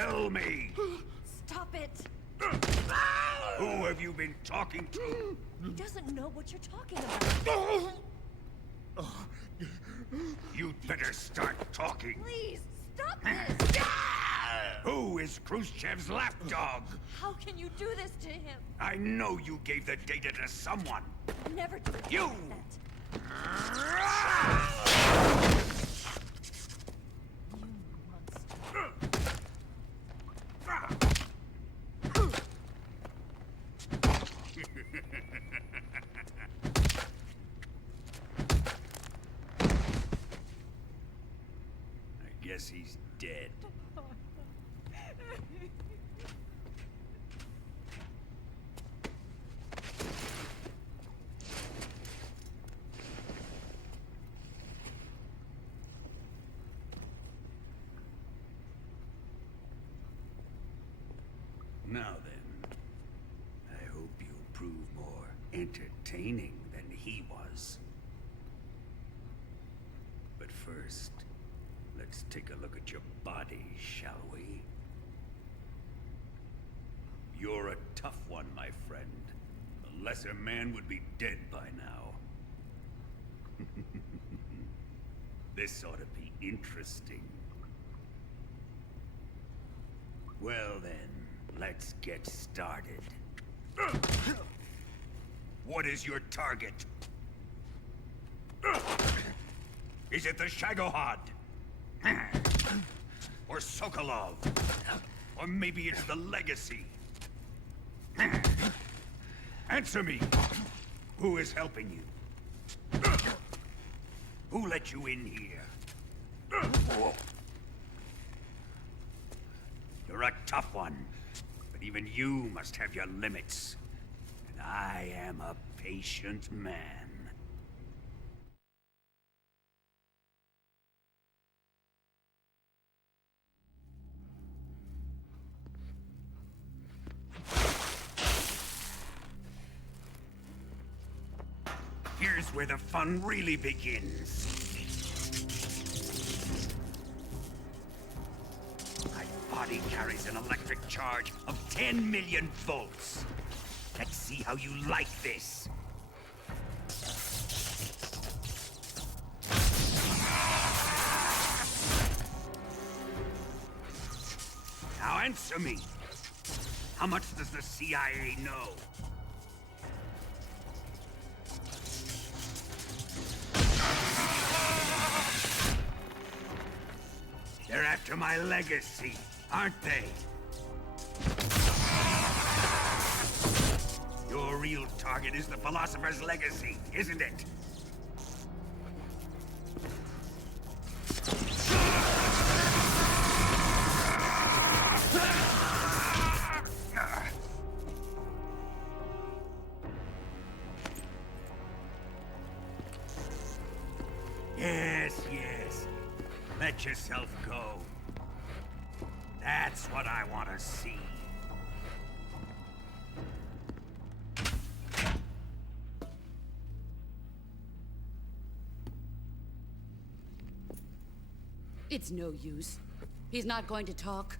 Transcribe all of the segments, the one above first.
Tell me! Stop it! Who have you been talking to? He doesn't know what you're talking about. You'd better start talking. Please, stop this! Who is Khrushchev's lapdog? How can you do this to him? I know you gave the data to someone. Never do it You! like that. You monster. I guess he's dead. Now then, I hope you'll prove more entertaining than he was. But first, let's take a look at your body, shall we? You're a tough one, my friend. A lesser man would be dead by now. This ought to be interesting. Well then, let's get started. What is your target? Is it the Shagohod? Or Sokolov? Or maybe it's the Legacy? Answer me! Who is helping you? Who let you in here? You're a tough one, but even you must have your limits. And I am a patient man. Here's where the fun really begins. My body carries an electric charge of 10 million volts. Let's see how you like this. Now answer me. How much does the CIA know? They're after my legacy, aren't they? Your real target is the Philosopher's Legacy, isn't it? Yes, yes. Let yourself go. That's what I want to see. It's no use. He's not going to talk.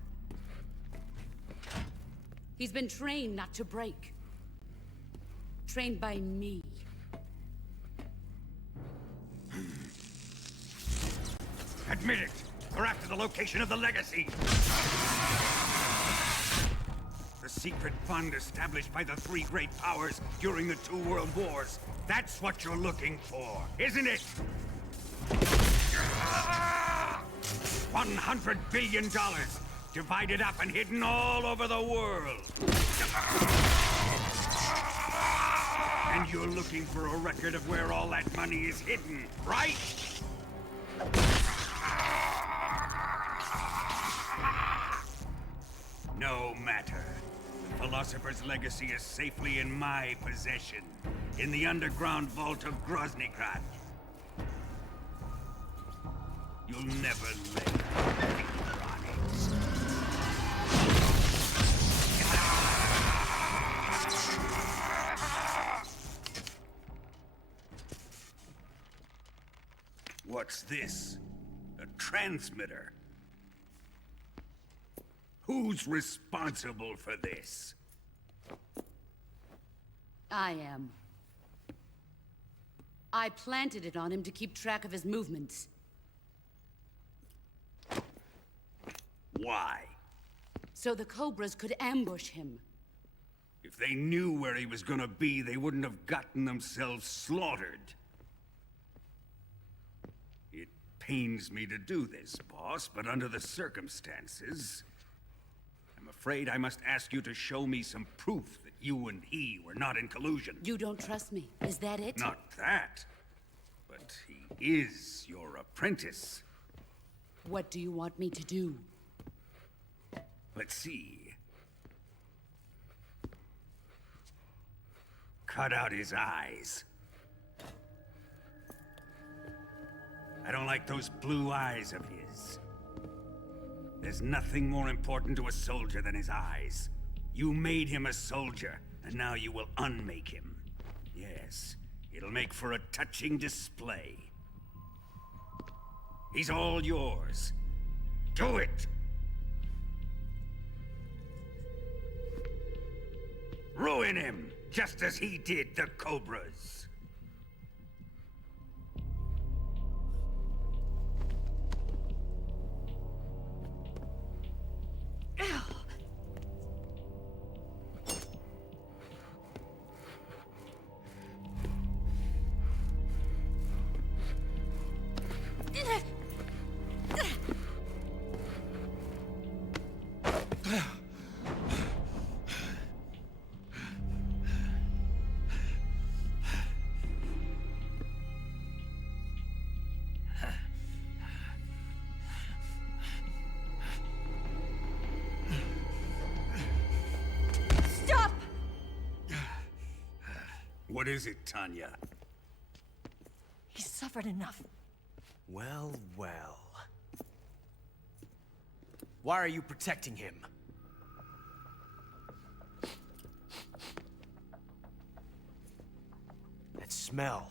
He's been trained not to break. Trained by me. Admit it! We're after the location of the Legacy! The secret fund established by the three great powers during the two world wars. That's what you're looking for, isn't it? $100 billion, divided up and hidden all over the world. And you're looking for a record of where all that money is hidden, right? No matter. The Philosopher's Legacy is safely in my possession, in the underground vault of Groznygrad. You'll never lay a finger on it. What's this? A transmitter? Who's responsible for this? I am. I planted it on him to keep track of his movements. Why? So the Cobras could ambush him. If they knew where he was gonna be, they wouldn't have gotten themselves slaughtered. It pains me to do this, boss, but under the circumstances, I'm afraid I must ask you to show me some proof that you and he were not in collusion. You don't trust me, is that it? Not that, but he is your apprentice. What do you want me to do? Let's see. Cut out his eyes. I don't like those blue eyes of his. There's nothing more important to a soldier than his eyes. You made him a soldier, and now you will unmake him. Yes, it'll make for a touching display. He's all yours. Do it! Ruin him, just as he did the Cobras. Stop! What is it, Tanya? He's suffered enough. Well, well. Why are you protecting him? That smell.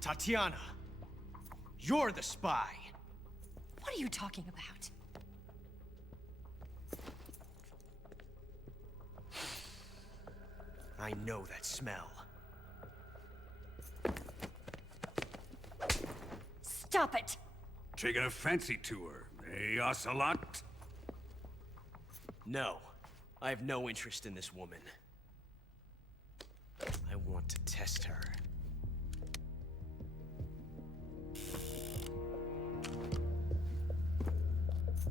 Tatiana, you're the spy. What are you talking about? I know that smell. Stop it! Taking a fancy to her, eh, Ocelot? No, I have no interest in this woman. I want to test her.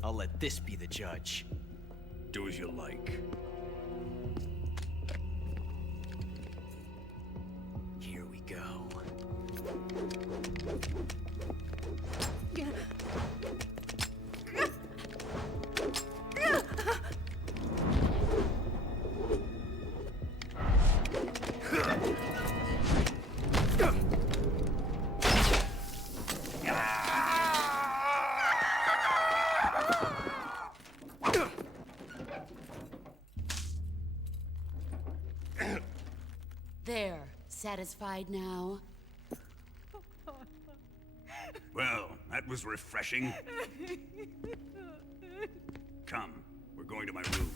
I'll let this be the judge. Do as you like. Here we go. There, satisfied now? Well, that was refreshing. Come, we're going to my room.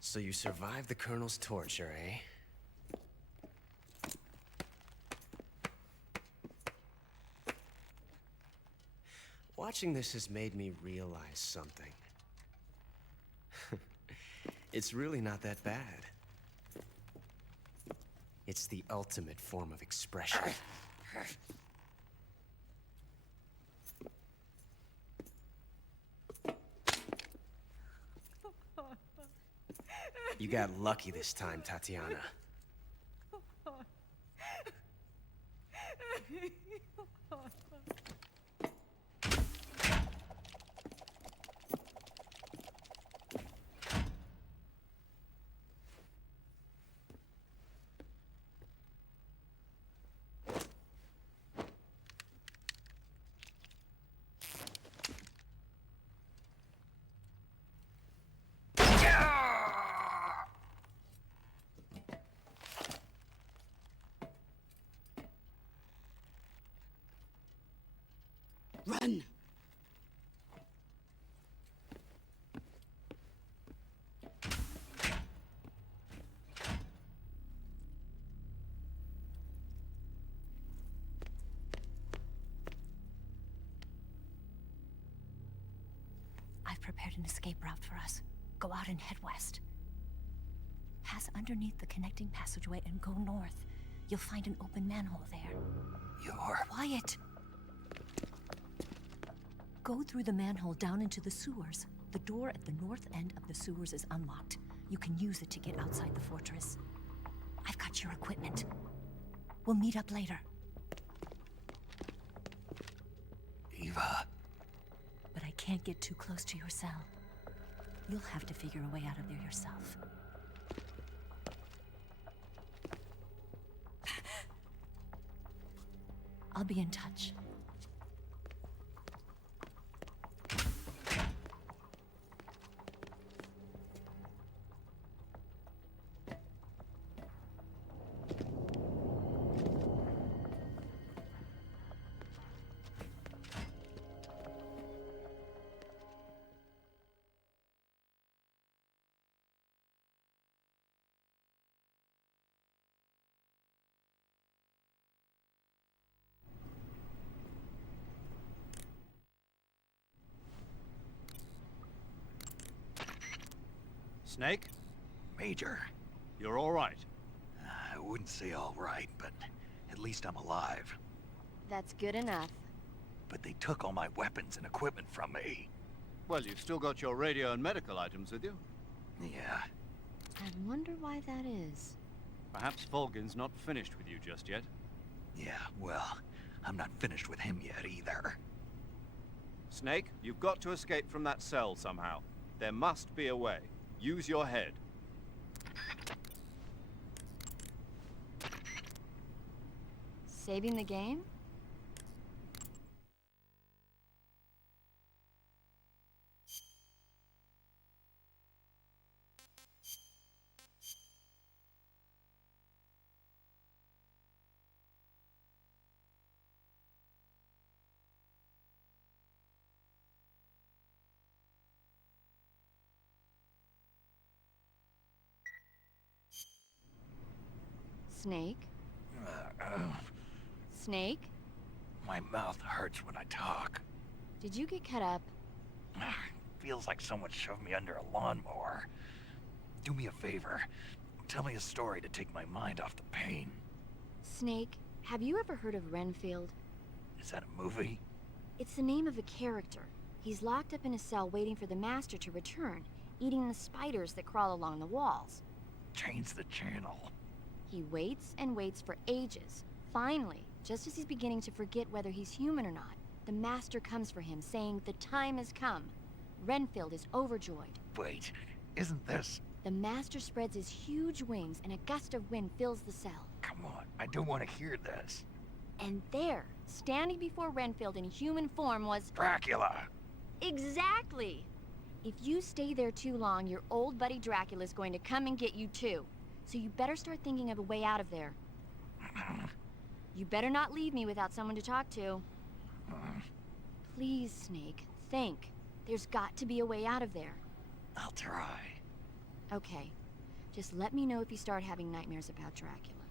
So you survived the Colonel's torture, eh? Watching this has made me realize something. It's really not that bad. It's the ultimate form of expression. You got lucky this time, Tatiana. prepared an escape route for us. Go out and head west. Pass underneath the connecting passageway and go north. You'll find an open manhole there. You're... Quiet! Go through the manhole down into the sewers. The door at the north end of the sewers is unlocked. You can use it to get outside the fortress. I've got your equipment. We'll meet up later. Eva... But I can't get too close to your cell. You'll have to figure a way out of there yourself. I'll be in touch. Snake? Major, You're all right. I wouldn't say all right, but at least I'm alive. That's good enough. But they took all my weapons and equipment from me. Well, you've still got your radio and medical items with you. Yeah, I wonder why that is. Perhaps Volgin's not finished with you just yet. yeah, well, I'm not finished with him yet either. Snake, you've got to escape from that cell somehow. There must be a way. Use your head. Saving the game? Snake? Snake? My mouth hurts when I talk. Did you get cut up? Feels like someone shoved me under a lawnmower. Do me a favor. Tell me a story to take my mind off the pain. Snake, have you ever heard of Renfield? Is that a movie? It's the name of a character. He's locked up in a cell waiting for the Master to return, eating the spiders that crawl along the walls. Change the channel. He waits and waits for ages. Finally, just as he's beginning to forget whether he's human or not, the Master comes for him, saying the time has come. Renfield is overjoyed. Wait, isn't this... The Master spreads his huge wings and a gust of wind fills the cell. Come on, I don't want to hear this. And there, standing before Renfield in human form was... Dracula! Exactly! If you stay there too long, your old buddy Dracula's going to come and get you too. So you better start thinking of a way out of there. You better not leave me without someone to talk to. Please, Snake, think. There's got to be a way out of there. I'll try. Okay. Just let me know if you start having nightmares about Dracula.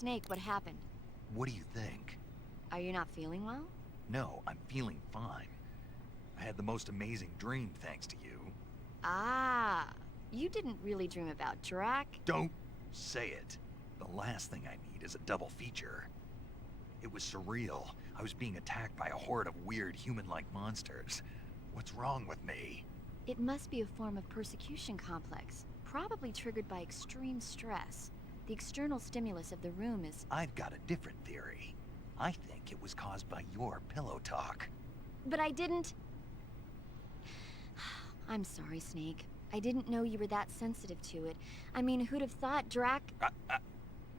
Snake, what happened? What do you think? Are you not feeling well? No, I'm feeling fine. I had the most amazing dream thanks to you. Ah, you didn't really dream about Drac. Don't say it. The last thing I need is a double feature. It was surreal. I was being attacked by a horde of weird human-like monsters. What's wrong with me? It must be a form of persecution complex, probably triggered by extreme stress. The external stimulus of the room is... I've got a different theory. I think it was caused by your pillow talk. But I didn't... I'm sorry, Snake. I didn't know you were that sensitive to it. I mean, who'd have thought Drac...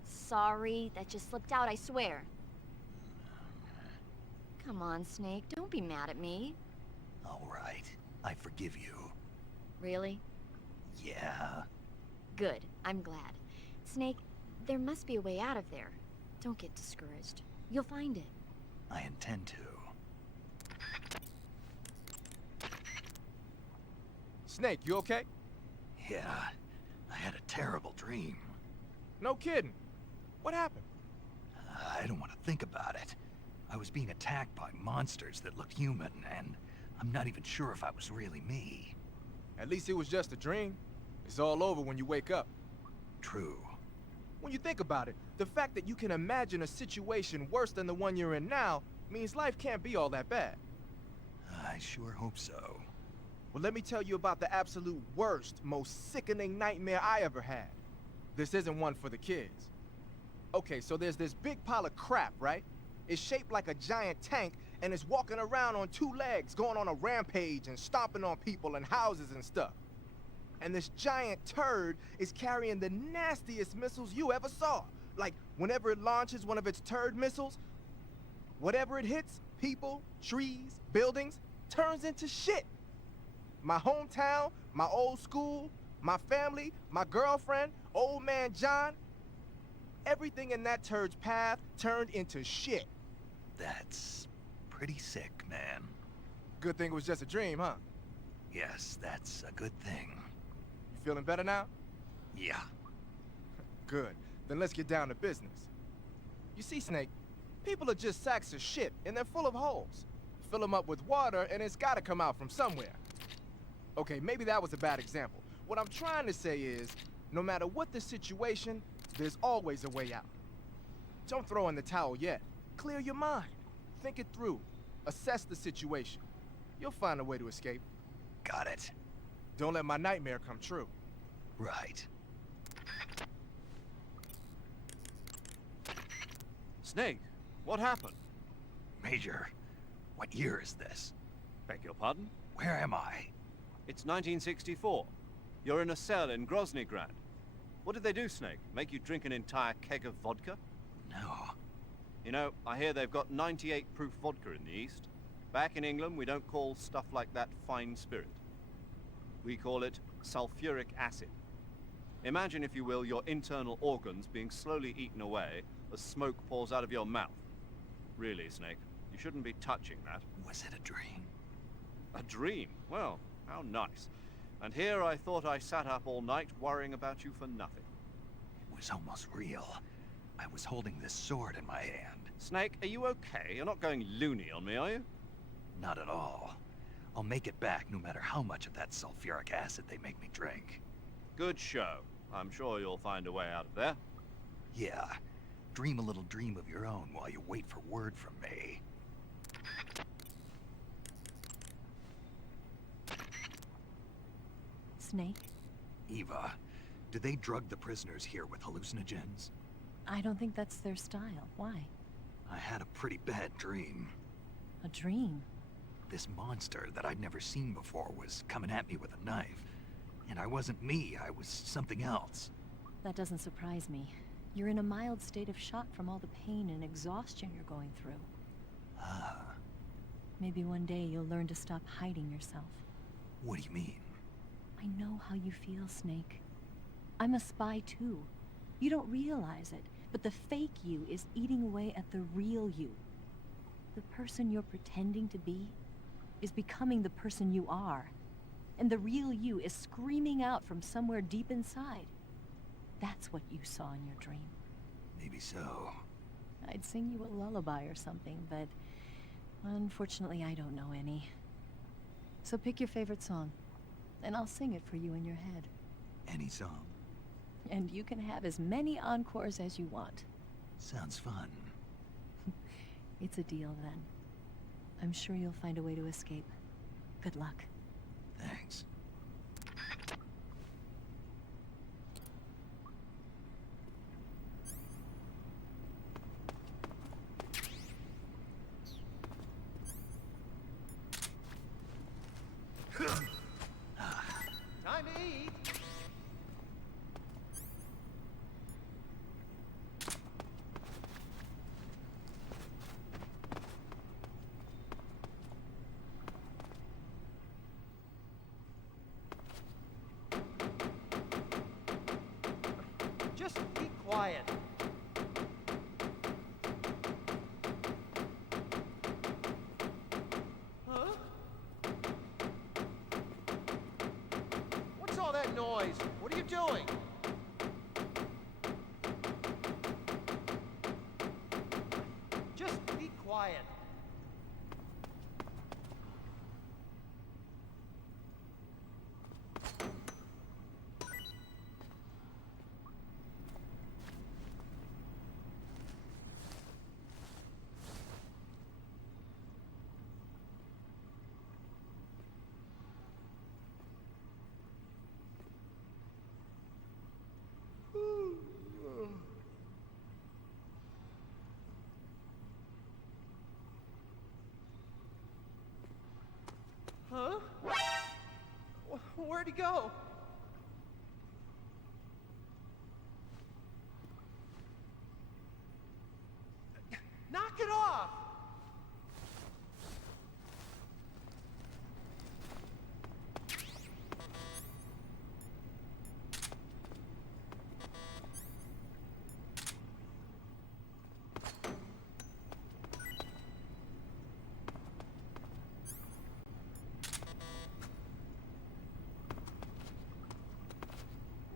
Sorry, that just slipped out, I swear. Come on, Snake, don't be mad at me. All right, I forgive you. Really? Yeah. Good, I'm glad. Snake, there must be a way out of there. Don't get discouraged. You'll find it. I intend to. Snake, you okay? Yeah, I had a terrible dream. No kidding. What happened? I don't want to think about it. I was being attacked by monsters that looked human, and I'm not even sure if I was really me. At least it was just a dream. It's all over when you wake up. True. When you think about it, the fact that you can imagine a situation worse than the one you're in now means life can't be all that bad. I sure hope so. Well, let me tell you about the absolute worst, most sickening nightmare I ever had. This isn't one for the kids. Okay, so there's this big pile of crap, right? It's shaped like a giant tank, and it's walking around on two legs, going on a rampage and stomping on people and houses and stuff. And this giant turd is carrying the nastiest missiles you ever saw. Like, whenever it launches one of its turd missiles, whatever it hits, people, trees, buildings, turns into shit. My hometown, my old school, my family, my girlfriend, old man John, everything in that turd's path turned into shit. That's pretty sick, man. Good thing it was just a dream, huh? Yes, that's a good thing. You feeling better now? Yeah. Good. Then let's get down to business. You see, Snake, people are just sacks of shit, and they're full of holes. Fill them up with water, and it's gotta come out from somewhere. Okay, maybe that was a bad example. What I'm trying to say is, no matter what the situation, there's always a way out. Don't throw in the towel yet. Clear your mind. Think it through. Assess the situation. You'll find a way to escape. Got it. Don't let my nightmare come true. Right. Snake, what happened? Major, what year is this? Beg your pardon? Where am I? It's 1964. You're in a cell in Grozny Grad. What did they do, Snake? Make you drink an entire keg of vodka? No. You know, I hear they've got 98 proof vodka in the East. Back in England, we don't call stuff like that fine spirit. We call it sulfuric acid. Imagine, if you will, your internal organs being slowly eaten away as smoke pours out of your mouth. Really, Snake, you shouldn't be touching that. Was it a dream? A dream? Well, how nice. And here I thought I sat up all night worrying about you for nothing. It was almost real. I was holding this sword in my hand. Snake, are you okay? You're not going loony on me, are you? Not at all. I'll make it back no matter how much of that sulfuric acid they make me drink. Good show. I'm sure you'll find a way out of there. Yeah. Dream a little dream of your own while you wait for word from me. Snake? Eva, do they drug the prisoners here with hallucinogens? I don't think that's their style. Why? I had a pretty bad dream. A dream? This monster that I'd never seen before was coming at me with a knife. And I wasn't me, I was something else. That doesn't surprise me. You're in a mild state of shock from all the pain and exhaustion you're going through. Ah, Maybe one day you'll learn to stop hiding yourself. what do you mean? I know how you feel, Snake. I'm a spy too. You don't realize it, but the fake you is eating away at the real you. The person you're pretending to be is becoming the person you are. And the real you is screaming out from somewhere deep inside. That's what you saw in your dream. Maybe so. I'd sing you a lullaby or something, but unfortunately I don't know any. So pick your favorite song, and I'll sing it for you in your head. Any song. And you can have as many encores as you want. Sounds fun. It's a deal, then. I'm sure you'll find a way to escape. Good luck. Thanks. Time to eat. Just be quiet. Huh? What's all that noise? What are you doing? Just be quiet. Huh? Where'd he go? Knock it off!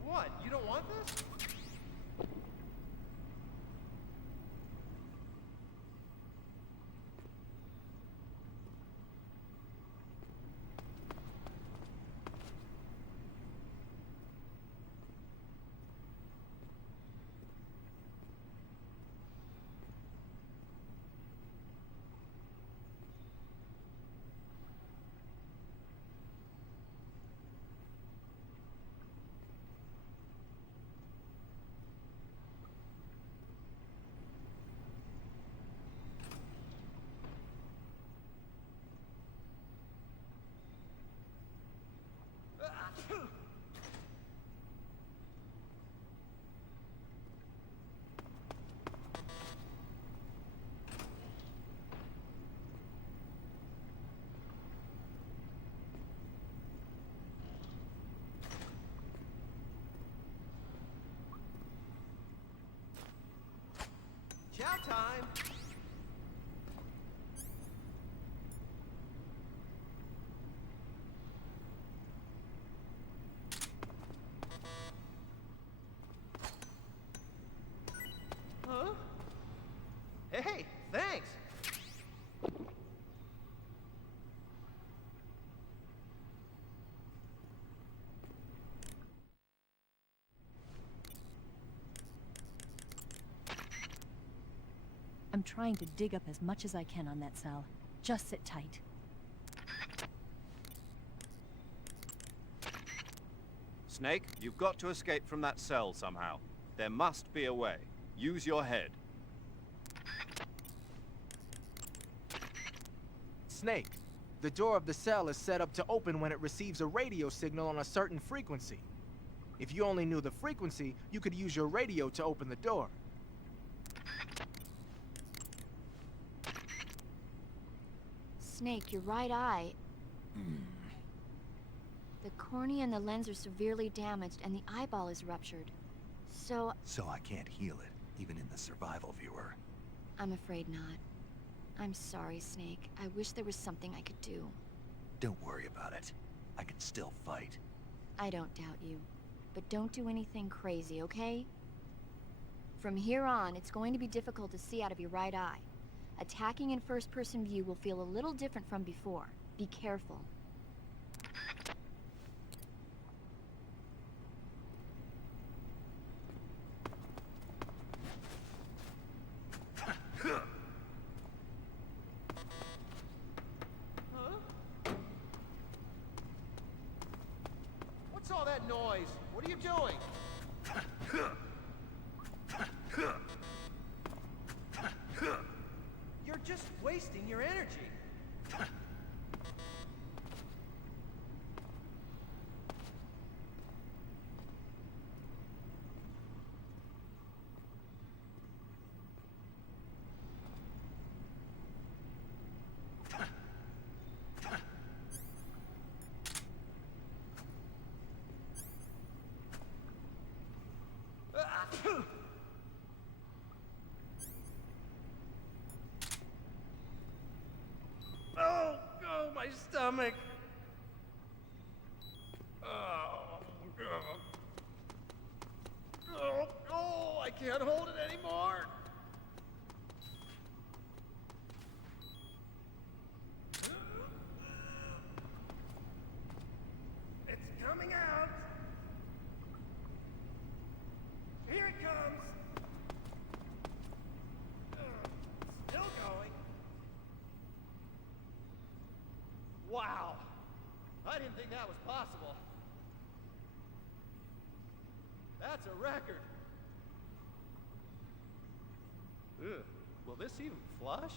What? You don't want this? Chow time! Huh? Hey, thanks! I'm trying to dig up as much as I can on that cell. Just sit tight. Snake, you've got to escape from that cell somehow. There must be a way. Use your head. Snake, the door of the cell is set up to open when it receives a radio signal on a certain frequency. If you only knew the frequency, you could use your radio to open the door. Snake, your right eye. The cornea and the lens are severely damaged, and the eyeball is ruptured. So, I can't heal it, even in the survival viewer. I'm afraid not. I'm sorry, Snake. I wish there was something I could do. Don't worry about it. I can still fight. I don't doubt you. But don't do anything crazy, okay? From here on, it's going to be difficult to see out of your right eye. Attacking in first-person view will feel a little different from before. Be careful. What's all that noise? What are you doing? You're just wasting your energy. Oh, my stomach. Oh, I can't hold it anymore. It's coming out. Here it comes. Still going. Wow. I didn't think that was possible. That's a record. Ugh. Will this even flush?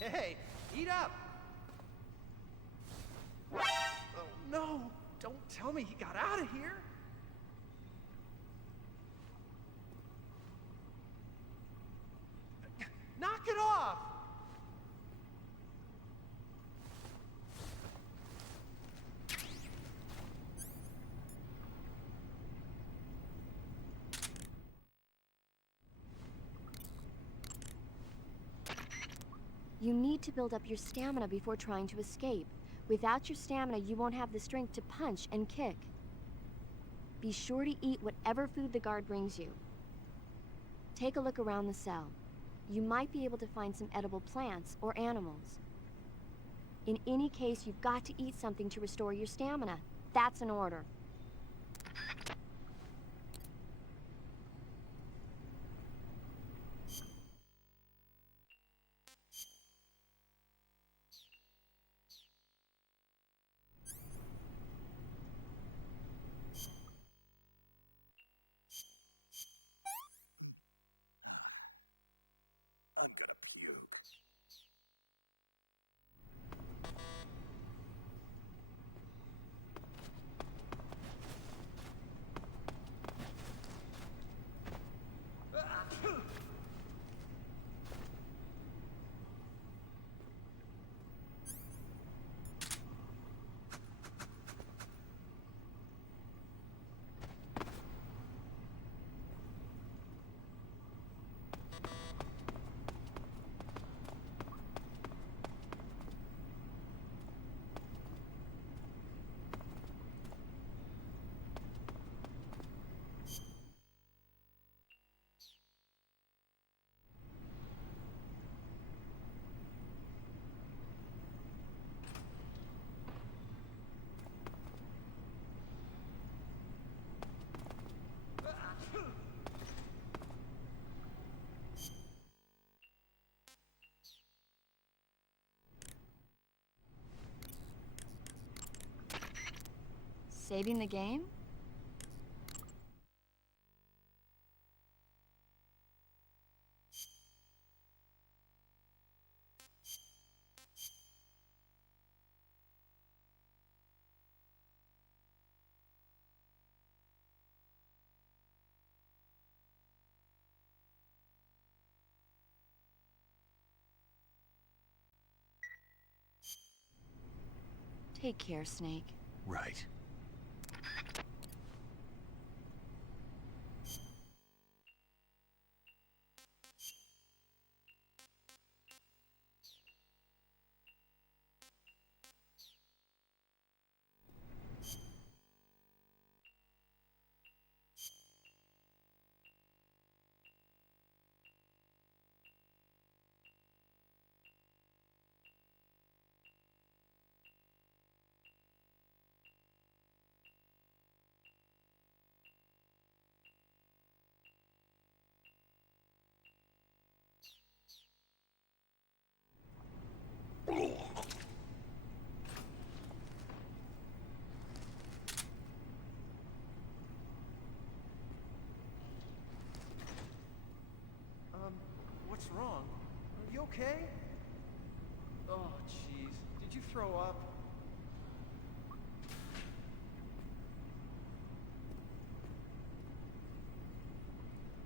Hey, eat up! Oh, no! Don't tell me he got out of here! Knock it off! You need to build up your stamina before trying to escape. Without your stamina, you won't have the strength to punch and kick. Be sure to eat whatever food the guard brings you. Take a look around the cell. You might be able to find some edible plants or animals. In any case, you've got to eat something to restore your stamina. That's an order. I'm gonna puke. Saving the game? Take care, Snake. Right. What's wrong? Are you okay? Oh, jeez. Did you throw up?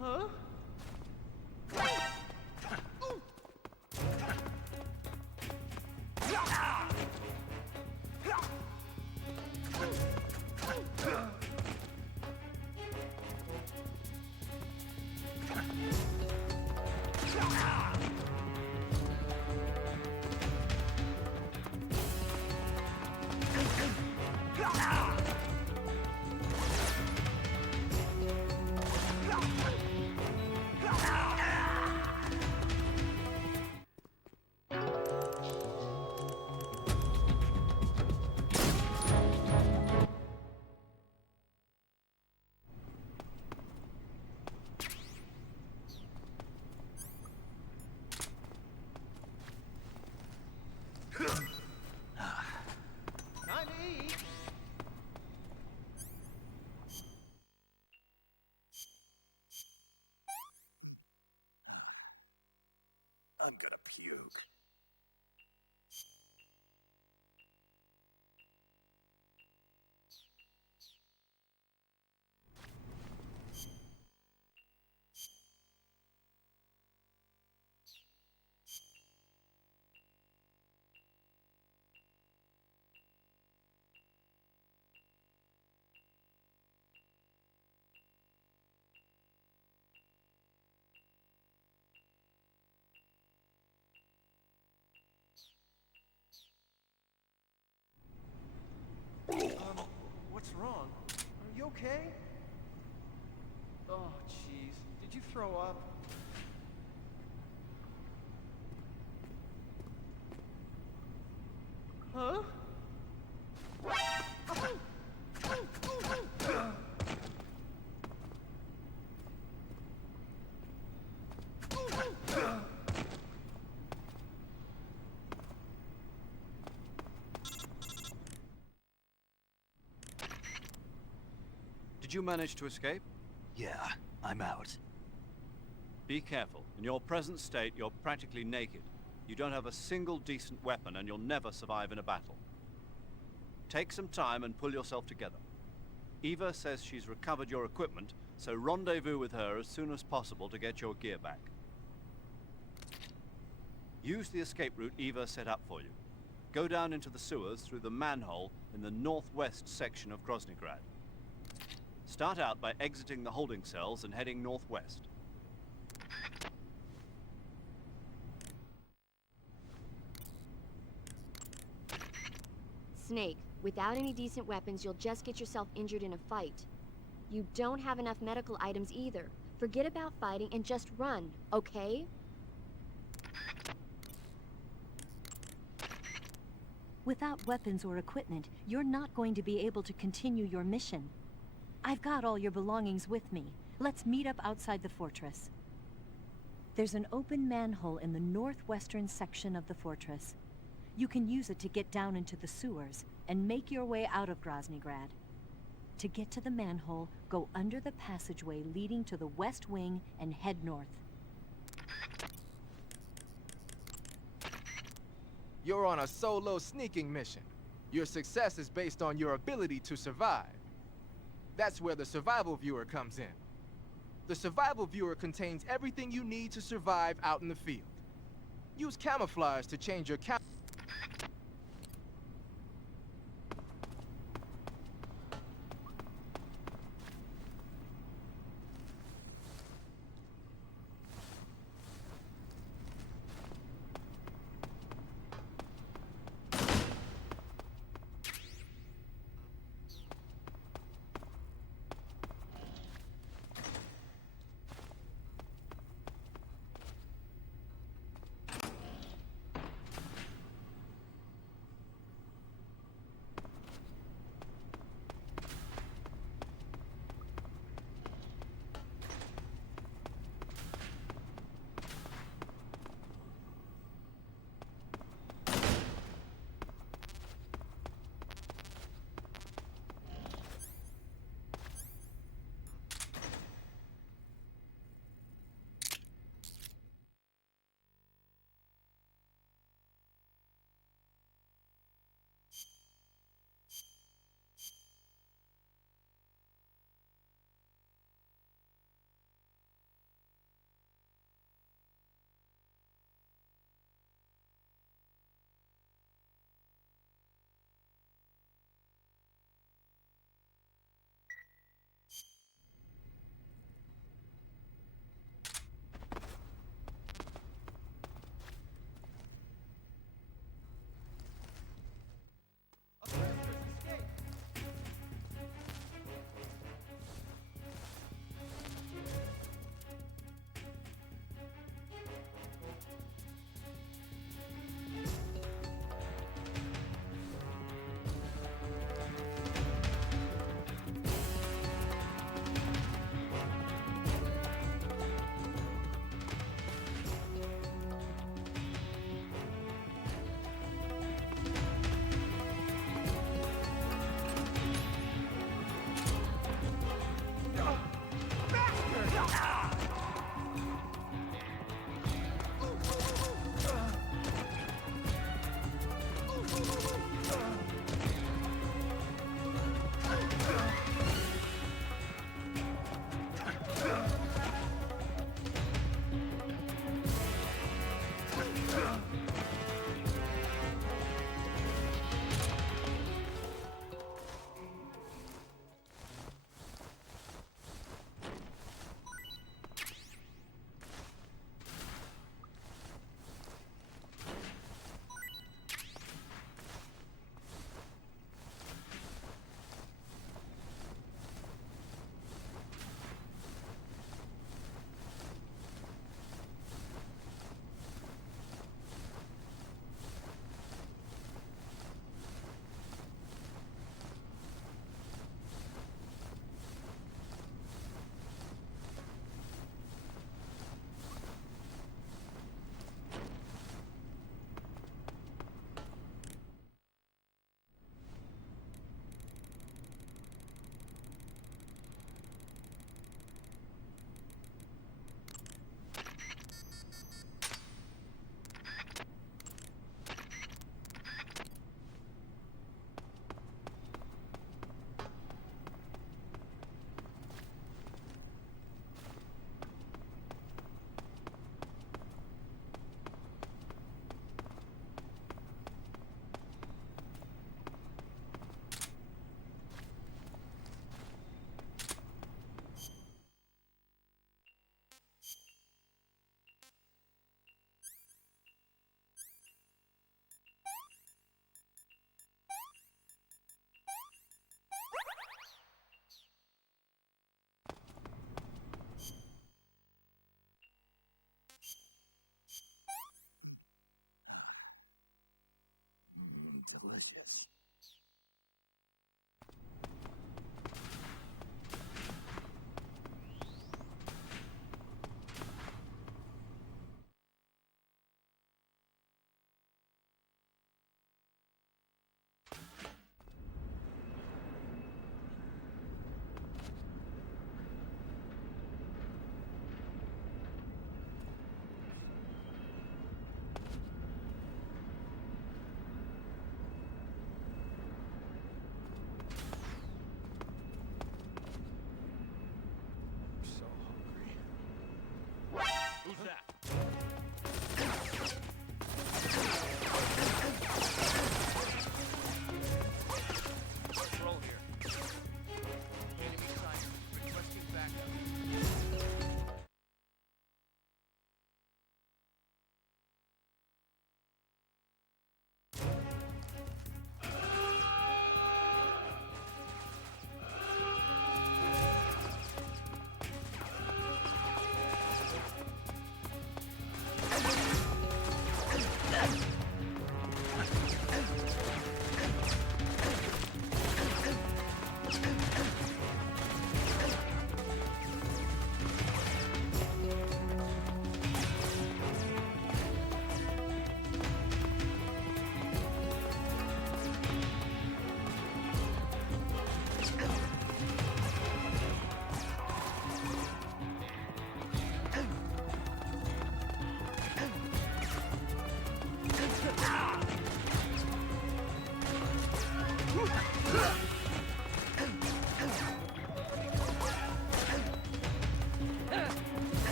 Huh? Time to eat. I'm gonna puke. What's wrong? Are you okay? Oh, jeez. Did you throw up? Huh? Did you manage to escape? Yeah, I'm out. Be careful. In your present state, you're practically naked. You don't have a single decent weapon, and you'll never survive in a battle. Take some time and pull yourself together. Eva says she's recovered your equipment, so rendezvous with her as soon as possible to get your gear back. Use the escape route Eva set up for you. Go down into the sewers through the manhole in the northwest section of Groznygrad. Start out by exiting the holding cells and heading northwest. Snake, without any decent weapons, you'll just get yourself injured in a fight. You don't have enough medical items either. Forget about fighting and just run, okay? Without weapons or equipment, you're not going to be able to continue your mission. I've got all your belongings with me. Let's meet up outside the fortress. There's an open manhole in the northwestern section of the fortress. You can use it to get down into the sewers and make your way out of Groznygrad. To get to the manhole, go under the passageway leading to the west wing and head north. You're on a solo sneaking mission. Your success is based on your ability to survive. That's where the survival viewer comes in. The survival viewer contains everything you need to survive out in the field. Use camouflage to change your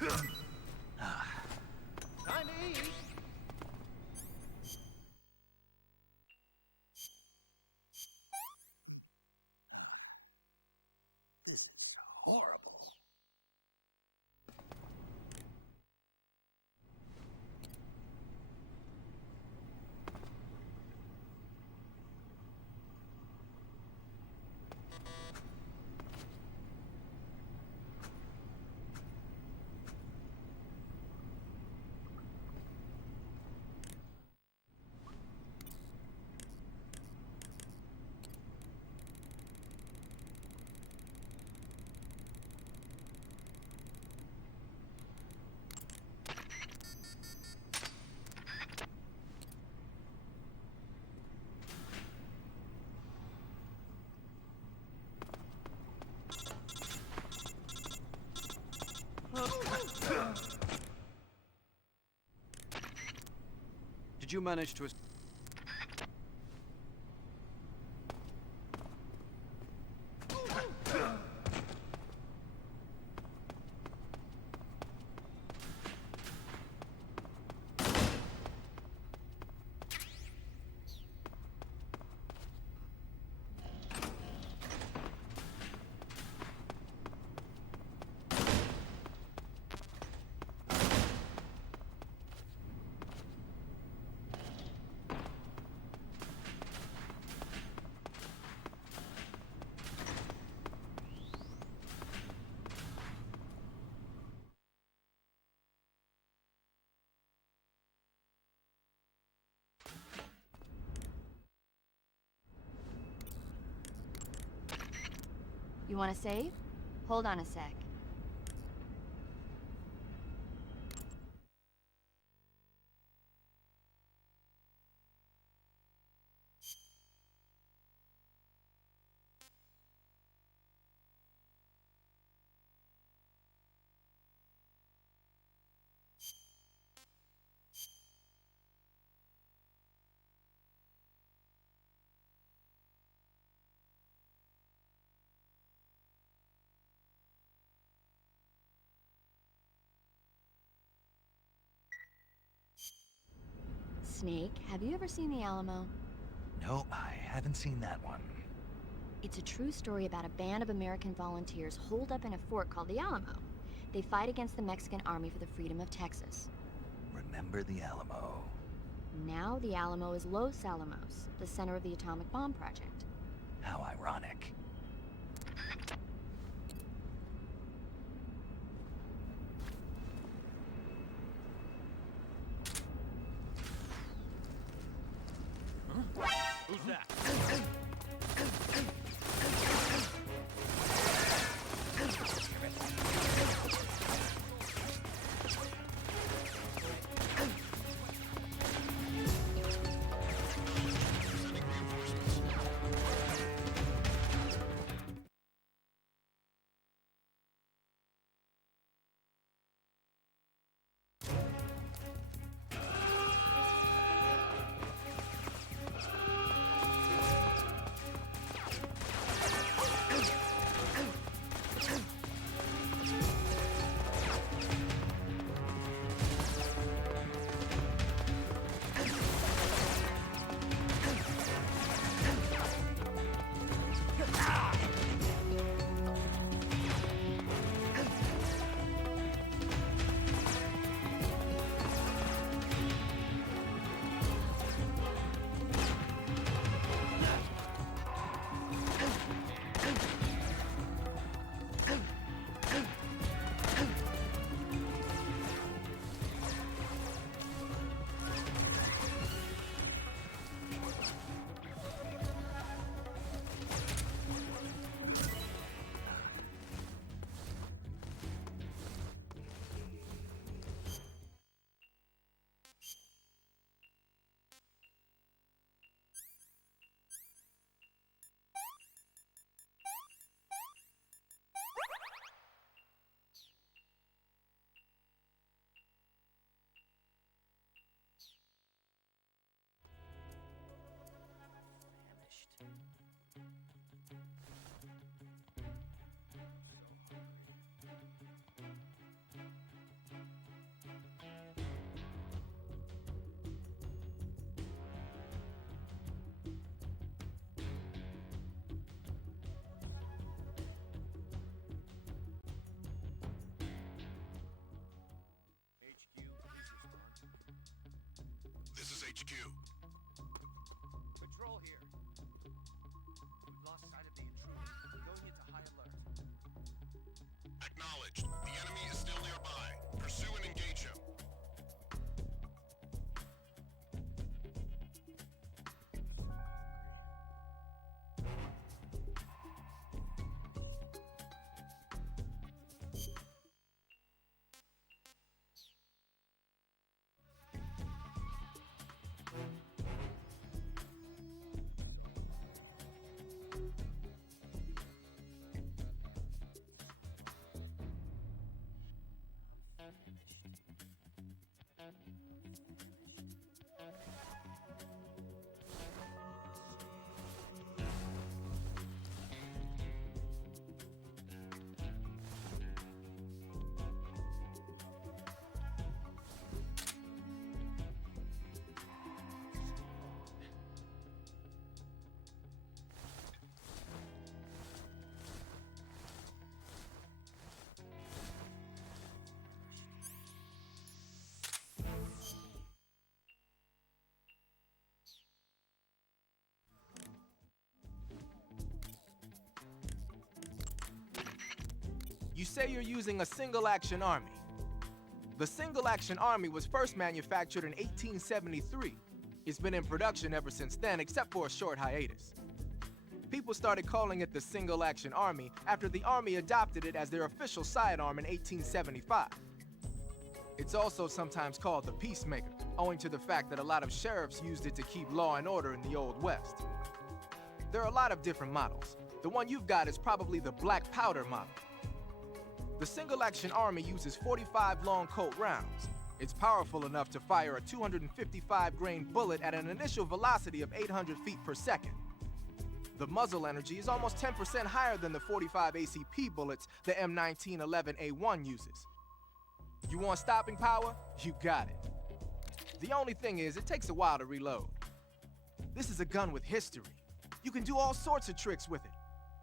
Time to eat. Horrible. Did you manage to... You want to save? Hold on a sec. Snake, have you ever seen the Alamo? No, I haven't seen that one. It's a true story about a band of American volunteers holed up in a fort called the Alamo. They fight against the Mexican army for the freedom of Texas. Remember the Alamo. Now the Alamo is Los Alamos, the center of the atomic bomb project. How ironic. Who's that? HQ. Patrol here. We've lost sight of the intruders. Going into high alert. Acknowledged. The enemy is still nearby. Pursue and engage him. You say you're using a single-action army. The single-action army was first manufactured in 1873. It's been in production ever since then, except for a short hiatus. People started calling it the single-action army after the army adopted it as their official sidearm in 1875. It's also sometimes called the Peacemaker, owing to the fact that a lot of sheriffs used it to keep law and order in the Old West. There are a lot of different models. The one you've got is probably the black powder model. The single-action army uses 45 long Colt rounds. It's powerful enough to fire a 255-grain bullet at an initial velocity of 800 feet per second. The muzzle energy is almost 10% higher than the 45 ACP bullets the M1911A1 uses. You want stopping power? You got it. The only thing is, it takes a while to reload. This is a gun with history. You can do all sorts of tricks with it.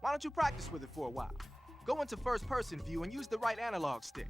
Why don't you practice with it for a while? Go into first-person view and use the right analog stick.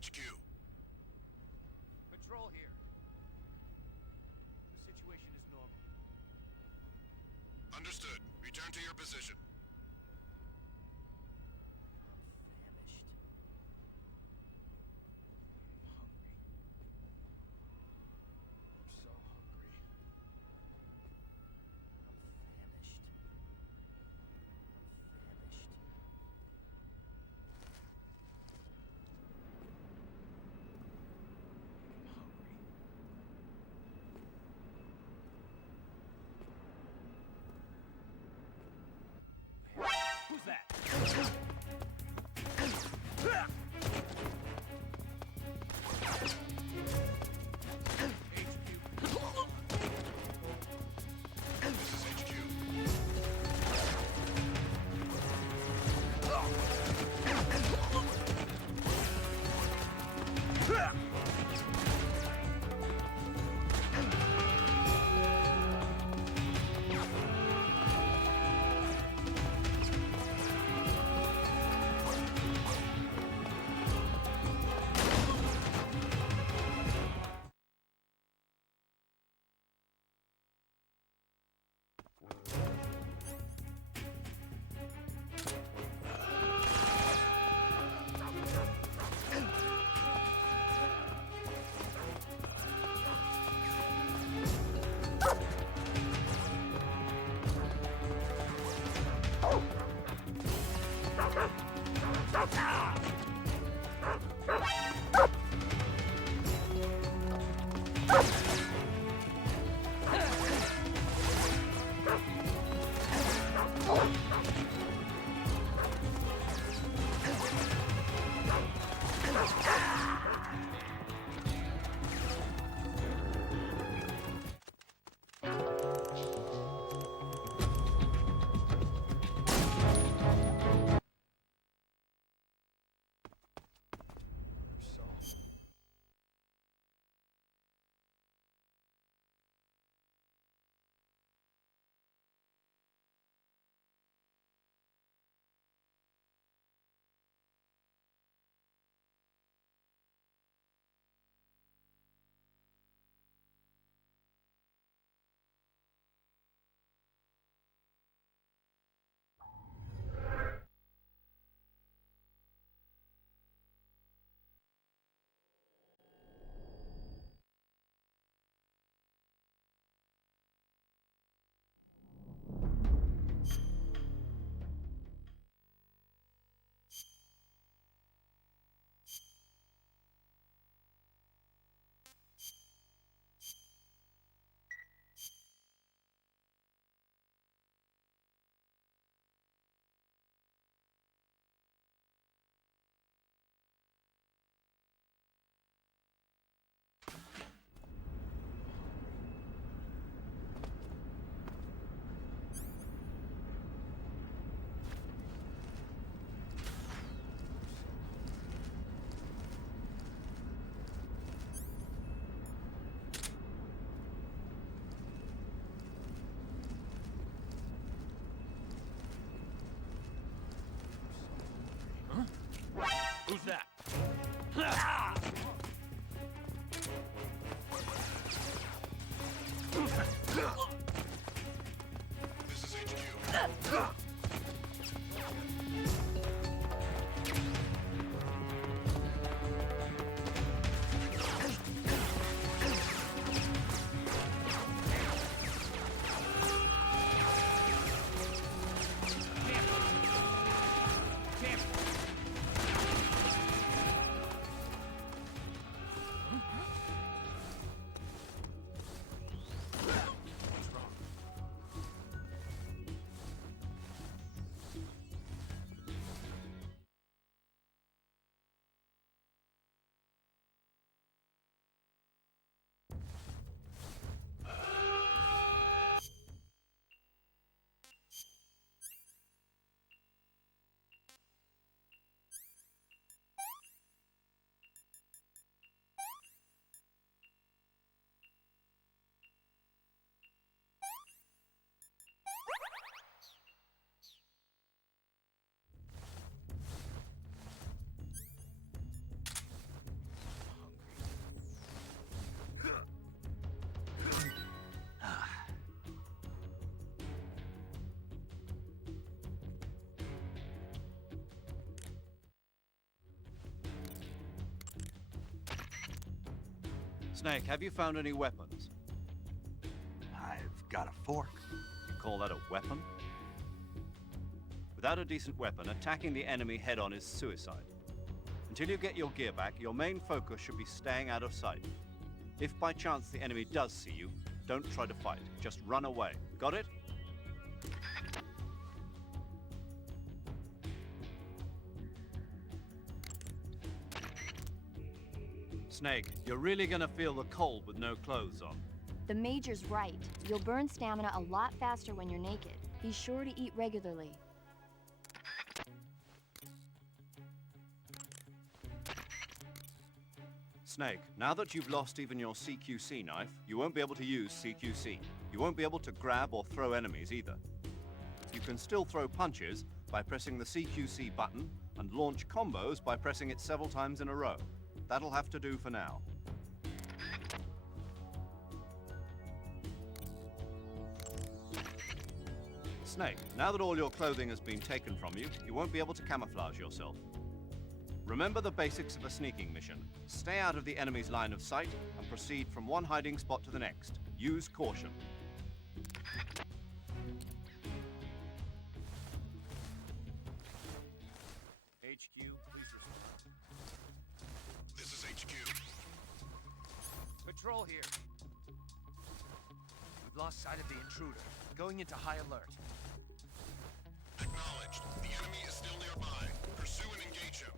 HQ. Patrol here. The situation is normal. Understood. Return to your position. I'm famished. I'm hungry. I'm so hungry. I'm famished. I'm famished. Who's that? This is HQ. Snake, have you found any weapons? I've got a fork. You call that a weapon? Without a decent weapon, attacking the enemy head-on is suicide. Until you get your gear back, your main focus should be staying out of sight. If by chance the enemy does see you, don't try to fight. Just run away. Got it? Snake, you're really gonna feel the cold with no clothes on. The Major's right. You'll burn stamina a lot faster when you're naked. Be sure to eat regularly. Snake, now that you've lost even your CQC knife, you won't be able to use CQC. You won't be able to grab or throw enemies either. You can still throw punches by pressing the CQC button and launch combos by pressing it several times in a row. That'll have to do for now. Snake, now that all your clothing has been taken from you, you won't be able to camouflage yourself. Remember the basics of a sneaking mission. Stay out of the enemy's line of sight and proceed from one hiding spot to the next. Use caution. HQ, please respond. This is HQ. Patrol here. We've lost sight of the intruder. Going into high alert. Acknowledged. The enemy is still nearby. Pursue and engage him.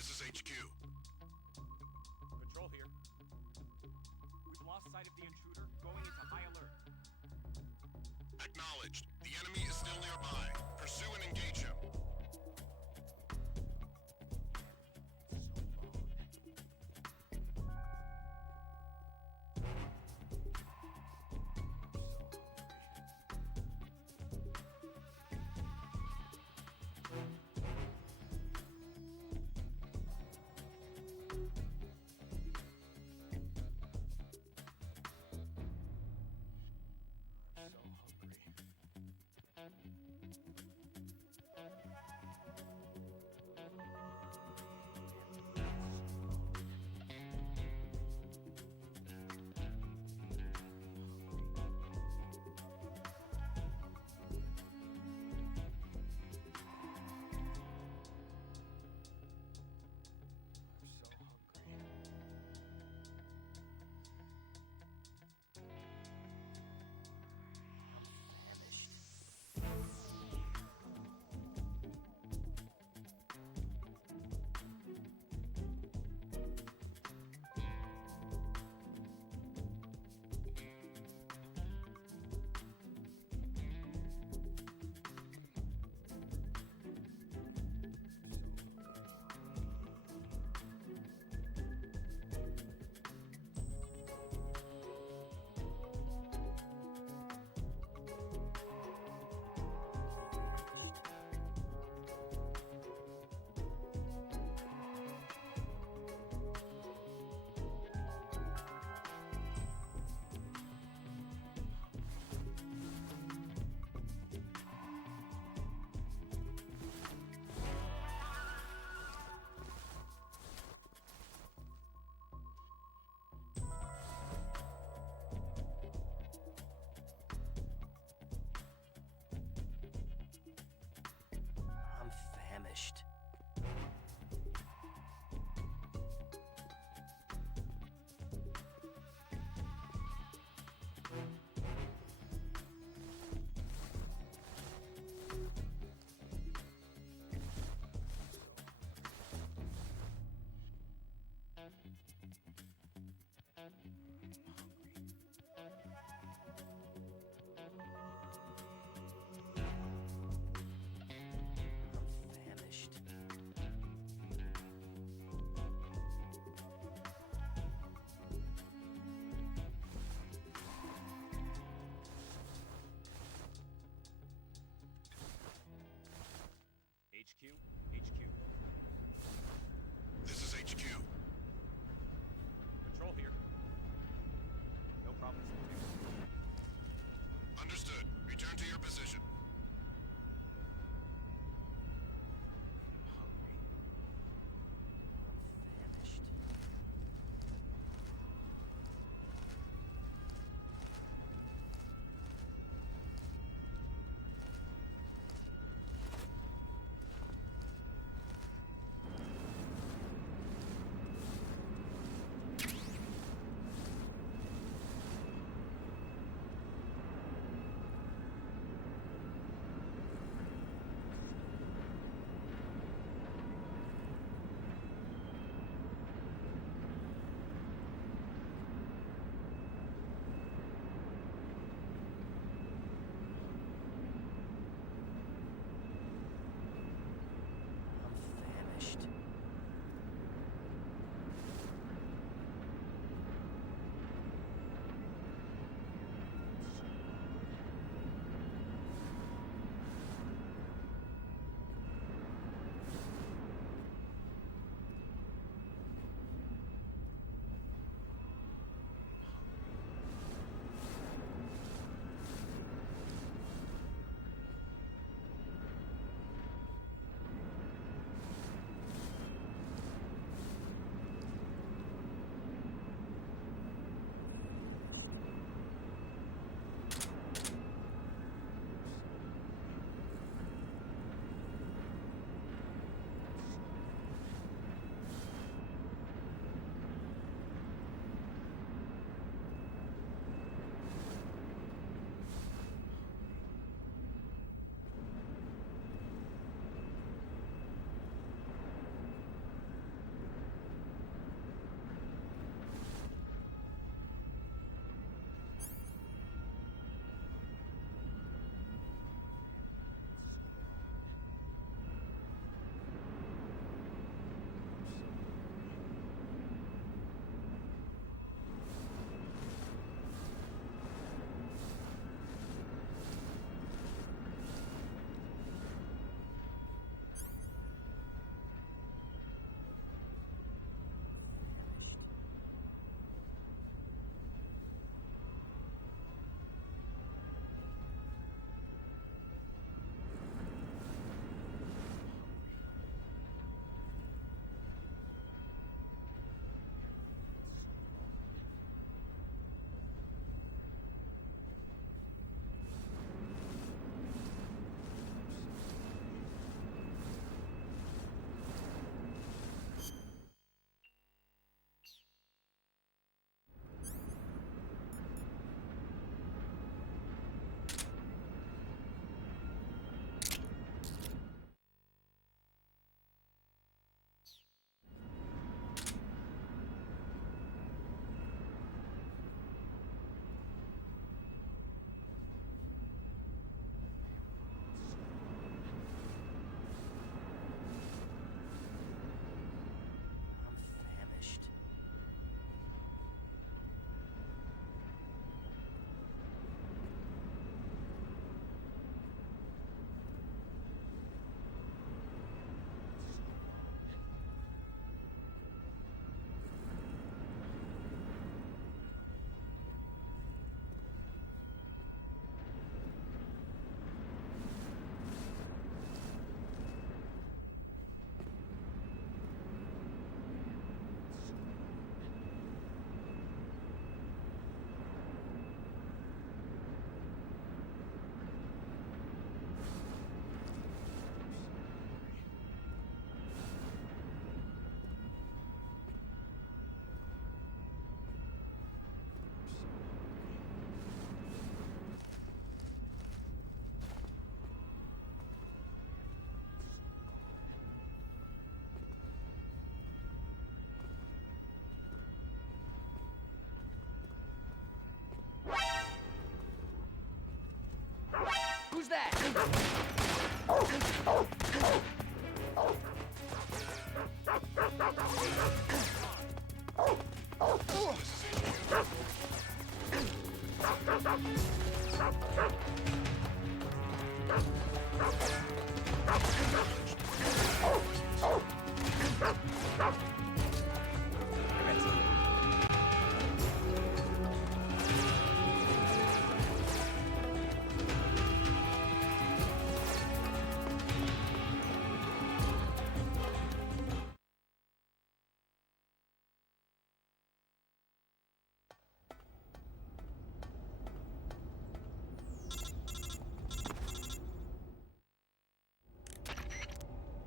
This is HQ. Patrol here. We've lost sight of the intruder, going into high alert. Acknowledged. The enemy is still nearby. Pursue and engage him.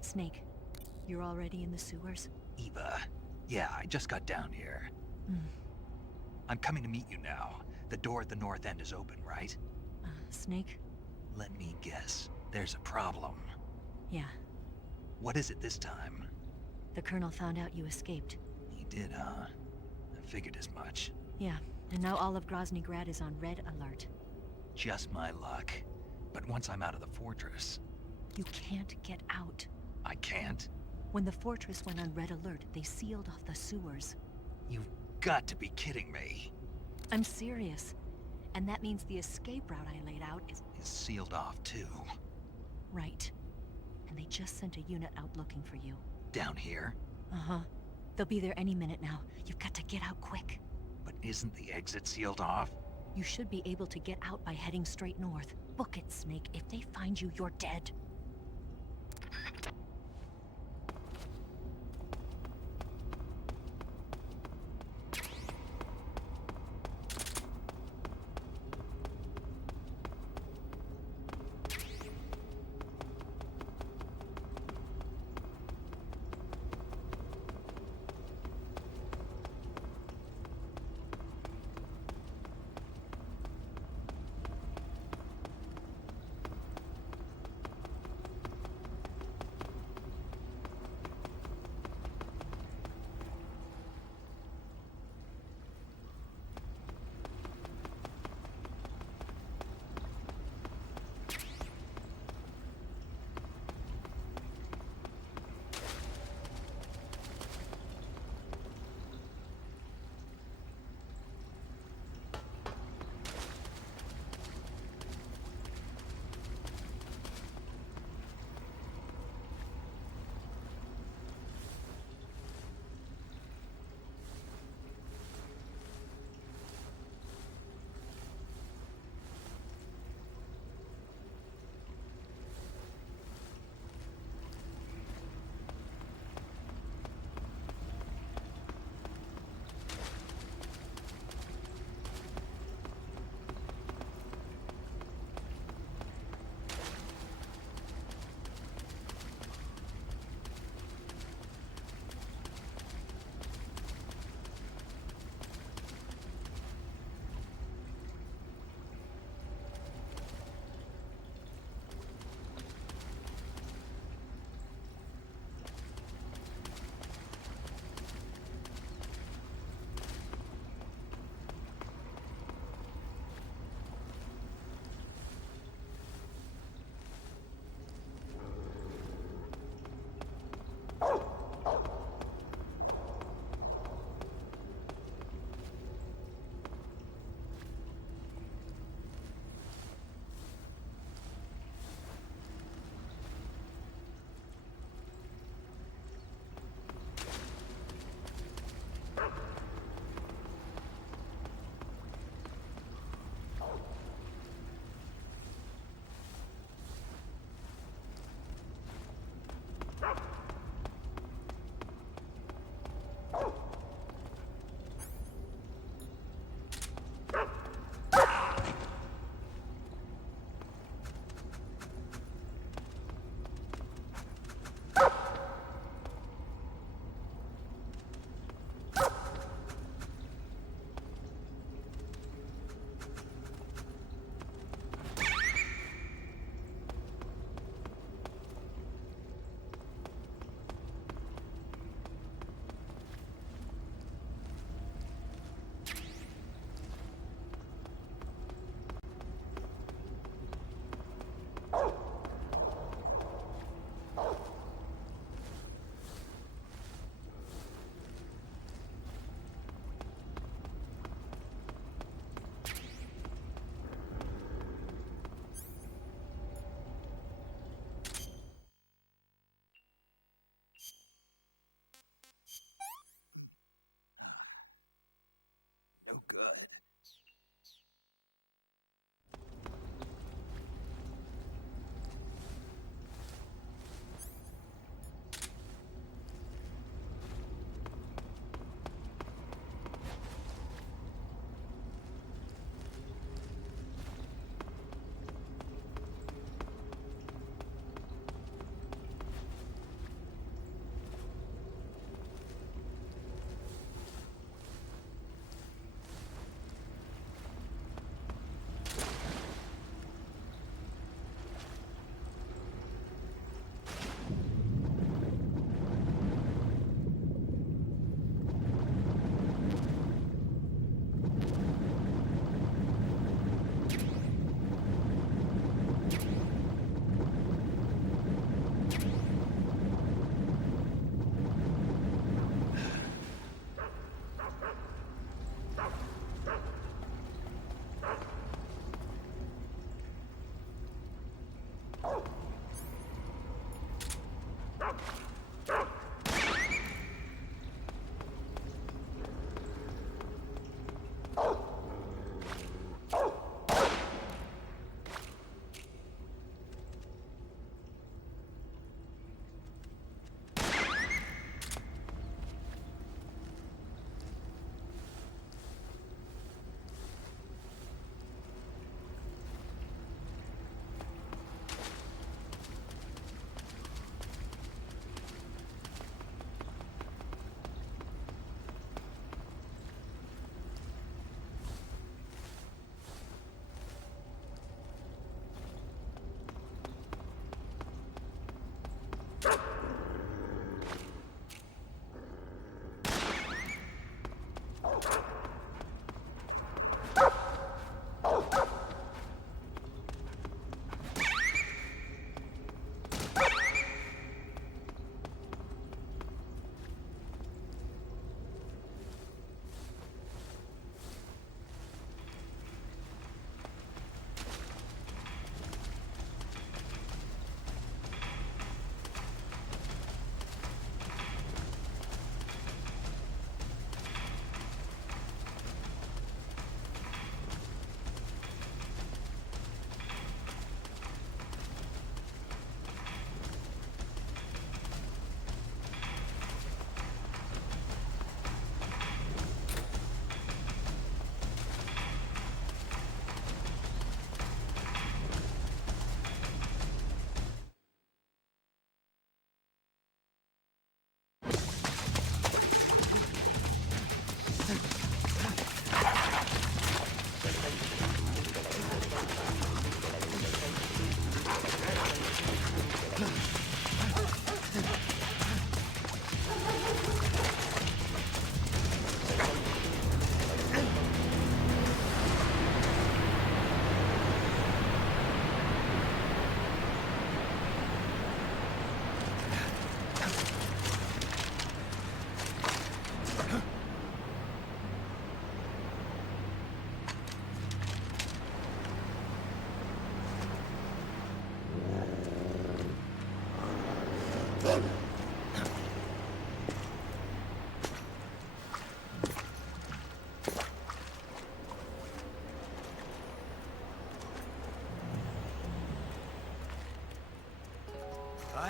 Snake, you're already in the sewers? Eva. Yeah, I just got down here. I'm coming to meet you now. The door at the north end is open, right? Snake? Let me guess. There's a problem. Yeah. What is it this time? The Colonel found out you escaped. He did, huh? I figured as much. Yeah, and now all of Grozny Grad is on red alert. Just my luck. But once I'm out of the fortress... You can't get out. I can't? When the fortress went on red alert, they sealed off the sewers. You've got to be kidding me. I'm serious. And that means the escape route I laid out is sealed off, too. right. And they just sent a unit out looking for you. Down here? Uh-huh. They'll be there any minute now. You've got to get out quick. But isn't the exit sealed off? You should be able to get out by heading straight north. Book it, Snake. If they find you, you're dead.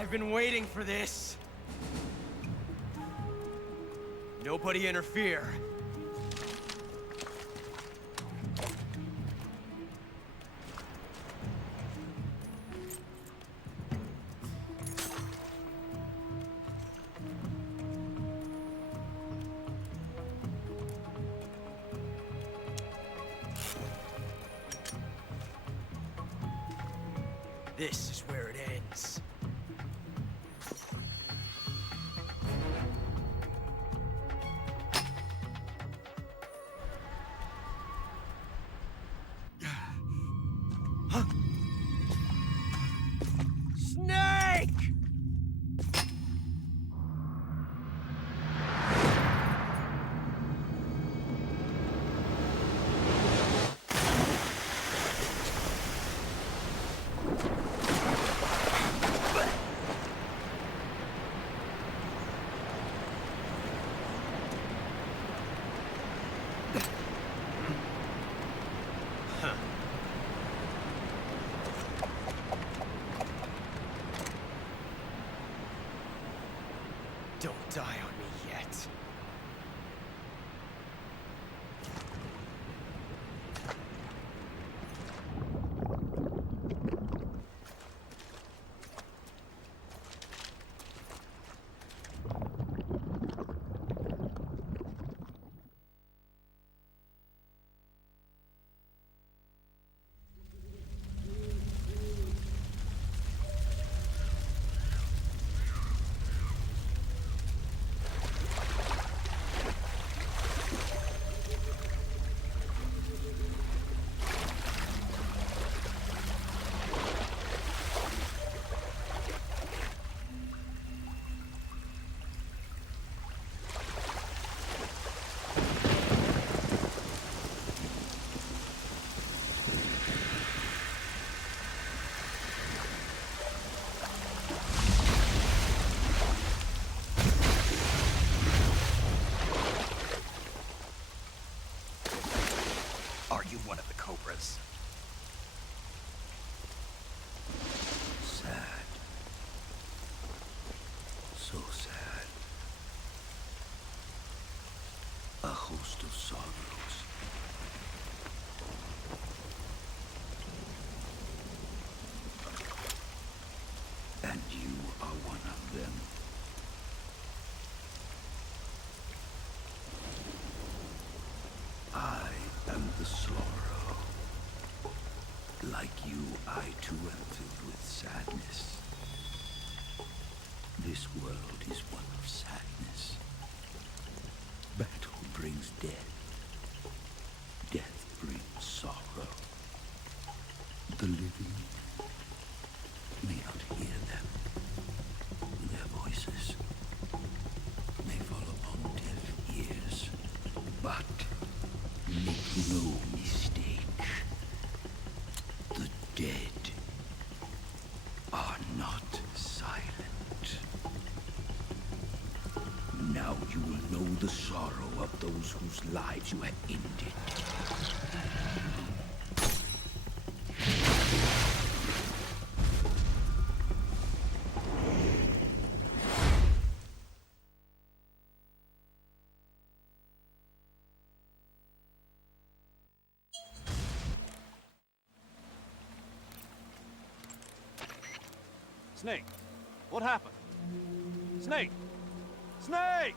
I've been waiting for this. Nobody interfere. This is where it ends. Huh? Snake! Don't die on me yet. Are you one of the Cobras? Sad. So sad. A host of sorrows. And you are one of them. I am the sorrow. Like you, I too am filled with sadness. This world is one of sadness. Battle brings death. Death brings sorrow. The living may not hear them. Their voices may fall upon deaf ears. But make no mistake. The dead are not silent. Now you will know the sorrow of those whose lives you have ended. Snake, what happened? Snake! Snake!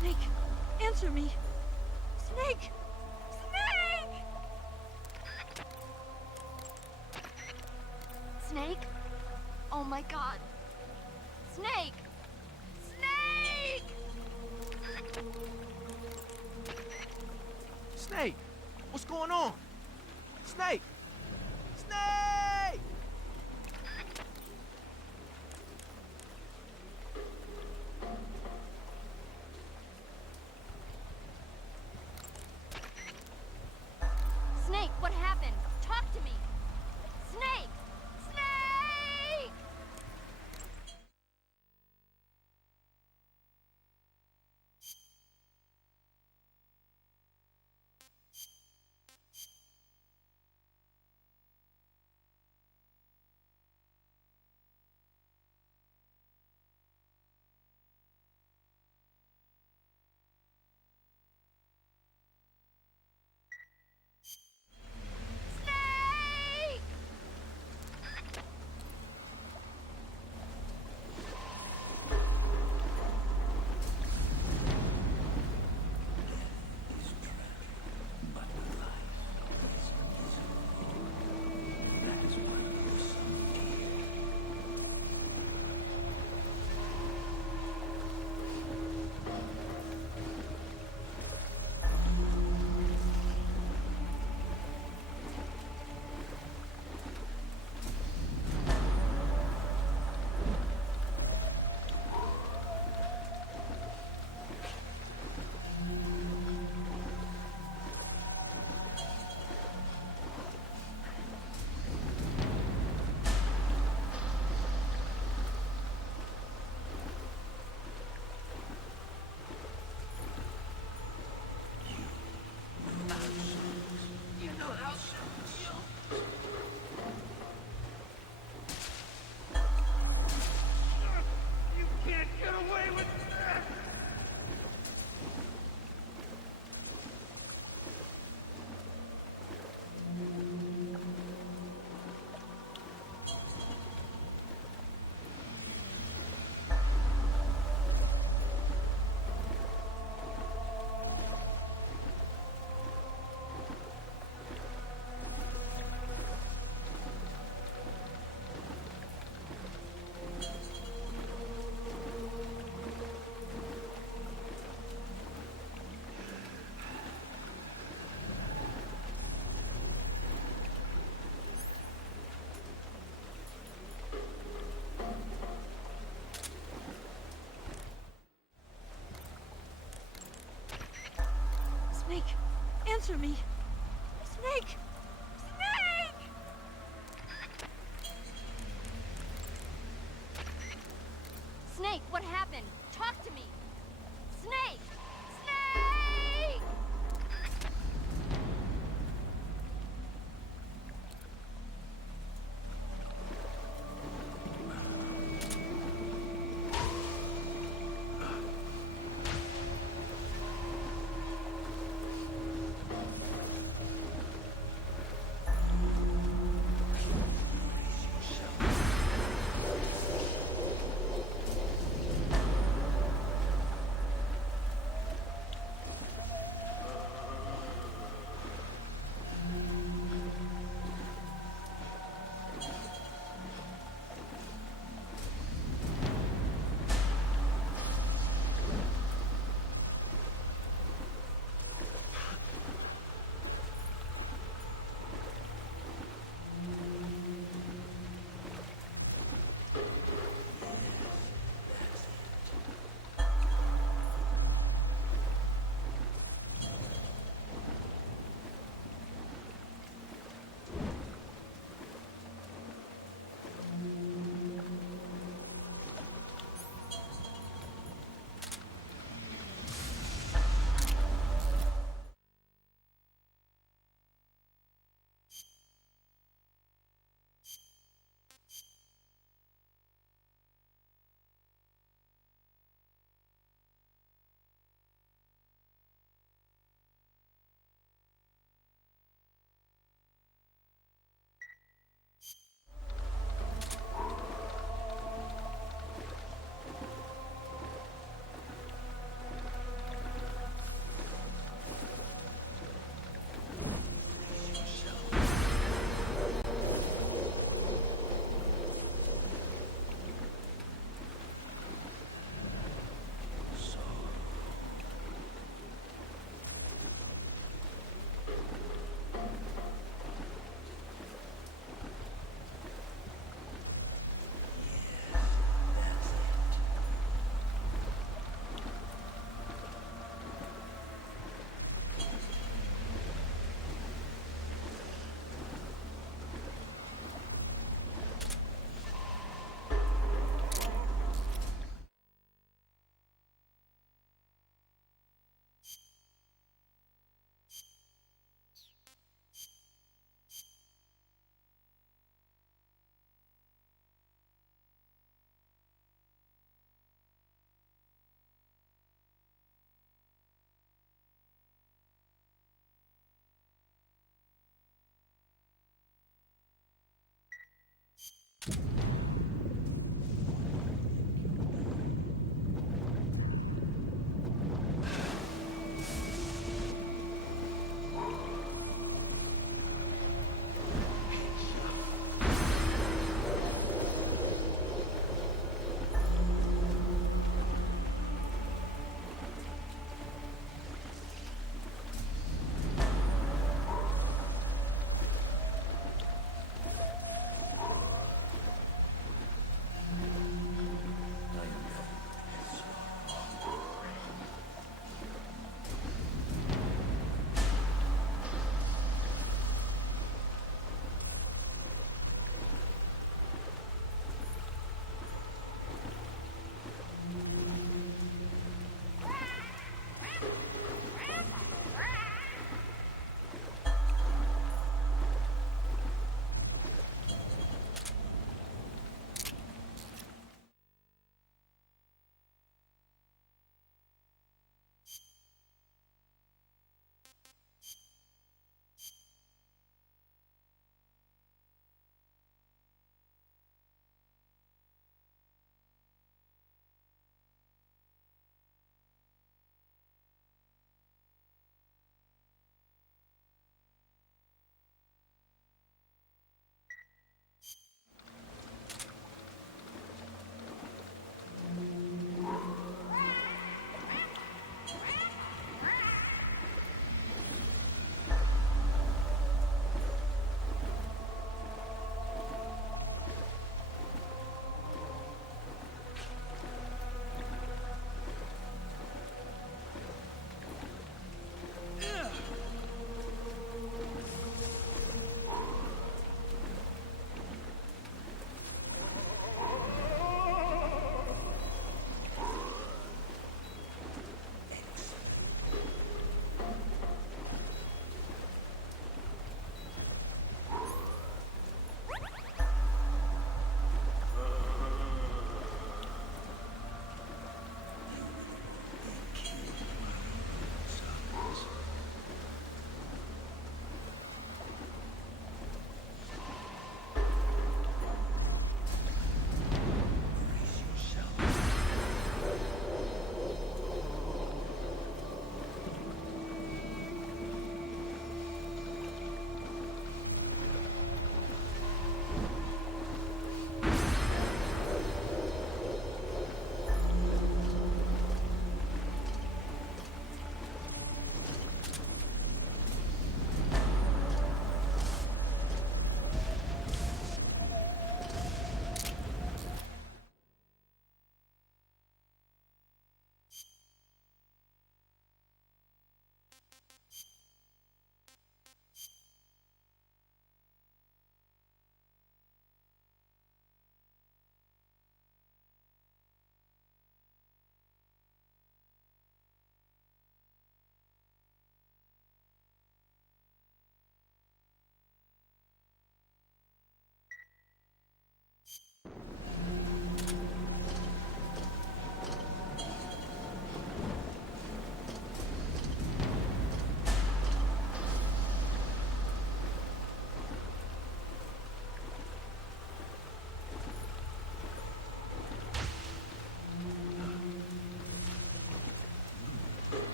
Snake, answer me. Snake! Snake! Snake? Oh my god. Snake! Snake! Snake! What's going on? Snake! Snake! Snake, what happened? Talk to me! Snake! Snake! Snake, answer me. Snake! Snake! Snake, what happened? Talk to me! Snake! Snake!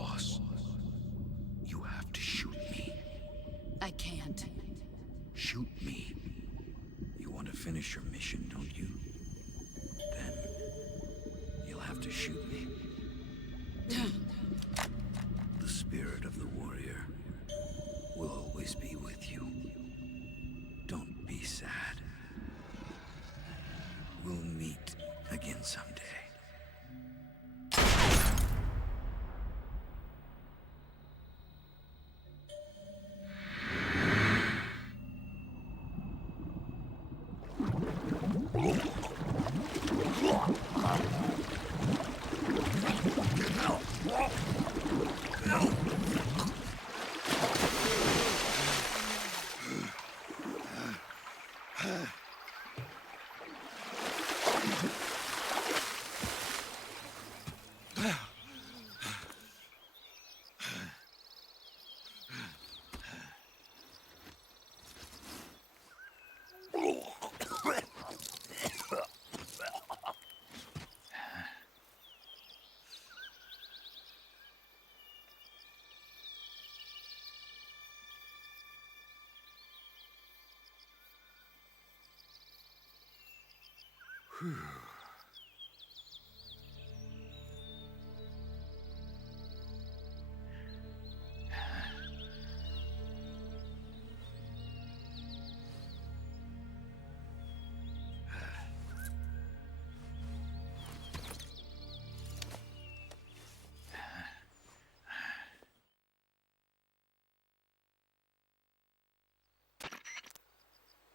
boss. You have to shoot me. I can't. Shoot me. You want to finish your mission, don't you? Then you'll have to shoot me. The spirit of the warrior will always be with you. Don't be sad. We'll meet again someday.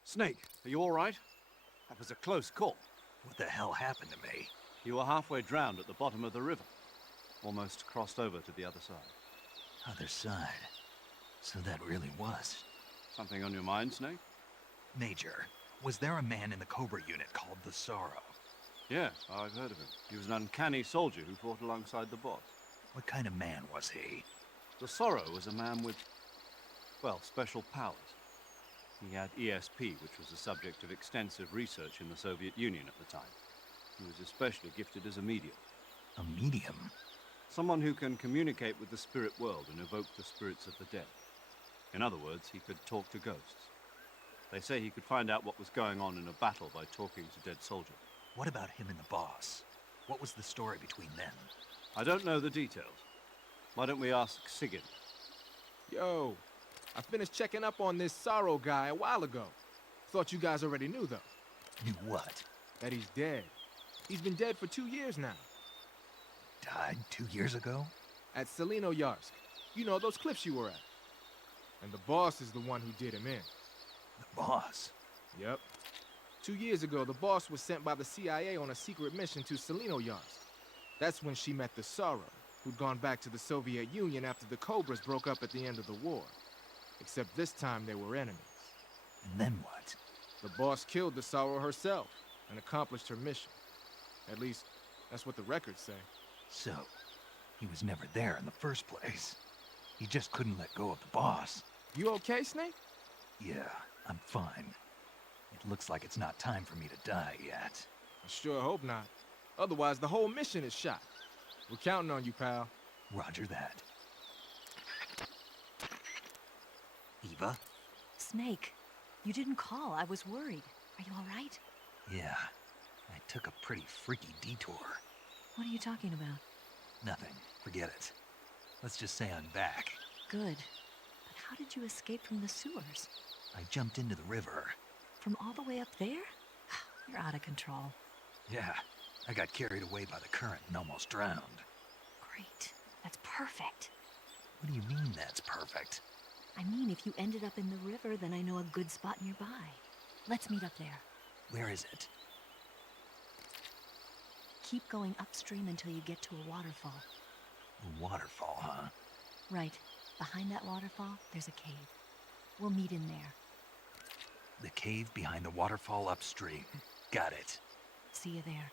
Snake, are you all right? That was a close call. What the hell happened to me? You were halfway drowned at the bottom of the river. Almost crossed over to the other side. Other side. So that really was. Something on your mind, Snake? Major, was there a man in the Cobra unit called the Sorrow? Yes, I've heard of him. He was an uncanny soldier who fought alongside the boss. What kind of man was he? The Sorrow was a man with, well, special powers. He had ESP, which was the subject of extensive research in the Soviet Union at the time. He was especially gifted as a medium. A medium? Someone who can communicate with the spirit world and evoke the spirits of the dead. In other words, he could talk to ghosts. They say he could find out what was going on in a battle by talking to dead soldiers. What about him and the boss? What was the story between them? I don't know the details. Why don't we ask Sigyn? Yo, I finished checking up on this Sorrow guy a while ago. Thought you guys already knew, though. Knew what? That he's dead. He's been dead for 2 years now. Died 2 years ago? At Selino-Yarsk. You know, those cliffs you were at. And the boss is the one who did him in. The boss? Yep. 2 years ago, the boss was sent by the CIA on a secret mission to Selino-Yarsk. That's when she met the Sorrow, who'd gone back to the Soviet Union after the Cobras broke up at the end of the war. Except this time they were enemies. And then what? The boss killed the Sorrow herself and accomplished her mission. At least, that's what the records say. So, he was never there in the first place. He just couldn't let go of the boss. You okay, Snake? Yeah, I'm fine. It looks like it's not time for me to die yet. I sure hope not. Otherwise, the whole mission is shot. We're counting on you, pal. Roger that. Eva? Snake, you didn't call. I was worried. Are you all right? Yeah, I took a pretty freaky detour. What are you talking about? Nothing. Forget it. Let's just say I'm back. Good. But how did you escape from the sewers? I jumped into the river. From all the way up there? You're out of control. Yeah, I got carried away by the current and almost drowned. Great. That's perfect. What do you mean that's perfect? I mean, if you ended up in the river, then I know a good spot nearby. Let's meet up there. Where is it? Keep going upstream until you get to a waterfall. A waterfall, huh? Right. Behind that waterfall, there's a cave. We'll meet in there. The cave behind the waterfall upstream. Got it. See you there.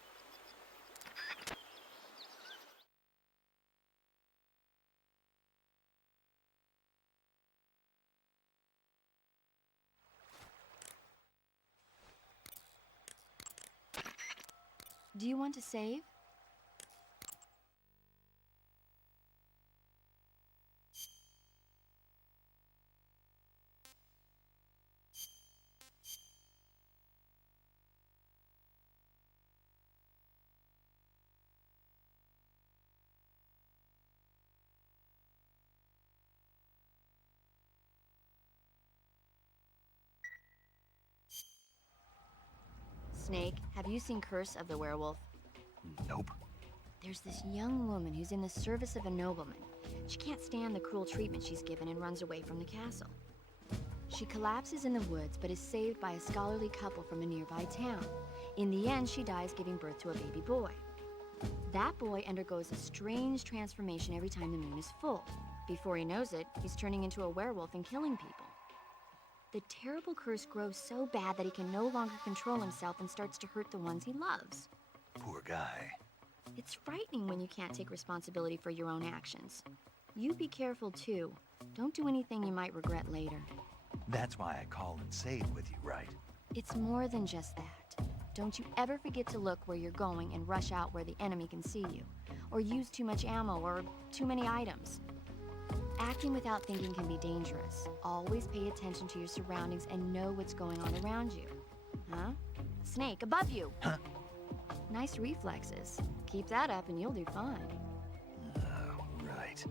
Do you want to save? Snake, have you seen Curse of the Werewolf? Nope. There's this young woman who's in the service of a nobleman. She can't stand the cruel treatment she's given and runs away from the castle. She collapses in the woods, but is saved by a scholarly couple from a nearby town. In the end, she dies giving birth to a baby boy. That boy undergoes a strange transformation every time the moon is full. Before he knows it, he's turning into a werewolf and killing people. The terrible curse grows so bad that he can no longer control himself and starts to hurt the ones he loves. Poor guy. It's frightening when you can't take responsibility for your own actions. You be careful too. Don't do anything you might regret later. That's why I call and save with you, right? It's more than just that. Don't you ever forget to look where you're going and rush out where the enemy can see you, or use too much ammo or too many items. Acting without thinking can be dangerous. Always pay attention to your surroundings and know what's going on around you. Huh? Snake, above you! Huh? Nice reflexes. Keep that up and you'll do fine. Right.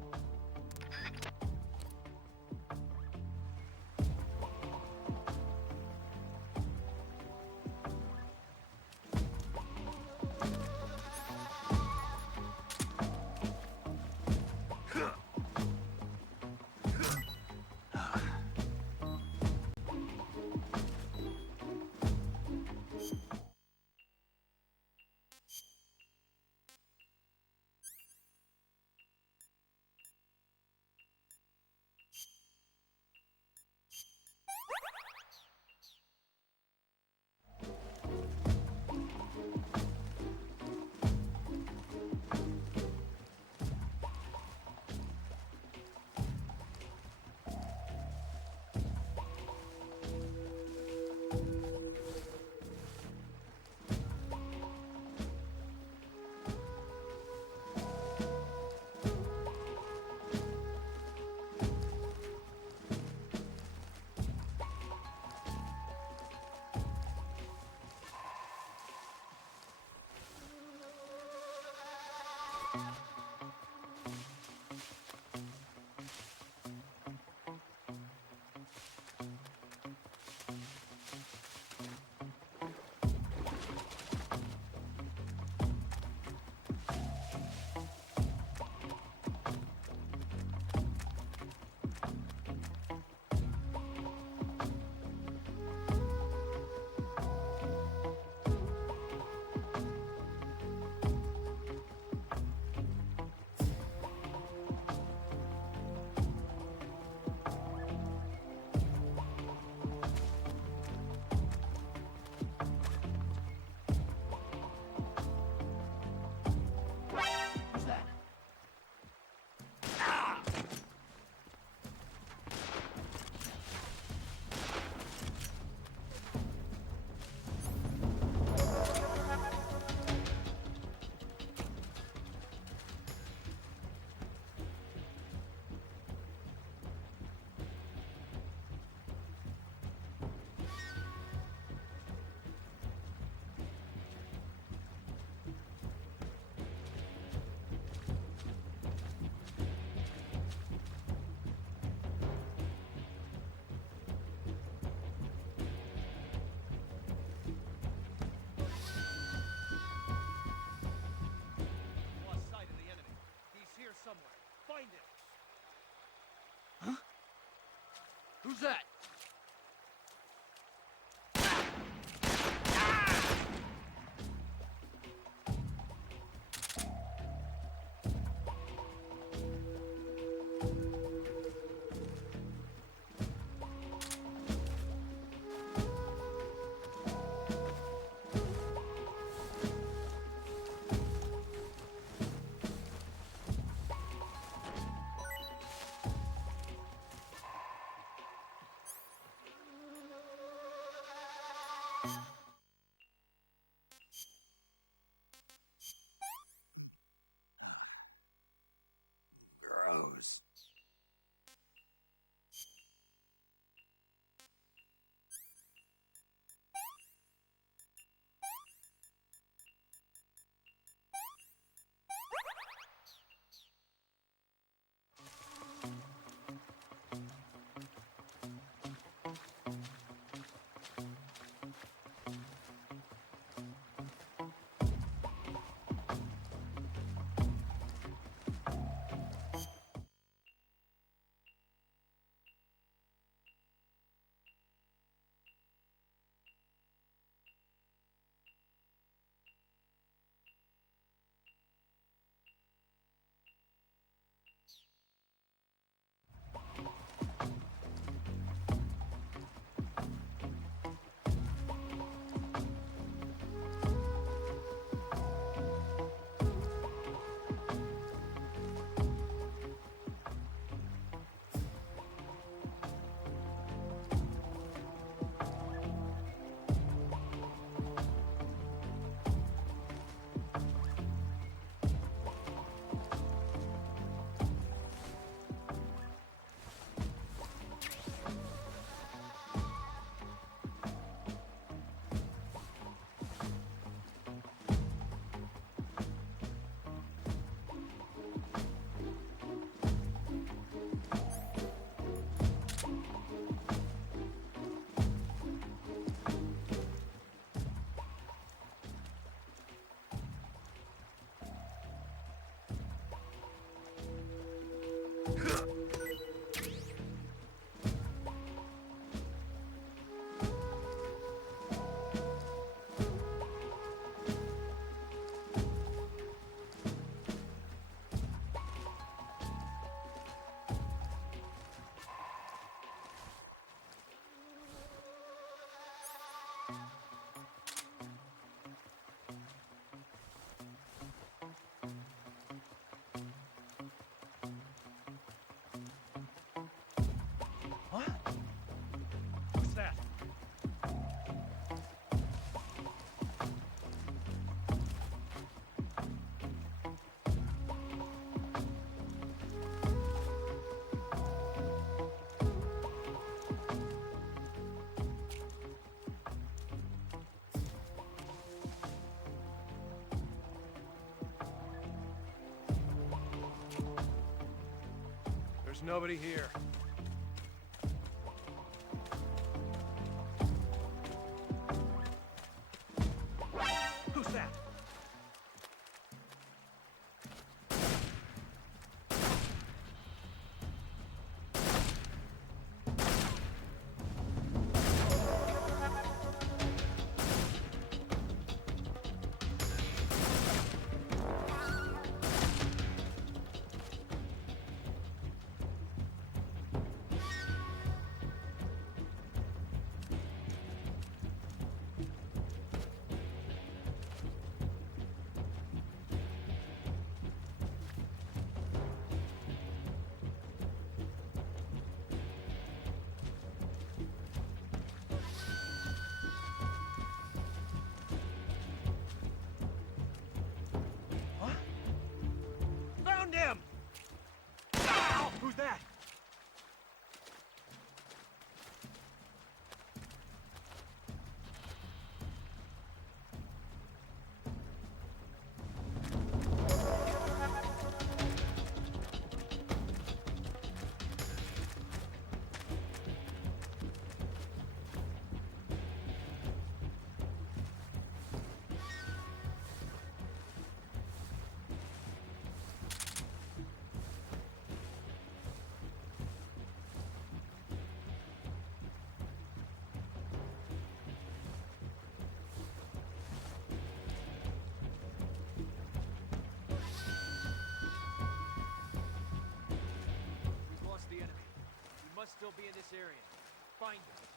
Who's that? Who's that? There's nobody here. Who's that? Found him! Ow! Who's that? We've lost the enemy. We must still be in this area. Find them.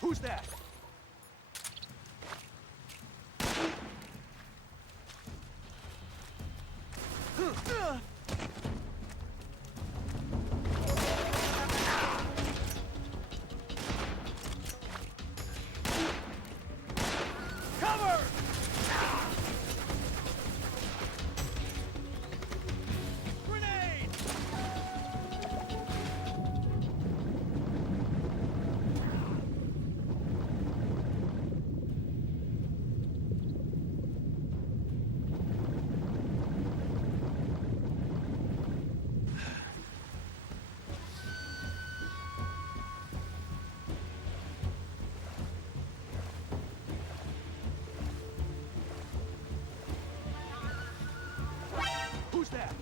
Who's that? Cover! Grenade! Who's that?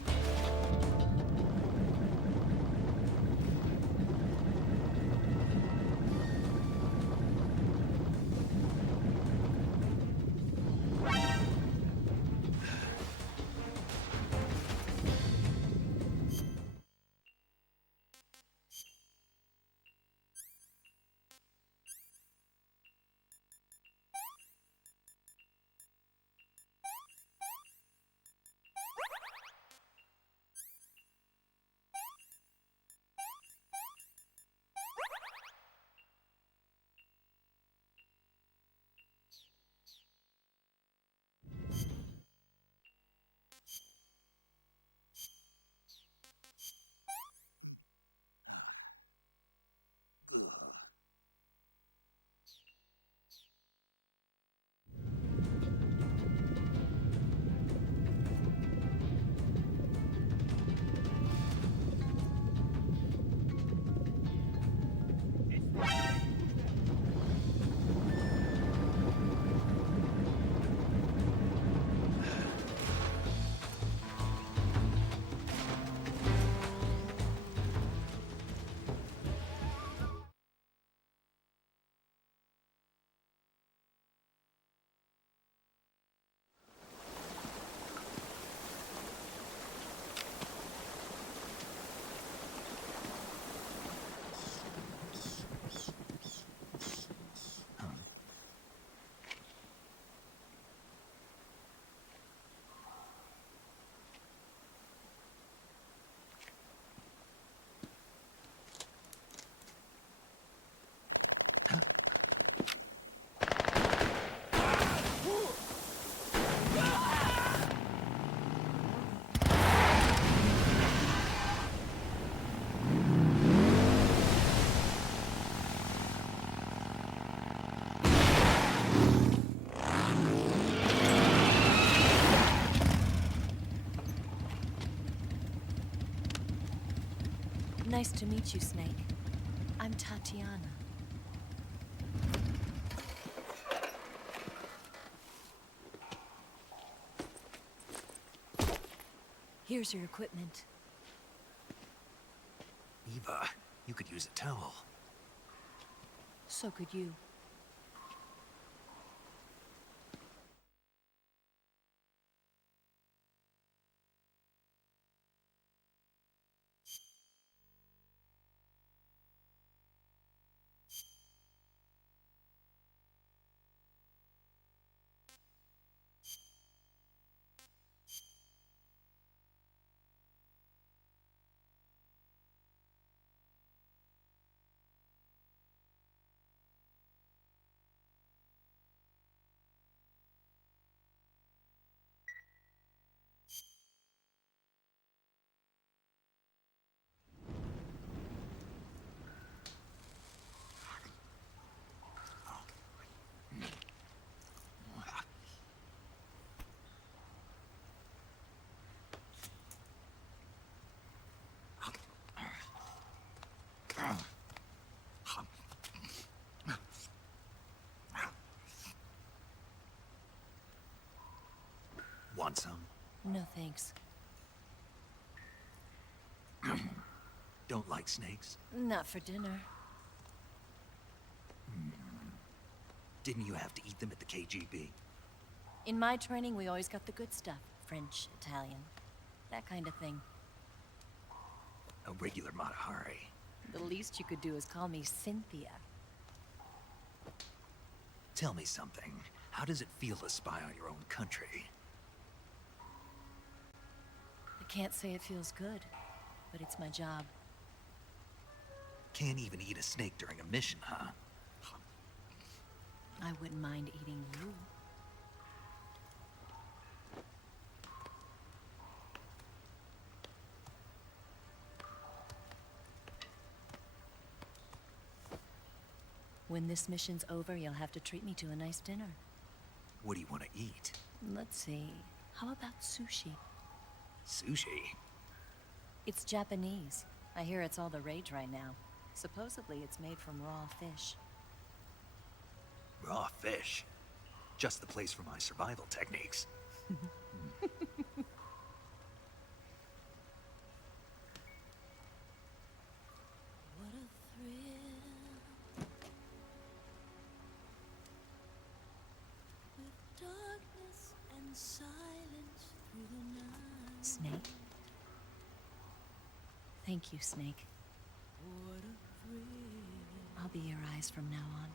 Nice to meet you, Snake. I'm Tatiana. Here's your equipment. Eva, you could use a towel. So could you. Want some? No thanks. Don't like snakes? Not for dinner. Didn't you have to eat them at the KGB? In my training, we always got the good stuff. French, Italian, that kind of thing. A regular Matahari. The least you could do is call me Cynthia. Tell me something. How does it feel to spy on your own country? I can't say it feels good, but it's my job. Can't even eat a snake during a mission, huh? I wouldn't mind eating you. When this mission's over, you'll have to treat me to a nice dinner. What do you want to eat? Let's see. How about sushi? Sushi? It's Japanese. I hear it's all the rage right now. Supposedly, it's made from raw fish. Raw fish? Just the place for my survival techniques. Snake? Thank you, Snake. I'll be your eyes from now on.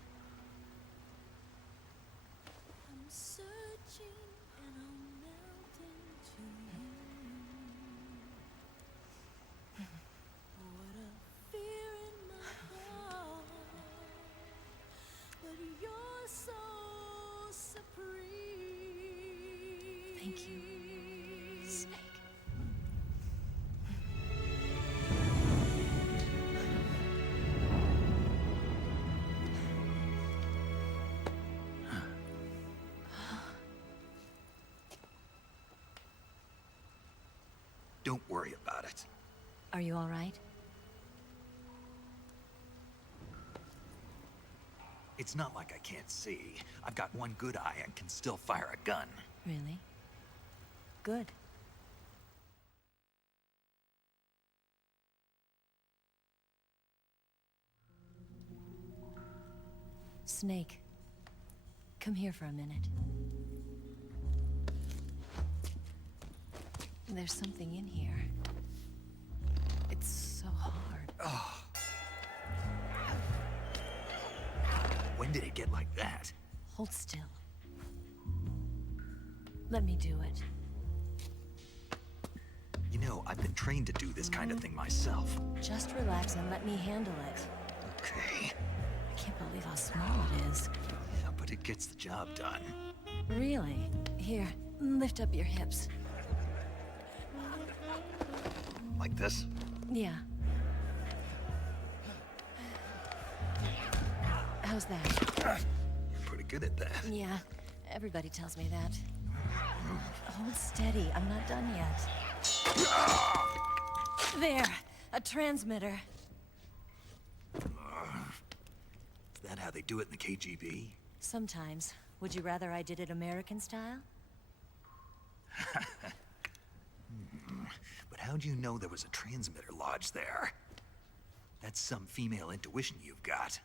I'm searching and I'm melting to you. What a fear in my heart, but you're so supreme. Thank you, Snake. Don't worry about it. Are you all right? It's not like I can't see. I've got one good eye and can still fire a gun. Really? Good. Snake, come here for a minute. There's something in here. It's so hard. Oh. When did it get like that? Hold still. Let me do it. You know, I've been trained to do this kind of thing myself. Just relax and let me handle it. Okay. I can't believe how small it is. Yeah, but it gets the job done. Really? Here, lift up your hips. Like this? Yeah. How's that? You're pretty good at that. Yeah, everybody tells me that. Hold steady, I'm not done yet. There, a transmitter. Is that how they do it in the KGB? Sometimes. Would you rather I did it American style? But how'd you know there was a transmitter lodged there? That's some female intuition you've got.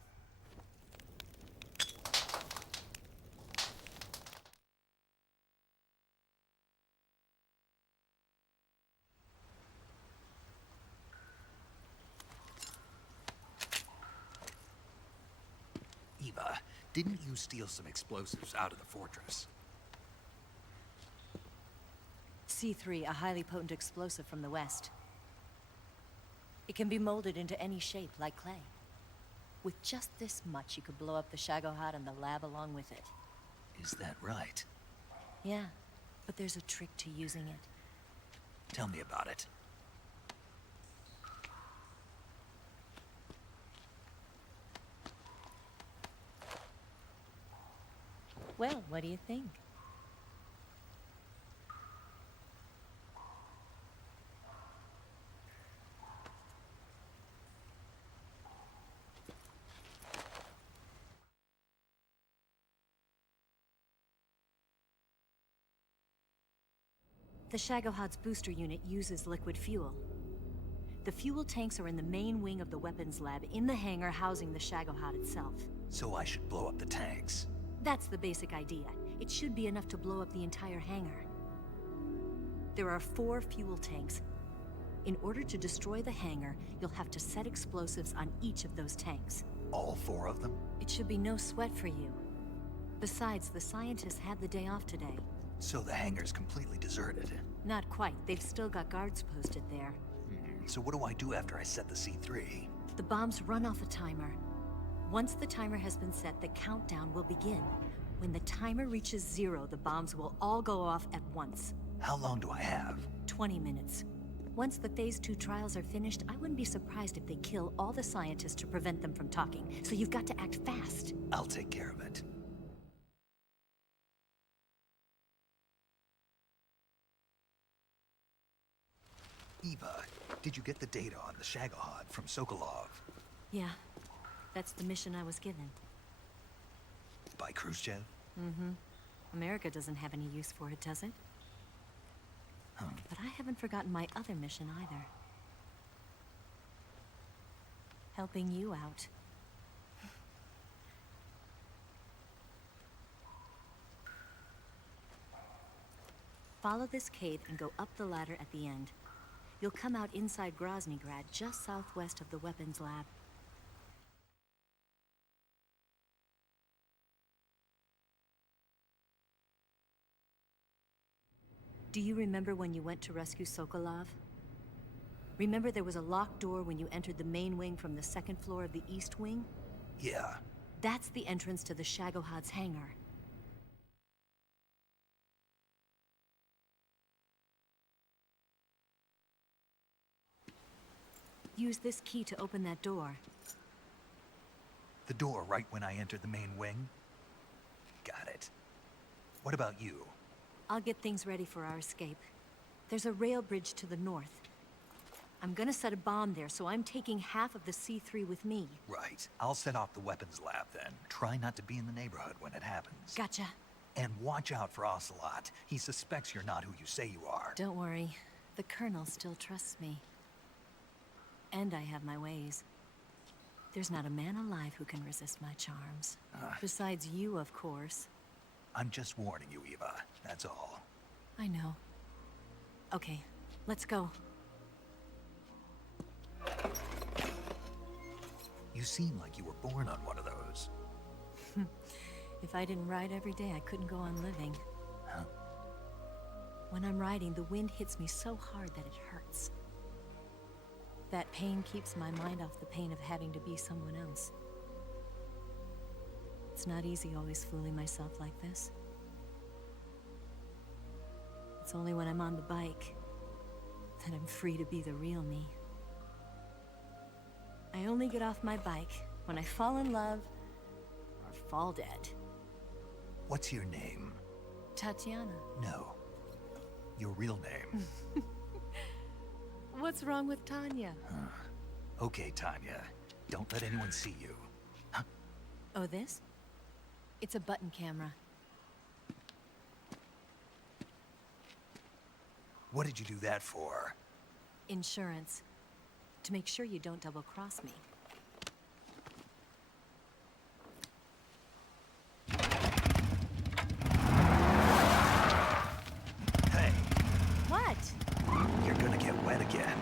Eva, didn't you steal some explosives out of the fortress? C3, a highly potent explosive from the west. It can be molded into any shape, like clay. With just this much, you could blow up the Shagohod and the lab along with it. Is that right? Yeah, but there's a trick to using it. Tell me about it. Well, what do you think? The Shagohod's booster unit uses liquid fuel. The fuel tanks are in the main wing of the weapons lab in the hangar housing the Shagohod itself. So I should blow up the tanks. That's the basic idea. It should be enough to blow up the entire hangar. There are 4 fuel tanks. In order to destroy the hangar, you'll have to set explosives on each of those tanks. All 4 of them? It should be no sweat for you. Besides, the scientists had the day off today. So the hangar's completely deserted. Not quite. They've still got guards posted there. So what do I do after I set the C3? The bombs run off a timer. Once the timer has been set, the countdown will begin. When the timer reaches 0, the bombs will all go off at once. How long do I have? 20 minutes. Once the Phase 2 trials are finished, I wouldn't be surprised if they kill all the scientists to prevent them from talking. So you've got to act fast. I'll take care of it. Eva, did you get the data on the Shagohod from Sokolov? Yeah, that's the mission I was given. By Khrushchev? Mm-hmm. America doesn't have any use for it, does it? But I haven't forgotten my other mission either. Helping you out. Follow this cave and go up the ladder at the end. You'll come out inside Groznygrad, just southwest of the weapons lab. Do you remember when you went to rescue Sokolov? Remember there was a locked door when you entered the main wing from the second floor of the east wing? Yeah. That's the entrance to the Shagohod's hangar. Use this key to open that door. The door right when I entered the main wing? Got it. What about you? I'll get things ready for our escape. There's a rail bridge to the north. I'm gonna set a bomb there, so I'm taking half of the C3 with me. Right. I'll set off the weapons lab then. Try not to be in the neighborhood when it happens. Gotcha. And watch out for Ocelot. He suspects you're not who you say you are. Don't worry. The Colonel still trusts me. And I have my ways. There's not a man alive who can resist my charms. Besides you, of course. I'm just warning you, Eva. That's all. I know. Okay, let's go. You seem like you were born on one of those. If I didn't ride every day, I couldn't go on living. Huh? When I'm riding, the wind hits me so hard that it hurts. That pain keeps my mind off the pain of having to be someone else. It's not easy always fooling myself like this. It's only when I'm on the bike that I'm free to be the real me. I only get off my bike when I fall in love or fall dead. What's your name? Tatiana. No. Your real name. What's wrong with Tanya? Okay, Tanya. Don't let anyone see you. Huh? Oh, this? It's a button camera. What did you do that for? Insurance. To make sure you don't double-cross me. Hey. What? You're gonna get wet again.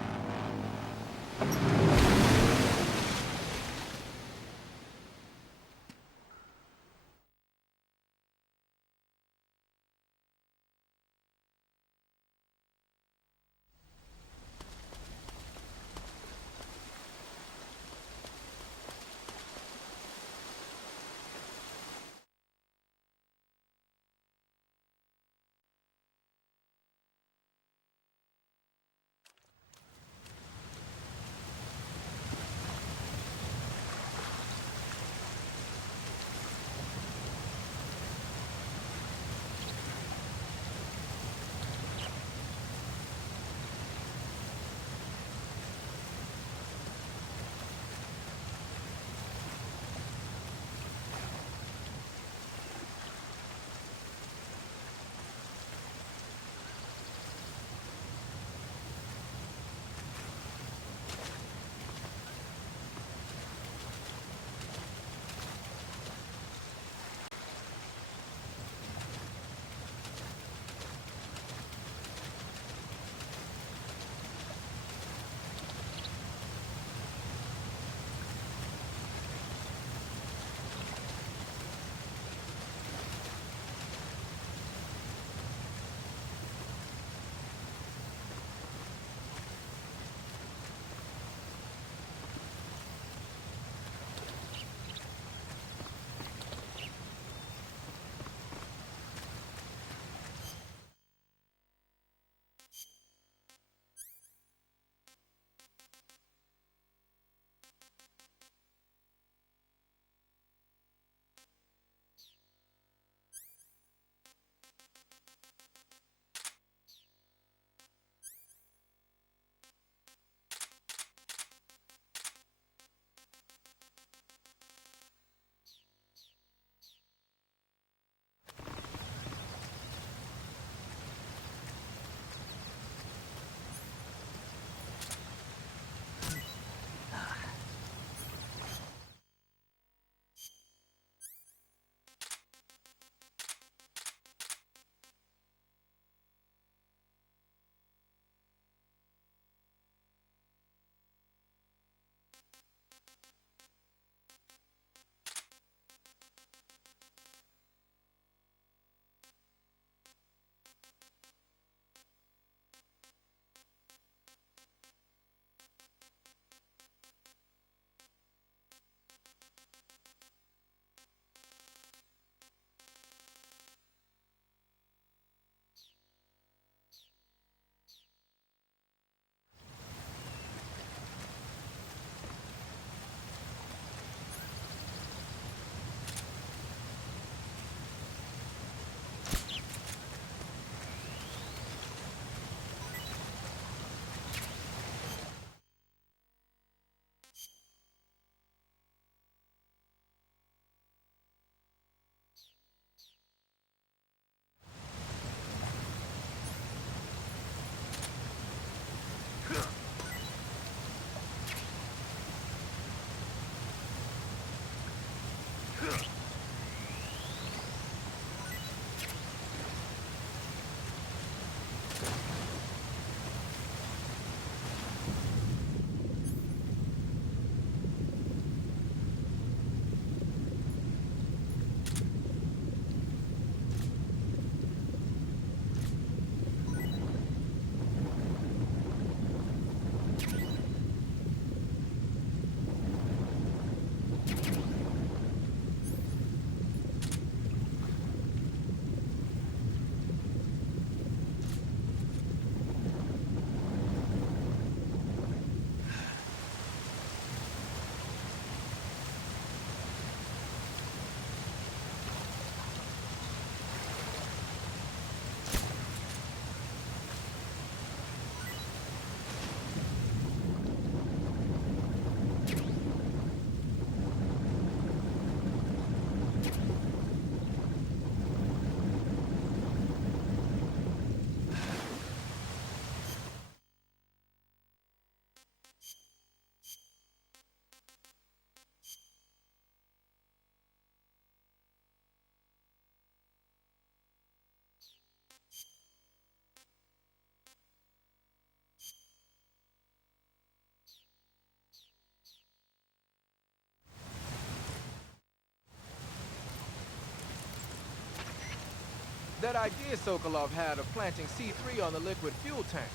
That idea Sokolov had of planting C3 on the liquid fuel tanks.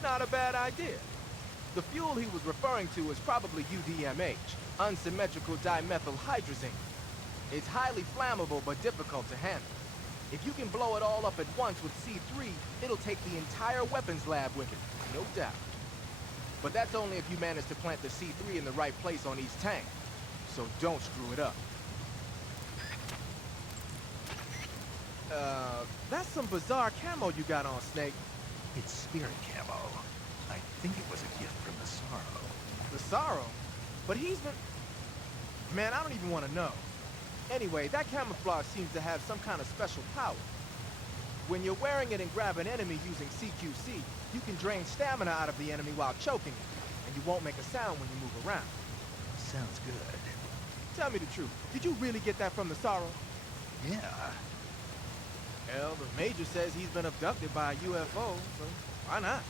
Not a bad idea. The fuel he was referring to is probably UDMH, unsymmetrical dimethyl hydrazine. It's highly flammable but difficult to handle. If you can blow it all up at once with C3, it'll take the entire weapons lab with it, no doubt. But that's only if you manage to plant the C3 in the right place on each tank. So don't screw it up. That's some bizarre camo you got on, Snake. It's spirit camo. I think it was a gift from the Sorrow. The Sorrow? But he's been... Man, I don't even want to know. Anyway, that camouflage seems to have some kind of special power. When you're wearing it and grab an enemy using CQC, you can drain stamina out of the enemy while choking it, and you won't make a sound when you move around. Sounds good. Tell me the truth, did you really get that from the Sorrow? Yeah. Hell, the Major says he's been abducted by a UFO, so why not?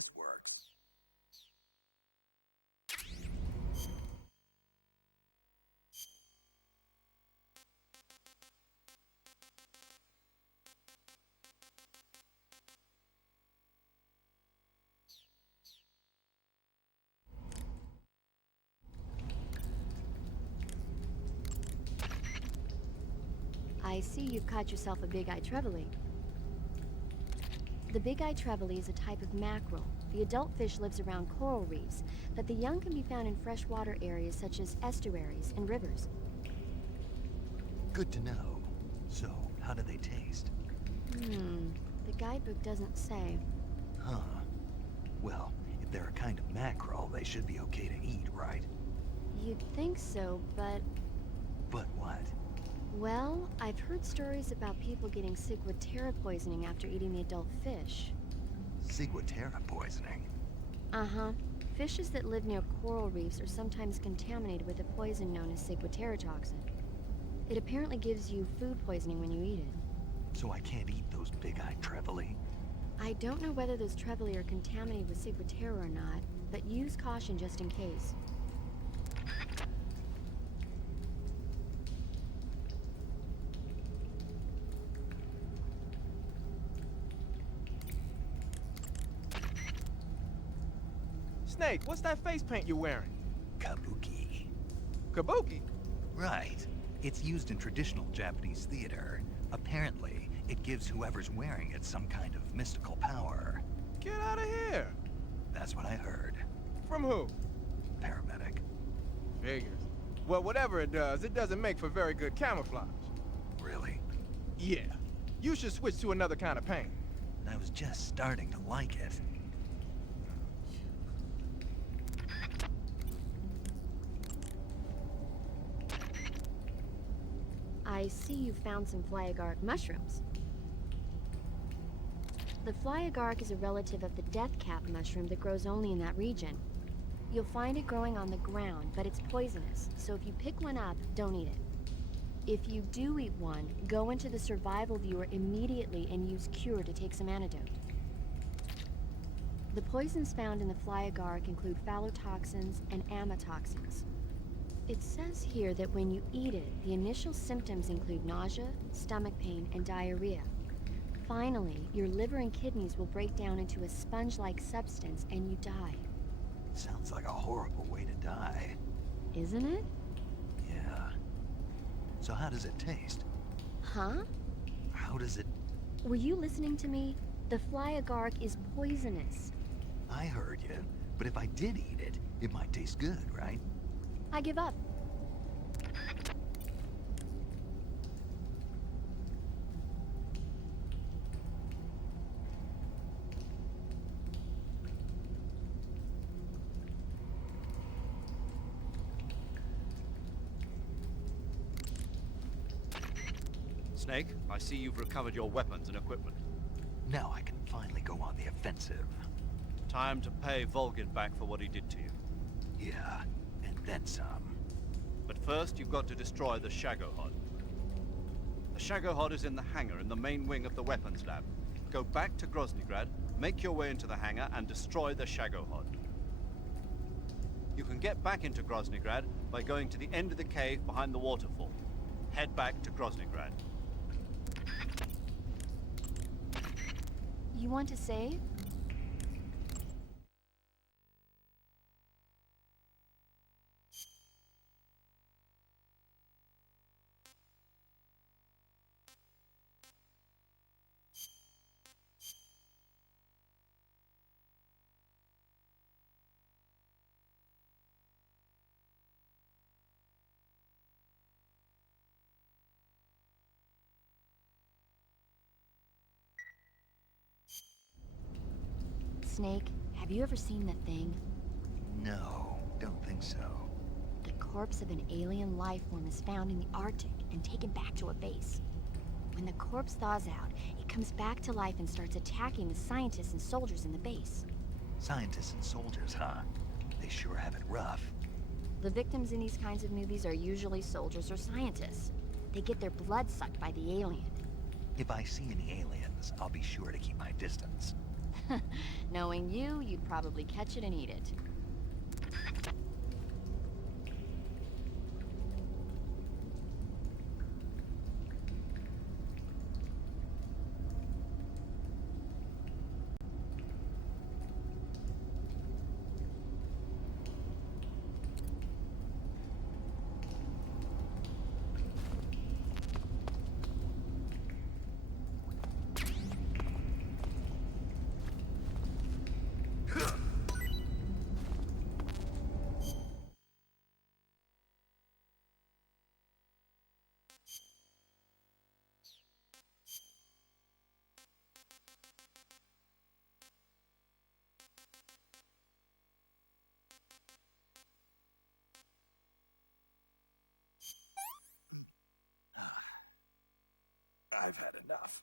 this works. I see you've caught yourself a big-eyed trevally. The big-eyed trevally is a type of mackerel. The adult fish lives around coral reefs, but the young can be found in freshwater areas such as estuaries and rivers. Good to know. So, how do they taste? The guidebook doesn't say. Huh. Well, if they're a kind of mackerel, they should be okay to eat, right? You'd think so, but... But what? Well, I've heard stories about people getting ciguatera poisoning after eating the adult fish. Ciguatera poisoning? Uh-huh. Fishes that live near coral reefs are sometimes contaminated with a poison known as ciguatera toxin. It apparently gives you food poisoning when you eat it. So I can't eat those big-eyed trevally? I don't know whether those trevally are contaminated with ciguatera or not, but use caution just in case. Snake, what's that face paint you're wearing? Kabuki. Kabuki? Right. It's used in traditional Japanese theater. Apparently, it gives whoever's wearing it some kind of mystical power. Get out of here! That's what I heard. From who? Paramedic. Figures. Well, whatever it doesn't make for very good camouflage. Really? Yeah. You should switch to another kind of paint. I was just starting to like it. I see you found some flyagaric mushrooms. The flyagaric is a relative of the deathcap mushroom that grows only in that region. You'll find it growing on the ground, but it's poisonous, so if you pick one up, don't eat it. If you do eat one, go into the survival viewer immediately and use Cure to take some antidote. The poisons found in the flyagaric include phallotoxins and amatoxins. It says here that when you eat it, the initial symptoms include nausea, stomach pain, and diarrhea. Finally, your liver and kidneys will break down into a sponge-like substance and you die. Sounds like a horrible way to die. Isn't it? Yeah. So how does it taste? Huh? How does it... Were you listening to me? The flyagaric is poisonous. I heard you, but if I did eat it, it might taste good, right? I give up. Snake, I see you've recovered your weapons and equipment. Now I can finally go on the offensive. Time to pay Volgin back for what he did to you. Yeah, and then some. But first, you've got to destroy the Shagohod. The Shagohod is in the hangar in the main wing of the weapons lab. Go back to Groznygrad, make your way into the hangar, and destroy the Shagohod. You can get back into Groznygrad by going to the end of the cave behind the waterfall. Head back to Groznygrad. You want to save? Snake, have you ever seen that thing? No, don't think so. The corpse of an alien life form is found in the Arctic and taken back to a base. When the corpse thaws out, it comes back to life and starts attacking the scientists and soldiers in the base. Scientists and soldiers, huh? They sure have it rough. The victims in these kinds of movies are usually soldiers or scientists. They get their blood sucked by the alien. If I see any aliens, I'll be sure to keep my distance. Knowing you, you'd probably catch it and eat it. I've had enough.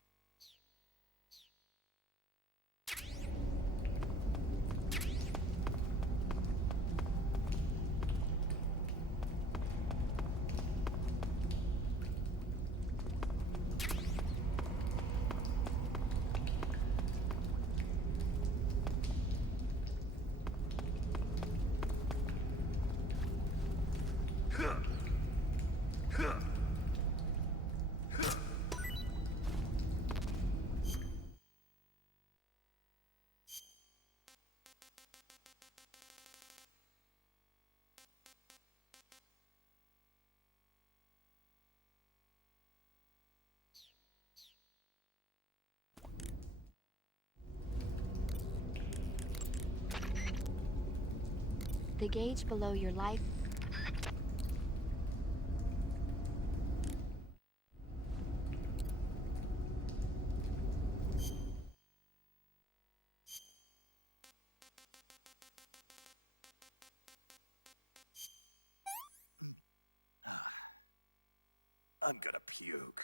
The gauge below your life. I'm gonna puke.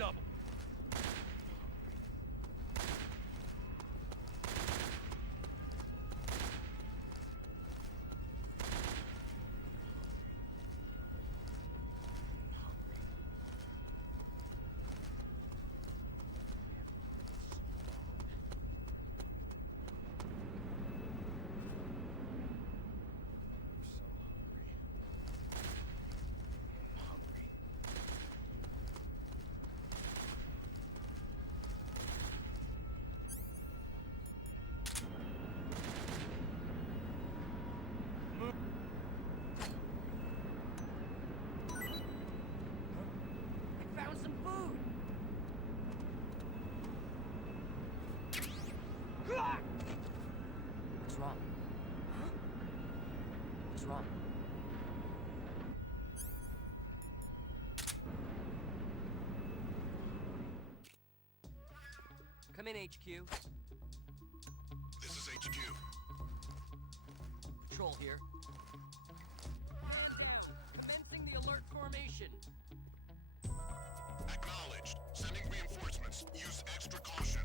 double. I found some food. What's wrong? Huh? What's wrong? Come in, HQ. This is HQ. Patrol here. Commencing the alert formation. Acknowledged. Sending reinforcements. Use extra caution.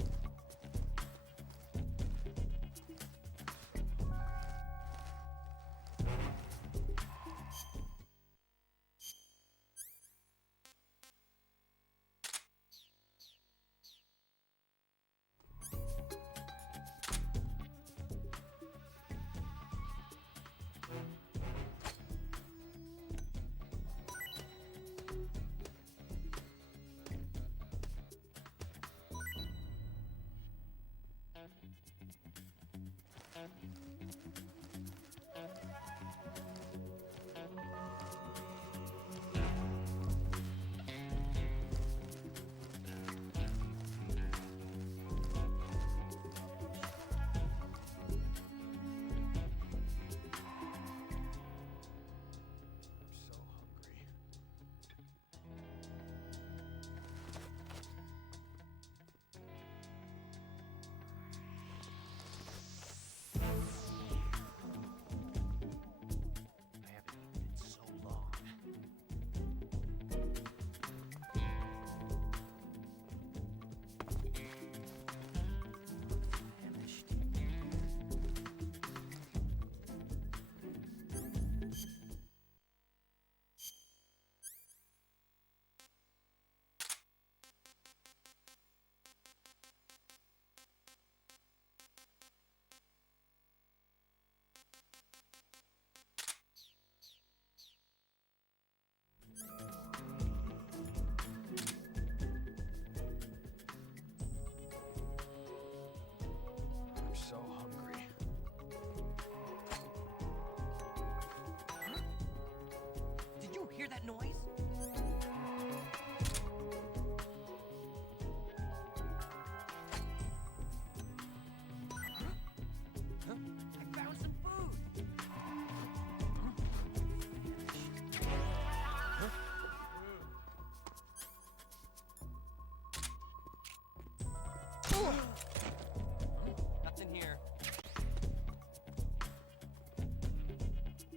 So hungry. Did you hear that noise? Huh? I found some food. Nothing here. I'm famished.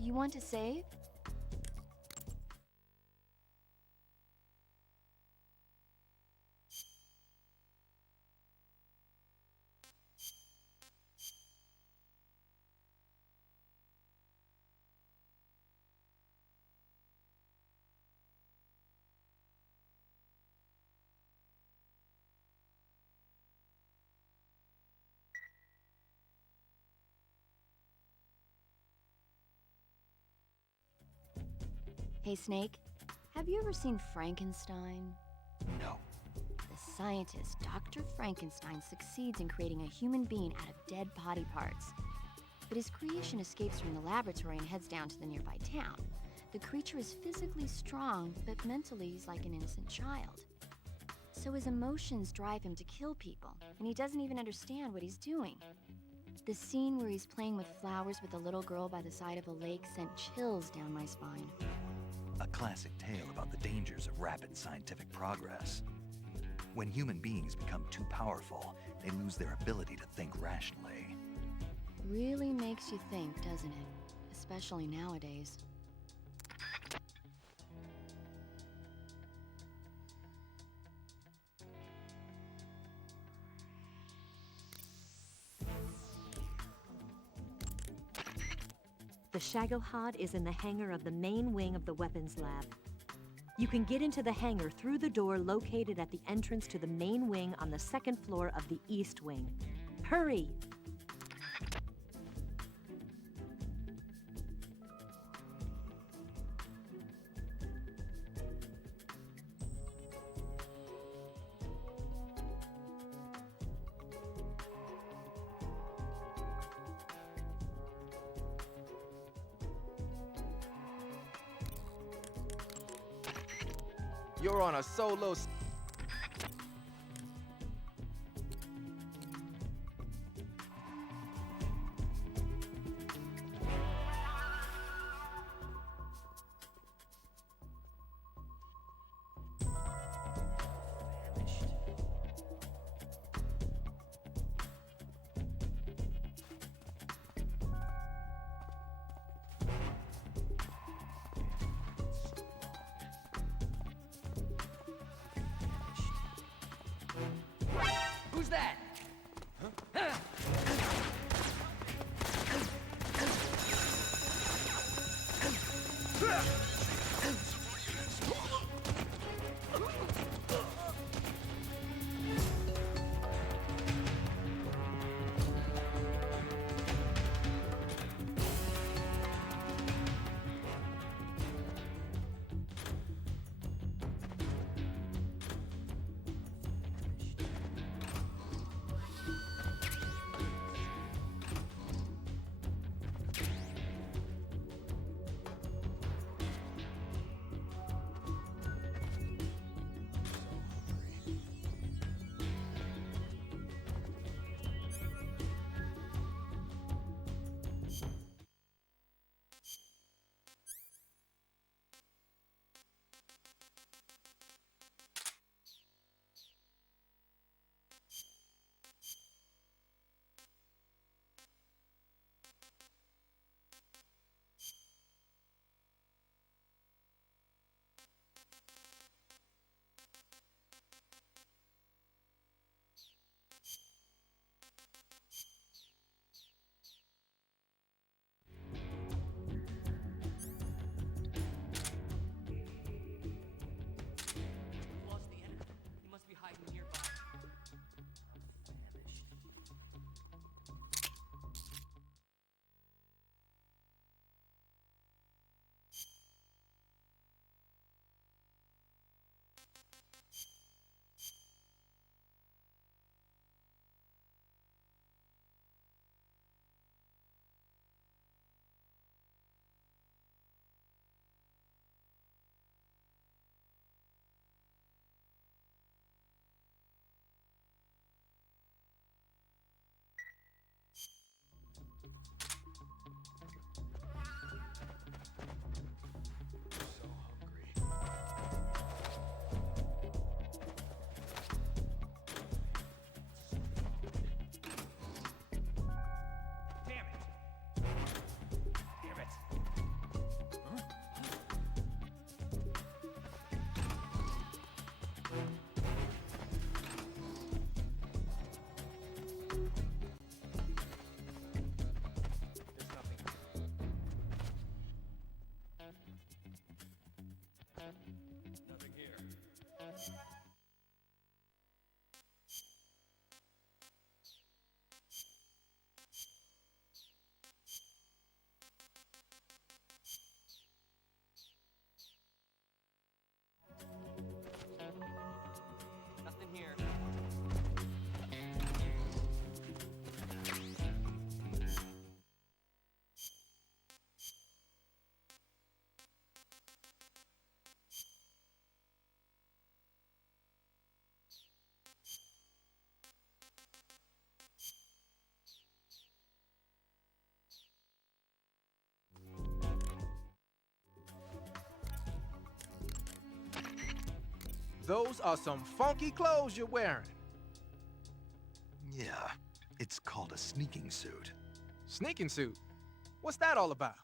You want to save? Hey, Snake, have you ever seen Frankenstein? No. The scientist, Dr. Frankenstein, succeeds in creating a human being out of dead body parts. But his creation escapes from the laboratory and heads down to the nearby town. The creature is physically strong, but mentally he's like an innocent child. So his emotions drive him to kill people, and he doesn't even understand what he's doing. The scene where he's playing with flowers with a little girl by the side of a lake sent chills down my spine. A classic tale about the dangers of rapid scientific progress. When human beings become too powerful, they lose their ability to think rationally. Really makes you think, doesn't it? Especially nowadays. The Shagohod is in the hangar of the main wing of the weapons lab. You can get into the hangar through the door located at the entrance to the main wing on the second floor of the east wing. Hurry! You're on a solo. Who's that? Those are some funky clothes you're wearing. Yeah, it's called a sneaking suit. Sneaking suit? What's that all about?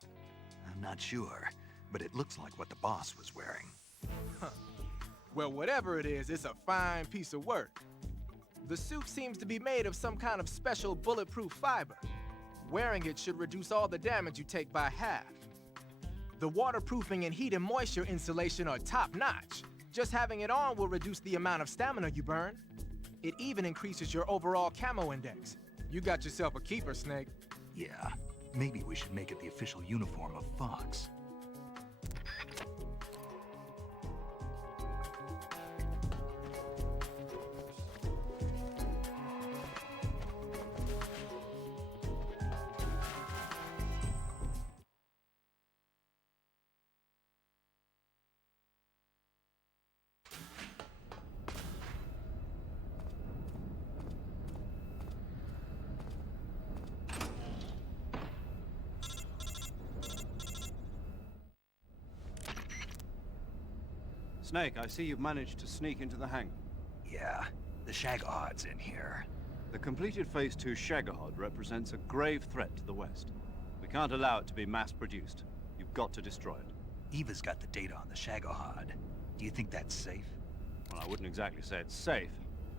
I'm not sure, but it looks like what the boss was wearing. Well, whatever it is, it's a fine piece of work. The suit seems to be made of some kind of special bulletproof fiber. Wearing it should reduce all the damage you take by half. The waterproofing and heat and moisture insulation are top-notch. Just having it on will reduce the amount of stamina you burn. It even increases your overall camo index. You got yourself a keeper, Snake. Yeah, maybe we should make it the official uniform of Fox. Snake, I see you've managed to sneak into the hangar. Yeah, the Shagohod's in here. The completed Phase 2 Shagohod represents a grave threat to the West. We can't allow it to be mass-produced. You've got to destroy it. Eva's got the data on the Shagohod. Do you think that's safe? Well, I wouldn't exactly say it's safe,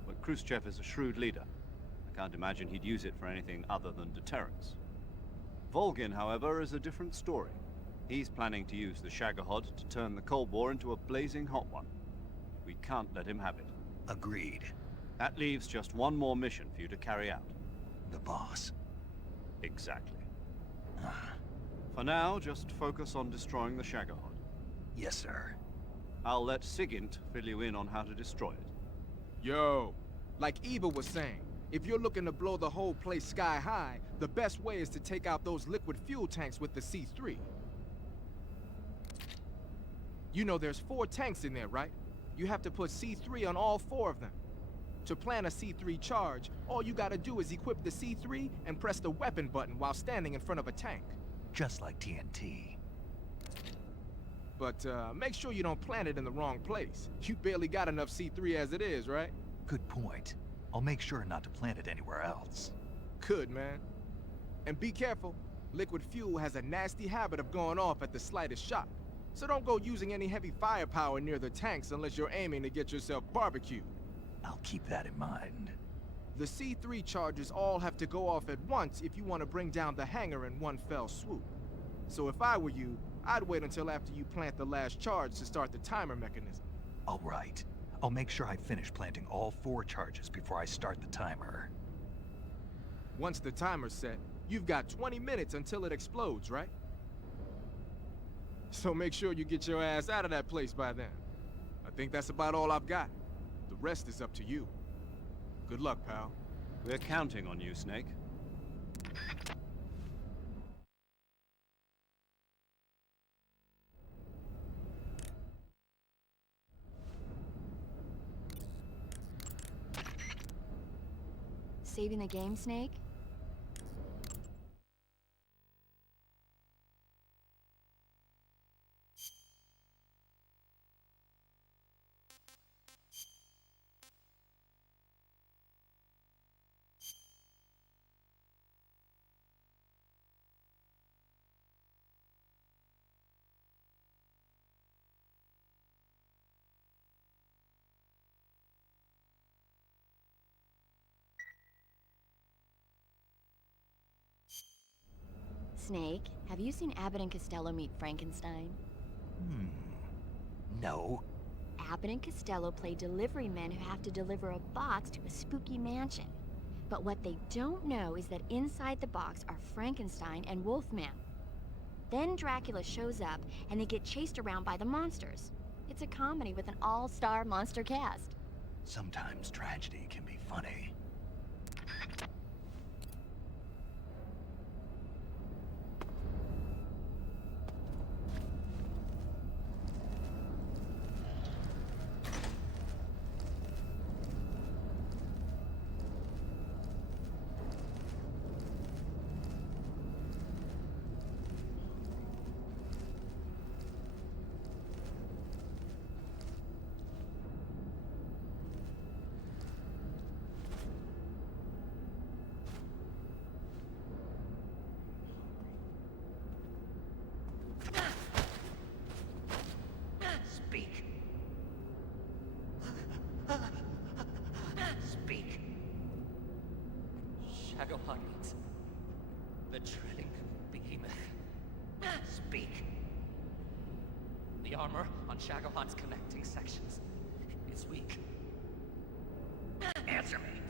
but Khrushchev is a shrewd leader. I can't imagine he'd use it for anything other than deterrence. Volgin, however, is a different story. He's planning to use the Shagohod to turn the Cold War into a blazing hot one. We can't let him have it. Agreed. That leaves just one more mission for you to carry out. The boss. Exactly. For now, just focus on destroying the Shagohod. Yes, sir. I'll let Sigint fill you in on how to destroy it. Yo, like Eva was saying, if you're looking to blow the whole place sky high, the best way is to take out those liquid fuel tanks with the C3. You know there's 4 tanks in there, right? You have to put C3 on all 4 of them. To plan a C3 charge, all you gotta do is equip the C3 and press the weapon button while standing in front of a tank. Just like TNT. But make sure you don't plant it in the wrong place. You barely got enough C3 as it is, right? Good point. I'll make sure not to plant it anywhere else. Good, man. And be careful. Liquid fuel has a nasty habit of going off at the slightest shock. So don't go using any heavy firepower near the tanks unless you're aiming to get yourself barbecued. I'll keep that in mind. The C3 charges all have to go off at once if you want to bring down the hangar in one fell swoop. So if I were you, I'd wait until after you plant the last charge to start the timer mechanism. All right. I'll make sure I finish planting all 4 charges before I start the timer. Once the timer's set, you've got 20 minutes until it explodes, right? So make sure you get your ass out of that place by then. I think that's about all I've got. The rest is up to you. Good luck, pal. We're counting on you, Snake. Saving the game, Snake? Snake, have you seen Abbott and Costello meet Frankenstein? No. Abbott and Costello play delivery men who have to deliver a box to a spooky mansion. But what they don't know is that inside the box are Frankenstein and Wolfman. Then Dracula shows up, and they get chased around by the monsters. It's a comedy with an all-star monster cast. Sometimes tragedy can be funny. Shagopod needs. The treading behemoth. Speak. The armor on Shagopod's connecting sections is weak. Answer me.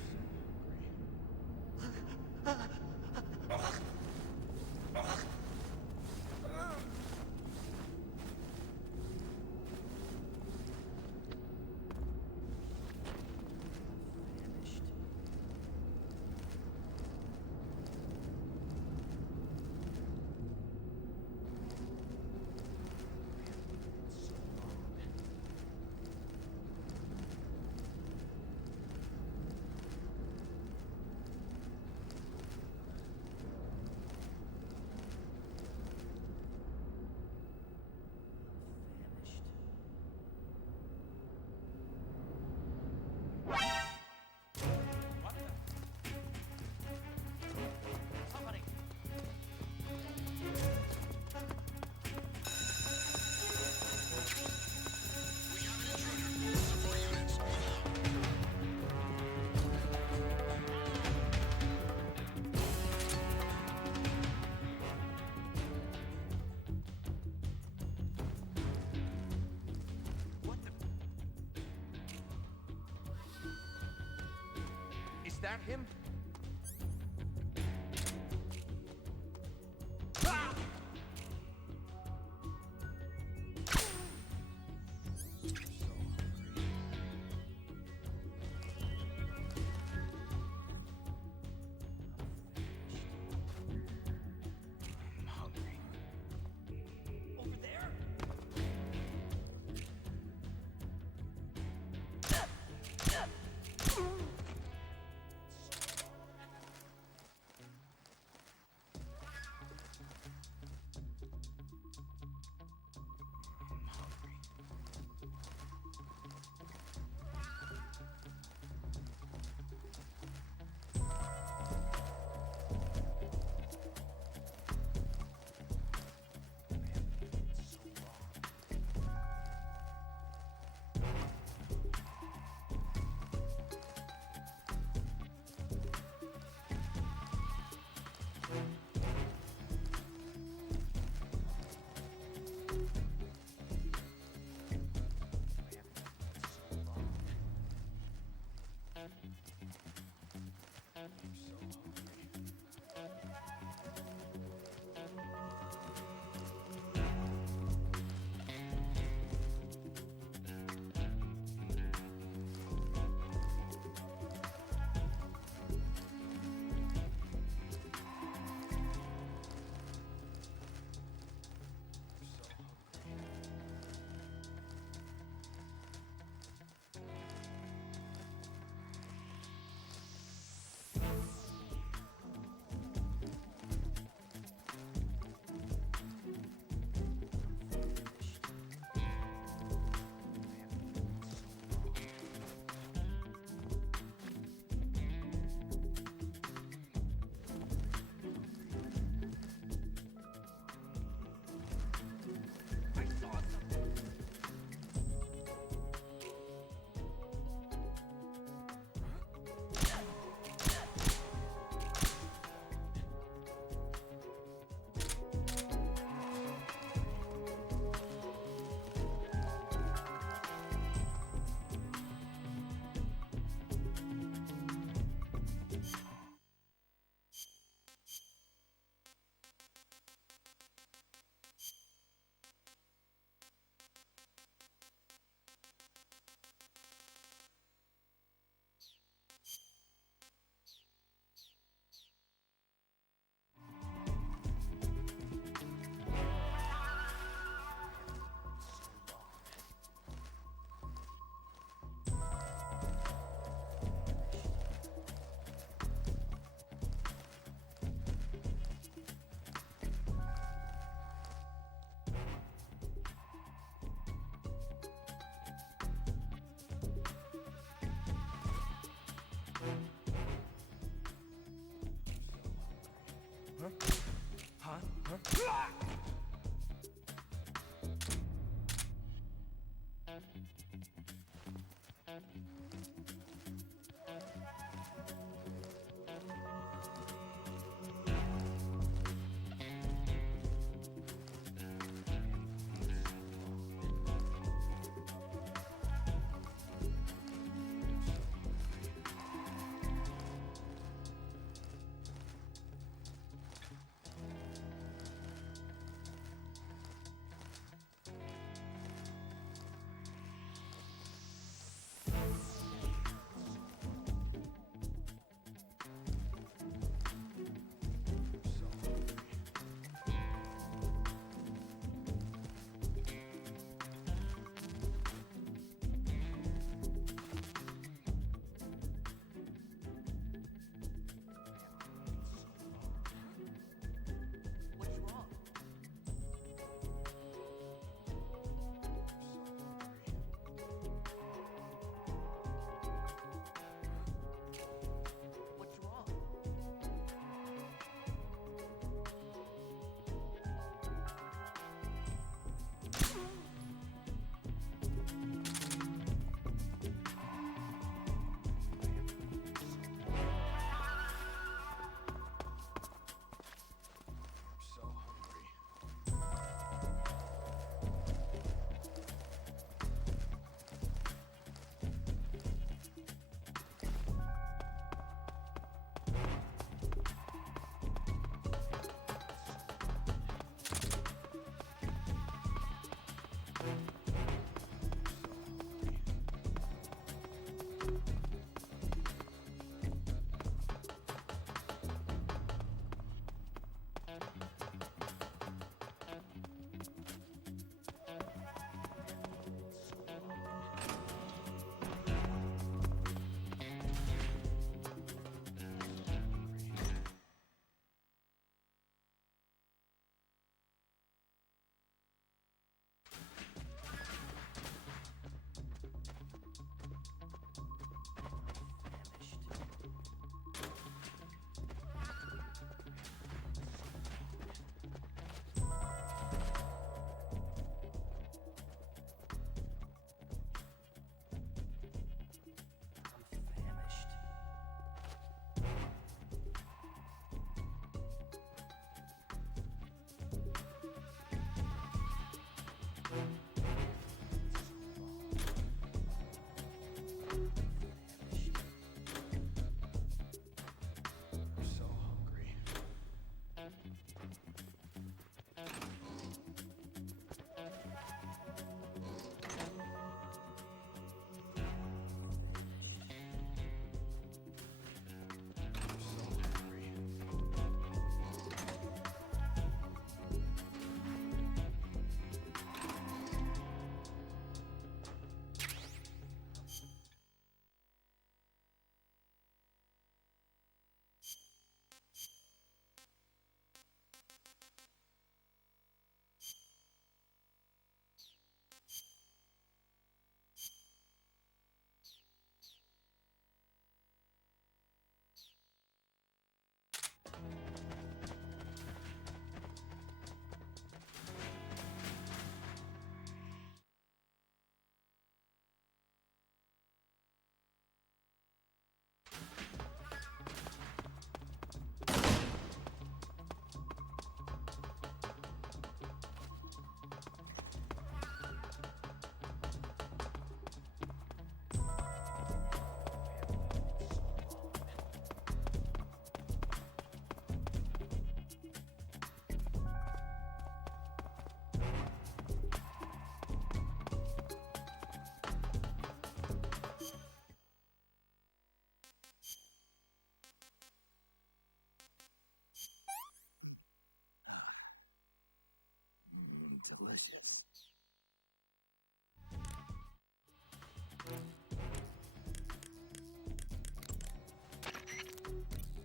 Is that him?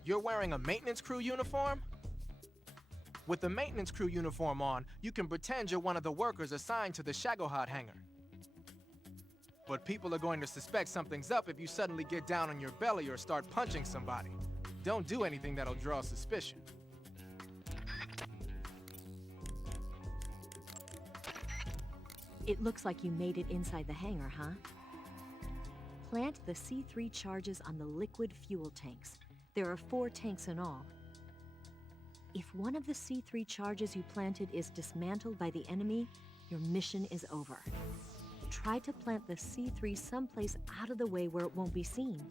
You're wearing a maintenance crew uniform? With the maintenance crew uniform on, you can pretend you're one of the workers assigned to the Shagohod hangar. But people are going to suspect something's up if you suddenly get down on your belly or start punching somebody. Don't do anything that'll draw suspicion. It looks like you made it inside the hangar, huh? Plant the C3 charges on the liquid fuel tanks. There are 4 tanks in all. If one of the C3 charges you planted is dismantled by the enemy, your mission is over. Try to plant the C3 someplace out of the way where it won't be seen.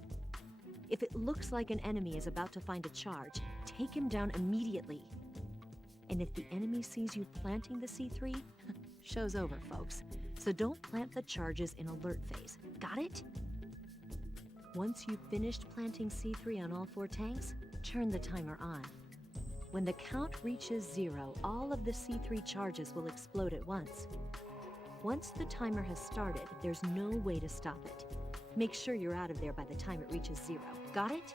If it looks like an enemy is about to find a charge, take him down immediately. And if the enemy sees you planting the C3, show's over, folks. So don't plant the charges in alert phase. Got it? Once you've finished planting C3 on all 4 tanks, turn the timer on. When the count reaches 0, all of the C3 charges will explode at once. Once the timer has started, there's no way to stop it. Make sure you're out of there by the time it reaches 0. Got it?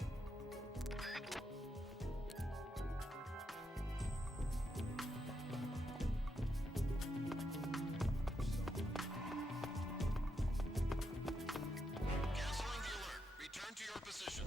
Canceling the alert. Return to your position.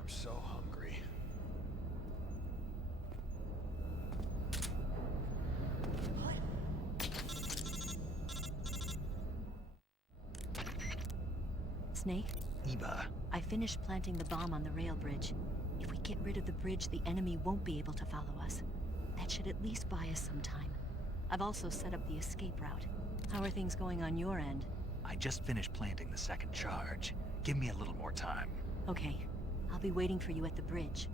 I'm so hungry. Snake, Eva, I finished planting the bomb on the rail bridge. If we get rid of the bridge, the enemy won't be able to follow us. That should at least buy us some time. I've also set up the escape route. How are things going on your end? I just finished planting the second charge. Give me a little more time. Okay, I'll be waiting for you at the bridge.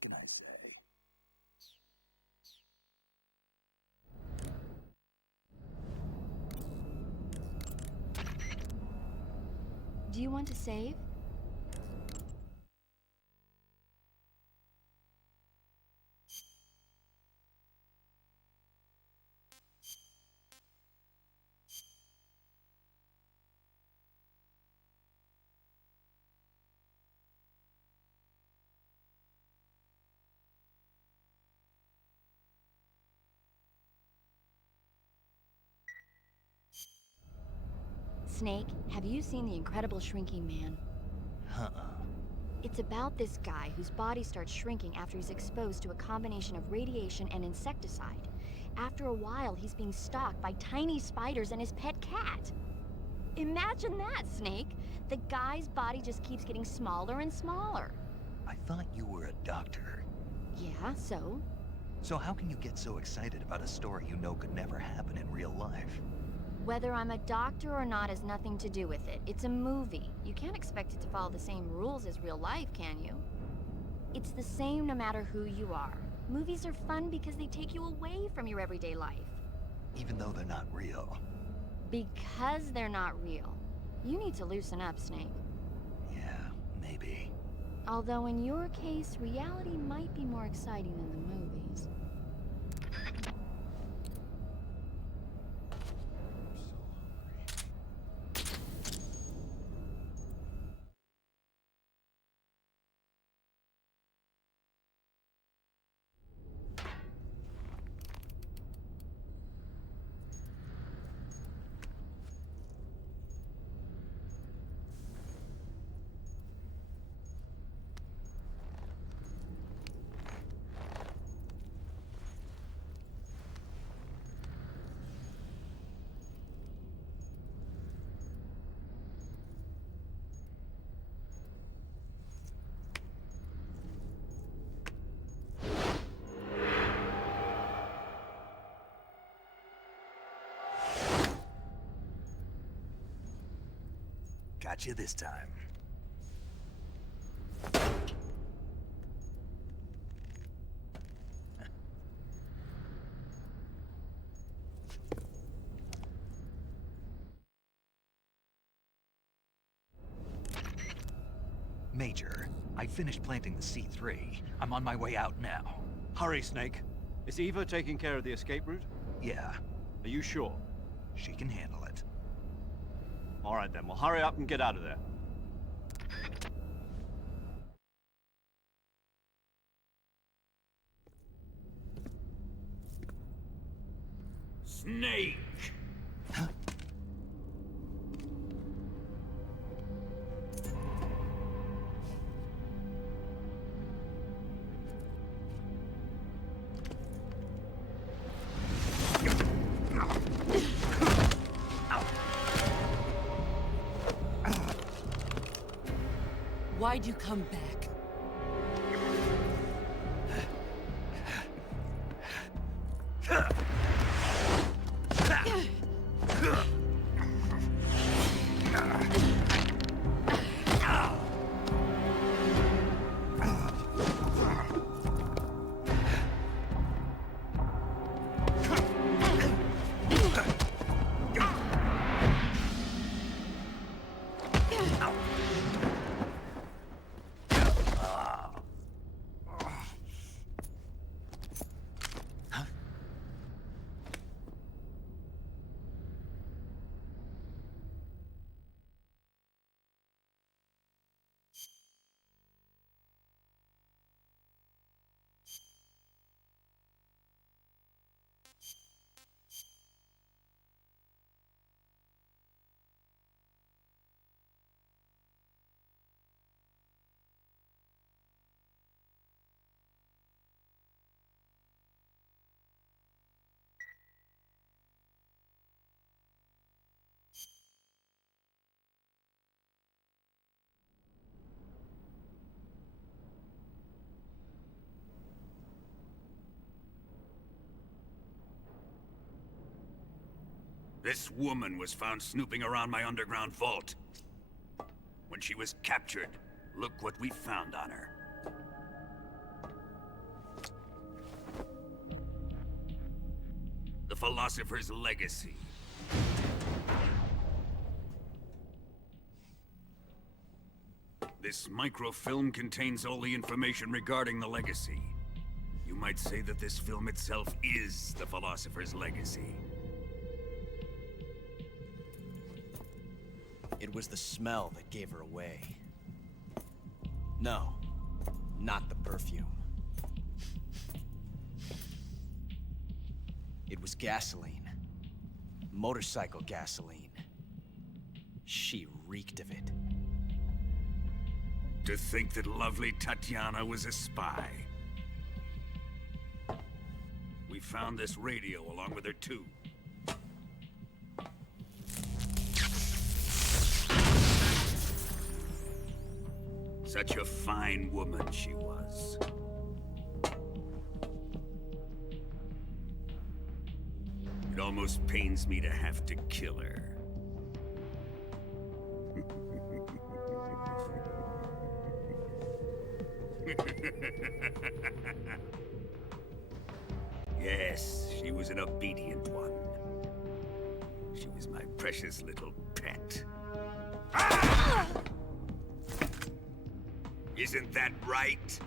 What can I say? Do you want to save? Snake, have you seen The Incredible Shrinking Man? It's about this guy whose body starts shrinking after he's exposed to a combination of radiation and insecticide. After a while, he's being stalked by tiny spiders and his pet cat. Imagine that, Snake! The guy's body just keeps getting smaller and smaller. I thought you were a doctor. Yeah, so? So how can you get so excited about a story you know could never happen in real life? Whether I'm a doctor or not has nothing to do with it. It's a movie. You can't expect it to follow the same rules as real life, can you? It's the same no matter who you are. Movies are fun because they take you away from your everyday life. Even though they're not real. Because they're not real. You need to loosen up, Snake. Yeah, maybe. Although in your case, reality might be more exciting than the movies. Got you this time. Major, I finished planting the C3. I'm on my way out now. Hurry, Snake. Is Eva taking care of the escape route? Yeah. Are you sure? She can handle it. All right then, well hurry up and get out of there. Snake! Why'd you come back? This woman was found snooping around my underground vault. When she was captured, look what we found on her. Philosopher's Legacy. This microfilm contains all the information regarding the Legacy. You might say that this film itself is the Philosopher's Legacy. It was the smell that gave her away. No, not the perfume. It was gasoline. Motorcycle gasoline. She reeked of it. To think that lovely Tatiana was a spy. We found this radio along with her too. Such a fine woman she was. It almost pains me to have to kill her. Yes, she was an obedient one. She was my precious little pet. Ah! Isn't that right?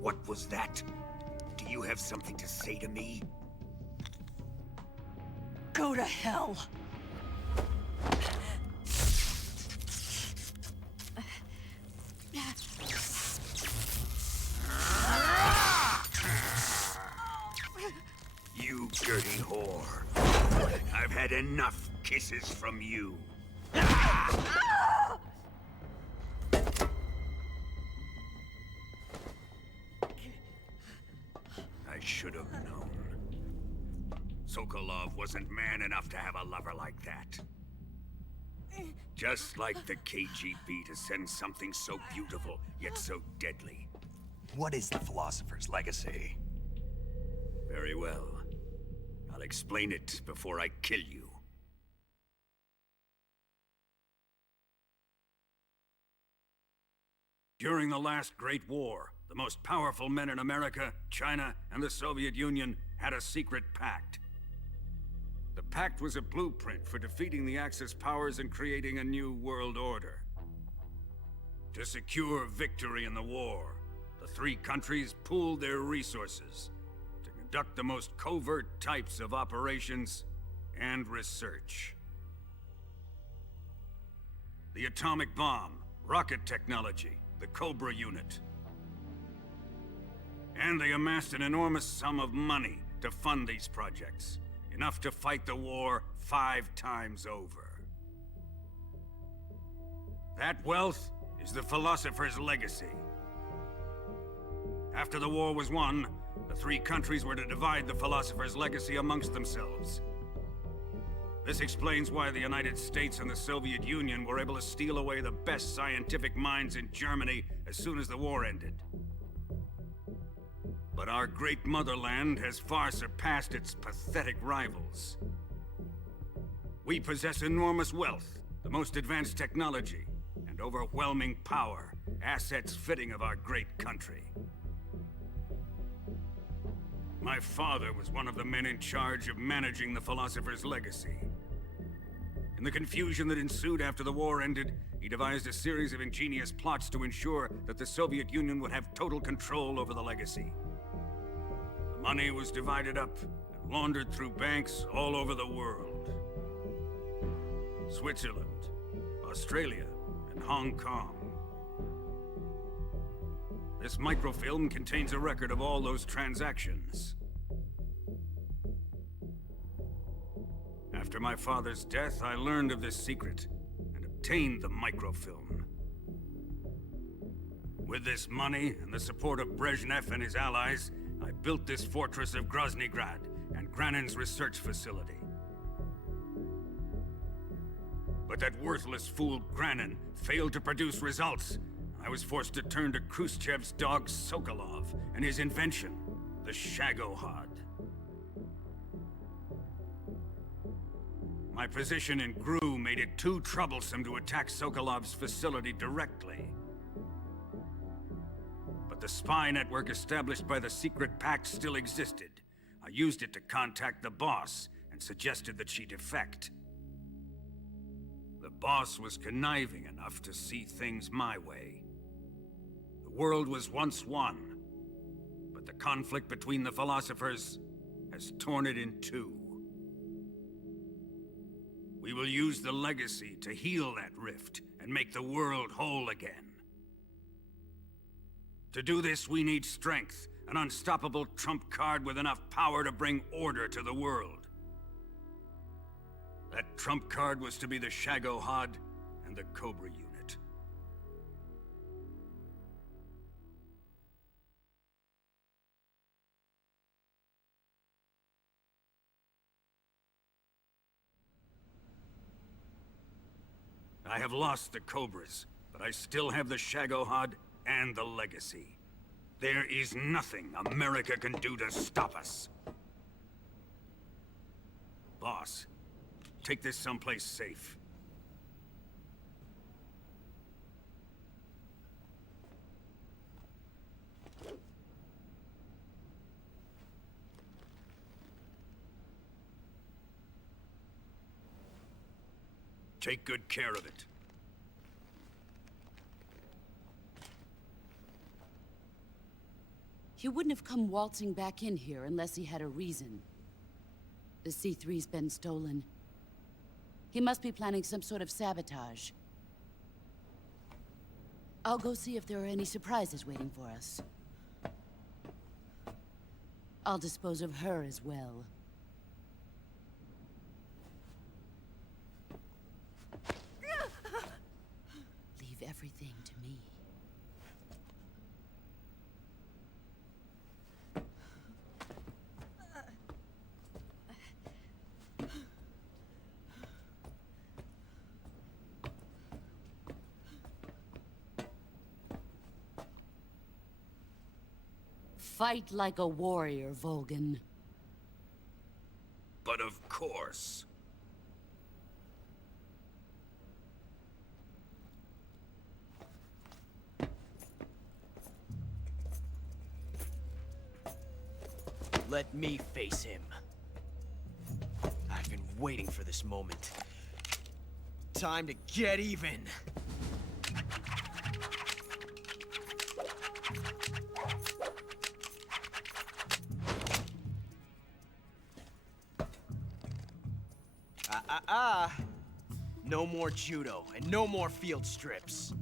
What was that? Do you have something to say to me? Go to hell. You dirty whore. I've had enough kisses from you. I should have known. Sokolov wasn't man enough to have a lover like that. Just like the KGB to send something so beautiful, yet so deadly. What is the Philosopher's Legacy? Very well. I'll explain it before I kill you. During the last Great War, the most powerful men in America, China, and the Soviet Union had a secret pact. The pact was a blueprint for defeating the Axis powers and creating a new world order. To secure victory in the war, the three countries pooled their resources to conduct the most covert types of operations and research. The atomic bomb, rocket technology, the Cobra unit. And they amassed an enormous sum of money to fund these projects, enough to fight the war 5 times over. That wealth is the Philosopher's Legacy. After the war was won, the three countries were to divide the Philosopher's Legacy amongst themselves. This explains why the United States and the Soviet Union were able to steal away the best scientific minds in Germany as soon as the war ended. But our great motherland has far surpassed its pathetic rivals. We possess enormous wealth, the most advanced technology, and overwhelming power, assets fitting of our great country. My father was one of the men in charge of managing the Philosopher's Legacy. In the confusion that ensued after the war ended, he devised a series of ingenious plots to ensure that the Soviet Union would have total control over the Legacy. The money was divided up and laundered through banks all over the world. Switzerland, Australia, and Hong Kong. This microfilm contains a record of all those transactions. After my father's death, I learned of this secret and obtained the microfilm. With this money and the support of Brezhnev and his allies, I built this fortress of Groznygrad and Granin's research facility. But that worthless fool Granin failed to produce results. I was forced to turn to Khrushchev's dog Sokolov and his invention, the Shagohod. My position in GRU made it too troublesome to attack Sokolov's facility directly. But but the spy network established by the secret pact still existed. I used it to contact the boss and suggested that she defect. The boss was conniving enough to see things my way. The world was once one, but the conflict between the philosophers has torn it in two. We will use the legacy to heal that rift and make the world whole again. To do this, we need strength, an unstoppable trump card with enough power to bring order to the world. That trump card was to be the Shagohod and the Cobra unit. I have lost the Cobras, but I still have the Shagohod and the legacy. There is nothing America can do to stop us. Boss, take this someplace safe. Take good care of it. He wouldn't have come waltzing back in here unless he had a reason. The C3's been stolen. He must be planning some sort of sabotage. I'll go see if there are any surprises waiting for us. I'll dispose of her as well. Leave everything to me. Fight like a warrior, Volgin. But of course. Let me face him. I've been waiting for this moment. Time to get even. No more judo, and no more field strips.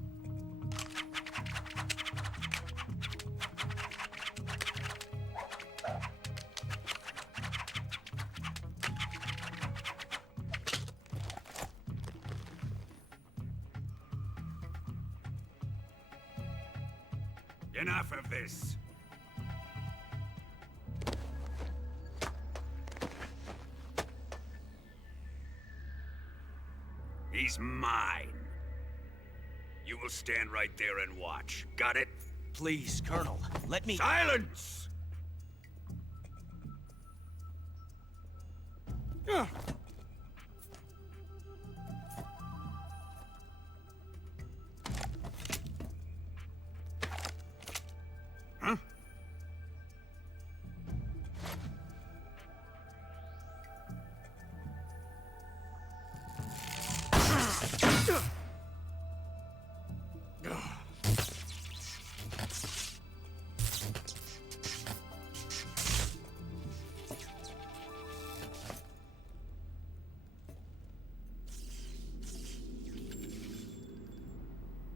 Enough of this. He's mine. You will stand right there and watch. Got it? Please, Colonel, let me— Silence! Huh?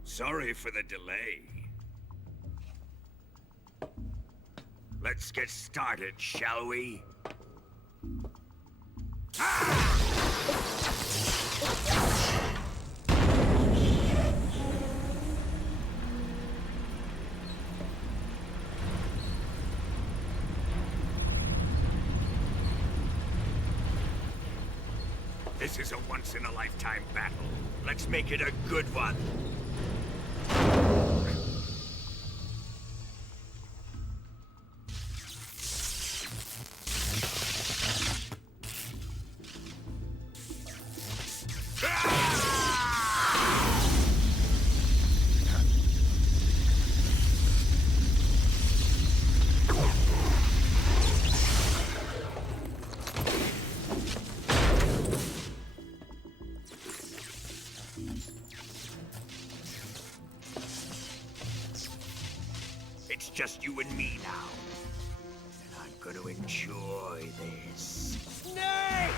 Sorry for the delay. Let's get started, shall we? This is a once-in-a-lifetime battle. Let's make it a good one. It's just you and me now. And I'm gonna enjoy this. Snake!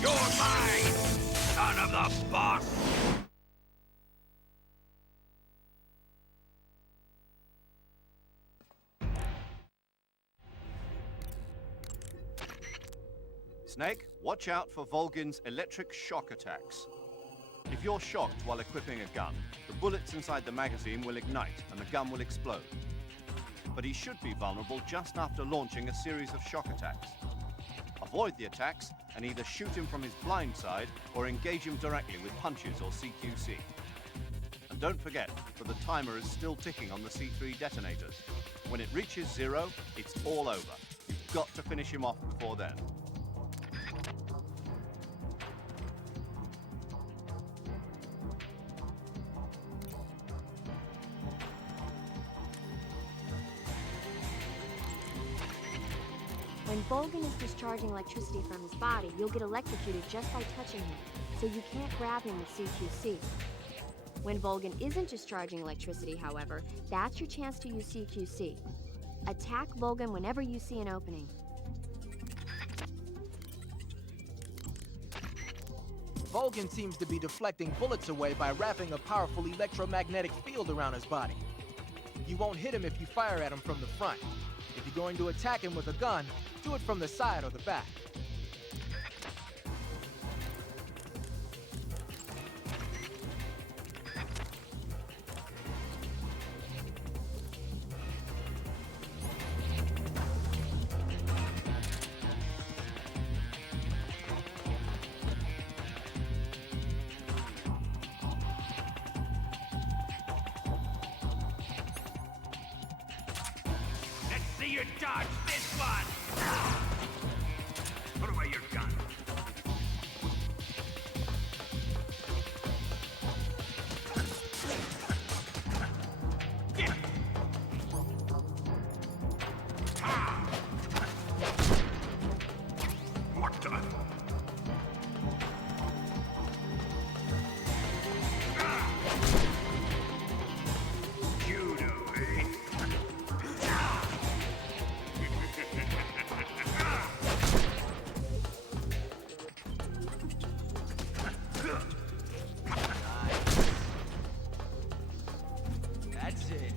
You're mine, son of the boss! Snake, watch out for Volgin's electric shock attacks. If you're shocked while equipping a gun, the bullets inside the magazine will ignite and the gun will explode. But he should be vulnerable just after launching a series of shock attacks. Avoid the attacks and either shoot him from his blind side or engage him directly with punches or CQC. And don't forget that the timer is still ticking on the C3 detonators. When it reaches 0, it's all over. You've got to finish him off before then. When Volgin is discharging electricity from his body, you'll get electrocuted just by touching him, so you can't grab him with CQC. When Volgin isn't discharging electricity, however, that's your chance to use CQC. Attack Volgin whenever you see an opening. Volgin seems to be deflecting bullets away by wrapping a powerful electromagnetic field around his body. You won't hit him if you fire at him from the front. If you're going to attack him with a gun, do it from the side or the back. Let's see you dodge this one! Put away your gun. What the? Judo, eh? That's it.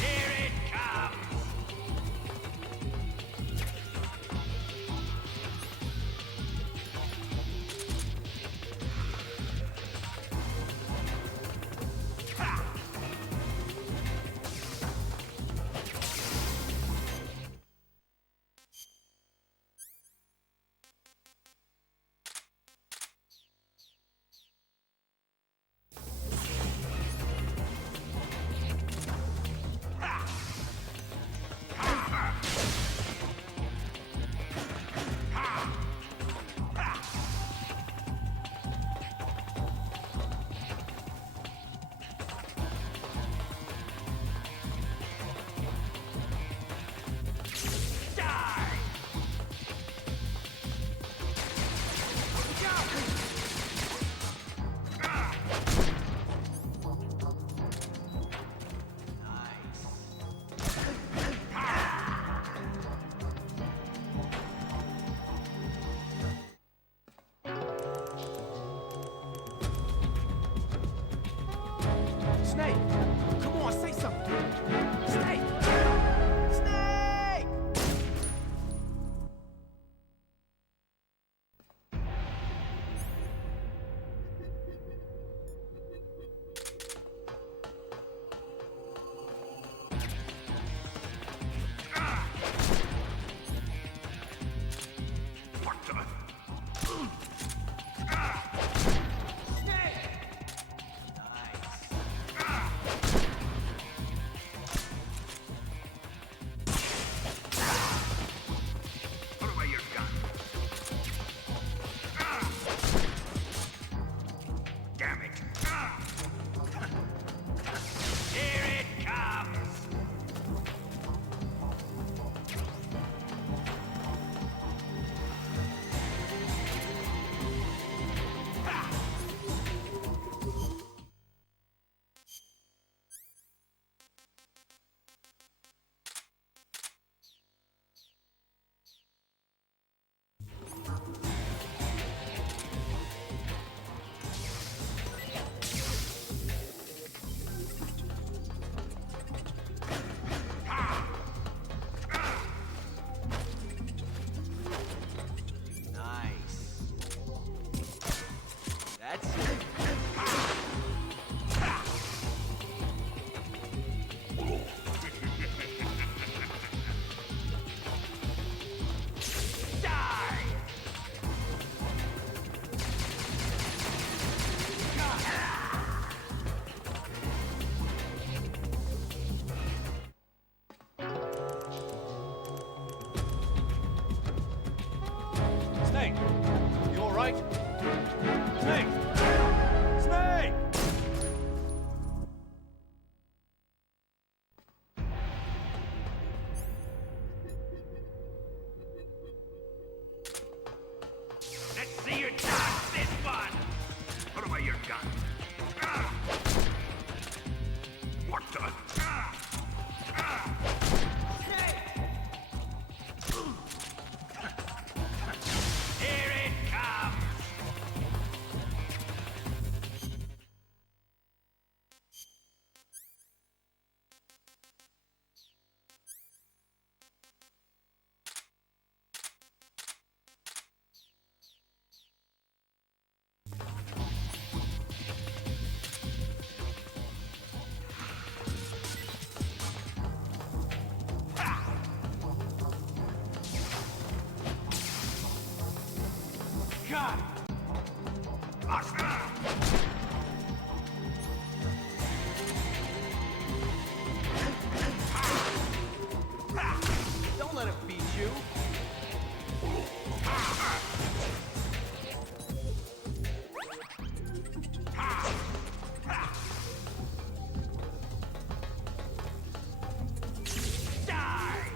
Here it comes! Snake! Come on, say something! Snake! Snake! That's it. Snake! You alright? Snake! Snake! Let's see you dodge this one! Put away your gun. Ah! What the? Ah! Ah! Here it comes! God! Don't let him beat you. Die!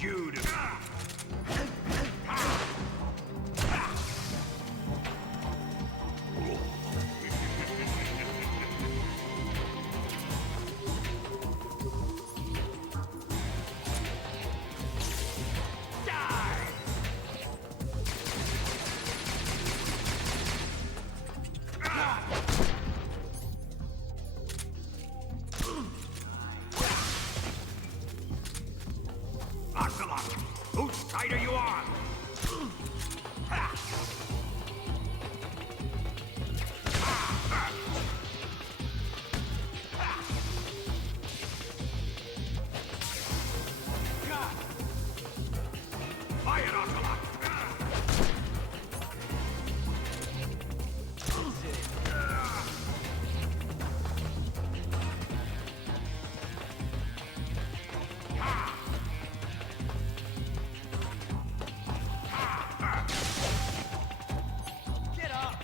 Shoot him! Ocelot, whose side are you on? Fire, Ocelot! Get up!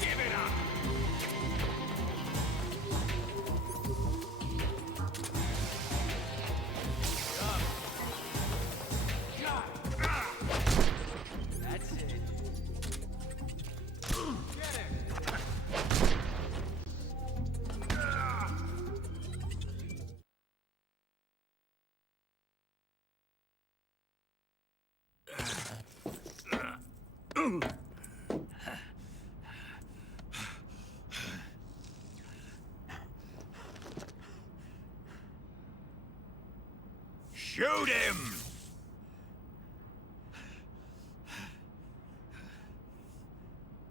Give it up! That's it. Get it! Shoot him!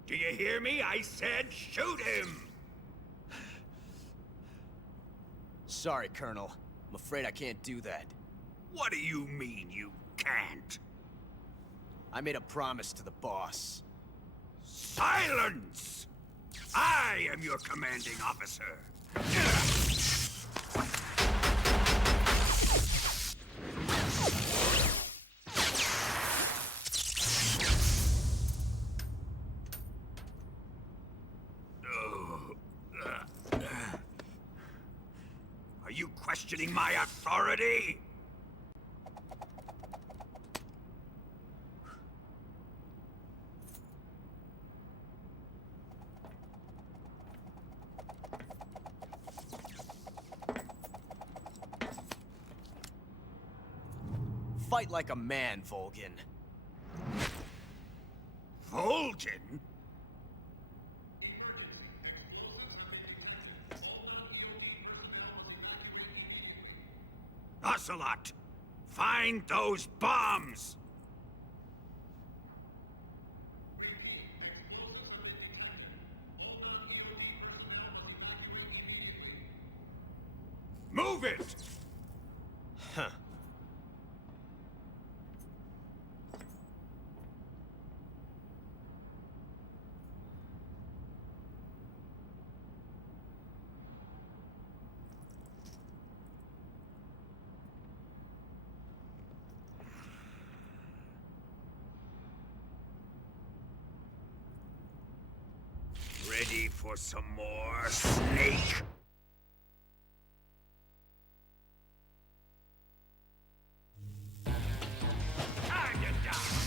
Do you hear me? I said shoot him! Sorry, Colonel. I'm afraid I can't do that. What do you mean you can't? I made a promise to the boss. Silence! I am your commanding officer. Are you questioning my authority? Fight like a man, Volgin. Volgin? Ocelot, find those bombs! Move it! Huh. Ready for some more, Snake? Time to die!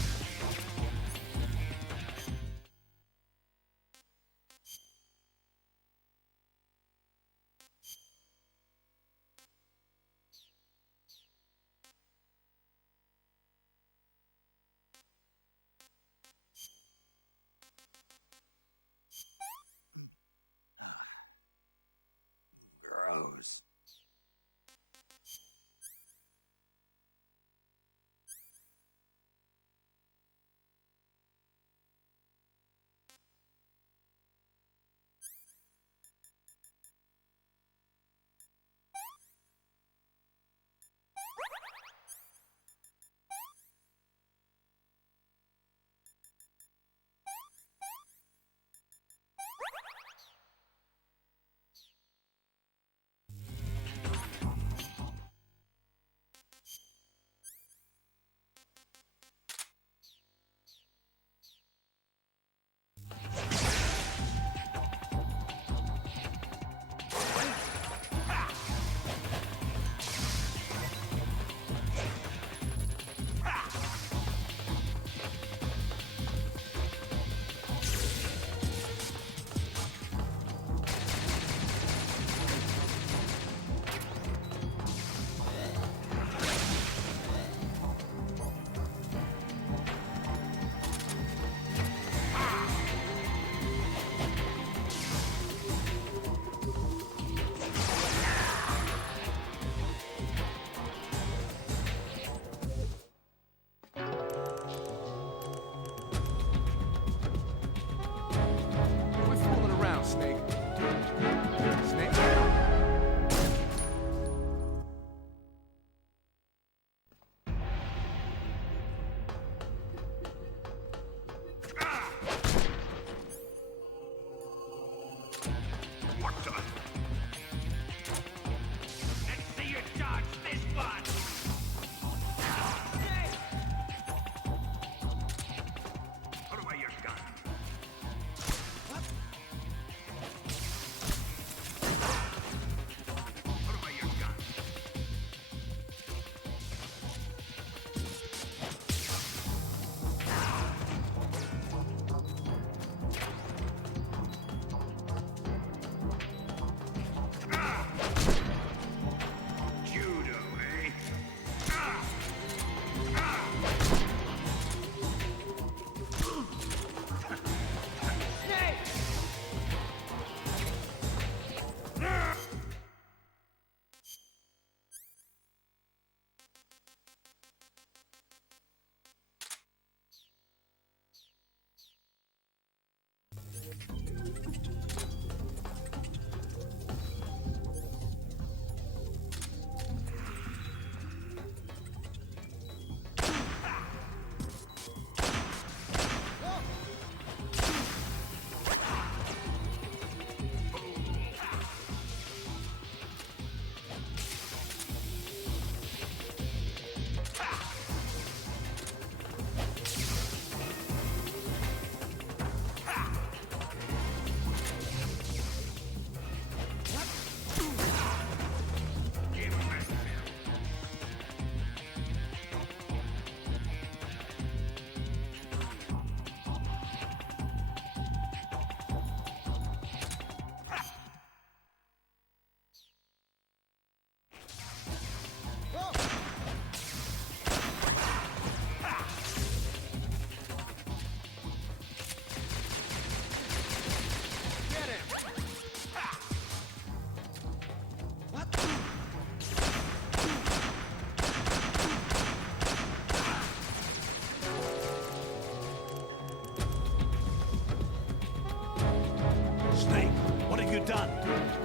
Snake, what have you done?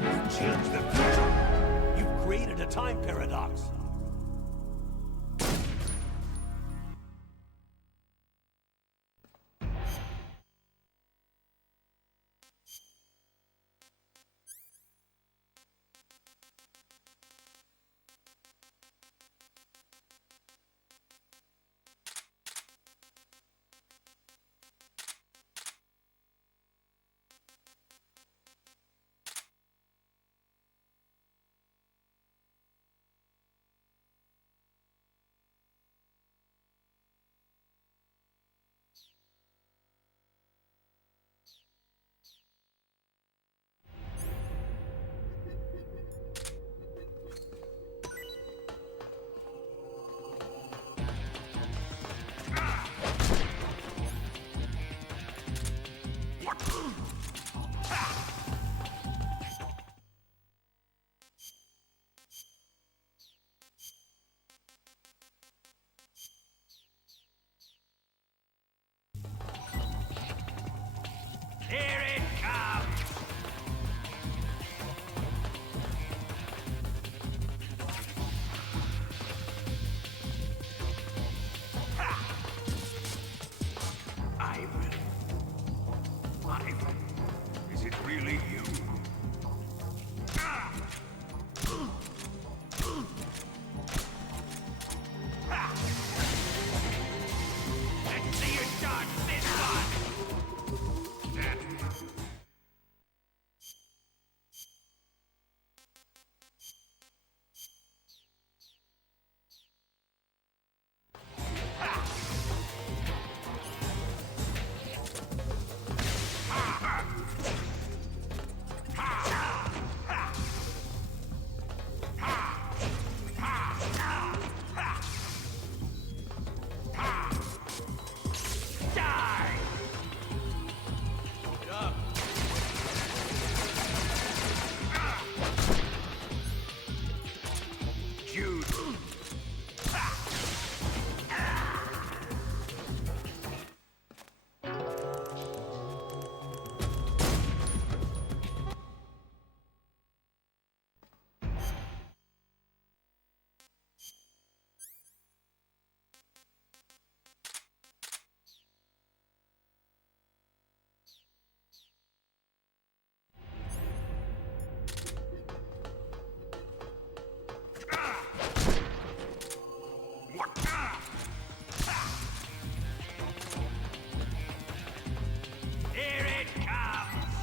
You changed the future. You've created a time paradox. Here it comes! Ivan. Ivan, is it really you? Let's see you dodge this one! Here it comes!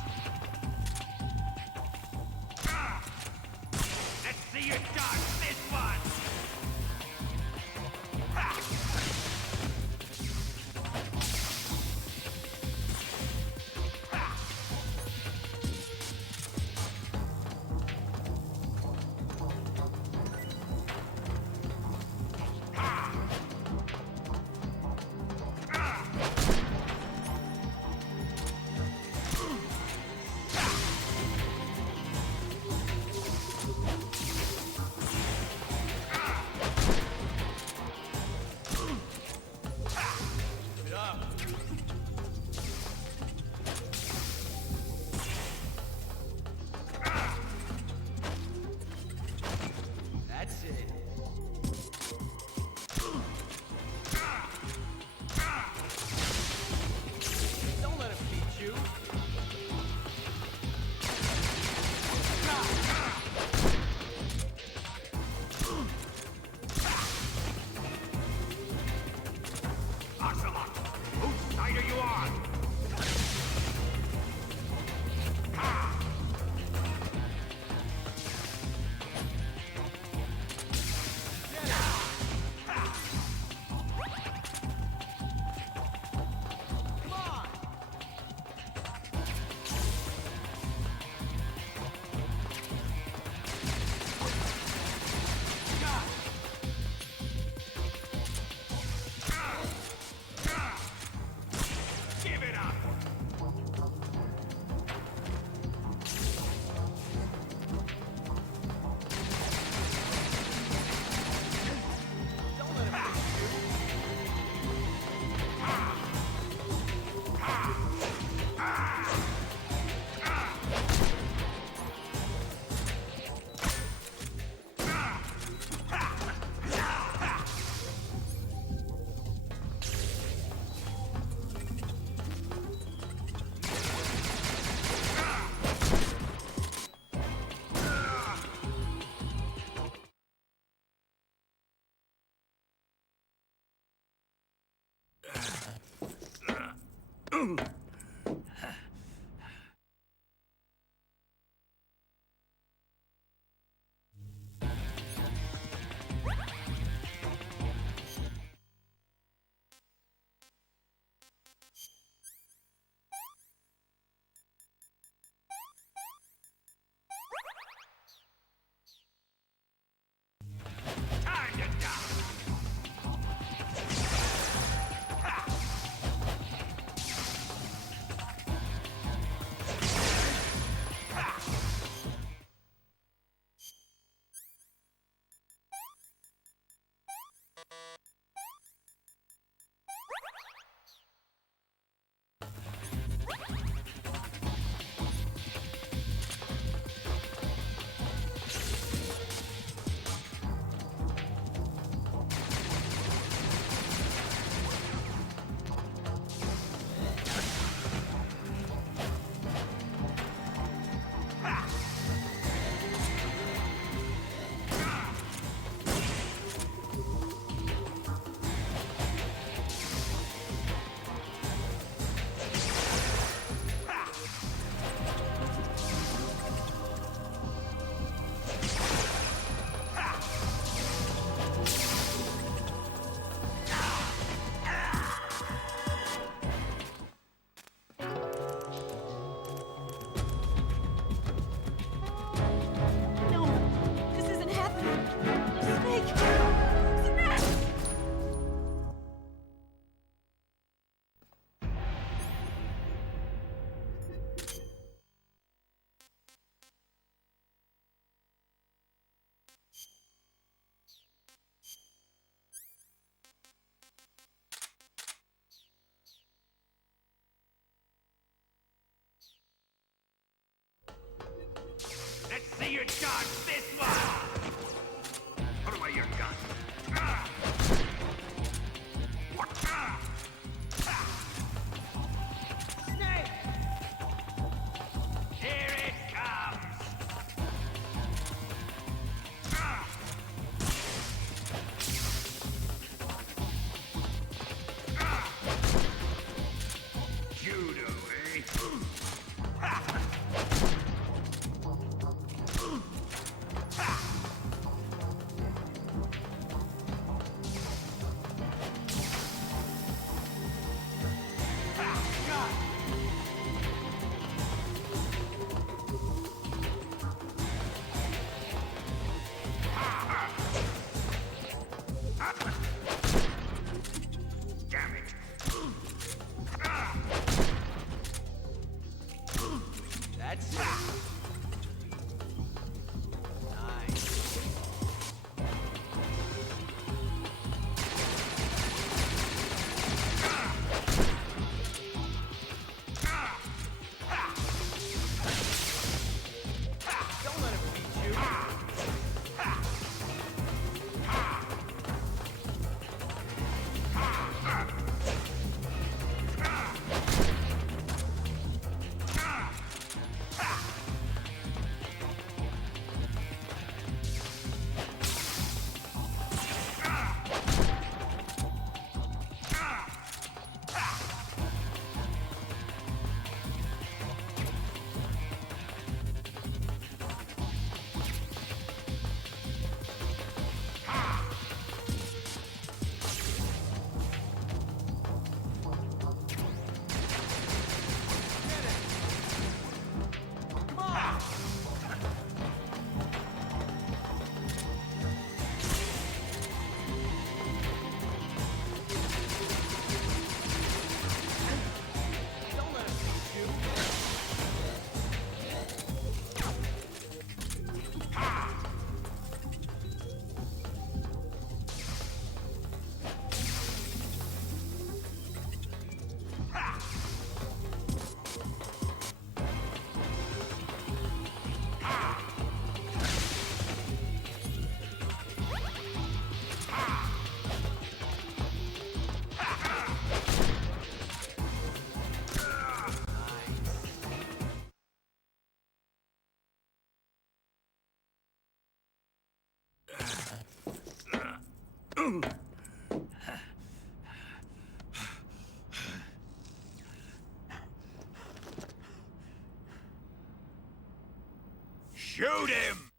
Let's see you dodge this one! No, this isn't happening. Snake! Snake! Let's see you dodge this one! Put away your gun. Snake! Here it comes! Judo, eh? Damn it! That's it. Nice. Don't let him beat you. Shoot him!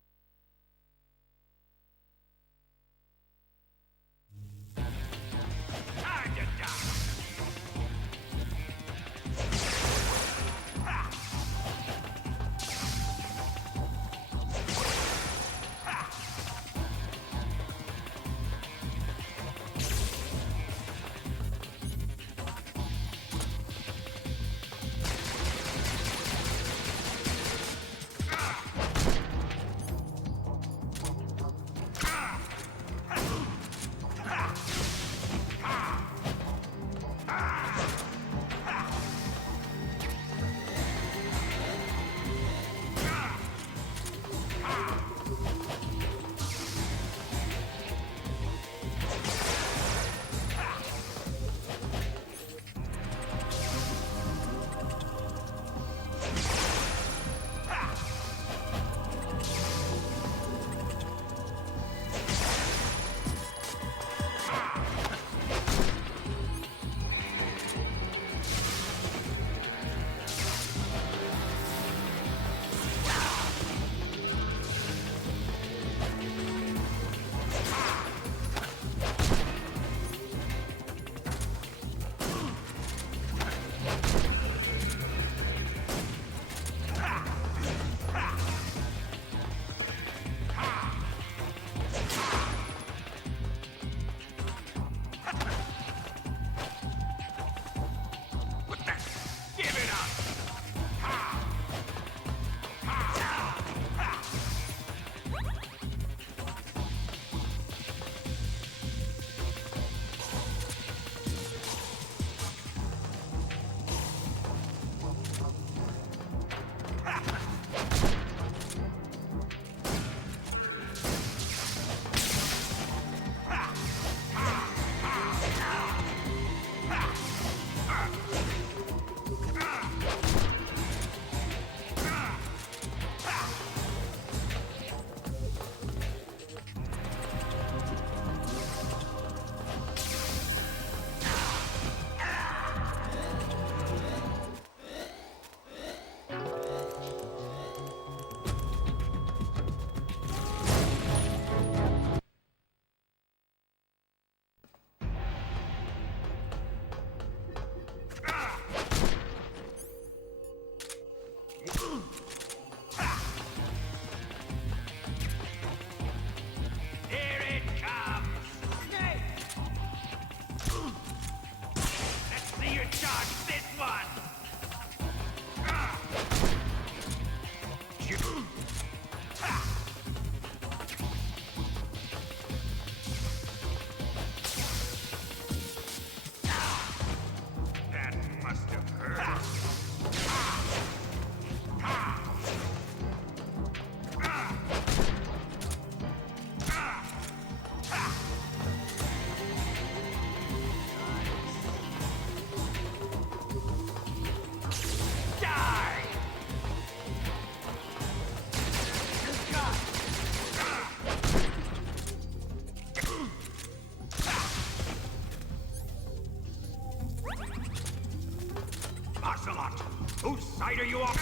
Ocelot! Whose side are you on?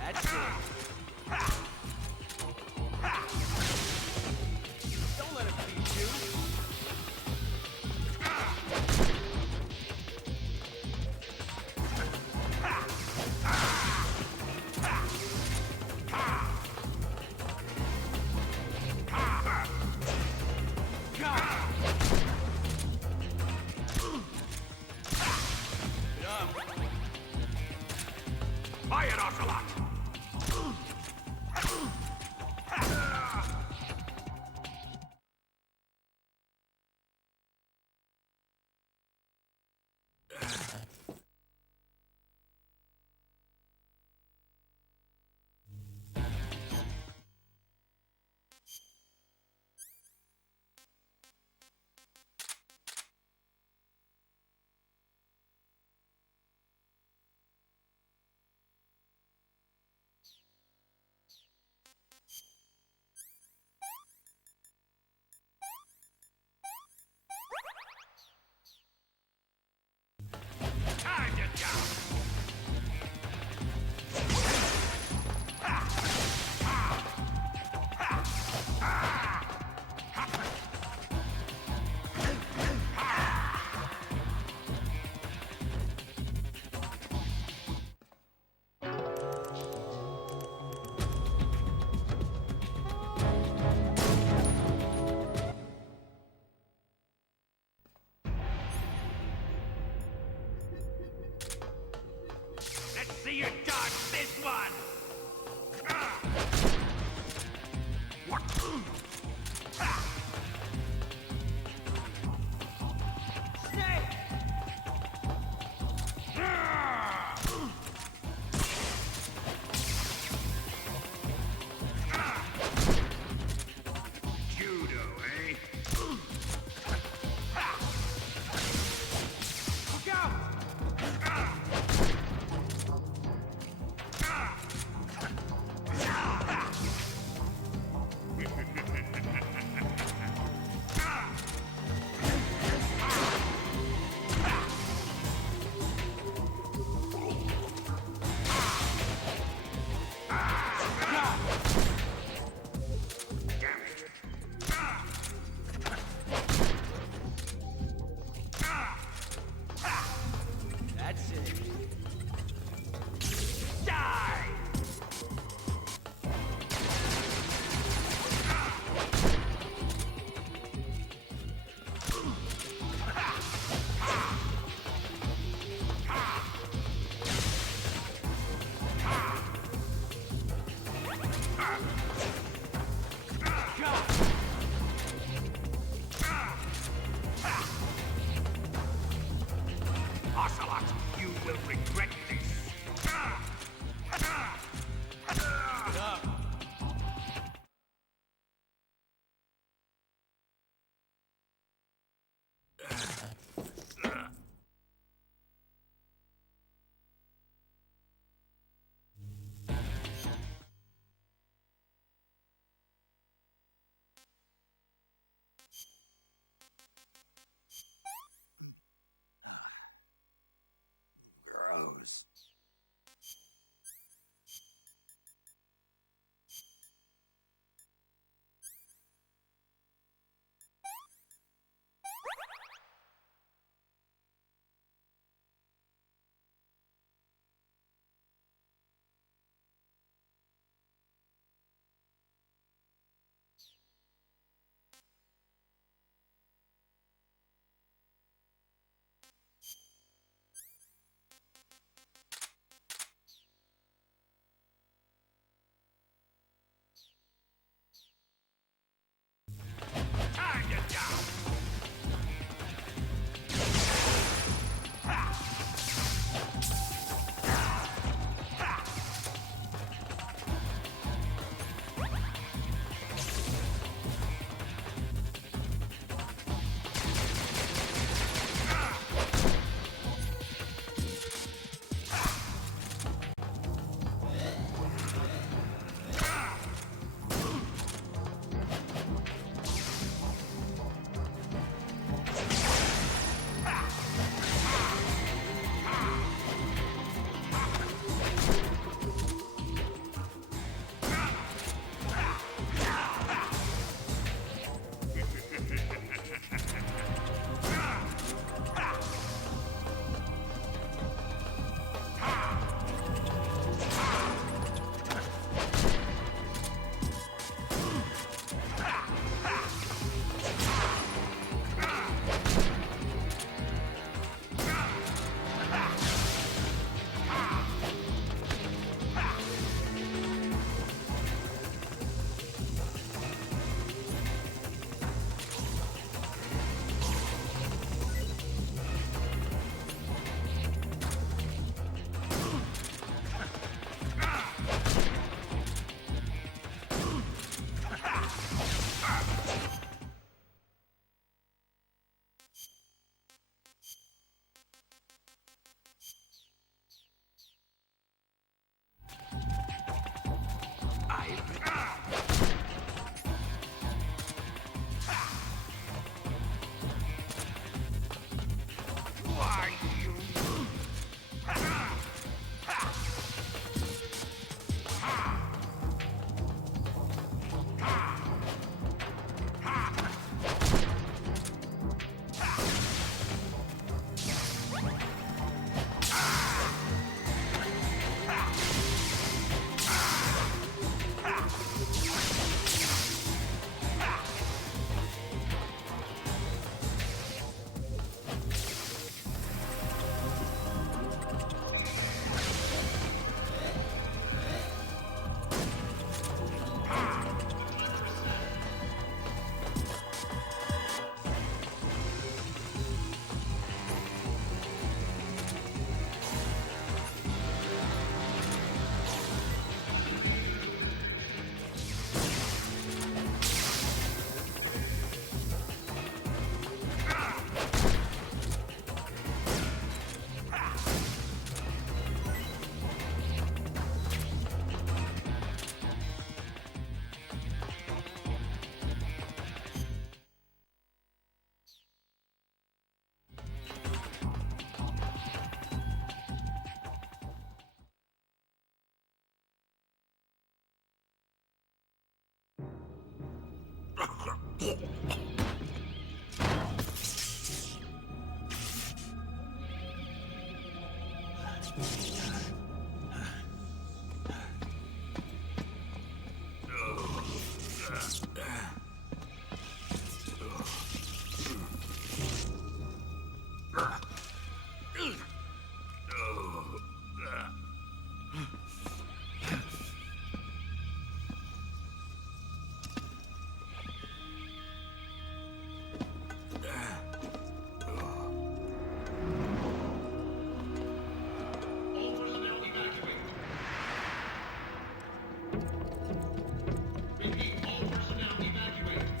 That's it. Don't let him beat you. Quiet, Ocelot!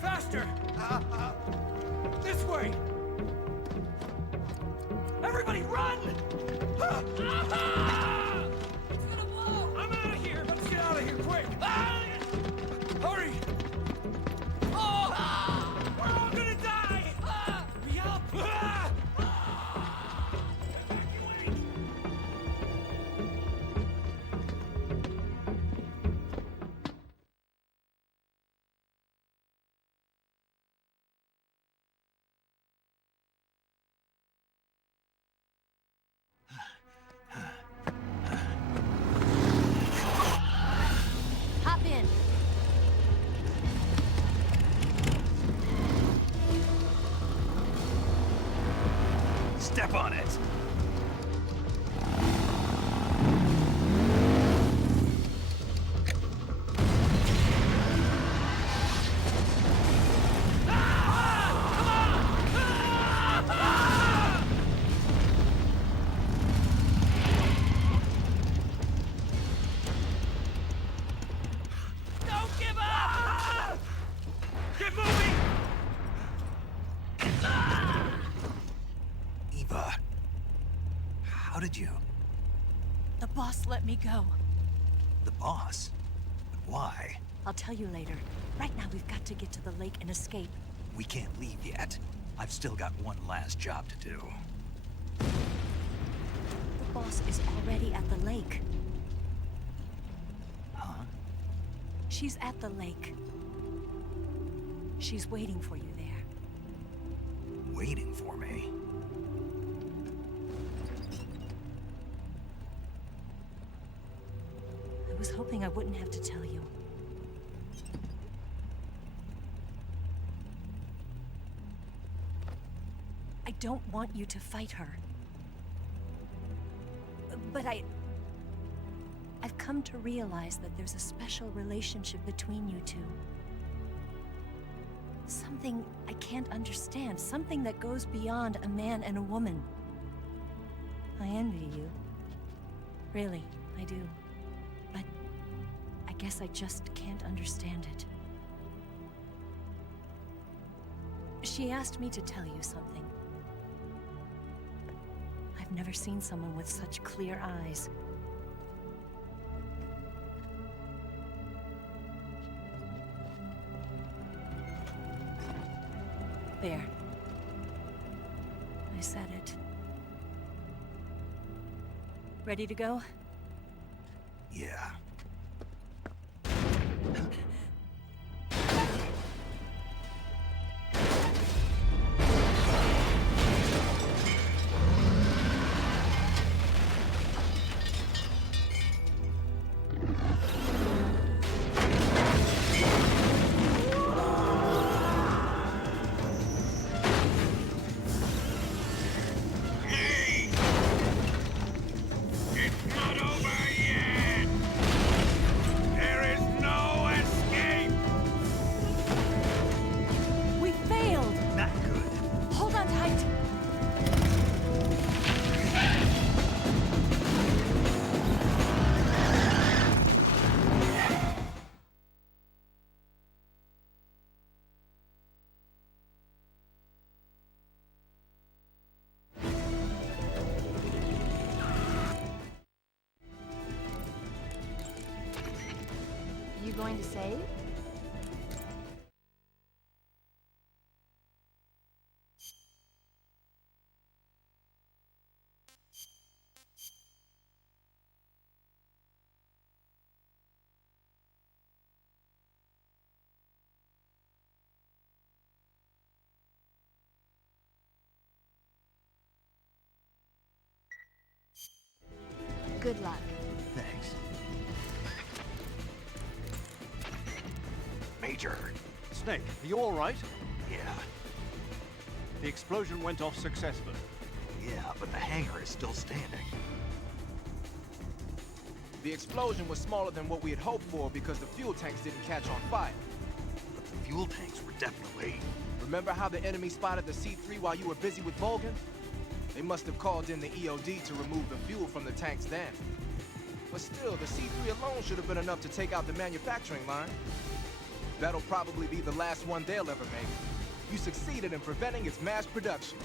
Faster! This way! Everybody run! It's gonna blow! I'm out of here! Let's get out of here, quick! Hurry! Oh! We're all gonna die! Hurry up! Hop in. Step on it! Don't give up! Get moving! Eva, how did you... The boss let me go. The boss? But why? I'll tell you later. Right now, we've got to get to the lake and escape. We can't leave yet. I've still got one last job to do. The boss is already at the lake. Huh? She's at the lake. She's waiting for you there. Waiting for me? I was hoping I wouldn't have to tell you. I don't want you to fight her. But I've come to realize that there's a special relationship between you two. Something I can't understand. Something that goes beyond a man and a woman. I envy you. Really, I do. But I guess I just can't understand it. She asked me to tell you something. I've never seen someone with such clear eyes. There. I said it. Ready to go? Yeah. We failed! Not good. Hold on tight! You going to save? Good luck. Thanks. Major. Snake, are you all right? Yeah. The explosion went off successfully. Yeah, but the hangar is still standing. The explosion was smaller than what we had hoped for because the fuel tanks didn't catch on fire. But the fuel tanks were definitely... Remember how the enemy spotted the C3 while you were busy with Volgin? They must have called in the EOD to remove the fuel from the tanks then. But still, the C3 alone should have been enough to take out the manufacturing line. That'll probably be the last one they'll ever make. You succeeded in preventing its mass production.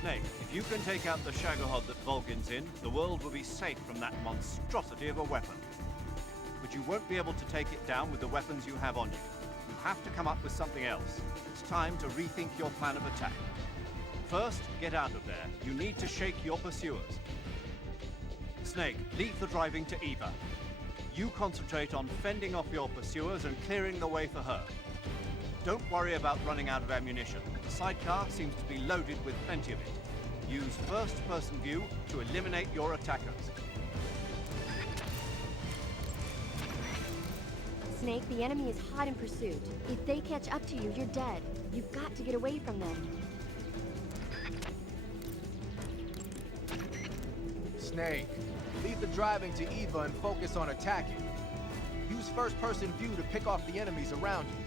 Snake, if you can take out the Shagohod that Volgin's in, the world will be safe from that monstrosity of a weapon. But you won't be able to take it down with the weapons you have on you. You have to come up with something else. It's time to rethink your plan of attack. First, get out of there. You need to shake your pursuers. Snake, leave the driving to Eva. You concentrate on fending off your pursuers and clearing the way for her. Don't worry about running out of ammunition. The sidecar seems to be loaded with plenty of it. Use first-person view to eliminate your attackers. Snake, the enemy is hot in pursuit. If they catch up to you, you're dead. You've got to get away from them. Snake, leave the driving to Eva and focus on attacking. Use first-person view to pick off the enemies around you.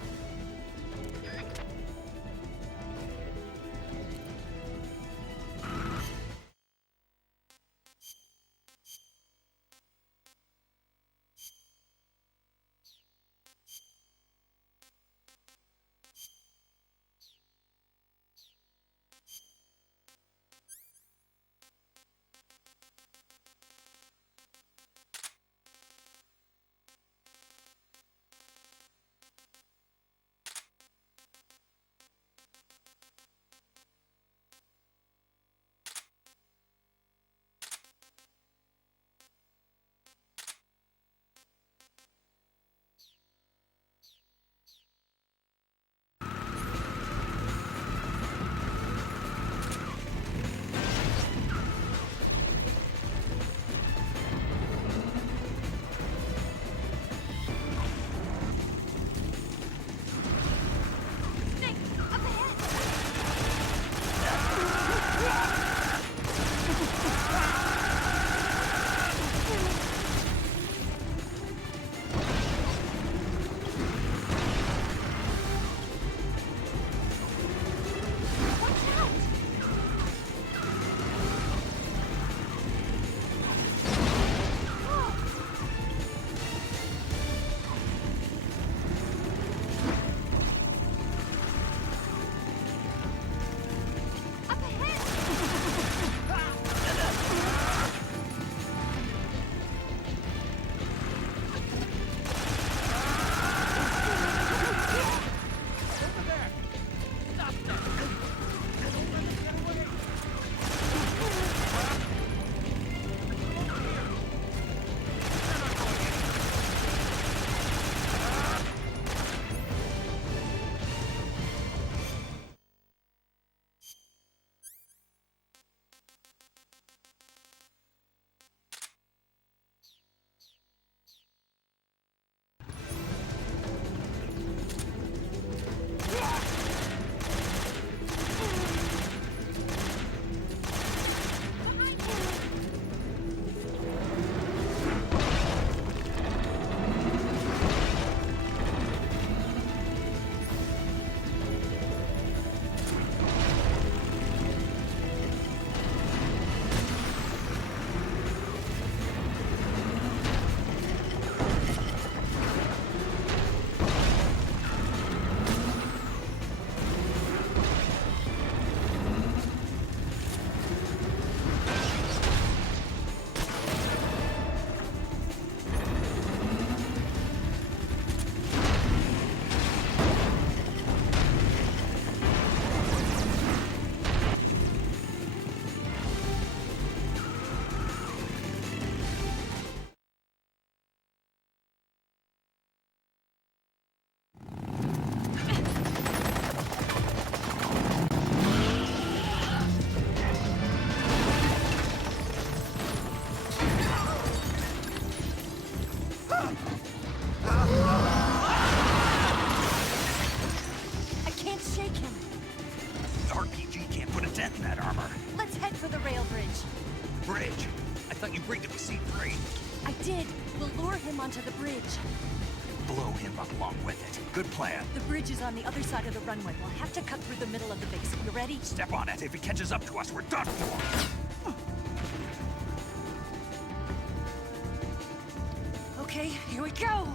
We'll lure him onto the bridge. Blow him up along with it. Good plan. The bridge is on the other side of the runway. We'll have to cut through the middle of the base. You ready? Step on it. If he catches up to us, we're done for. Okay, here we go!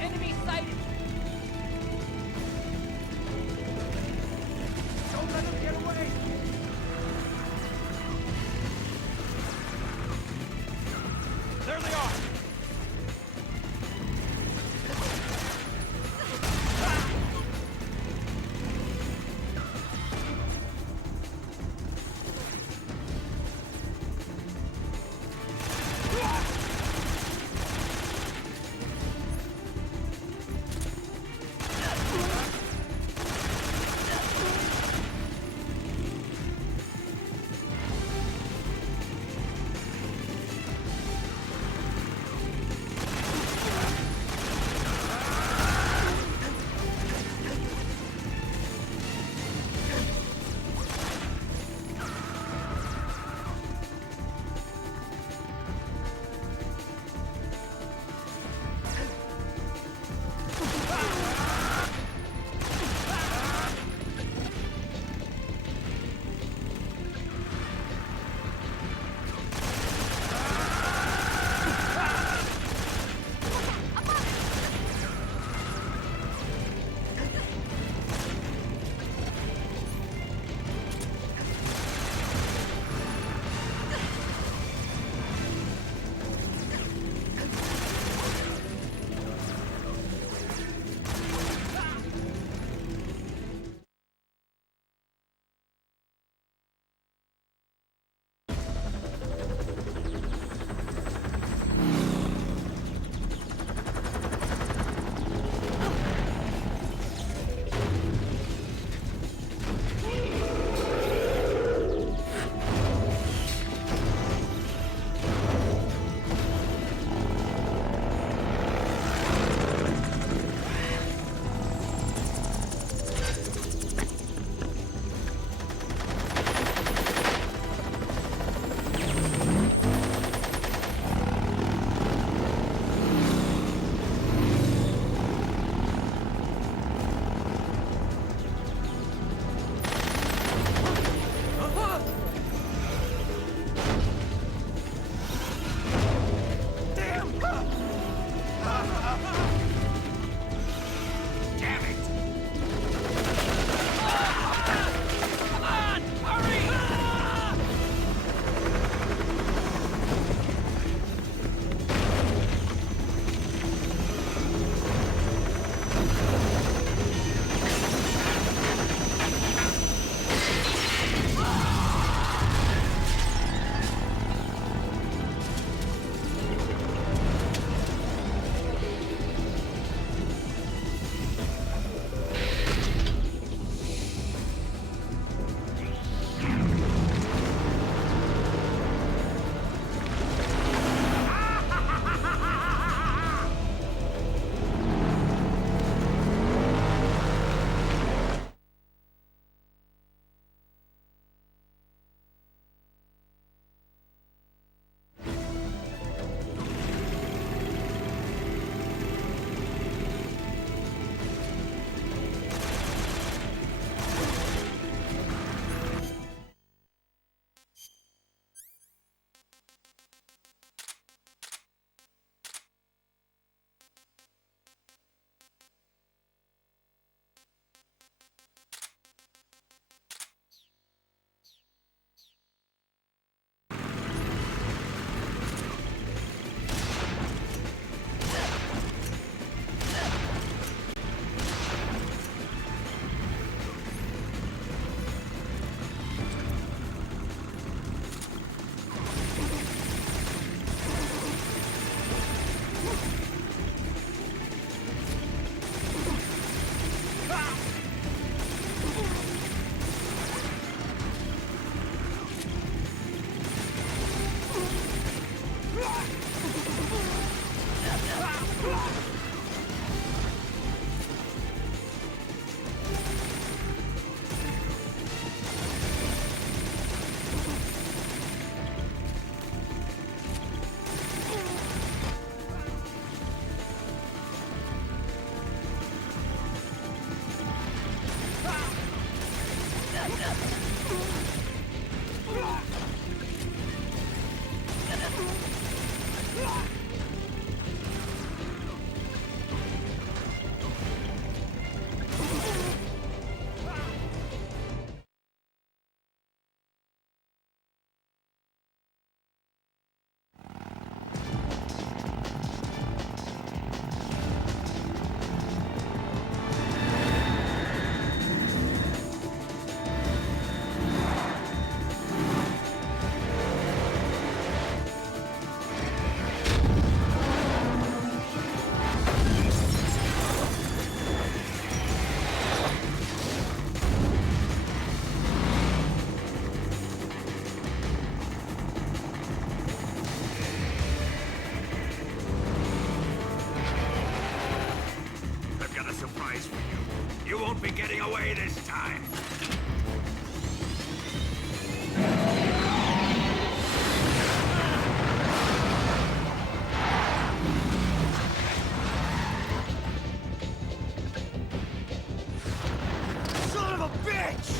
Enemy sighted! Don't let him get away! There they are! I've got a surprise for you. You won't be getting away this time. Son of a bitch!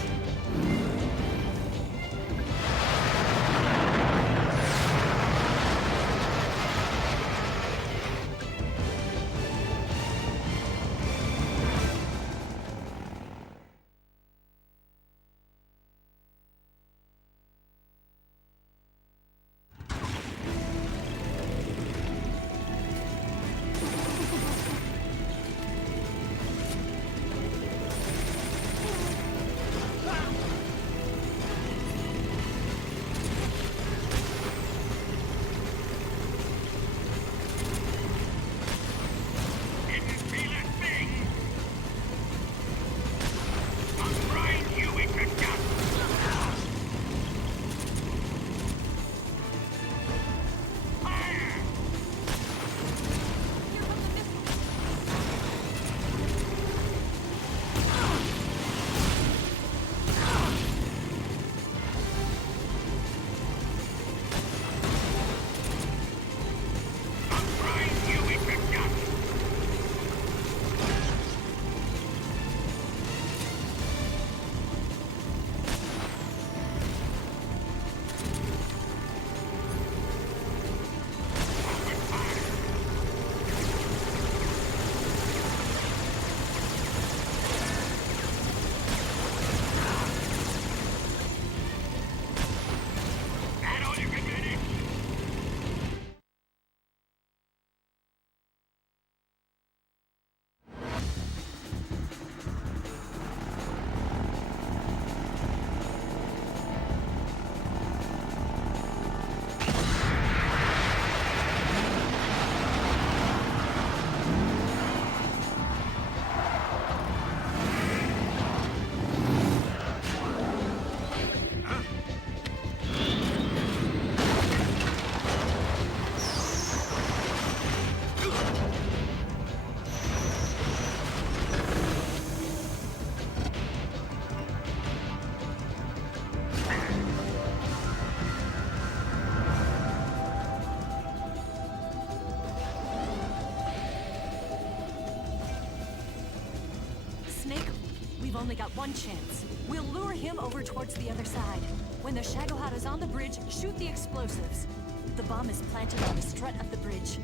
We've only got one chance. We'll lure him over towards the other side. When the Shagohod is on the bridge, shoot the explosives. The bomb is planted on the strut of the bridge.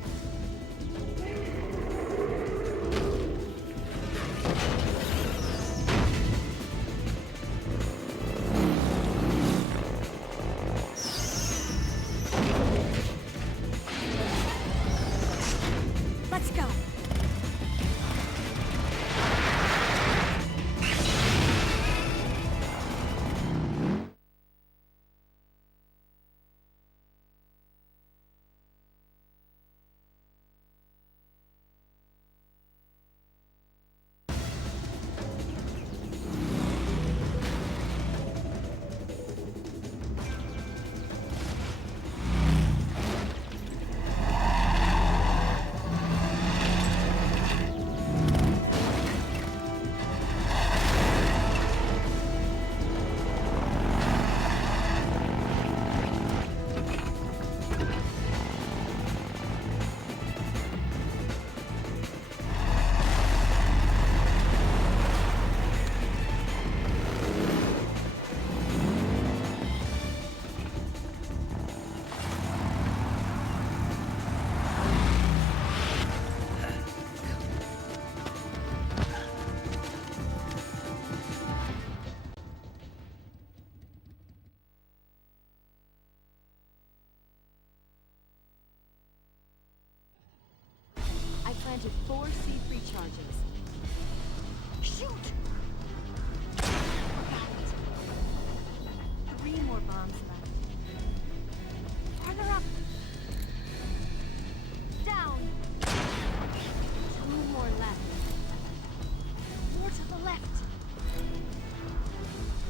Let's go! planted 4 C3 charges. Shoot! Got it. 3 more bombs left. Farther up. Down. 2 more left. 4 to the left.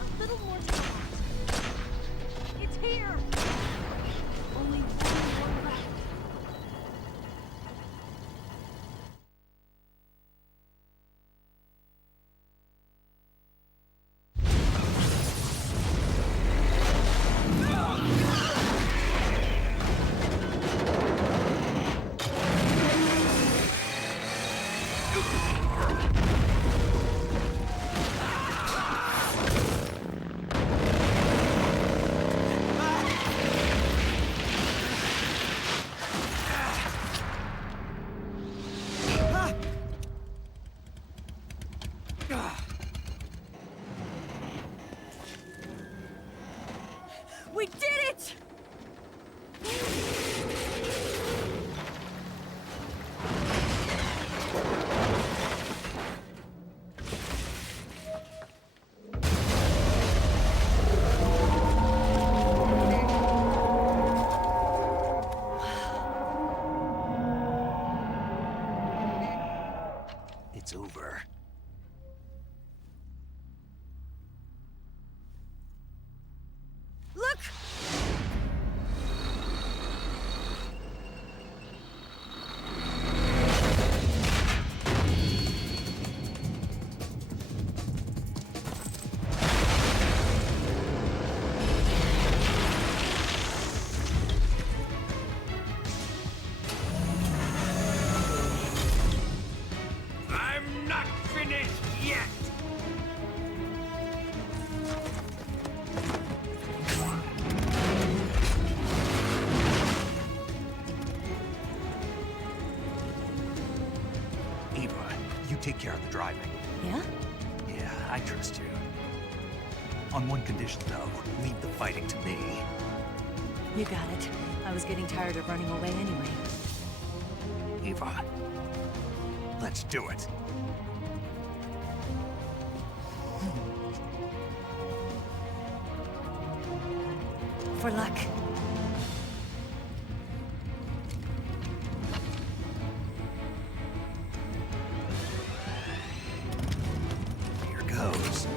A little more to the right. It's here! Only 1 more left. We did it! It's over. Look! I'm not finished yet! Eva, you take care of the driving. Yeah? Yeah, I trust you. On one condition, though, leave the fighting to me. You got it. I was getting tired of running away anyway. Eva, let's do it. For luck. Here goes.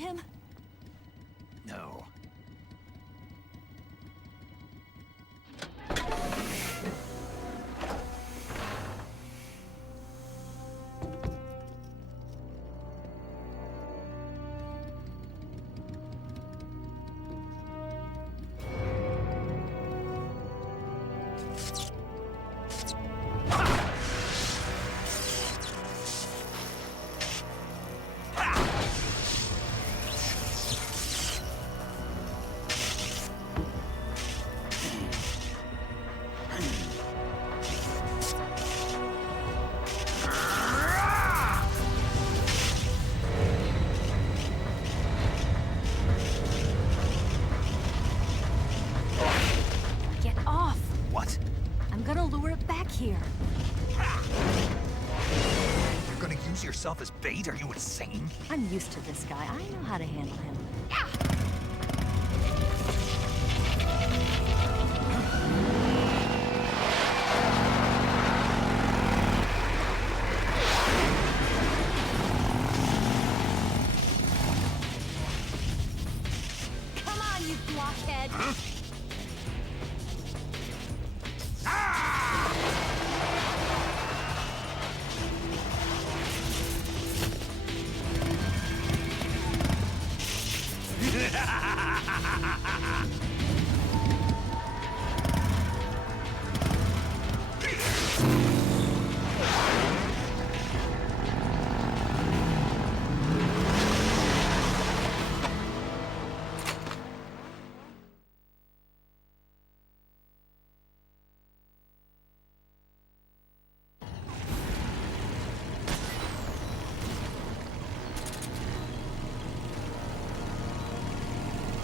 him? No. Get off! What? I'm gonna lure it back here. You're gonna use yourself as bait? Are you insane? I'm used to this guy. I know how to handle him. Come on, you blockhead!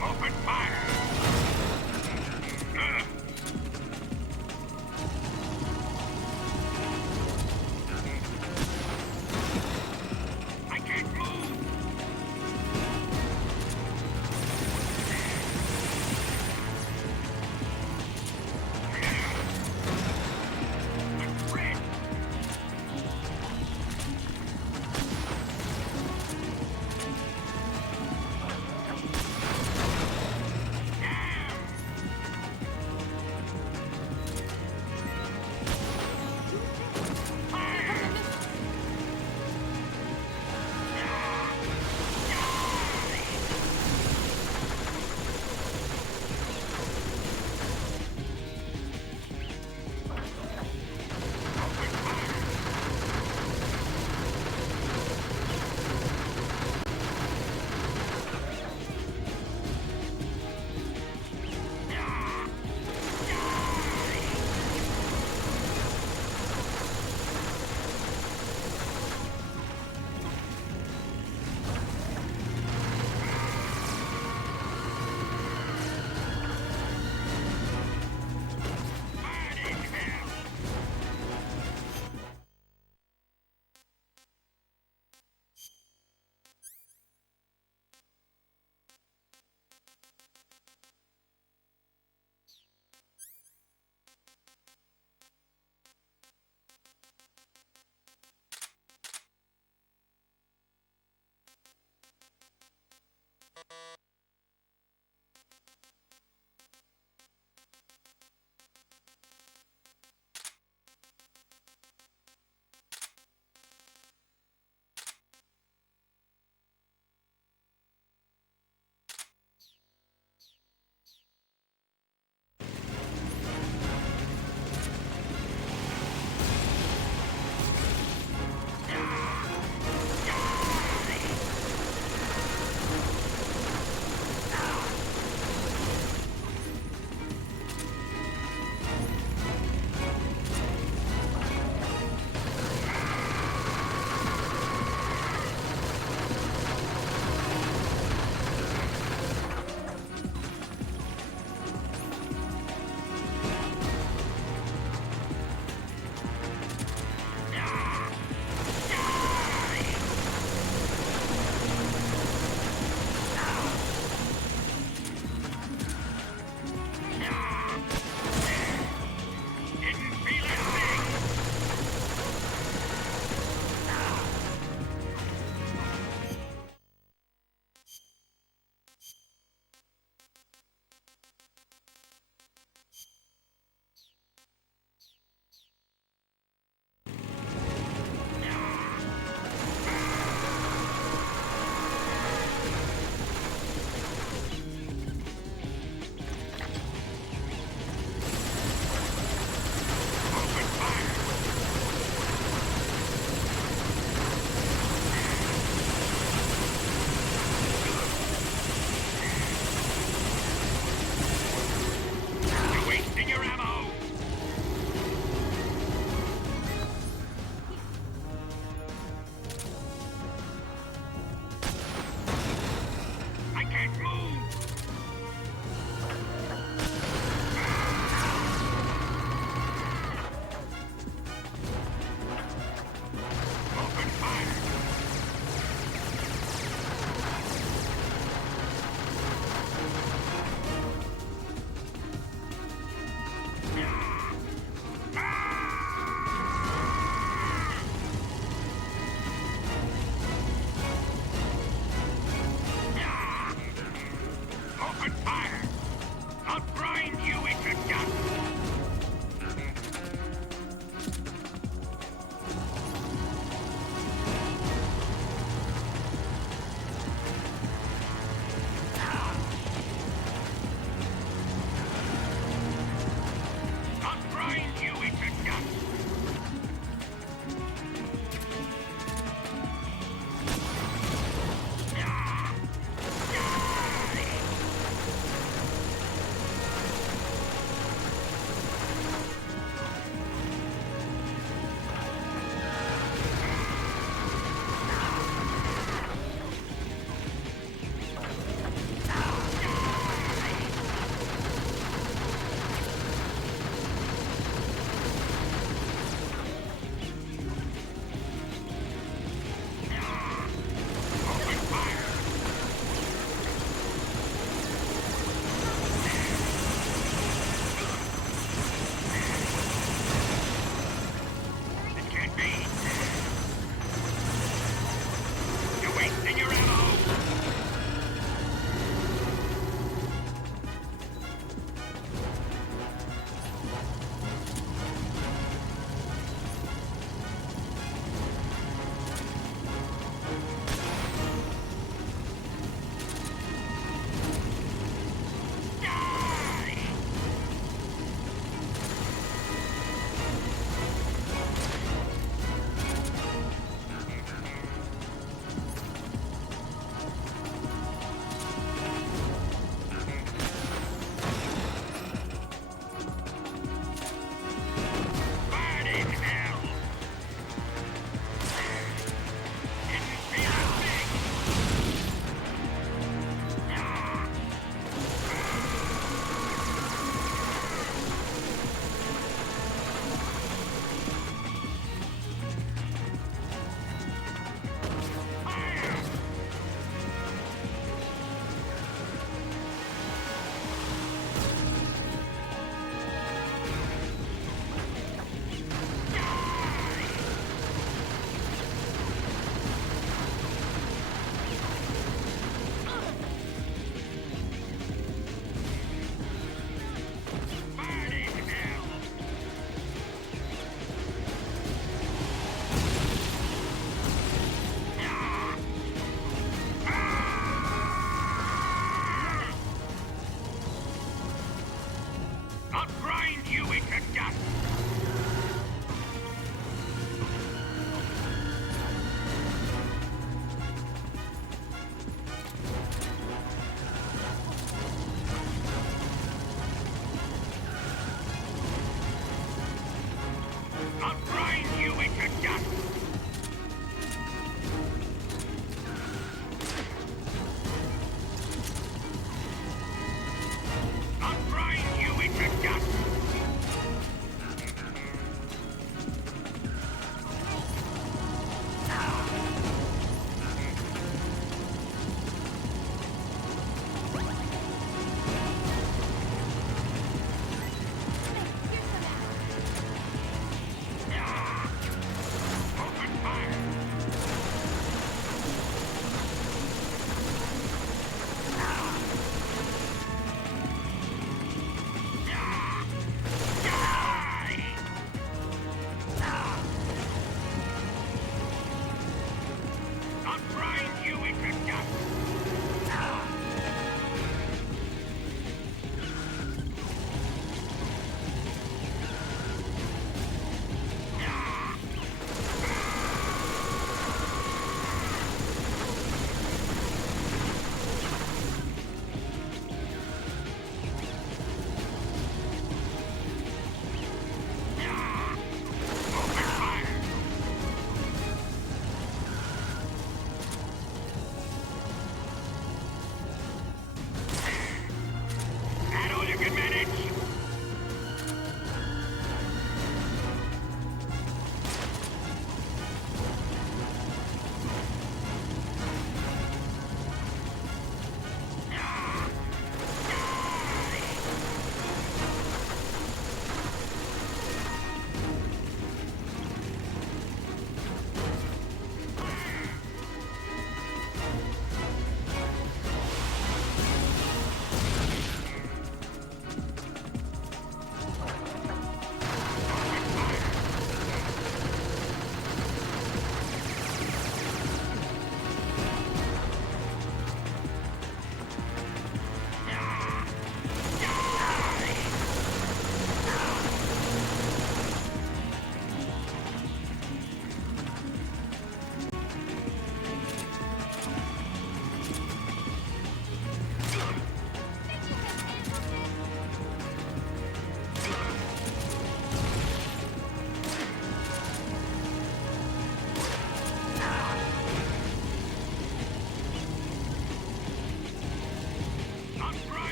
Open fire! I can't move!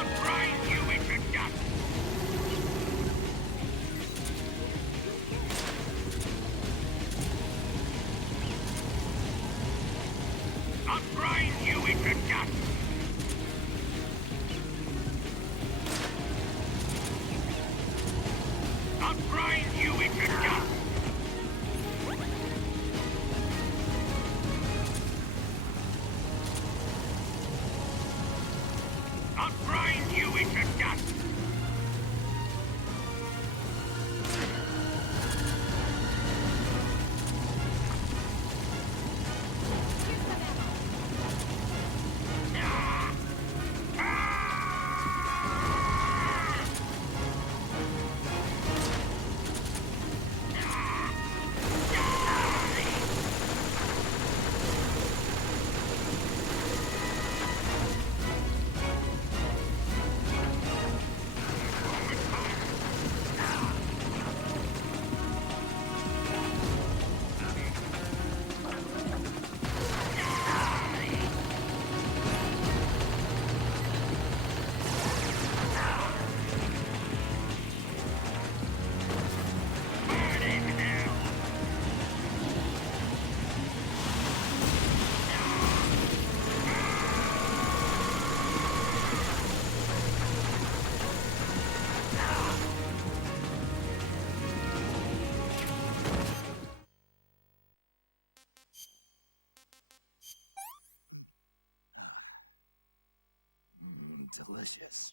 I'll grind you into dust! I'll grind you into dust! I'll grind you into dust! I'll grind you into dust! Delicious.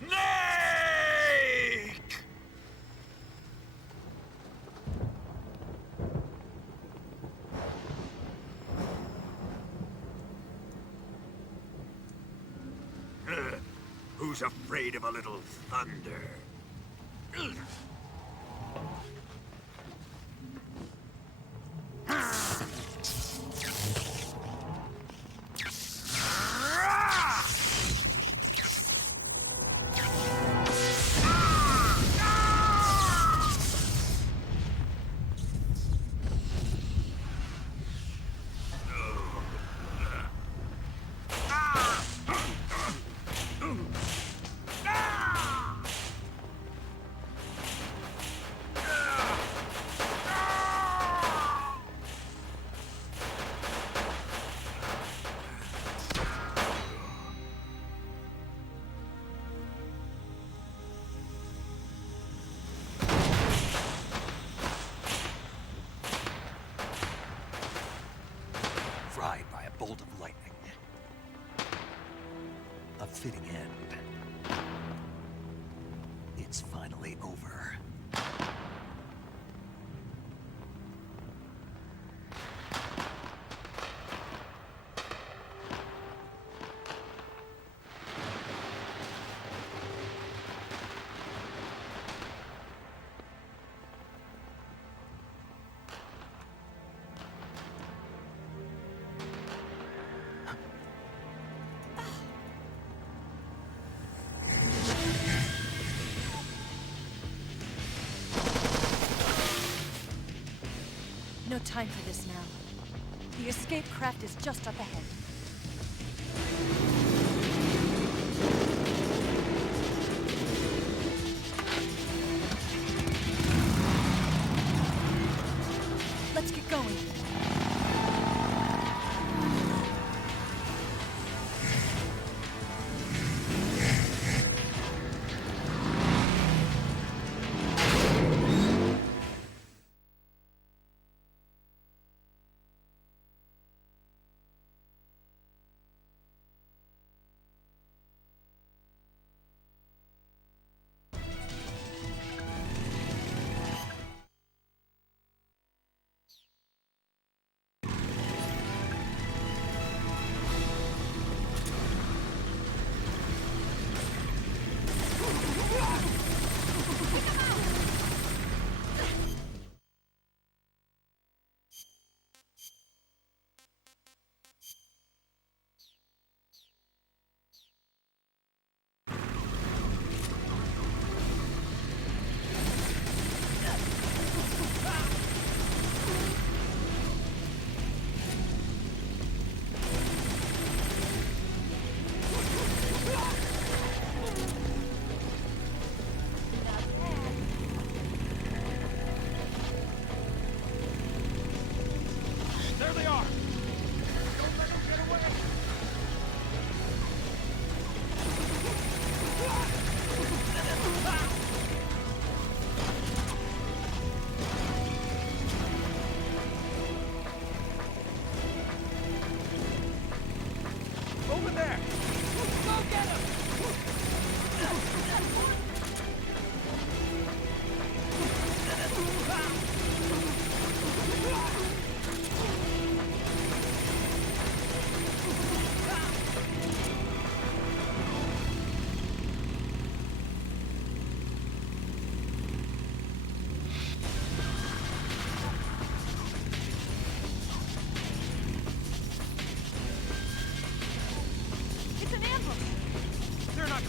Snake! Who's afraid of a little thunder? Fried by a bolt of lightning. A fitting end. It's finally over. No time for this now. The escape craft is just up ahead.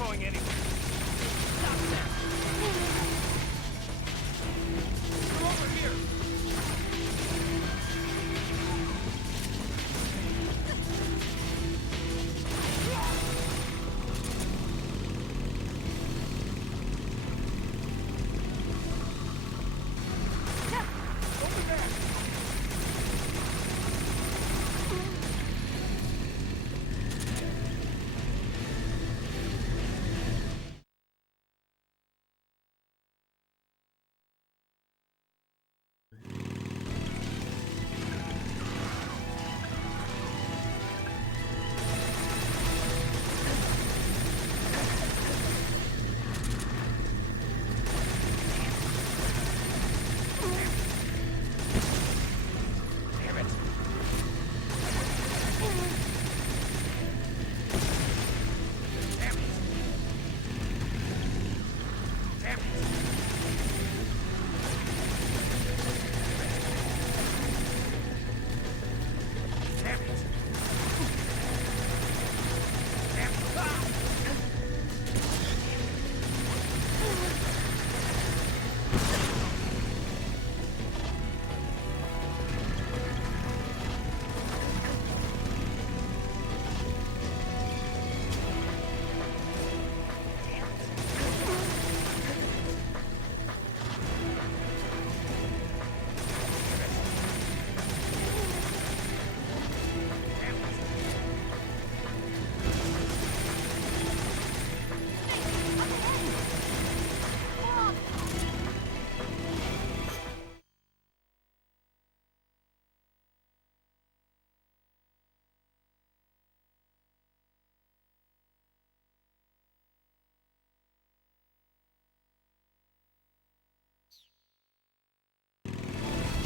going anywhere. Stop that! We're over here.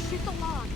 Shoot the log.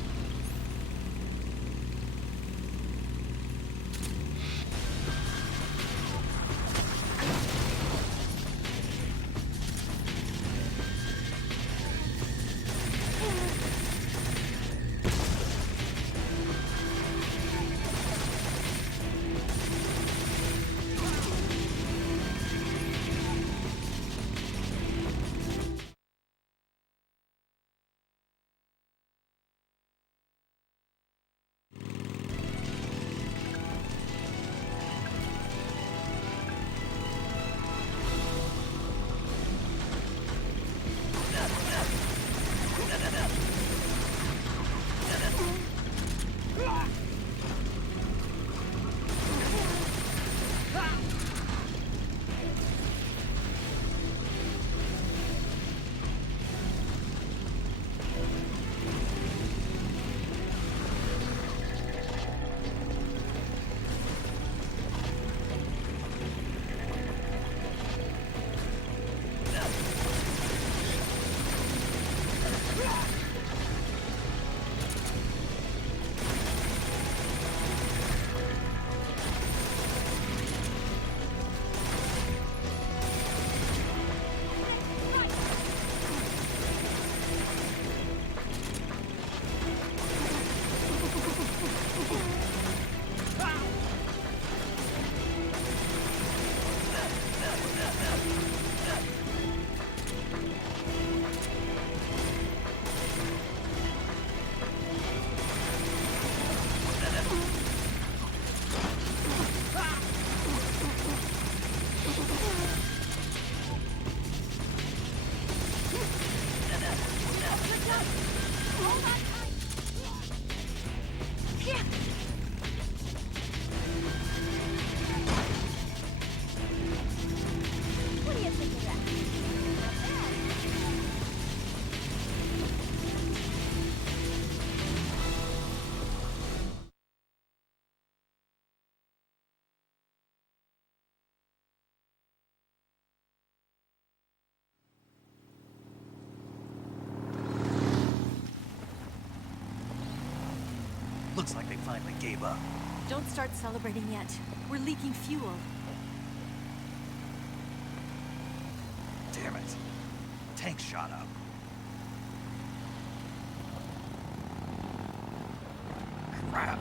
Looks like they finally gave up. Don't start celebrating yet. We're leaking fuel. Damn it. Tank shot up. Crap.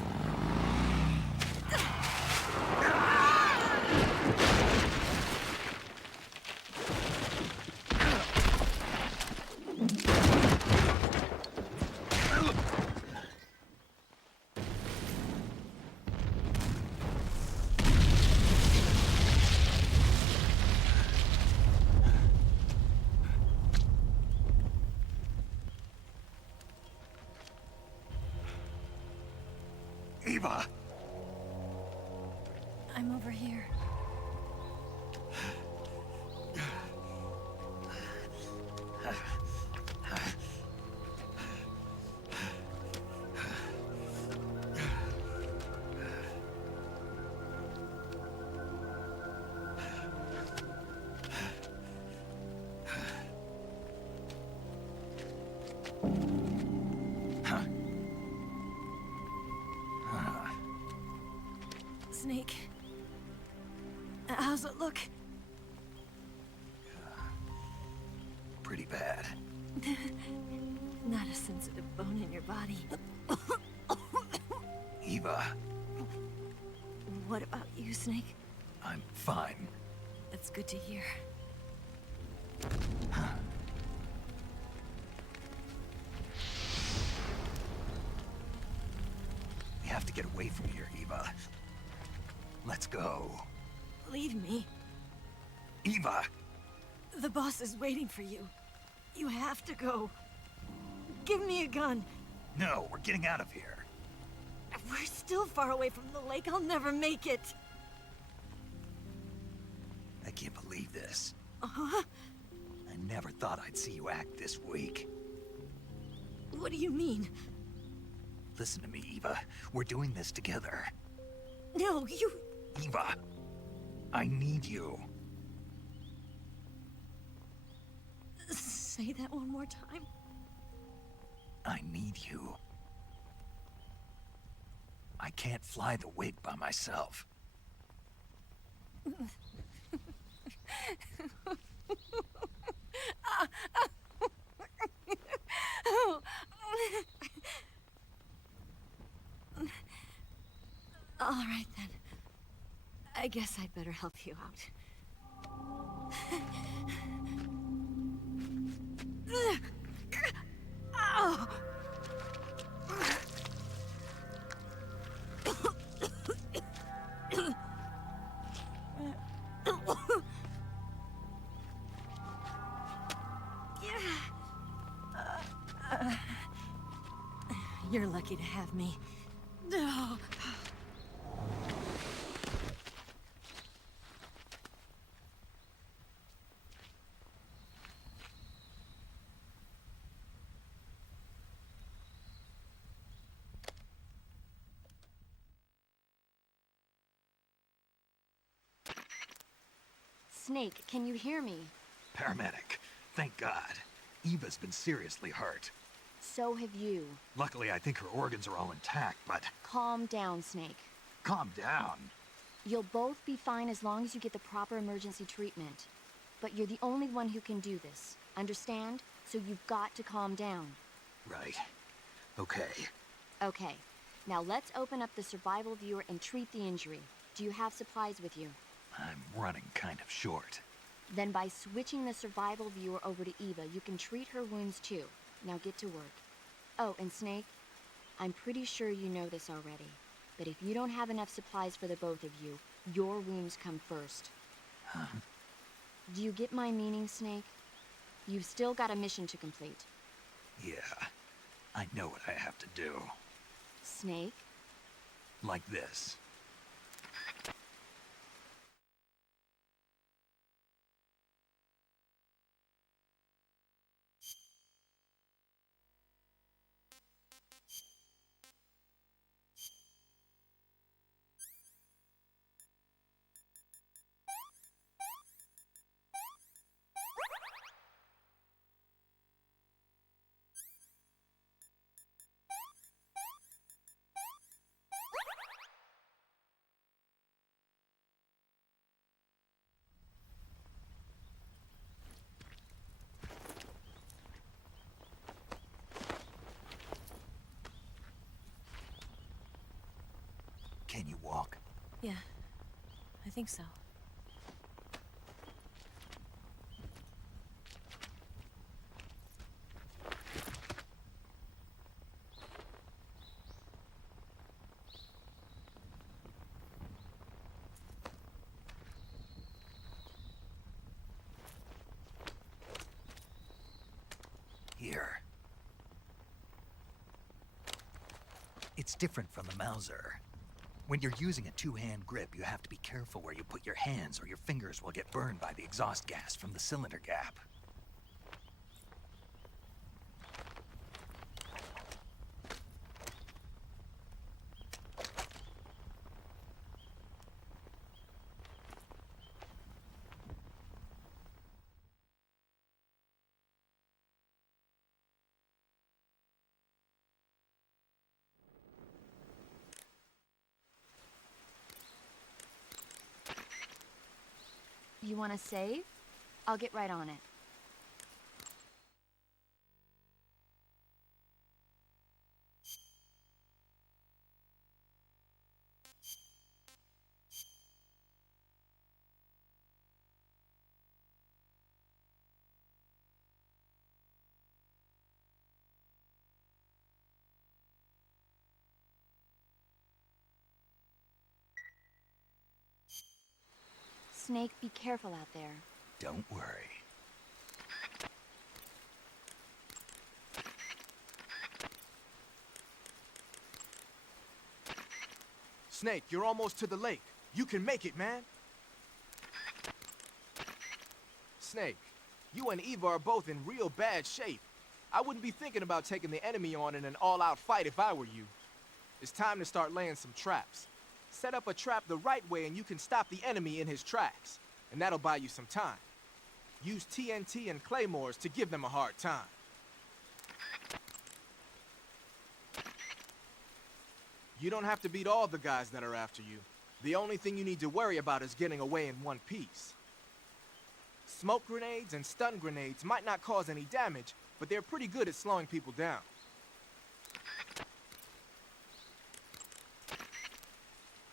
Eva! I'm over here. Snake. How's it look? Pretty bad. Not a sensitive bone in your body. Eva, What about you, Snake? I'm fine. That's good to hear. We have to get away from here, Eva. Let's go. Leave me. Eva! The boss is waiting for you. You have to go. Give me a gun. No, we're getting out of here. We're still far away from the lake. I'll never make it. I can't believe this. Uh-huh. I never thought I'd see you act this weak. What do you mean? Listen to me, Eva. We're doing this together. No, you... Eva, I need you. Say that one more time. I need you. I can't fly the wig by myself. All right, then. I guess I'd better help you out. Ow! You're lucky to have me. No. Snake, can you hear me? Paramedic, thank God. Eva's been seriously hurt. So have you. Luckily, I think her organs are all intact, but... Calm down, Snake. Calm down. You'll both be fine as long as you get the proper emergency treatment. But you're the only one who can do this. Understand? So you've got to calm down. Right. Okay. Okay. Now let's open up the survival viewer and treat the injury. Do you have supplies with you? I'm running kind of short. Then by switching the survival viewer over to Eva, you can treat her wounds too. Now get to work. Oh, and Snake, I'm pretty sure you know this already, but if you don't have enough supplies for the both of you, your wounds come first. Huh? Do you get my meaning, Snake? You've still got a mission to complete. Yeah, I know what I have to do. Snake? Like this. Can you walk? Yeah, I think so. Here. It's different from the Mauser. When you're using a two-hand grip, you have to be careful where you put your hands or your fingers will get burned by the exhaust gas from the cylinder gap. You want to save? I'll get right on it. Snake, be careful out there. Don't worry. Snake, you're almost to the lake. You can make it, man. Snake, you and Eva are both in real bad shape. I wouldn't be thinking about taking the enemy on in an all-out fight if I were you. It's time to start laying some traps. Set up a trap the right way and you can stop the enemy in his tracks. And that'll buy you some time. Use TNT and claymores to give them a hard time. You don't have to beat all the guys that are after you. The only thing you need to worry about is getting away in one piece. Smoke grenades and stun grenades might not cause any damage, but they're pretty good at slowing people down.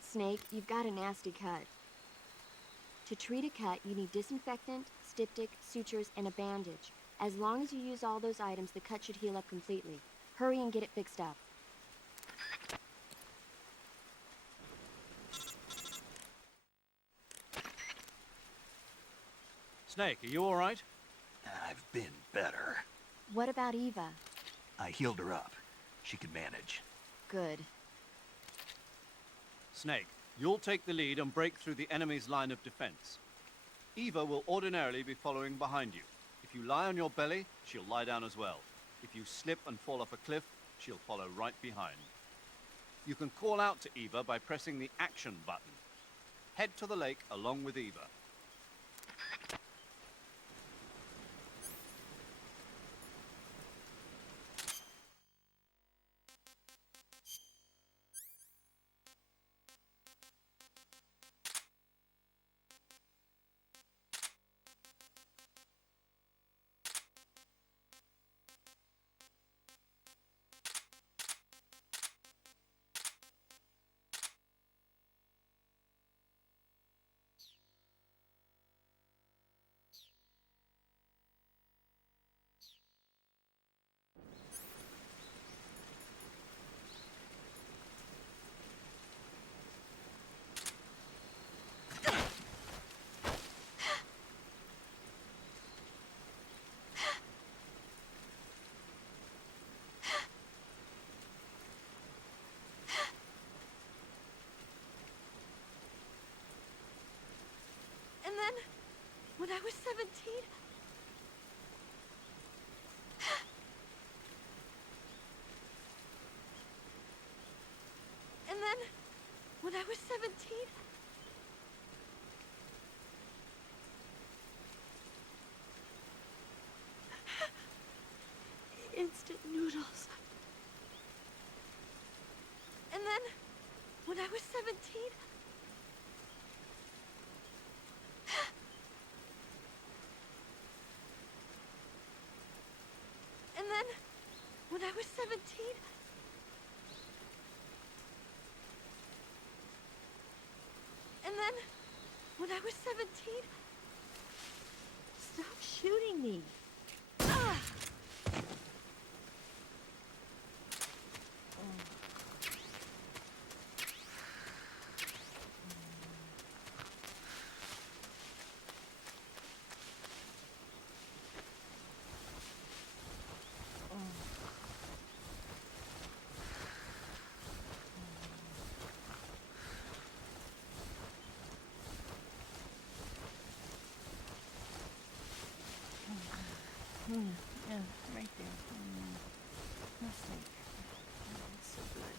Snake, you've got a nasty cut. To treat a cut, you need disinfectant, styptic, sutures, and a bandage. As long as you use all those items, the cut should heal up completely. Hurry and get it fixed up. Snake, are you all right? I've been better. What about Eva? I healed her up. She can manage. Good. Snake, you'll take the lead and break through the enemy's line of defense. Eva will ordinarily be following behind you. If you lie on your belly, she'll lie down as well. If you slip and fall off a cliff, she'll follow right behind. You can call out to Eva by pressing the action button. Head to the lake along with Eva. And then, when I was 17... And then, when I was 17... Instant noodles. And then, when I was 17... And then, when I was 17... And then, when I was 17... Stop shooting me. Ah! It's so good.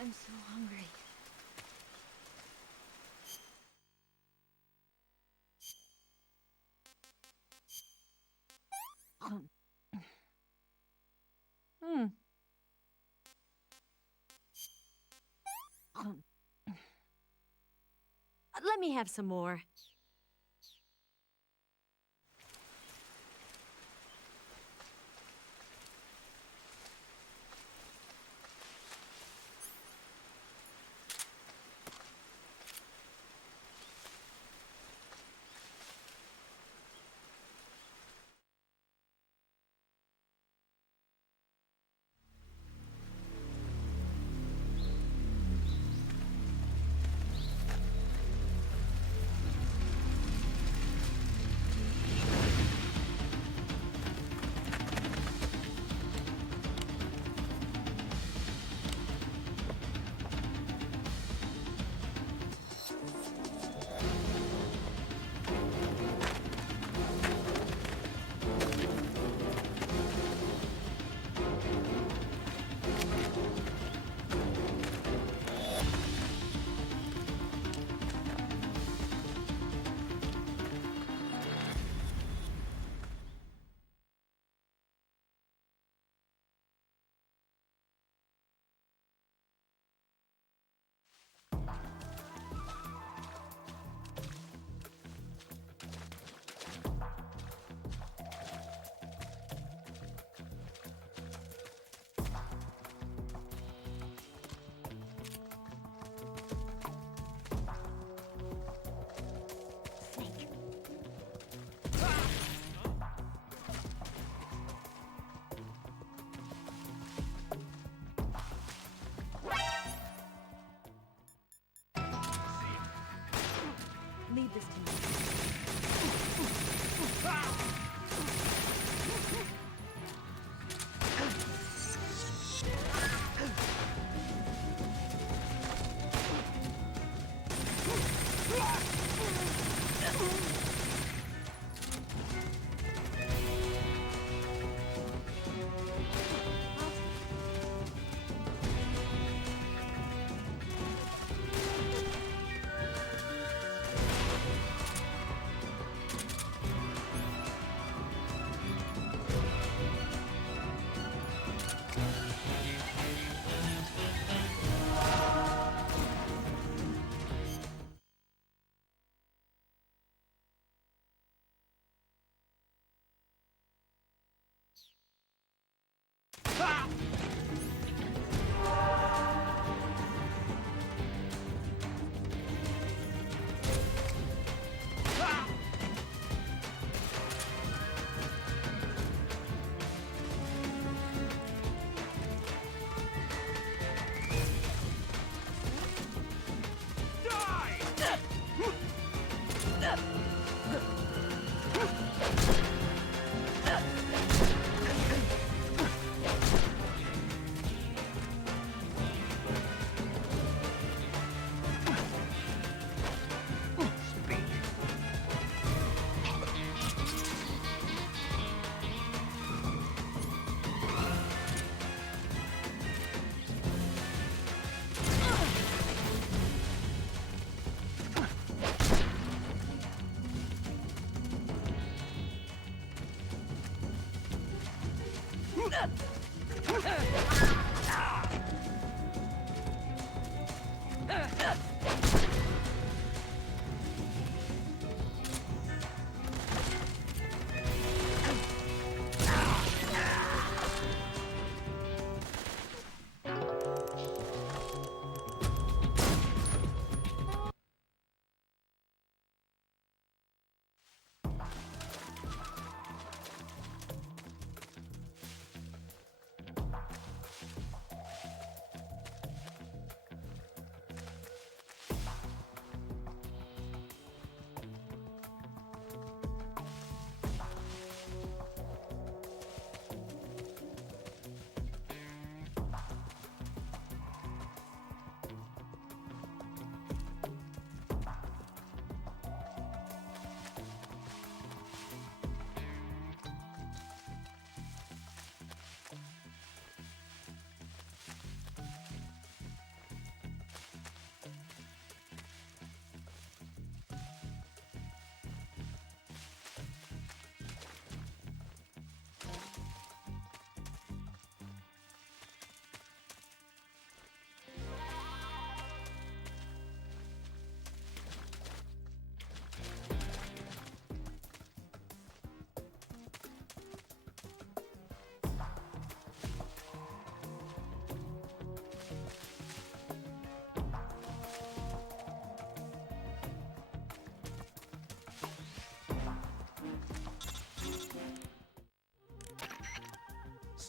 I'm so hungry. Let me have some more.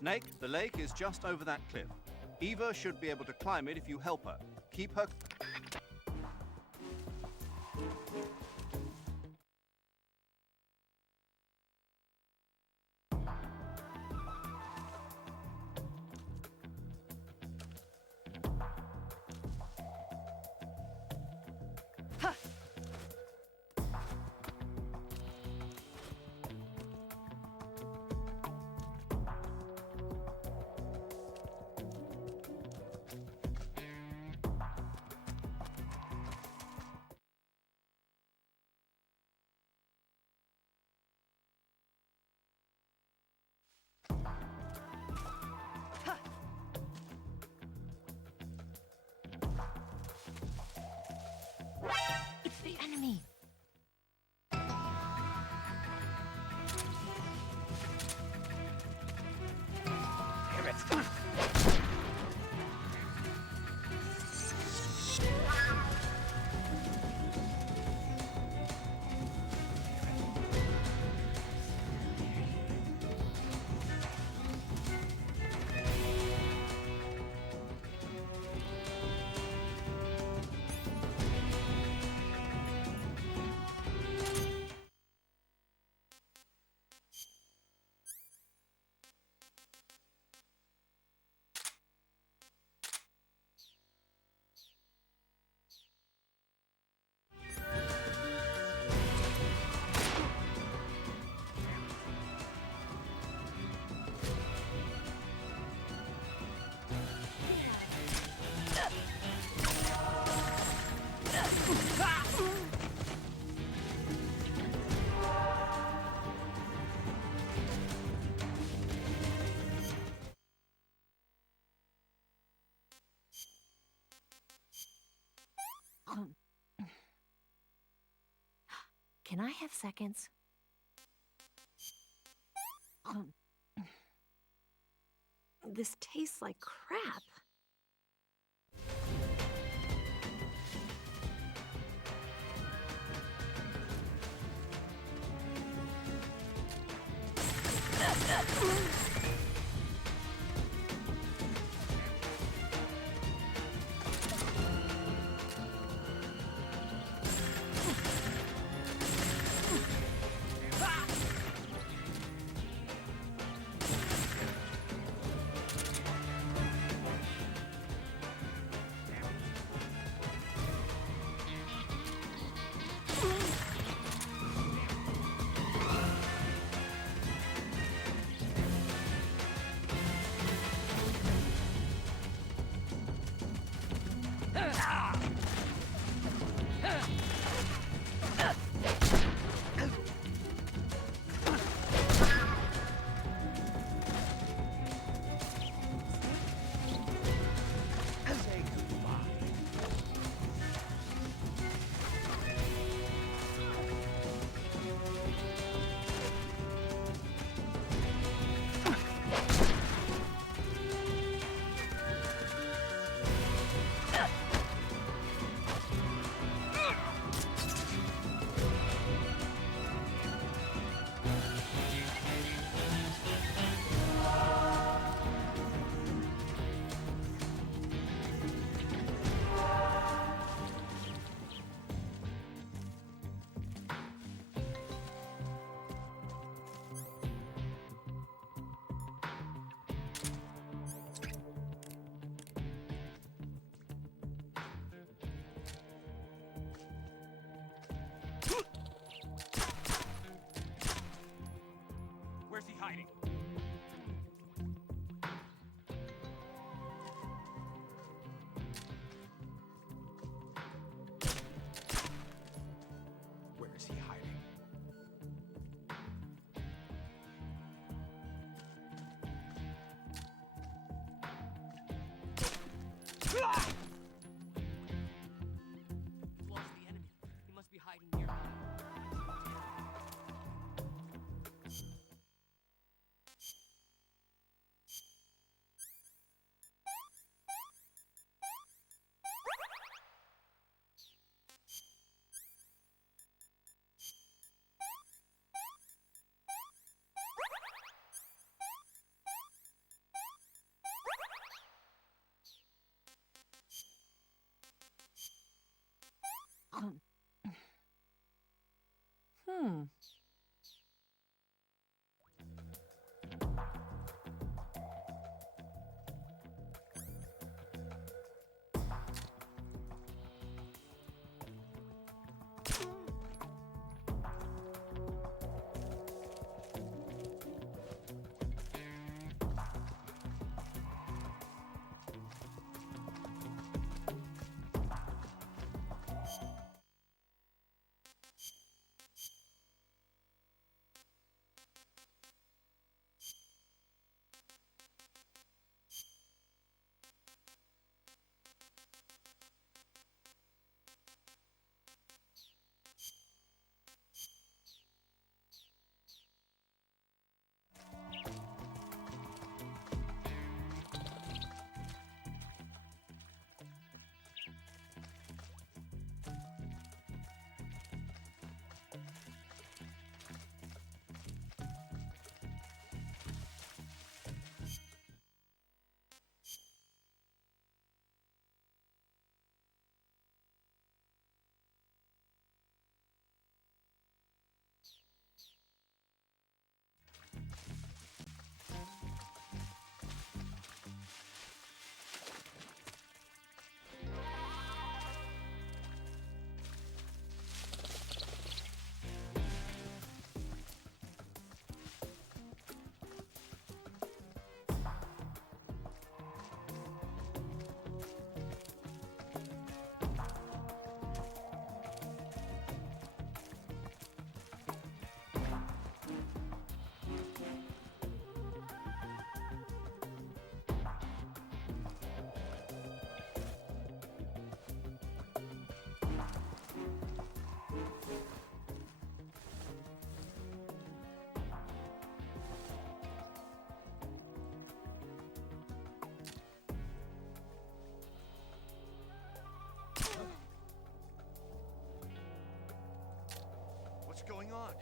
Snake, the lake is just over that cliff. Eva should be able to climb it if you help her. Keep her... It's the enemy! Damn it! Can I have seconds? This tastes like crap. We've lost the enemy. He must be hiding nearby. Hmm. What's going on?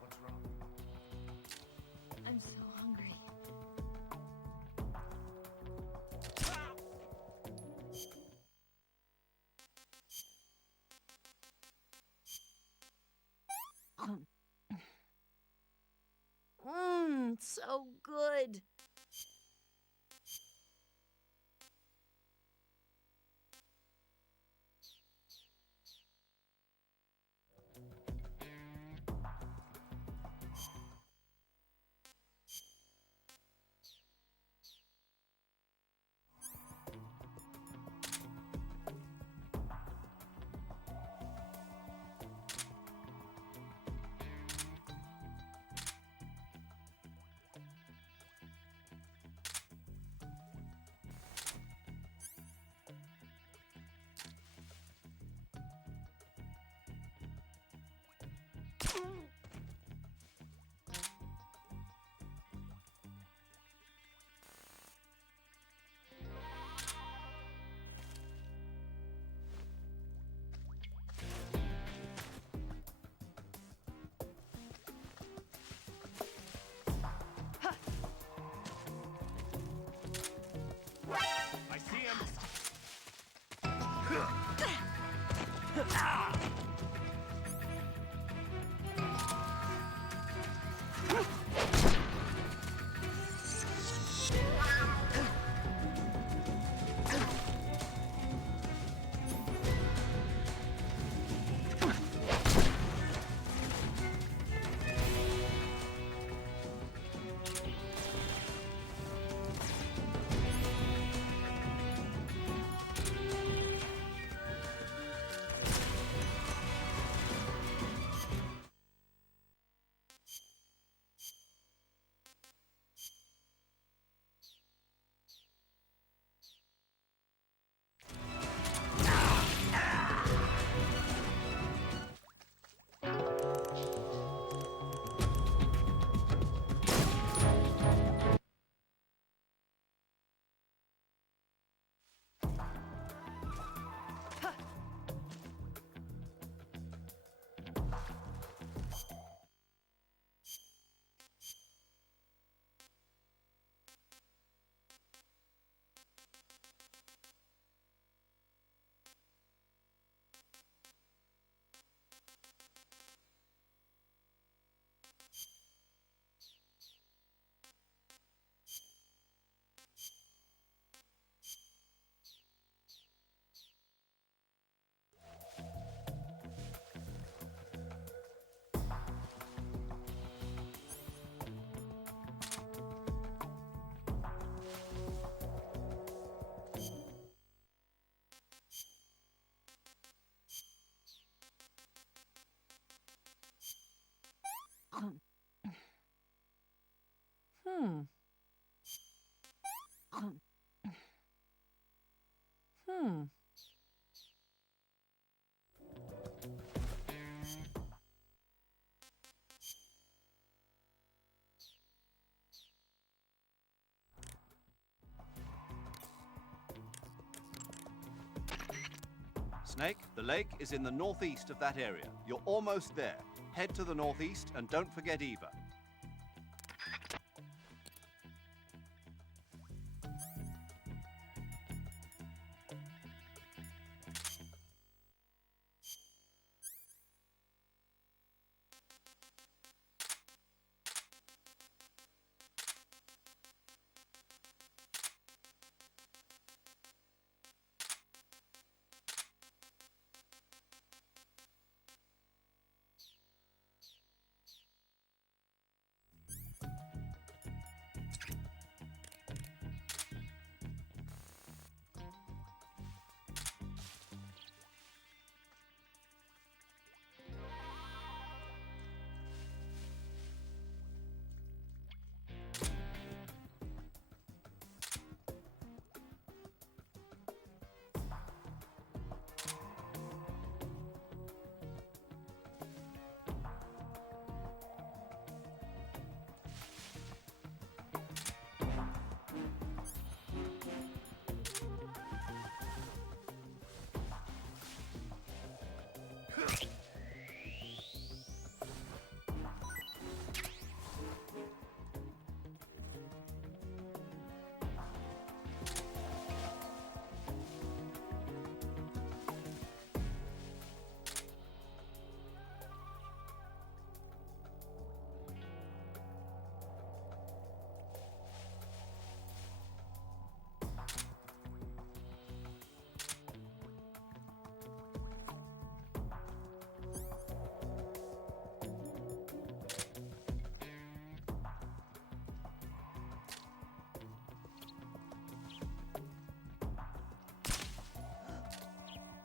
What's wrong? I'm so hungry. So good. Hmm. Hmm. Snake, the lake is in the northeast of that area. You're almost there. Head to the northeast and don't forget Eva.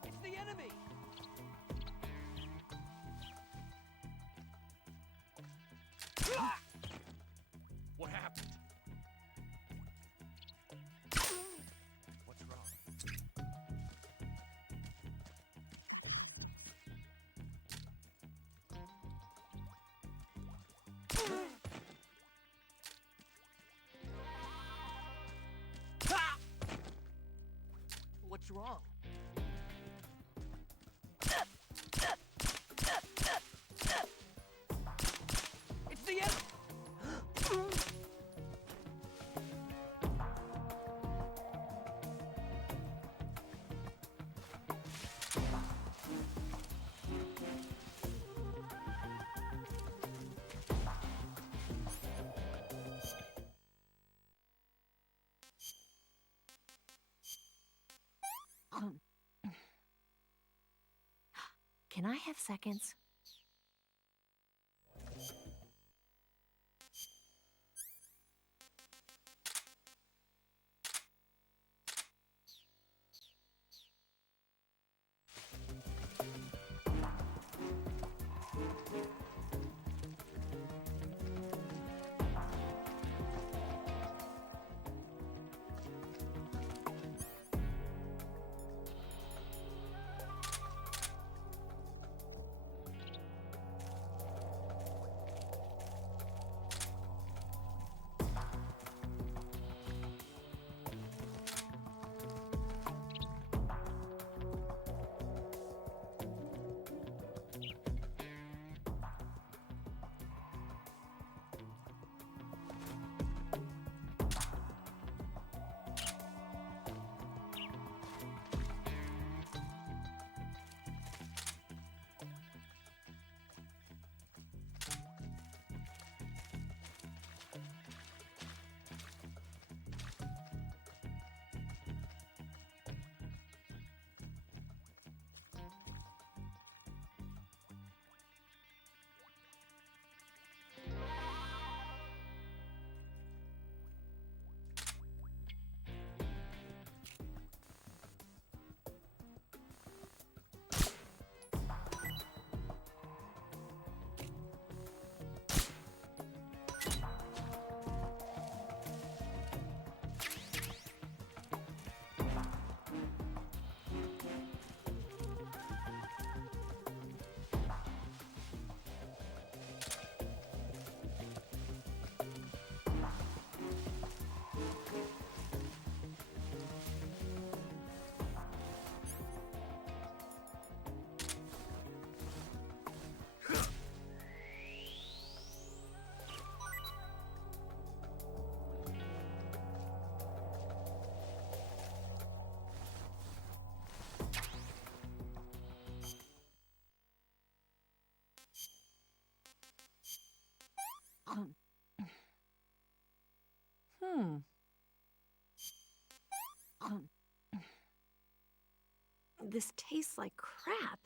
It's the enemy! What happened? What's wrong? What's wrong? It's the enemy! Can I have seconds? This tastes like crap.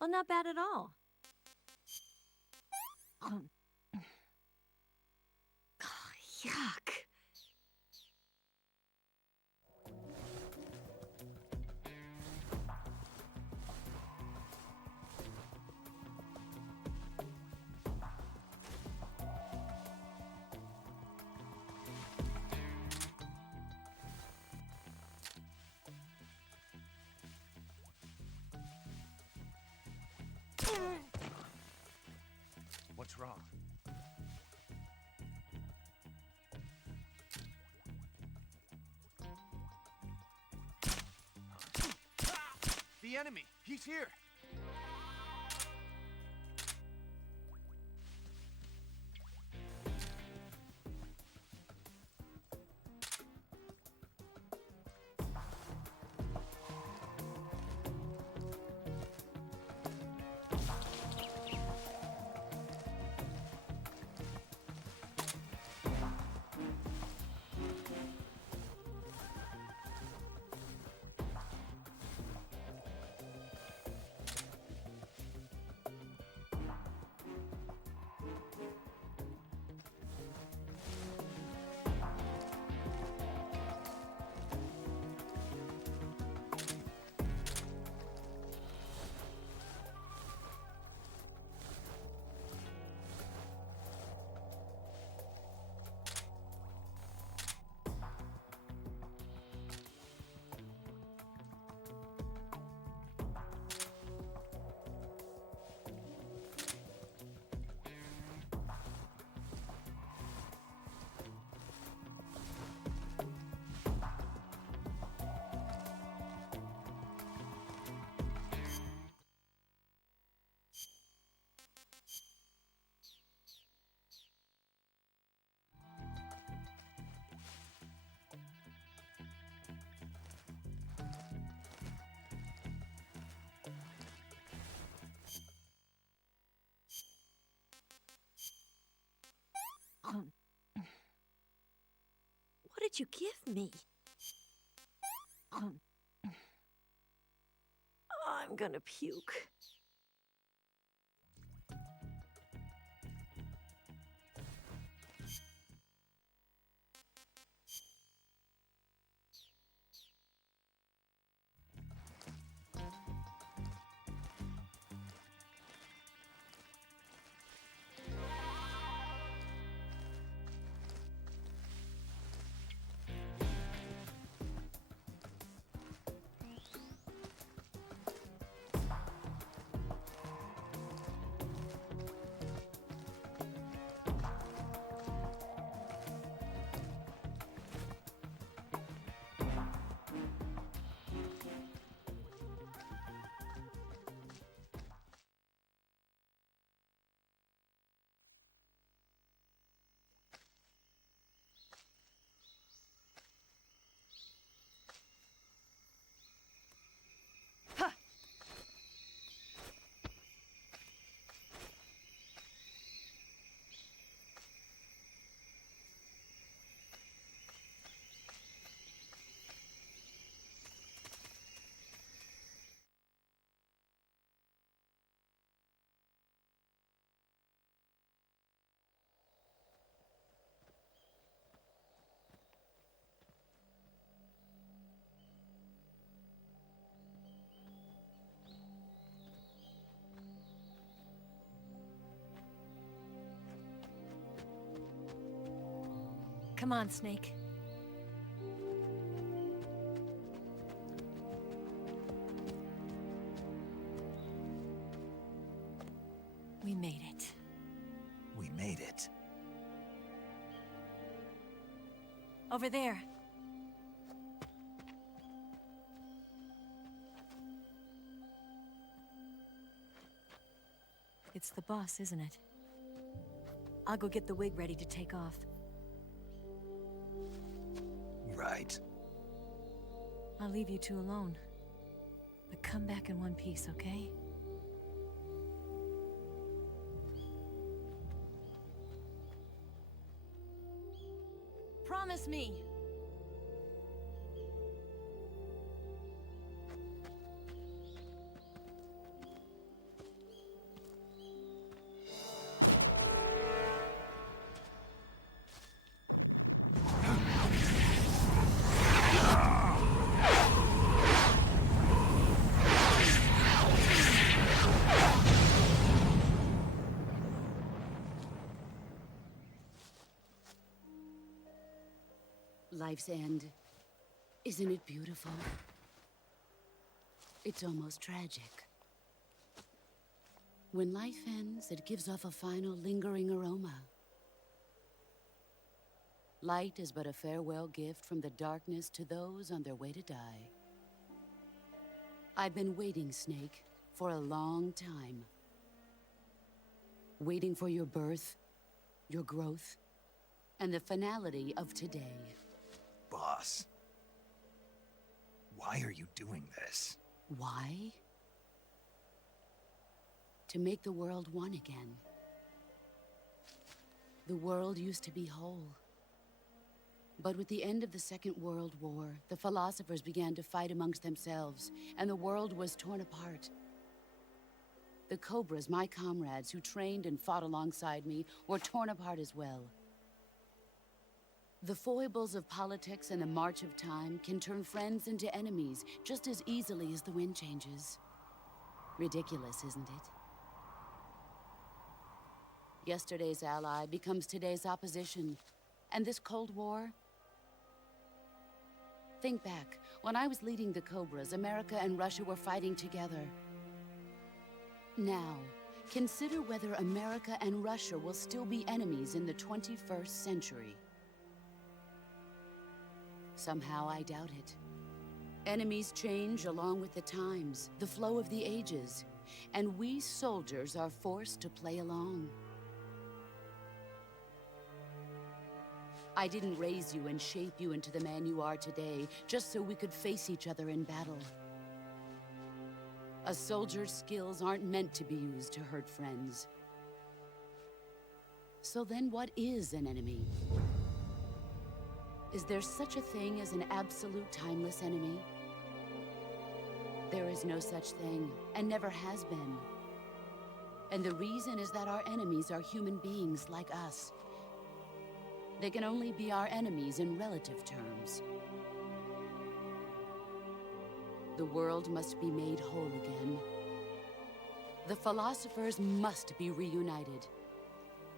Well, not bad at all. Yuck. What's wrong? The enemy! He's here! you give me? I'm gonna puke. Come on, Snake. We made it. We made it. Over there. It's the boss, isn't it? I'll go get the wig ready to take off. Right. I'll leave you two alone. But come back in one piece, okay? Promise me! Life's end. Isn't it beautiful? It's almost tragic. When life ends, it gives off a final lingering aroma. Light is but a farewell gift from the darkness to those on their way to die. I've been waiting, Snake, for a long time. Waiting for your birth, your growth, and the finality of today. Boss. Why are you doing this? Why? To make the world one again. The world used to be whole. But with the end of the Second World War, the philosophers began to fight amongst themselves, and the world was torn apart. The Cobras, my comrades who trained and fought alongside me, were torn apart as well. The foibles of politics and the march of time can turn friends into enemies just as easily as the wind changes. Ridiculous, isn't it? Yesterday's ally becomes today's opposition. And this Cold War? Think back. When I was leading the Cobras, America and Russia were fighting together. Now, consider whether America and Russia will still be enemies in the 21st century. Somehow I doubt it. Enemies change along with the times, the flow of the ages, and we soldiers are forced to play along. I didn't raise you and shape you into the man you are today just so we could face each other in battle. A soldier's skills aren't meant to be used to hurt friends. So then what is an enemy? Is there such a thing as an absolute timeless enemy? There is no such thing, and never has been. And the reason is that our enemies are human beings like us. They can only be our enemies in relative terms. The world must be made whole again. The philosophers must be reunited.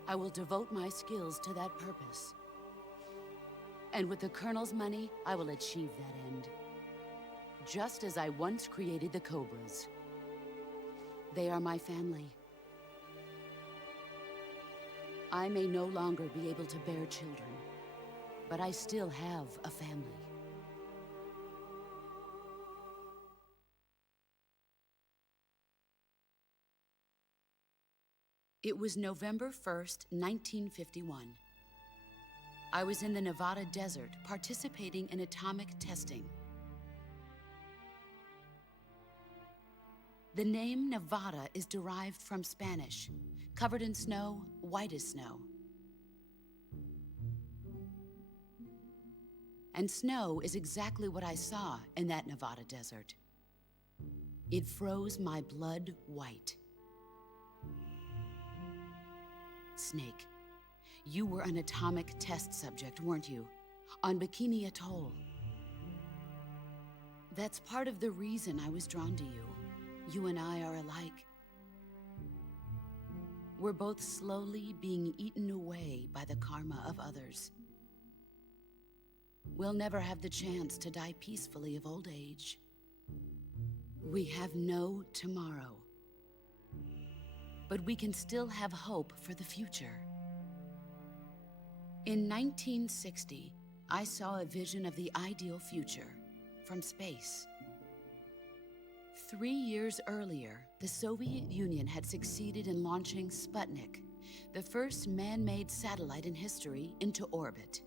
I will devote my skills to that purpose. And with the Colonel's money, I will achieve that end. Just as I once created the Cobras. They are my family. I may no longer be able to bear children, but I still have a family. It was November 1st, 1951. I was in the Nevada desert participating in atomic testing. The name Nevada is derived from Spanish, covered in snow, white as snow. And snow is exactly what I saw in that Nevada desert. It froze my blood white. Snake, you were an atomic test subject, weren't you? On Bikini Atoll. That's part of the reason I was drawn to you. You and I are alike. We're both slowly being eaten away by the karma of others. We'll never have the chance to die peacefully of old age. We have no tomorrow. But we can still have hope for the future. In 1960, I saw a vision of the ideal future from space. 3 years earlier, the Soviet Union had succeeded in launching Sputnik, the first man-made satellite in history, into orbit.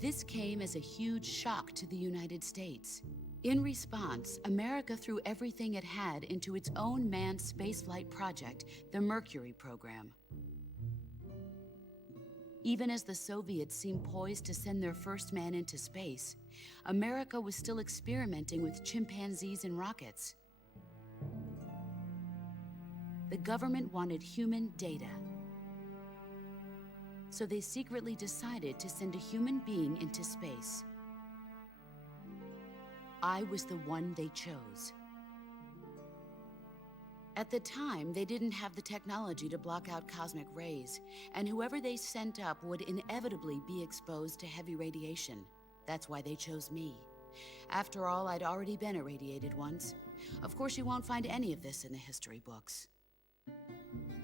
This came as a huge shock to the United States. In response, America threw everything it had into its own manned spaceflight project, the Mercury program. Even as the Soviets seemed poised to send their first man into space, America was still experimenting with chimpanzees and rockets. The government wanted human data. So they secretly decided to send a human being into space. I was the one they chose. At the time, they didn't have the technology to block out cosmic rays, and whoever they sent up would inevitably be exposed to heavy radiation. That's why they chose me. After all, I'd already been irradiated once. Of course, you won't find any of this in the history books.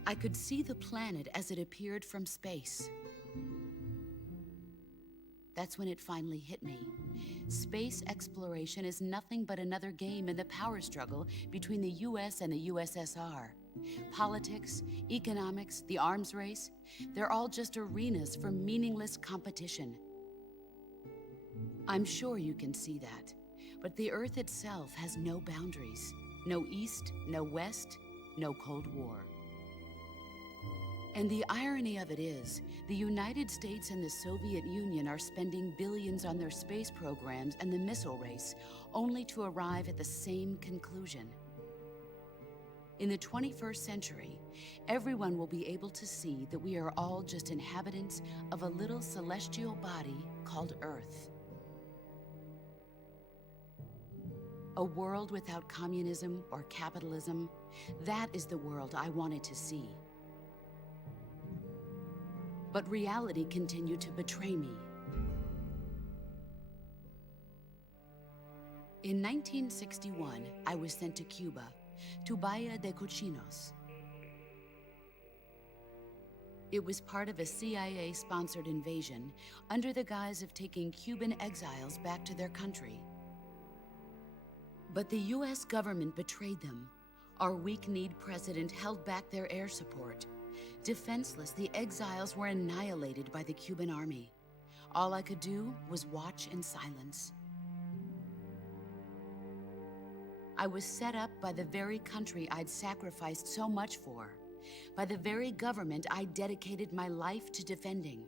I could see the planet as it appeared from space. That's when it finally hit me. Space exploration is nothing but another game in the power struggle between the US and the USSR. Politics, economics, the arms race, they're all just arenas for meaningless competition. I'm sure you can see that, but the Earth itself has no boundaries. No East, no West, no Cold War. And the irony of it is, the United States and the Soviet Union are spending billions on their space programs and the missile race, only to arrive at the same conclusion. In the 21st century, everyone will be able to see that we are all just inhabitants of a little celestial body called Earth. A world without communism or capitalism, that is the world I wanted to see. But reality continued to betray me. In 1961, I was sent to Cuba, to Bahia de Cochinos. It was part of a CIA-sponsored invasion under the guise of taking Cuban exiles back to their country. But the US government betrayed them. Our weak-kneed president held back their air support. Defenseless, the exiles were annihilated by the Cuban army. All I could do was watch in silence. I was set up by the very country I'd sacrificed so much for, by the very government I dedicated my life to defending.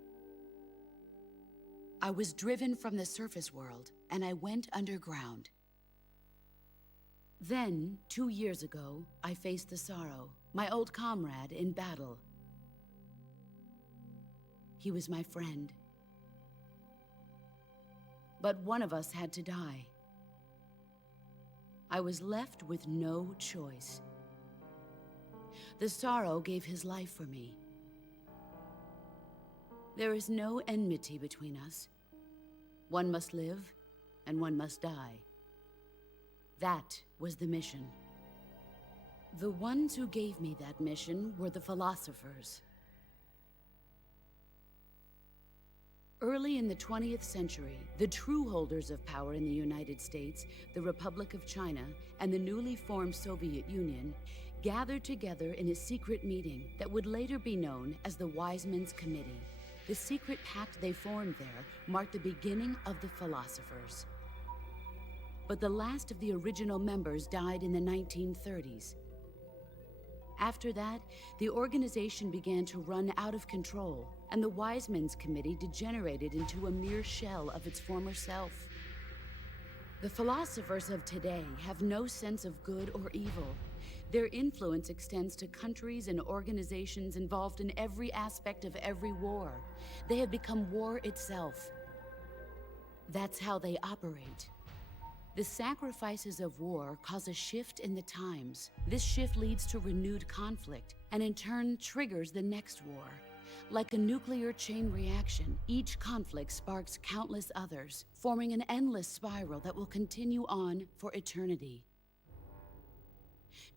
I was driven from the surface world, and I went underground. Then, 2 years ago, I faced the Sorrow, my old comrade in battle. He was my friend. But one of us had to die. I was left with no choice. The Sorrow gave his life for me. There is no enmity between us. One must live, and one must die. That was the mission. The ones who gave me that mission were the philosophers. Early in the 20th century, the true holders of power in the United States, the Republic of China, and the newly formed Soviet Union gathered together in a secret meeting that would later be known as the Wise Men's Committee. The secret pact they formed there marked the beginning of the philosophers. But the last of the original members died in the 1930s. After that, the organization began to run out of control, and the Wise Men's Committee degenerated into a mere shell of its former self. The philosophers of today have no sense of good or evil. Their influence extends to countries and organizations involved in every aspect of every war. They have become war itself. That's how they operate. The sacrifices of war cause a shift in the times. This shift leads to renewed conflict, and in turn triggers the next war. Like a nuclear chain reaction, each conflict sparks countless others, forming an endless spiral that will continue on for eternity.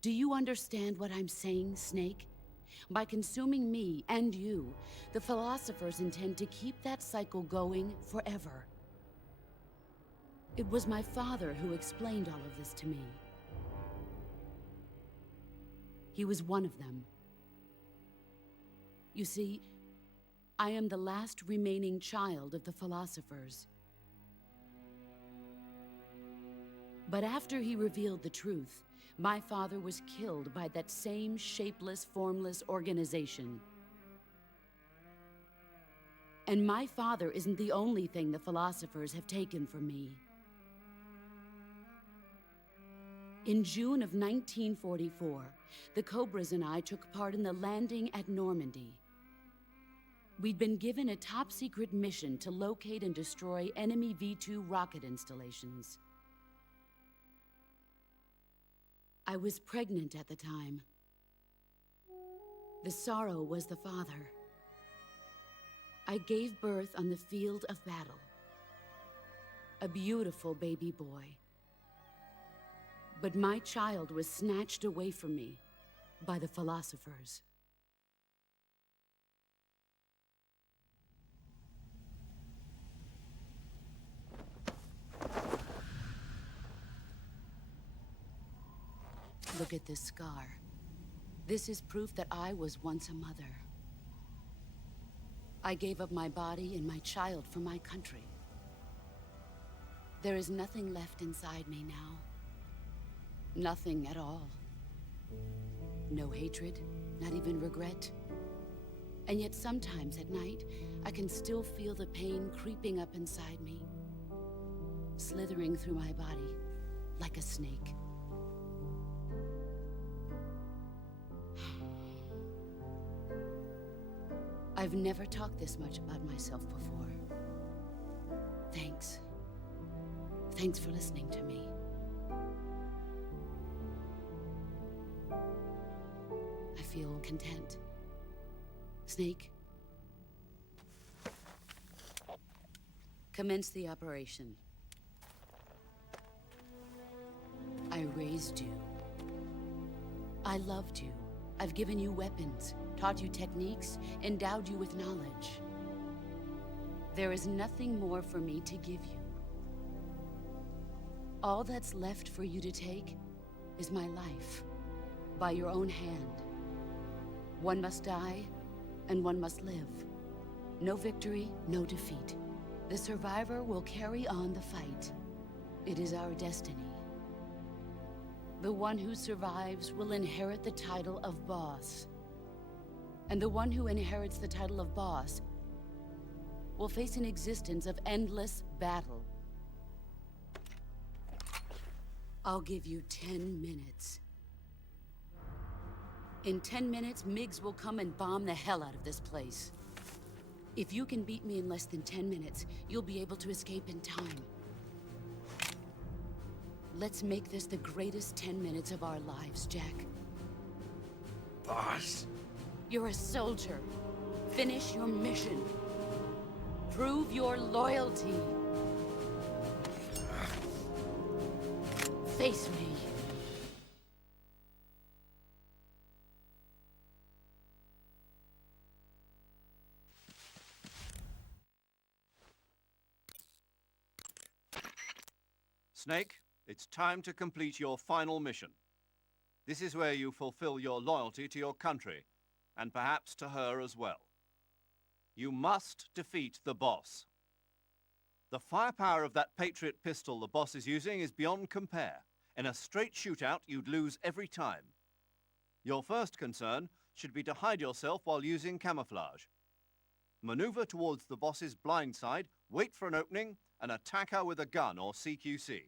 Do you understand what I'm saying, Snake? By consuming me and you, the philosophers intend to keep that cycle going forever. It was my father who explained all of this to me. He was one of them. You see, I am the last remaining child of the philosophers. But after he revealed the truth, my father was killed by that same shapeless, formless organization. And my father isn't the only thing the philosophers have taken from me. In June of 1944, the Cobras and I took part in the landing at Normandy. We'd been given a top-secret mission to locate and destroy enemy V-2 rocket installations. I was pregnant at the time. The Sorrow was the father. I gave birth on the field of battle. A beautiful baby boy. But my child was snatched away from me by the philosophers. Look at this scar. This is proof that I was once a mother. I gave up my body and my child for my country. There is nothing left inside me now. Nothing at all. No hatred, not even regret. And yet sometimes at night, I can still feel the pain creeping up inside me, slithering through my body like a snake. I've never talked this much about myself before. Thanks. Thanks for listening to me. I feel content. Snake, commence the operation. I raised you. I loved you. I've given you weapons, taught you techniques, endowed you with knowledge. There is nothing more for me to give you. All that's left for you to take is my life, by your own hand. One must die, and one must live. No victory, no defeat. The survivor will carry on the fight. It is our destiny. The one who survives will inherit the title of boss. And the one who inherits the title of boss will face an existence of endless battle. I'll give you 10 minutes. In 10 minutes, MiGs will come and bomb the hell out of this place. If you can beat me in less than 10 minutes, you'll be able to escape in time. Let's make this the greatest 10 minutes of our lives, Jack. Boss. You're a soldier. Finish your mission. Prove your loyalty. Face me. Snake, it's time to complete your final mission. This is where you fulfill your loyalty to your country, and perhaps to her as well. You must defeat the boss. The firepower of that Patriot pistol the boss is using is beyond compare. In a straight shootout, you'd lose every time. Your first concern should be to hide yourself while using camouflage. Maneuver towards the boss's blind side, wait for an opening, and attack her with a gun or CQC.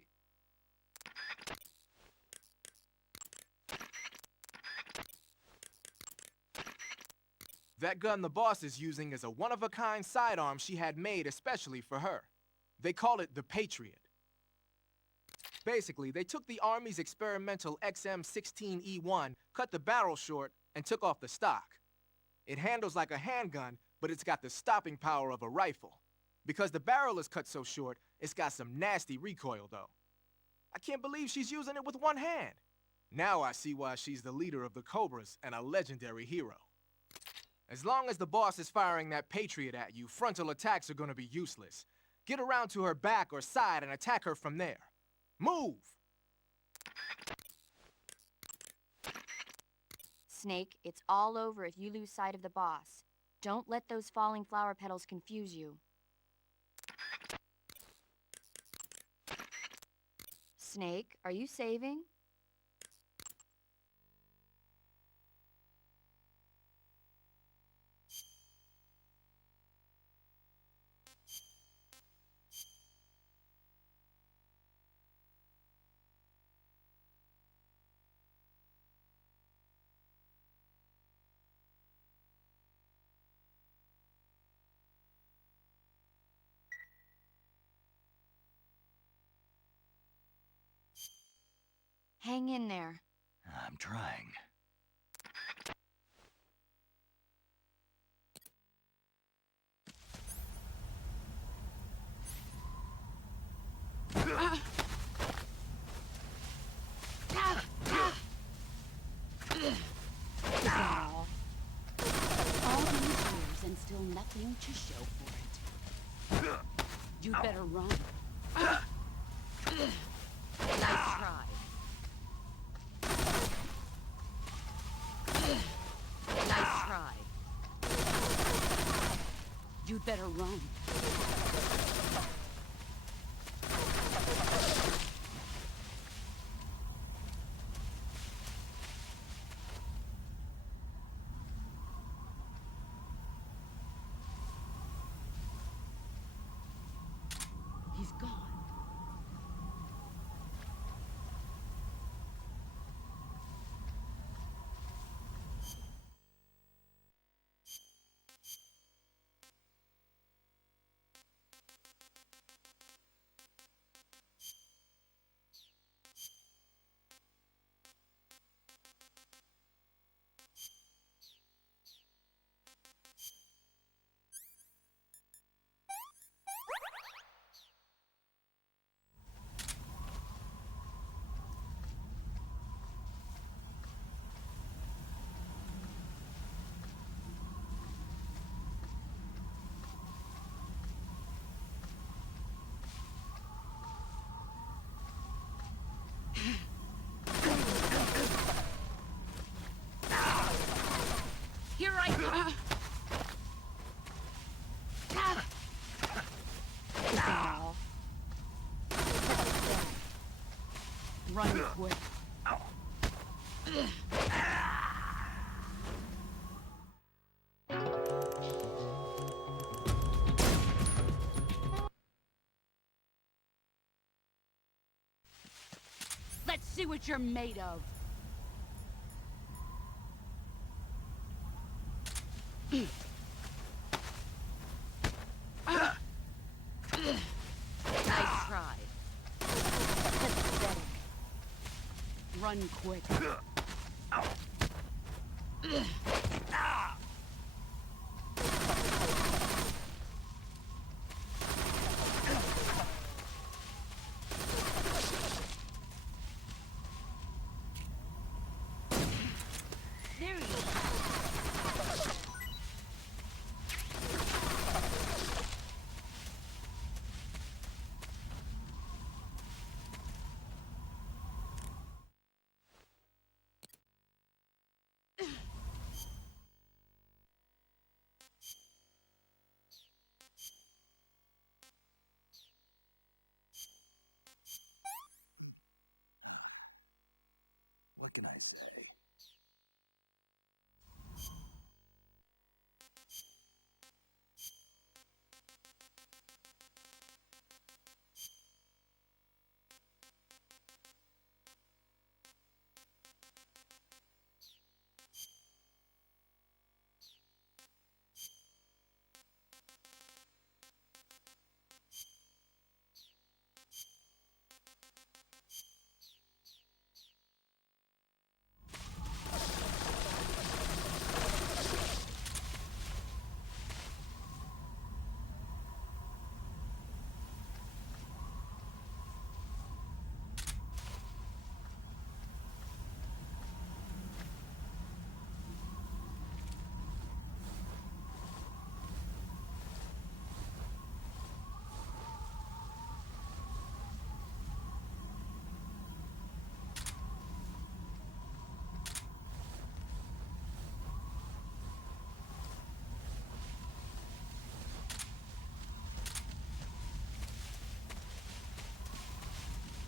That gun the boss is using is a one-of-a-kind sidearm she had made especially for her. They call it the Patriot. Basically, they took the Army's experimental XM16E1, cut the barrel short, and took off the stock. It handles like a handgun, but it's got the stopping power of a rifle. Because the barrel is cut so short, it's got some nasty recoil, though. I can't believe she's using it with one hand. Now I see why she's the leader of the Cobras and a legendary hero. As long as the boss is firing that Patriot at you, frontal attacks are gonna be useless. Get around to her back or side and attack her from there. Move! Snake, it's all over if you lose sight of the boss. Don't let those falling flower petals confuse you. Snake, are you saving? Hang in there. I'm trying. All these years and still nothing to show for it. You'd better run. Nice try. Nice try. You'd better run. He's gone. see what you're made of. Nice try. Pathetic. Run quick. There you go. What can I say?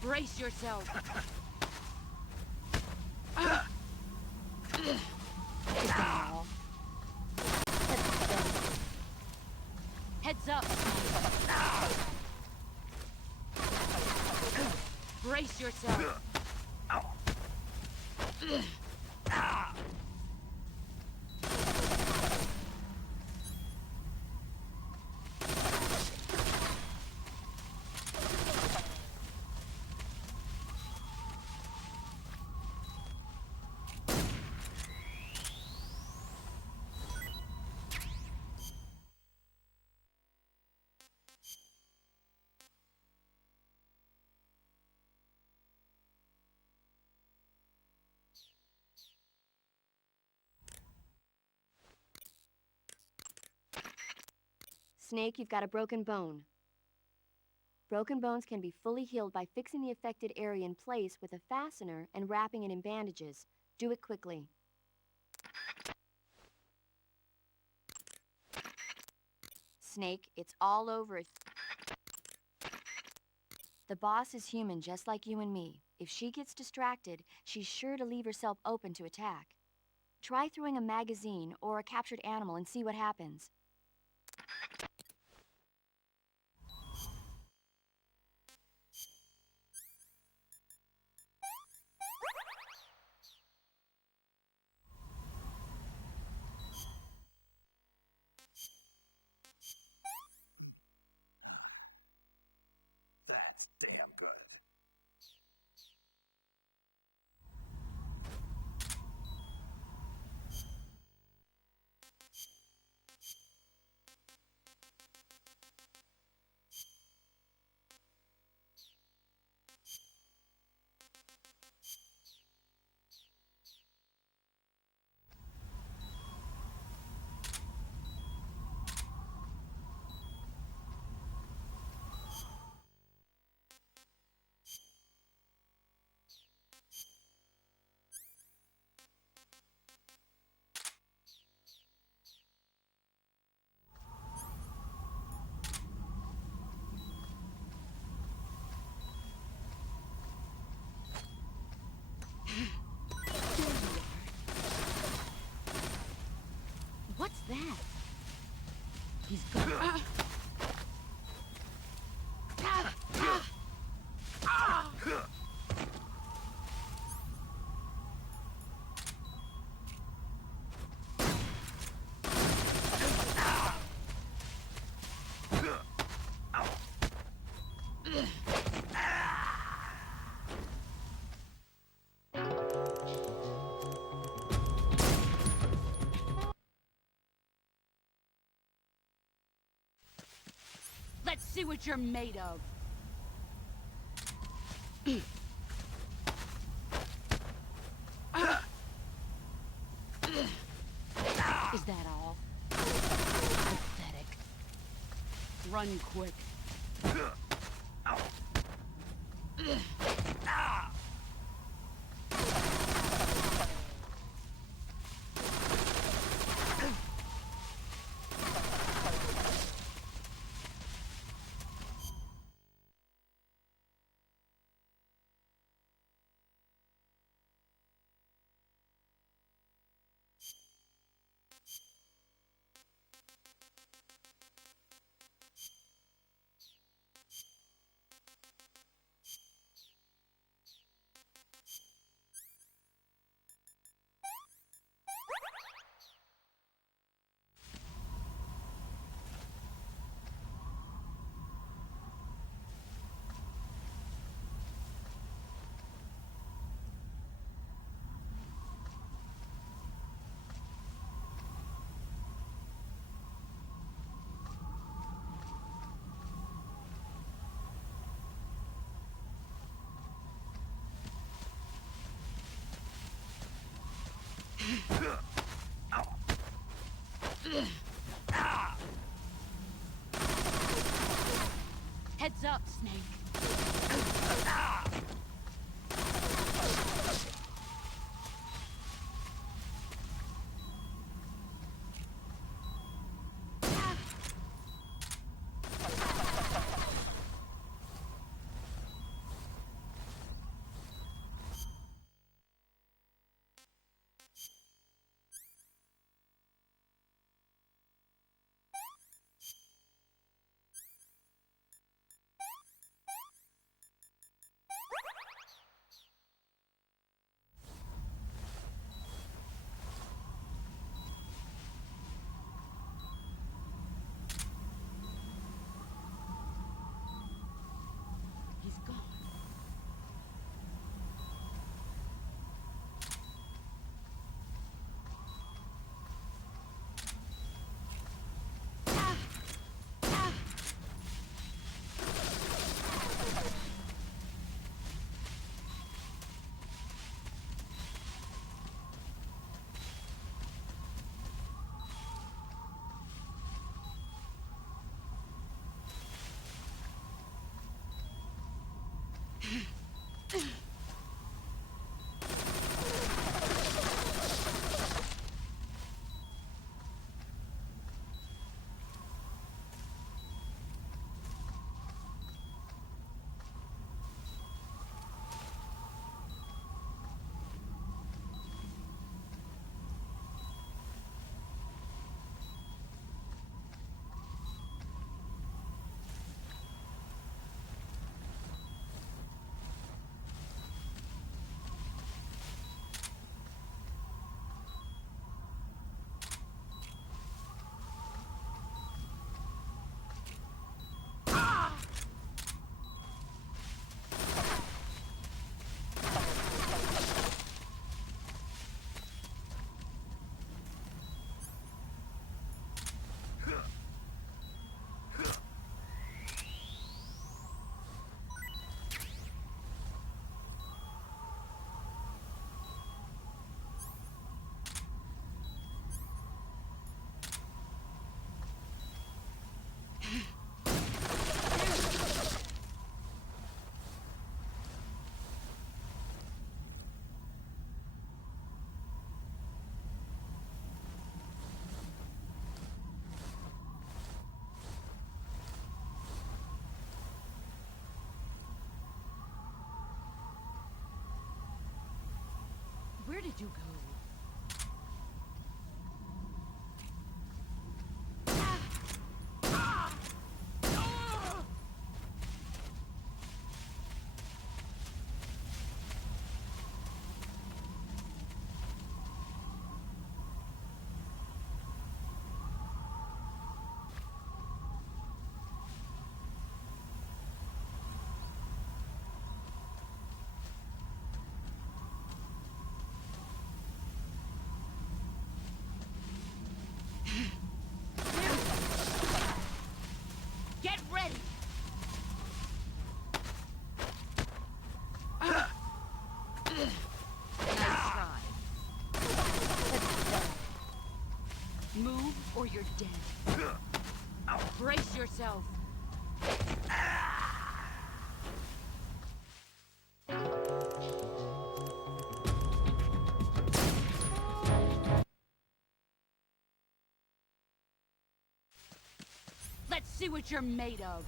Brace yourself. Is that all? Heads up. Brace yourself. Snake, you've got a broken bone. Broken bones can be fully healed by fixing the affected area in place with a fastener and wrapping it in bandages. Do it quickly. Snake, it's all over. The boss is human just like you and me. If she gets distracted, she's sure to leave herself open to attack. Try throwing a magazine or a captured animal and see what happens. That's damn good. What's that? He's gone. see what you're made of. Is that all? Pathetic. Run quick. Heads up, Snake. He's gone. Where did you go? you're dead. Brace yourself. Let's see what you're made of.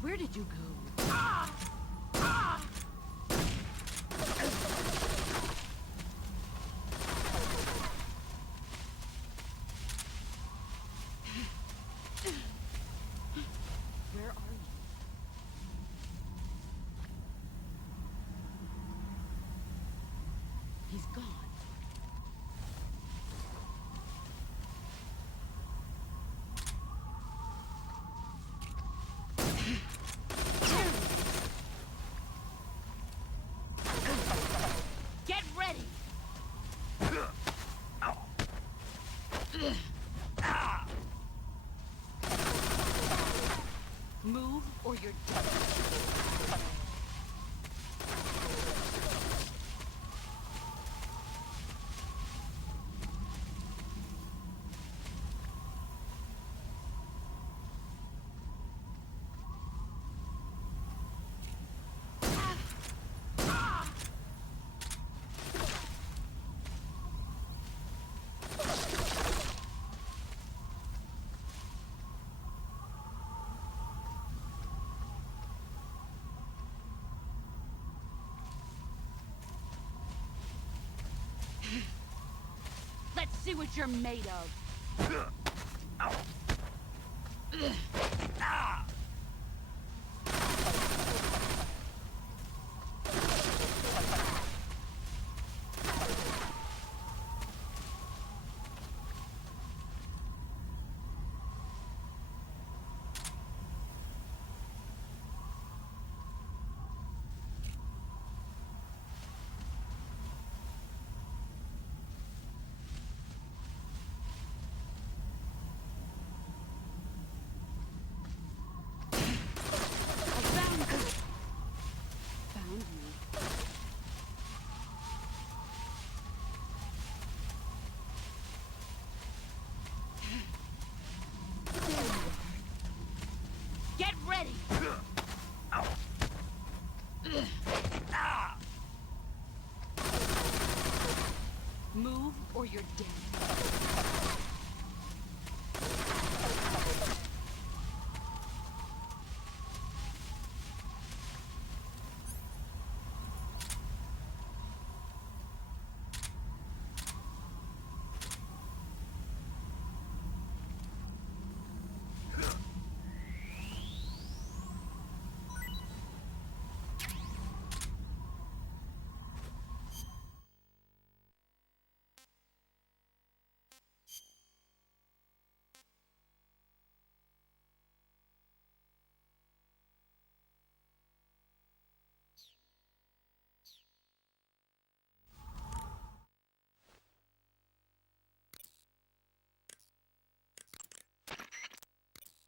Where did you go? Where are you? He's gone. Get ready! Move or you're dead. Let's see what you're made of. Get ready! Move or you're dead.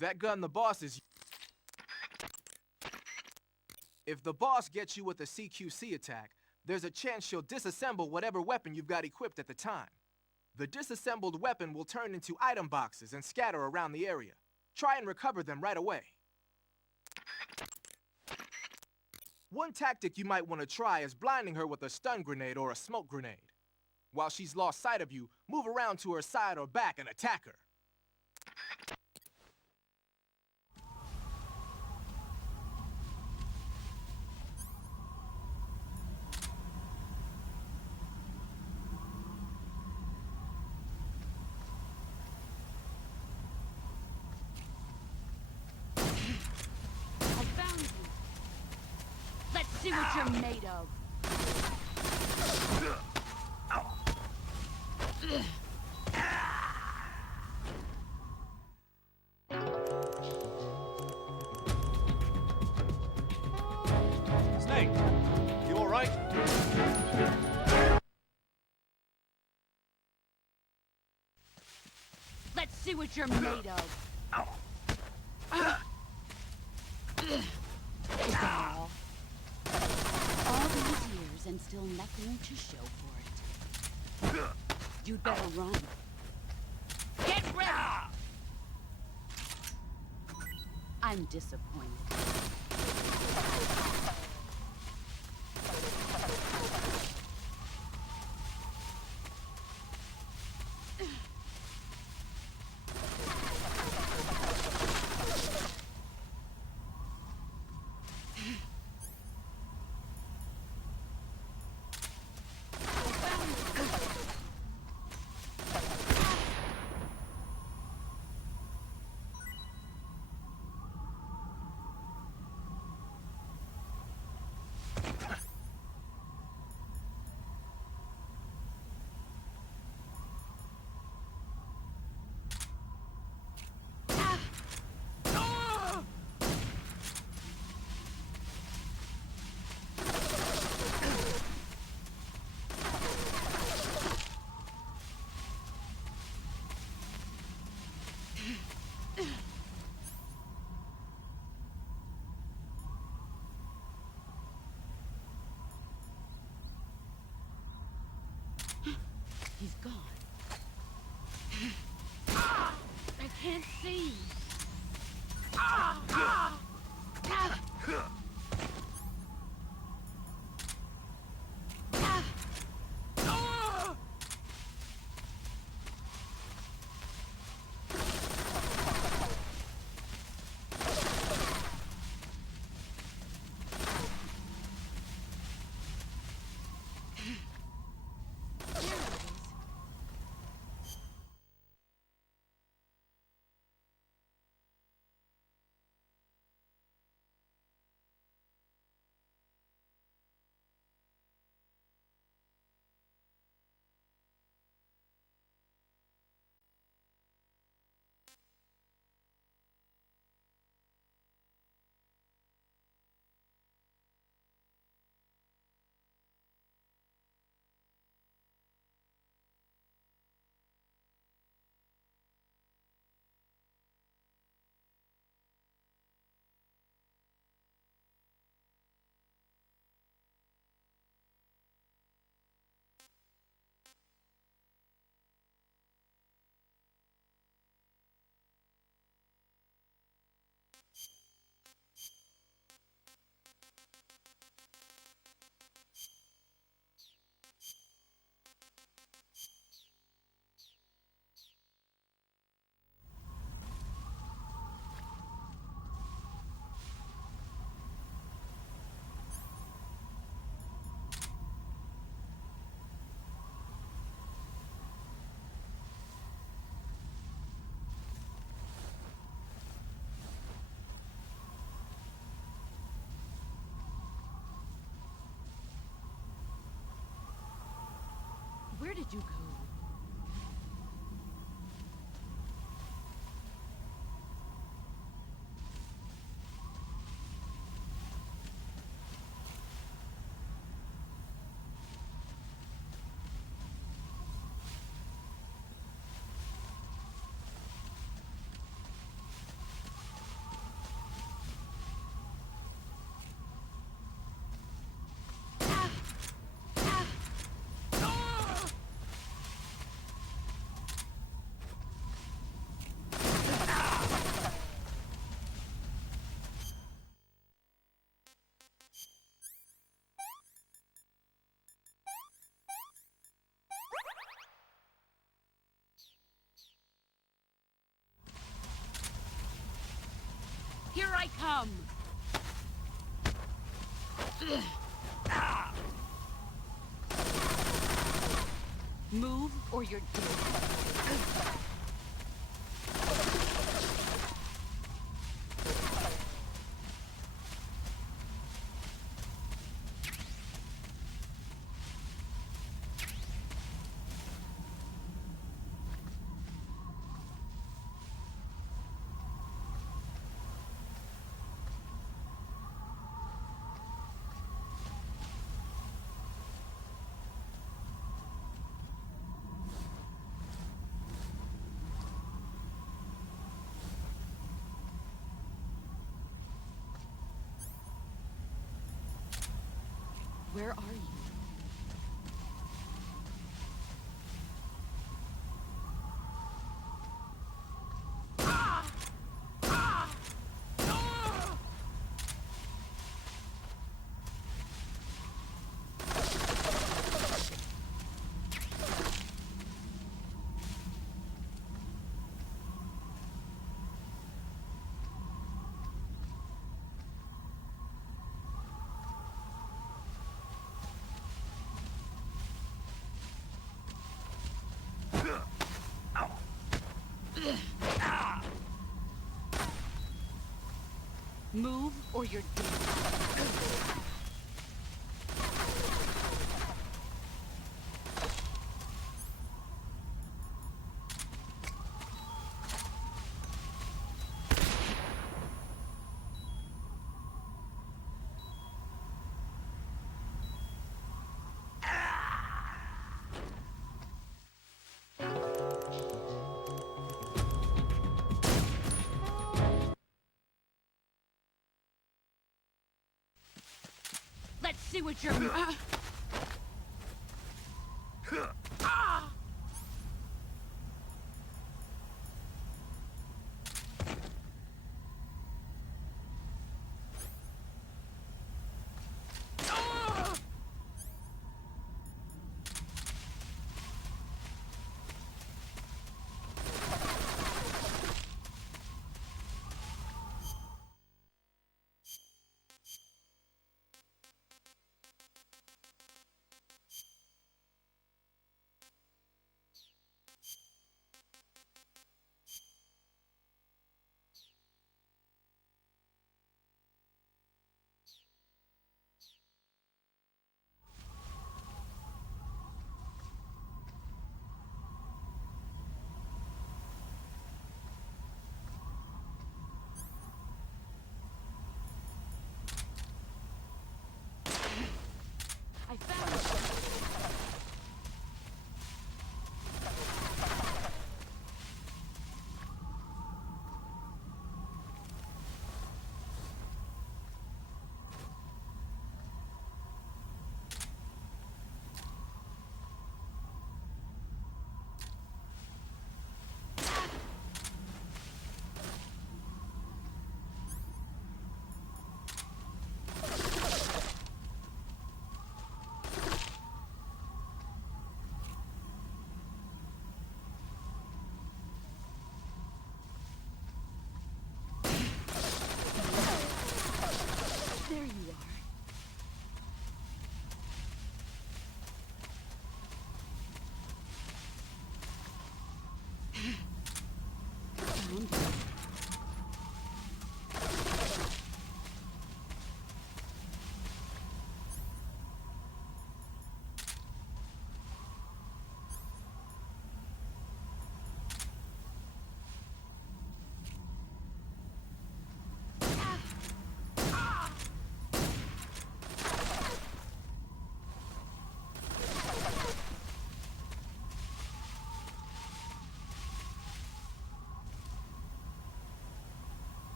That gun the boss is... If the boss gets you with a CQC attack, there's a chance she'll disassemble whatever weapon you've got equipped at the time. The disassembled weapon will turn into item boxes and scatter around the area. Try and recover them right away. One tactic you might want to try is blinding her with a stun grenade or a smoke grenade. While she's lost sight of you, move around to her side or back and attack her. I found you. Let's see what you're made of. Snake, you all right? Let's see what you're made of. Is that all? All these years and still nothing to show for it. You'd better run. Get ready! I'm disappointed. He's gone. I can't see. Where did you go? Here I come! Move, or you're dead. Where are you? Move, or you're dead. Let's see what you're...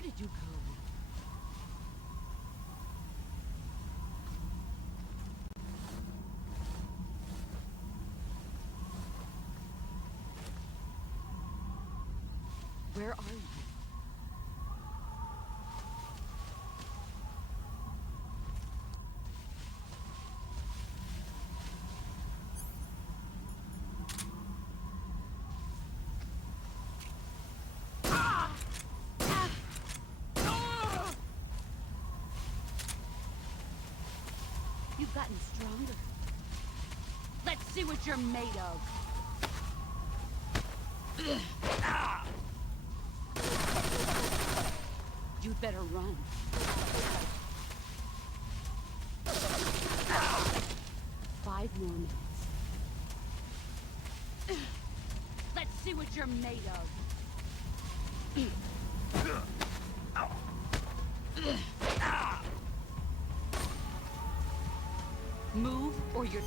Where did you go? Where are you? You've gotten stronger. Let's see what you're made of. You'd better run. 5 more minutes. Let's see what you're made of. Move or you're...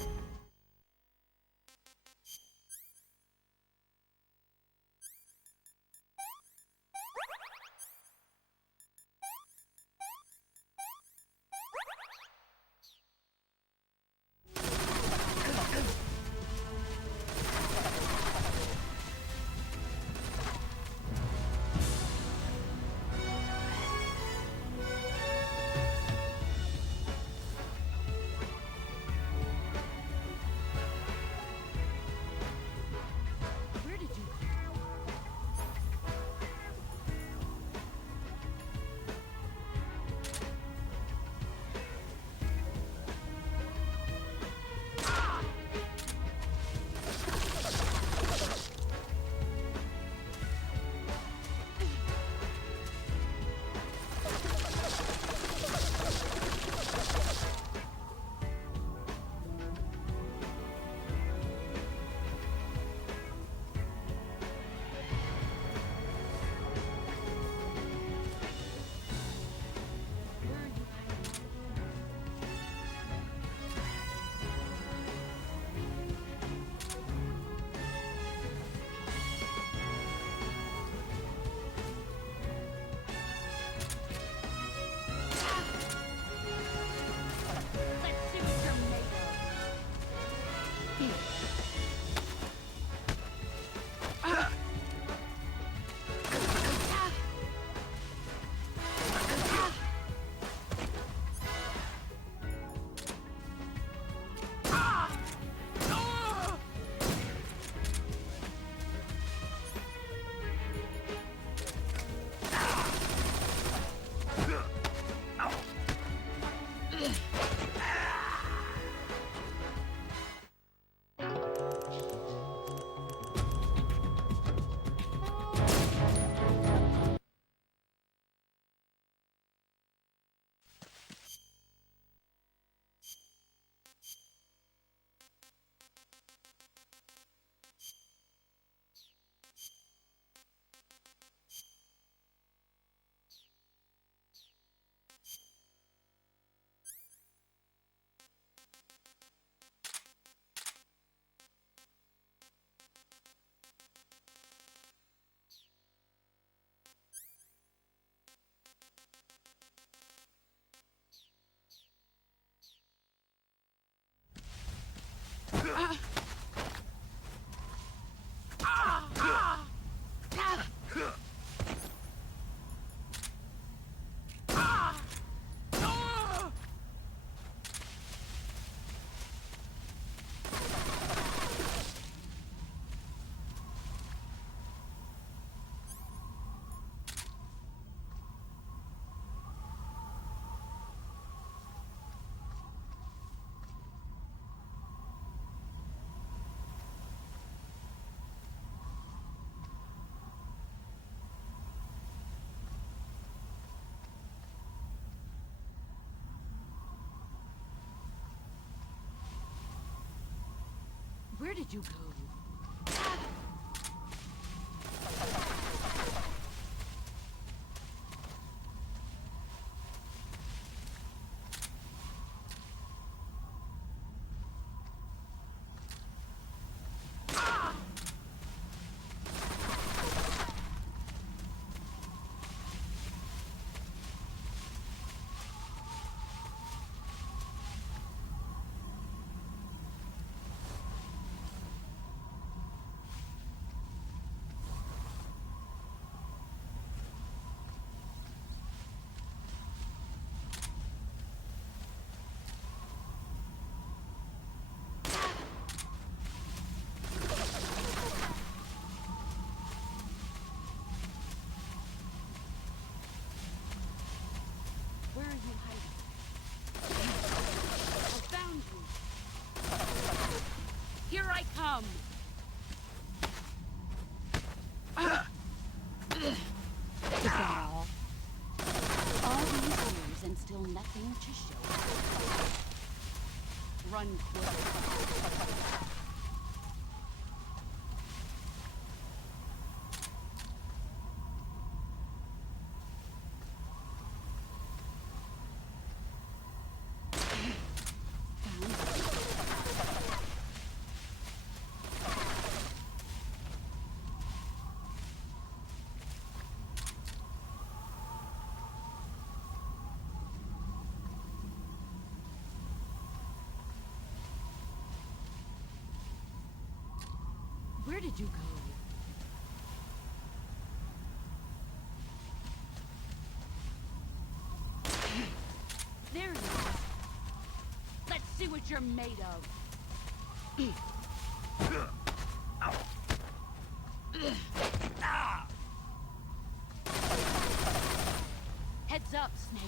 Where did you go? Nothing to show. Run quick. Where did you go? There he is. Let's see what you're made of. Heads up, Snake.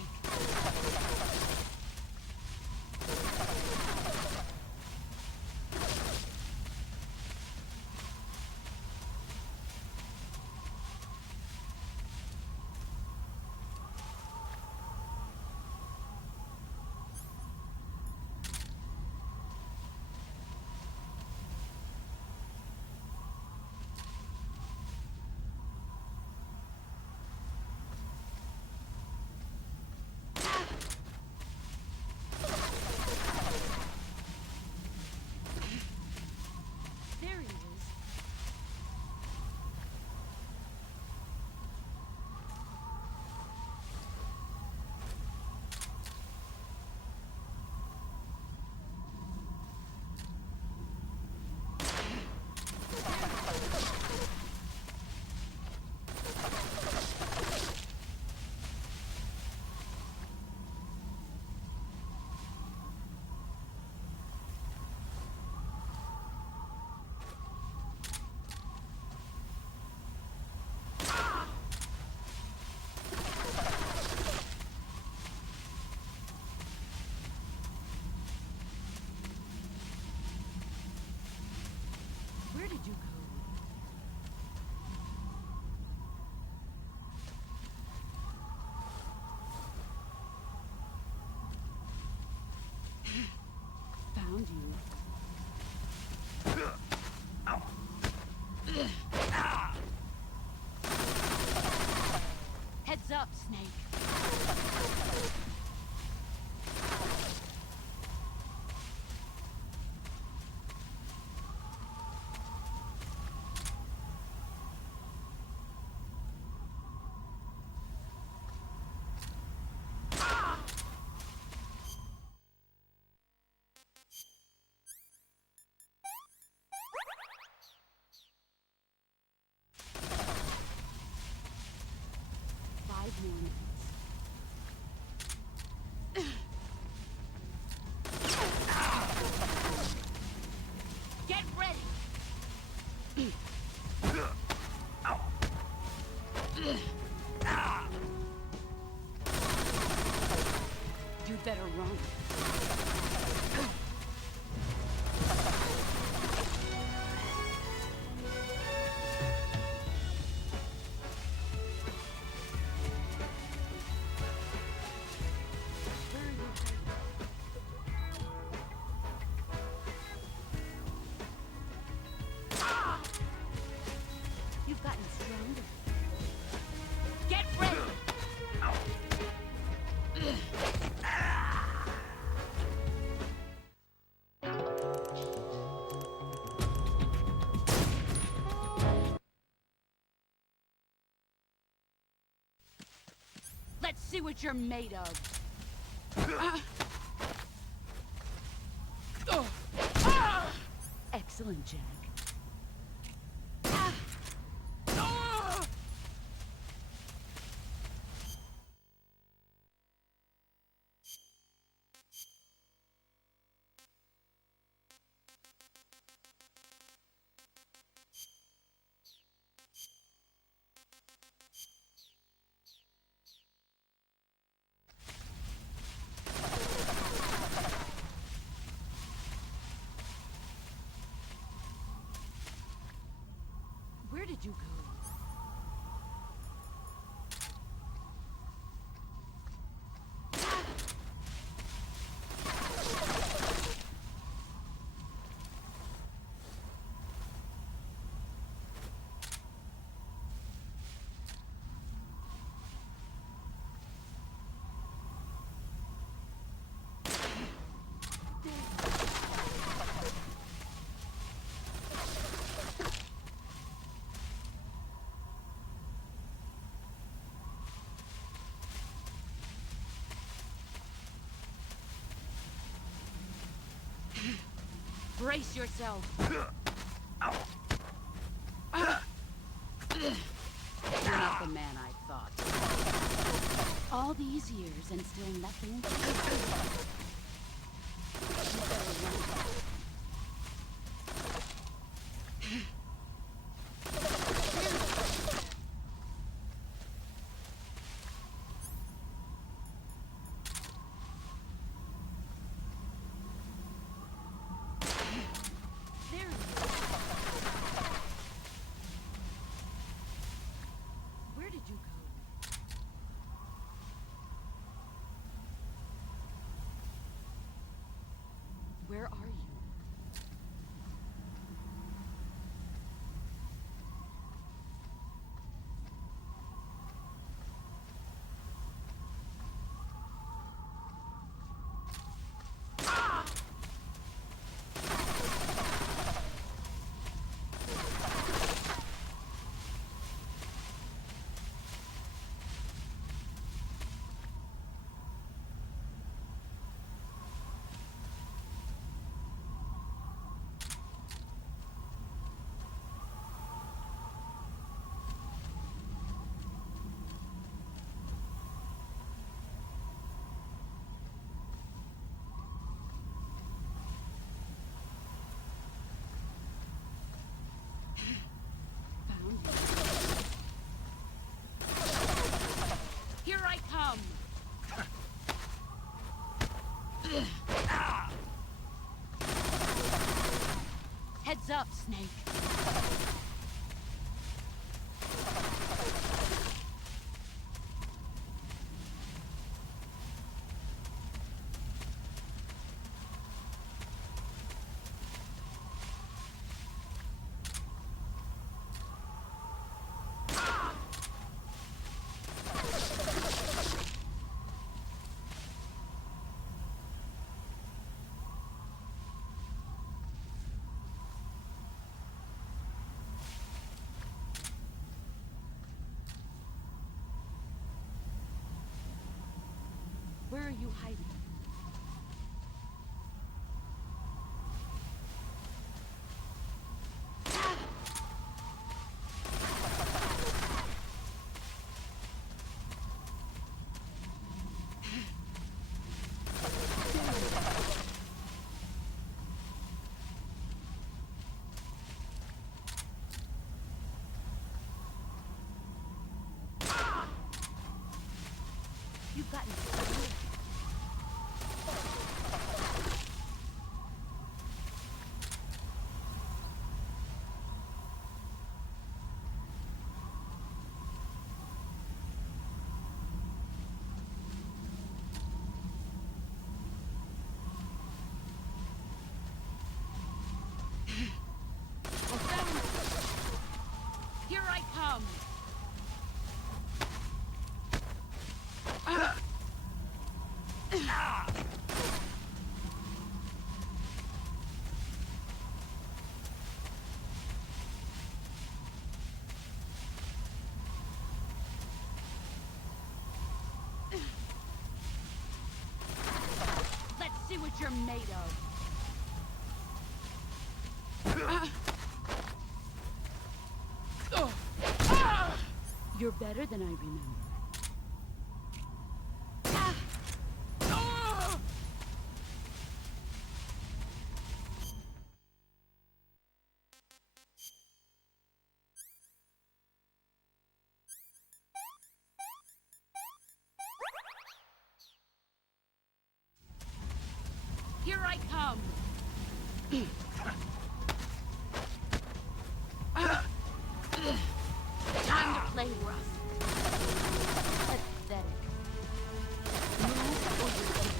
There he is. Where did you go? Found you. Heads up, Snake. Get ready! You'd better run. You've gotten stronger. Get ready! Let's see what you're made of. Excellent, Jack. Brace yourself. You're not the man I thought. All these years and still nothing. You better run. Where did you go? Where are you? Here I come! Heads up, Snake. Where are you hiding? You've gotten Here I come! Let's see what you're made of. You're better than I remember. Here I come! Time to play rough. Pathetic. Move or you're dead.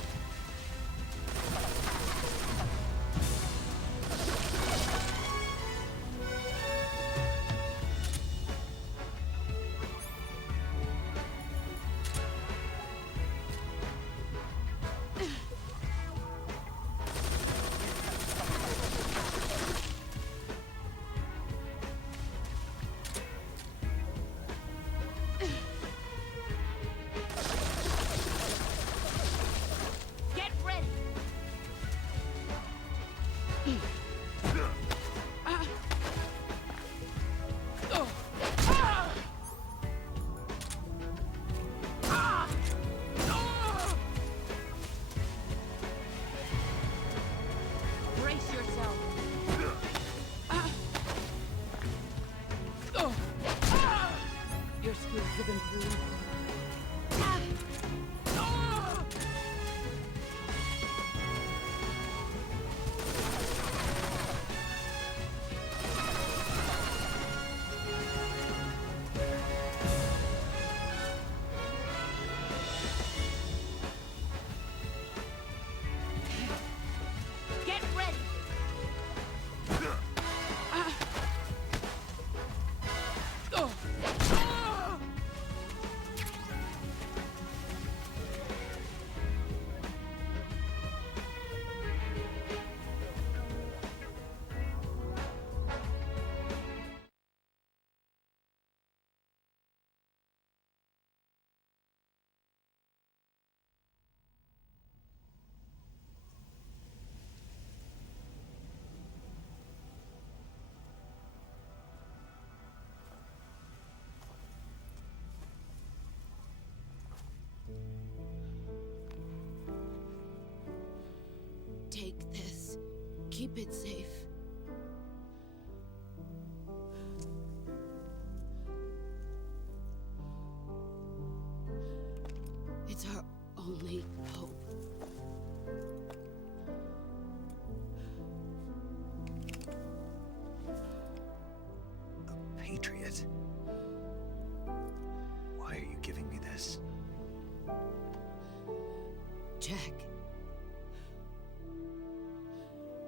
Your skills have improved. Get ready! Take this. Keep it safe. It's our only hope. A patriot? Why are you giving me this? Jack.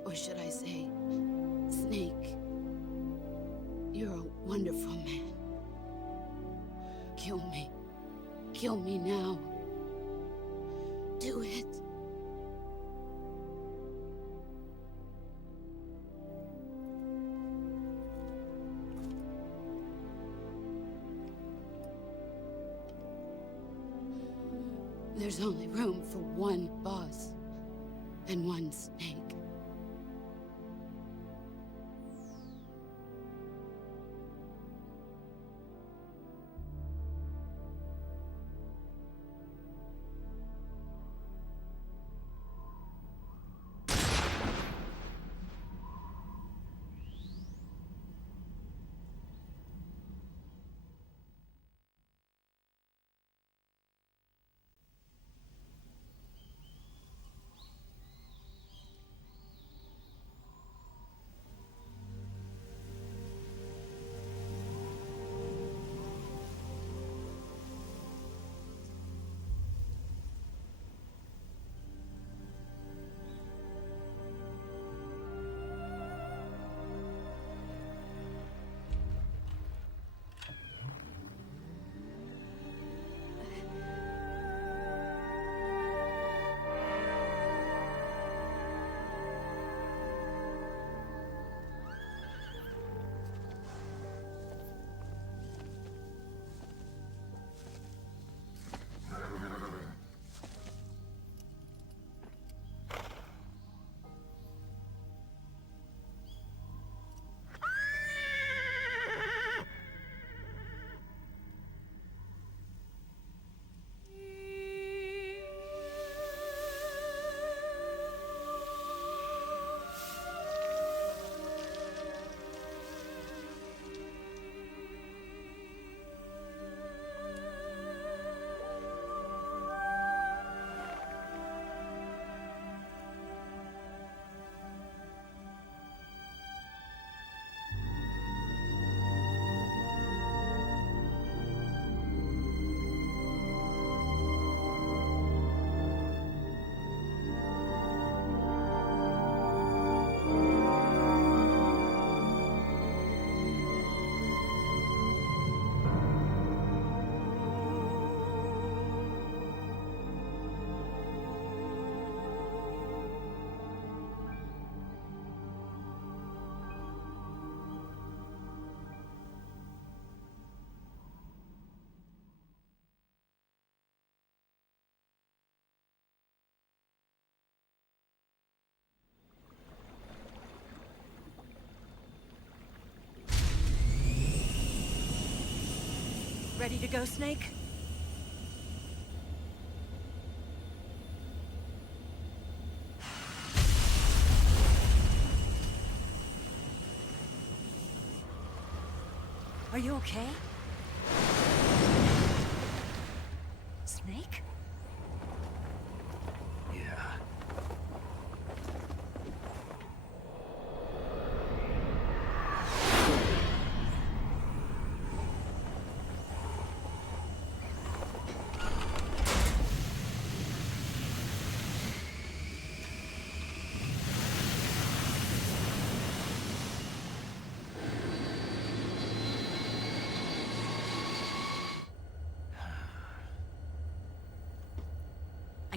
Or should I say, Snake? You're a wonderful man. Kill me. Kill me now. Do it. There's only room for one boss and one Snake. Ready to go, Snake? Are you okay?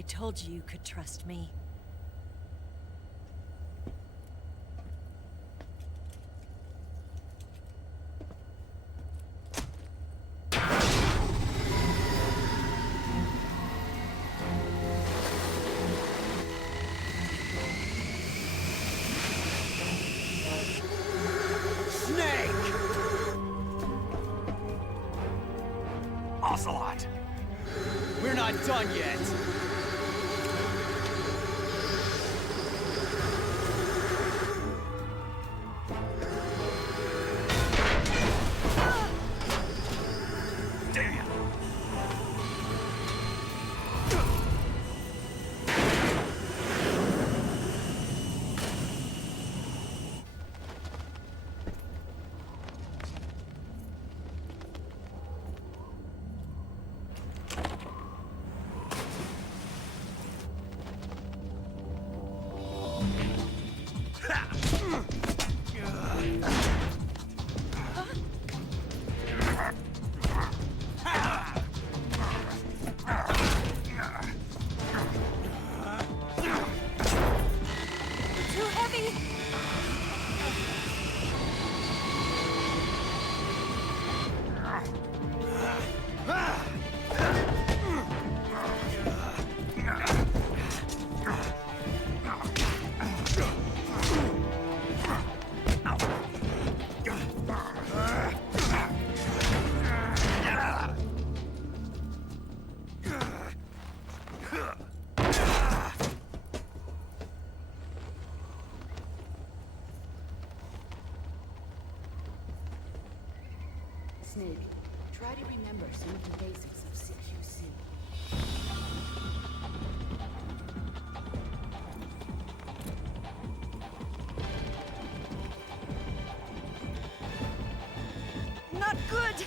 I told you you could trust me. Ocelot! We're not done yet! Damn! Too heavy! Snake, try to remember some of the basics of CQC. Not good!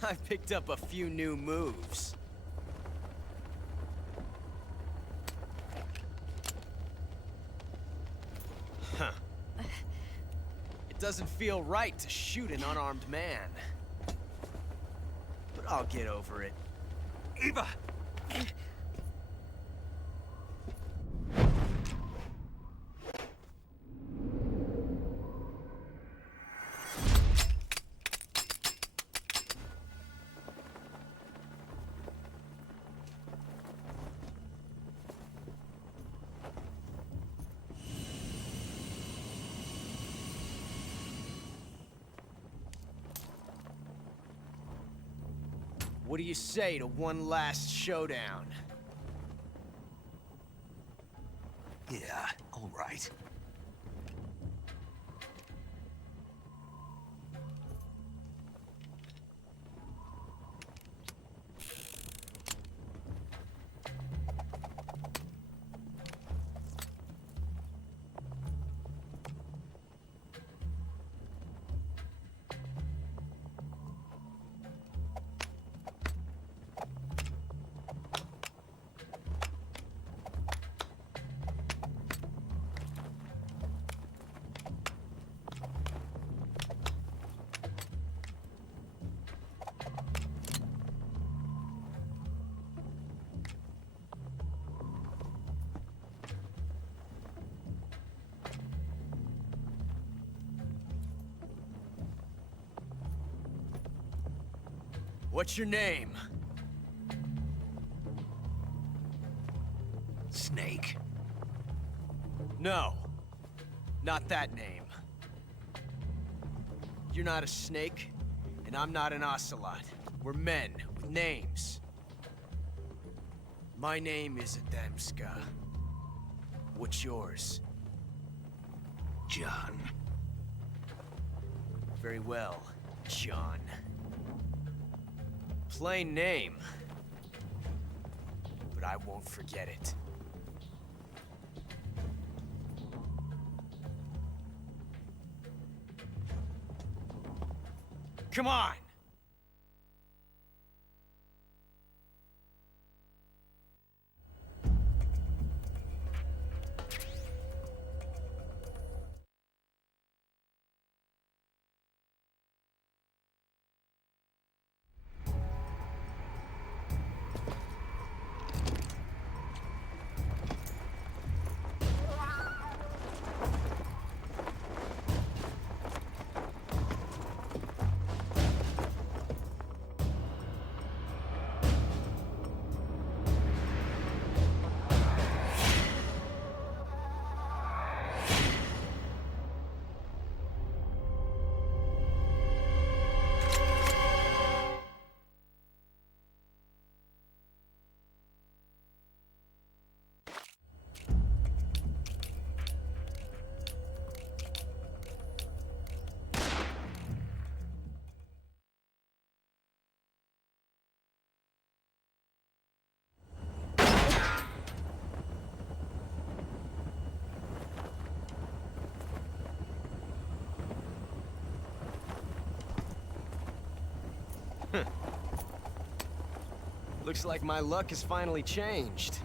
I picked up a few new moves. Huh. It doesn't feel right to shoot an unarmed man. But I'll get over it. Eva! What do you say to one last showdown? Yeah, all right. What's your name? Snake. No. Not that name. You're not a snake, and I'm not an ocelot. We're men Names. My name is Adamska. What's yours? John. Very well, John. Plain name. But I won't forget it. Come on! Looks like my luck has finally changed.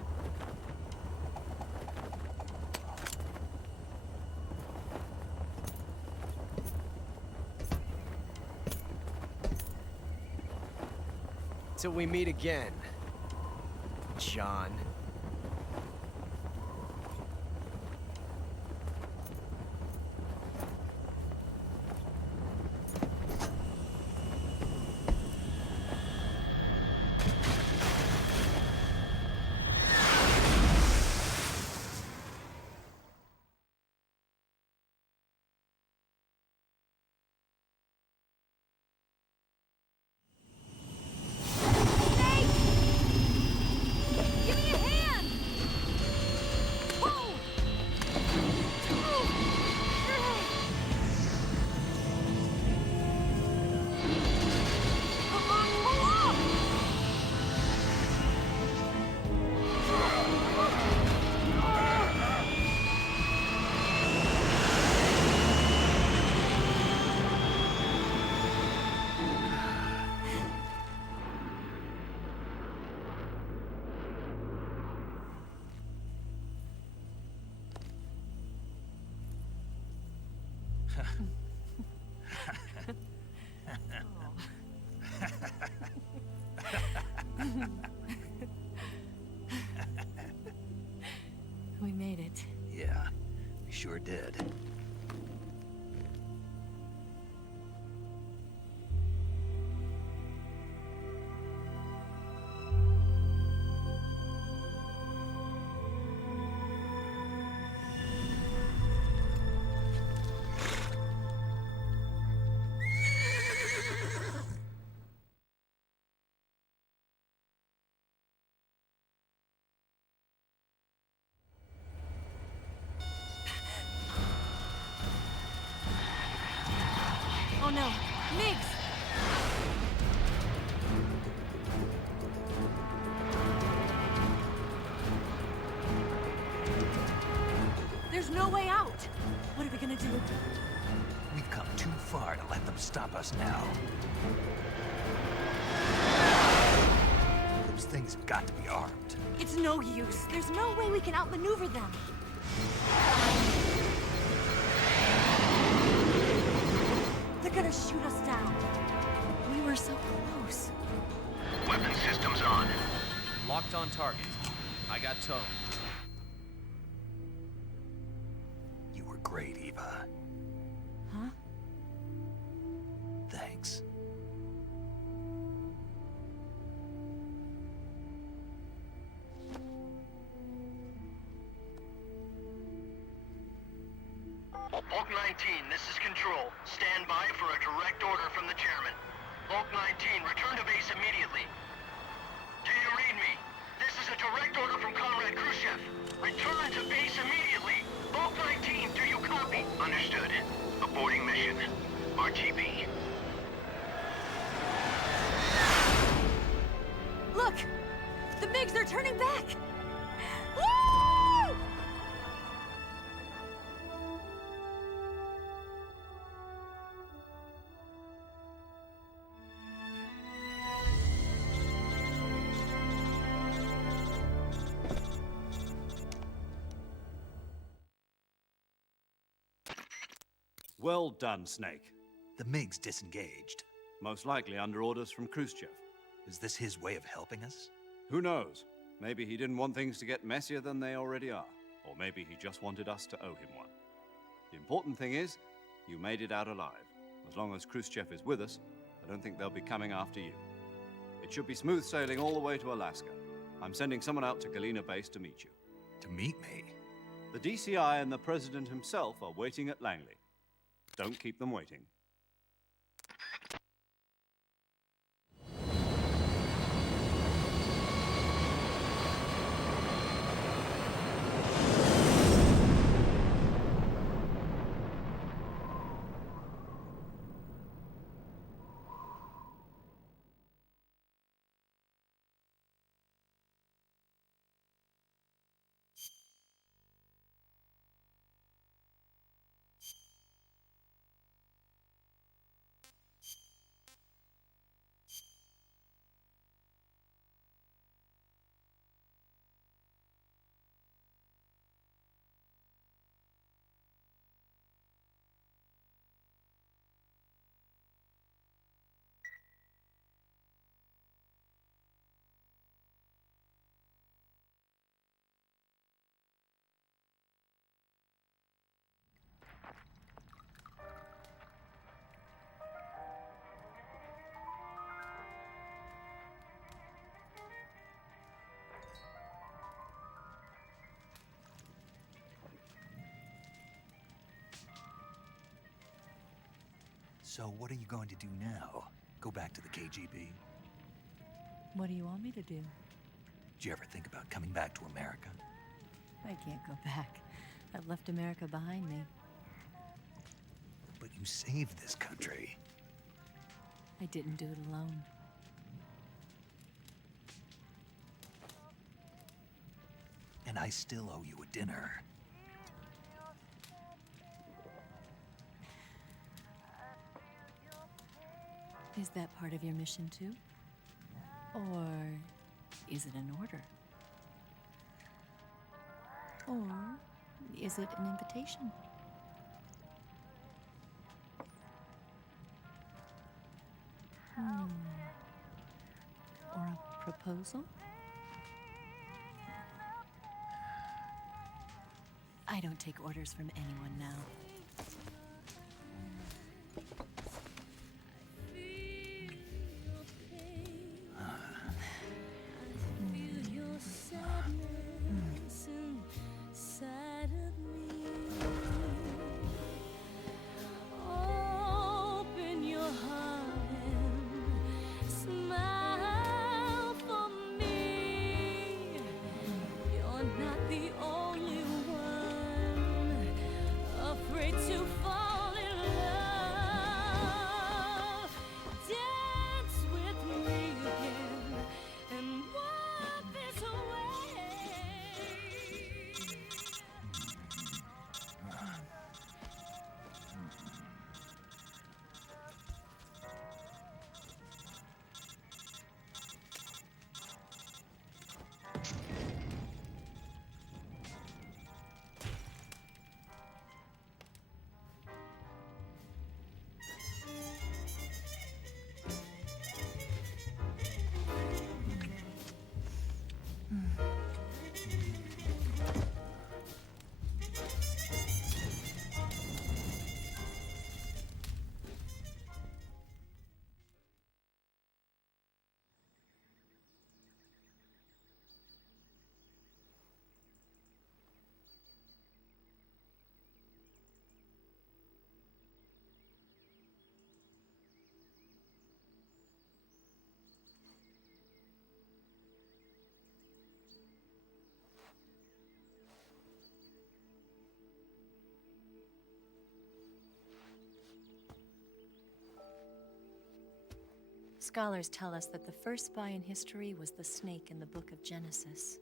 Till we meet again, John. Give me a hand! Whoa! Come on, pull up! We made it. Yeah, we sure did. Oh no, Migs! There's no way out! What are we gonna do? We've come too far to let them stop us now. Those things have got to be armed. It's no use. There's no way we can outmaneuver them. They're gonna shoot us down. We were so close. Weapon systems on. Locked on target. I got towed. You were great, Eva. Huh? Thanks. Hulk 19, this is Control. Stand by for a direct order from the chairman. Bulk 19, return to base immediately. Do you read me? This is a direct order from Comrade Khrushchev. Return to base immediately! Bulk 19, do you copy? Understood. Aborting mission. RTB. Look! The MiGs are turning back! Woo! Well done, Snake. The MiGs disengaged. Most likely under orders from Khrushchev. Is this his way of helping us? Who knows? Maybe he didn't want things to get messier than they already are. Or maybe he just wanted us to owe him one. The important thing is, you made it out alive. As long as Khrushchev is with us, I don't think they'll be coming after you. It should be smooth sailing all the way to Alaska. I'm sending someone out to Galena Base to meet you. To meet me? The DCI and the President himself are waiting at Langley. Don't keep them waiting. So what are you going to do now? Go back to the KGB? What do you want me to do? Did you ever think about coming back to America? I can't go back. I've left America behind me. But you saved this country. I didn't do it alone. And I still owe you a dinner. Is that part of your mission too? Or is it an order? Or is it an invitation? Or a proposal? I don't take orders from anyone now. Not the only one afraid. Scholars tell us that the first spy in history was the snake in the book of Genesis.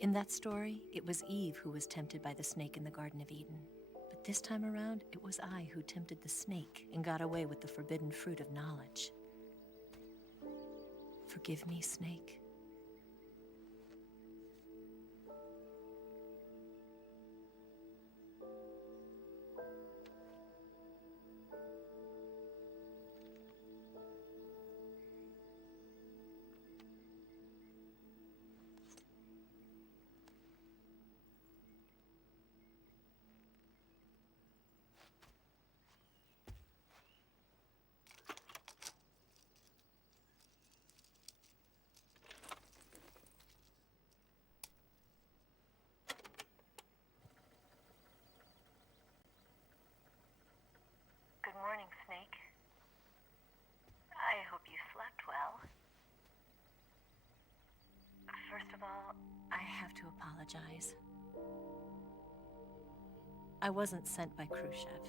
In that story, it was Eve who was tempted by the snake in the Garden of Eden. But this time around, it was I who tempted the snake and got away with the forbidden fruit of knowledge. Forgive me, Snake. Good morning, Snake. I hope you slept well. First of all, I have to apologize. I wasn't sent by Khrushchev.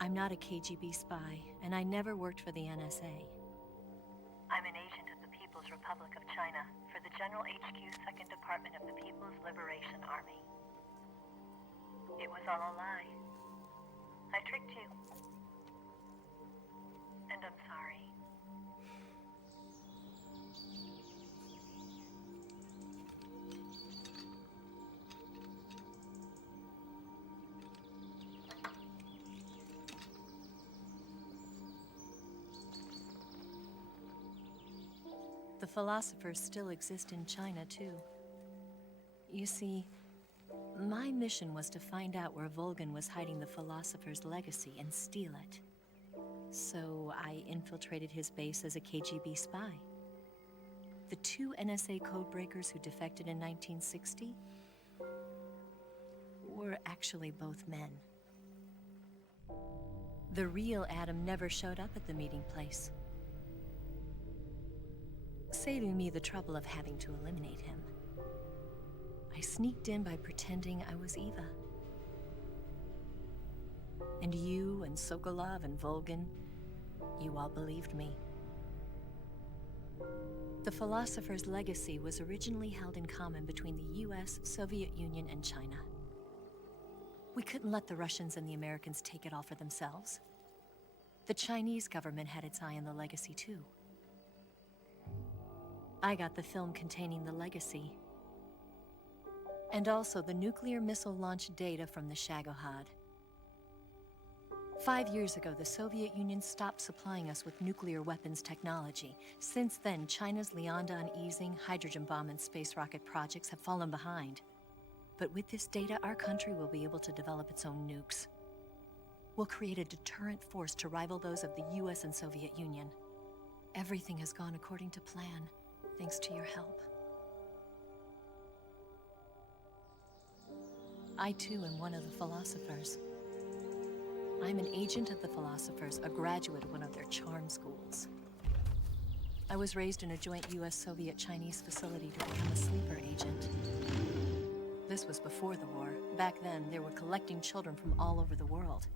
I'm not a KGB spy, and I never worked for the NSA. I'm an agent of the People's Republic of China for the General HQ 2nd Department of the People's Liberation Army. It was all a lie. I tricked you. And I'm sorry. The philosophers still exist in China, too. You see, my mission was to find out where Volgin was hiding the philosopher's legacy and steal it. So I infiltrated his base as a KGB spy. The 2 NSA codebreakers who defected in 1960 were actually both men. The real Adam never showed up at the meeting place, saving me the trouble of having to eliminate him. I sneaked in by pretending I was Eva. And you and Sokolov and Volgin, you all believed me. The philosopher's legacy was originally held in common between the US, Soviet Union, and China. We couldn't let the Russians and the Americans take it all for themselves. The Chinese government had its eye on the legacy, too. I got the film containing the legacy, and also the nuclear missile launch data from the Shagohod. 5 years ago, the Soviet Union stopped supplying us with nuclear weapons technology. Since then, China's Liaodong easing, hydrogen bomb, and space rocket projects have fallen behind. But with this data, our country will be able to develop its own nukes. We'll create a deterrent force to rival those of the US and Soviet Union. Everything has gone according to plan, thanks to your help. I too am one of the philosophers. I'm an agent of the philosophers, a graduate of one of their charm schools. I was raised in a joint US-Soviet-Chinese facility to become a sleeper agent. This was before the war. Back then, they were collecting children from all over the world.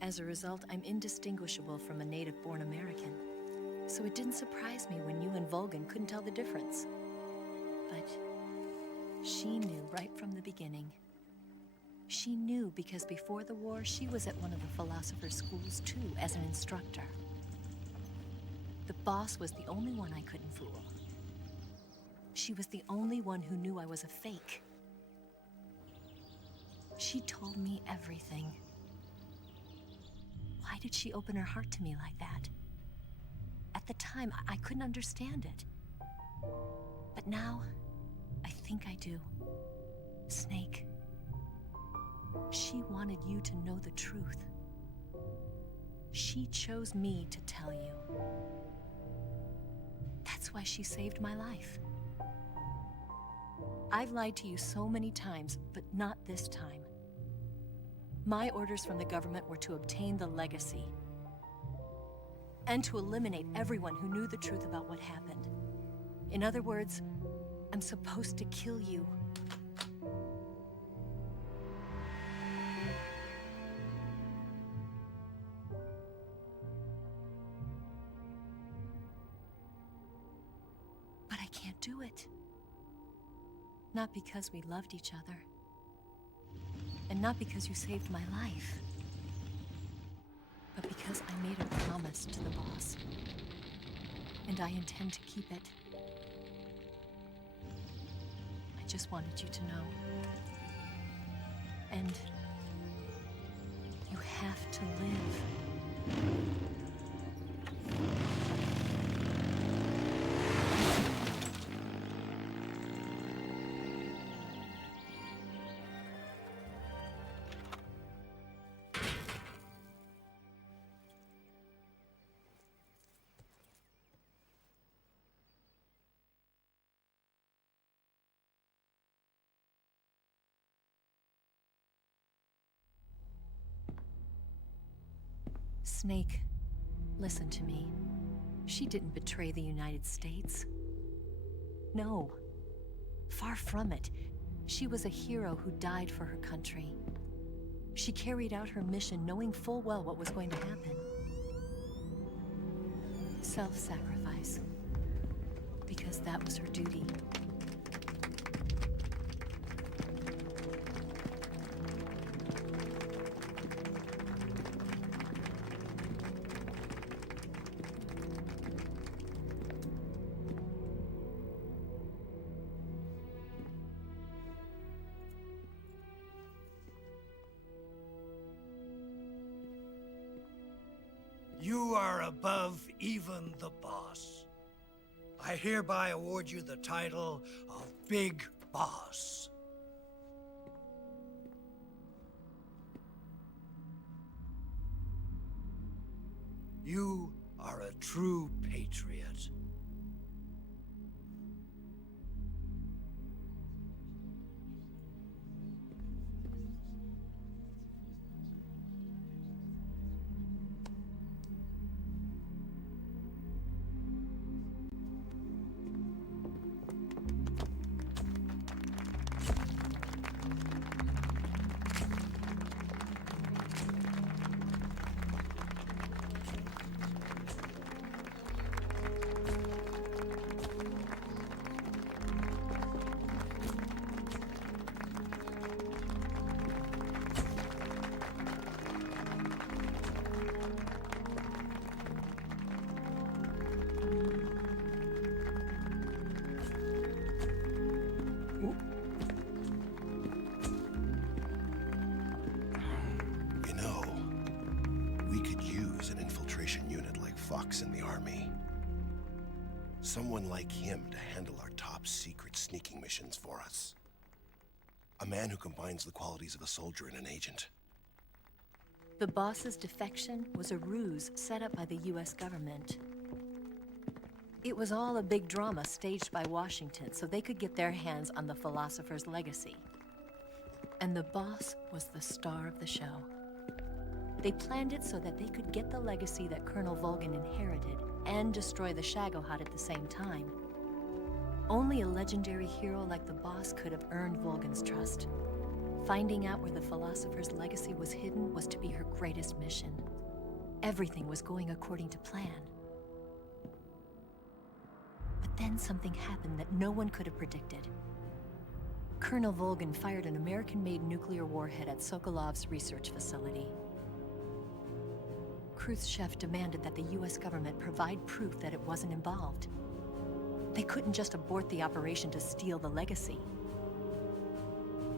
As a result, I'm indistinguishable from a native-born American. So it didn't surprise me when you and Volgin couldn't tell the difference. But she knew right from the beginning. She knew because before the war, she was at one of the philosopher's schools too, as an instructor. The boss was the only one I couldn't fool. She was the only one who knew I was a fake. She told me everything. Why did she open her heart to me like that? At the time, I couldn't understand it. But now, I think I do. Snake. She wanted you to know the truth. She chose me to tell you. That's why she saved my life. I've lied to you so many times, but not this time. My orders from the government were to obtain the legacy and to eliminate everyone who knew the truth about what happened. In other words, I'm supposed to kill you. do it. Not because we loved each other. And not because you saved my life. But because I made a promise to the boss. And I intend to keep it. I just wanted you to know. And you have to live. Snake, listen to me. She didn't betray the United States. No. Far from it. She was a hero who died for her country. She carried out her mission knowing full well what was going to happen. Self-sacrifice. Because that was her duty. You are above even the boss. I hereby award you the title of Big Boss. You are a true patriot. In the army. Someone like him to handle our top secret sneaking missions for us. A man who combines the qualities of a soldier and an agent. The boss's defection was a ruse set up by the US government. It was all a big drama staged by Washington so they could get their hands on the philosopher's legacy. And the boss was the star of the show. They planned it so that they could get the legacy that Colonel Volgin inherited and destroy the Shagohod at the same time. Only a legendary hero like the boss could have earned Volgin's trust. Finding out where the philosopher's legacy was hidden was to be her greatest mission. Everything was going according to plan. But then something happened that no one could have predicted. Colonel Volgin fired an American-made nuclear warhead at Sokolov's research facility. Khrushchev demanded that the US government provide proof that it wasn't involved. They couldn't just abort the operation to steal the legacy.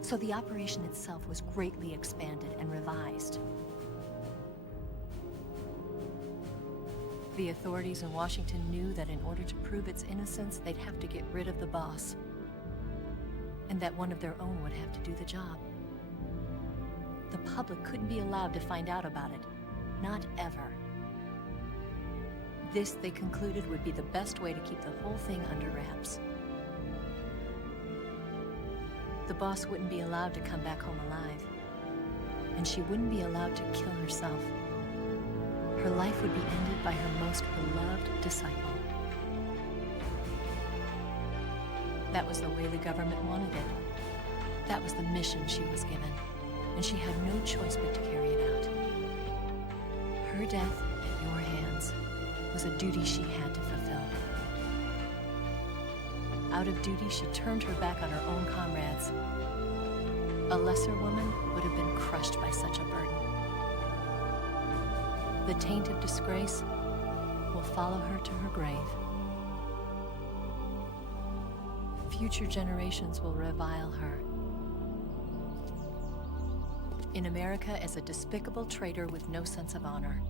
So the operation itself was greatly expanded and revised. The authorities in Washington knew that in order to prove its innocence, they'd have to get rid of the boss. And that one of their own would have to do the job. The public couldn't be allowed to find out about it. Not ever. This, they concluded, would be the best way to keep the whole thing under wraps. The boss wouldn't be allowed to come back home alive. And she wouldn't be allowed to kill herself. Her life would be ended by her most beloved disciple. That was the way the government wanted it. That was the mission she was given. And she had no choice but to carry it out. Her death at your hands was a duty she had to fulfill. Out of duty, she turned her back on her own comrades. A lesser woman would have been crushed by such a burden. The taint of disgrace will follow her to her grave. Future generations will revile her. In America as a despicable traitor with no sense of honor.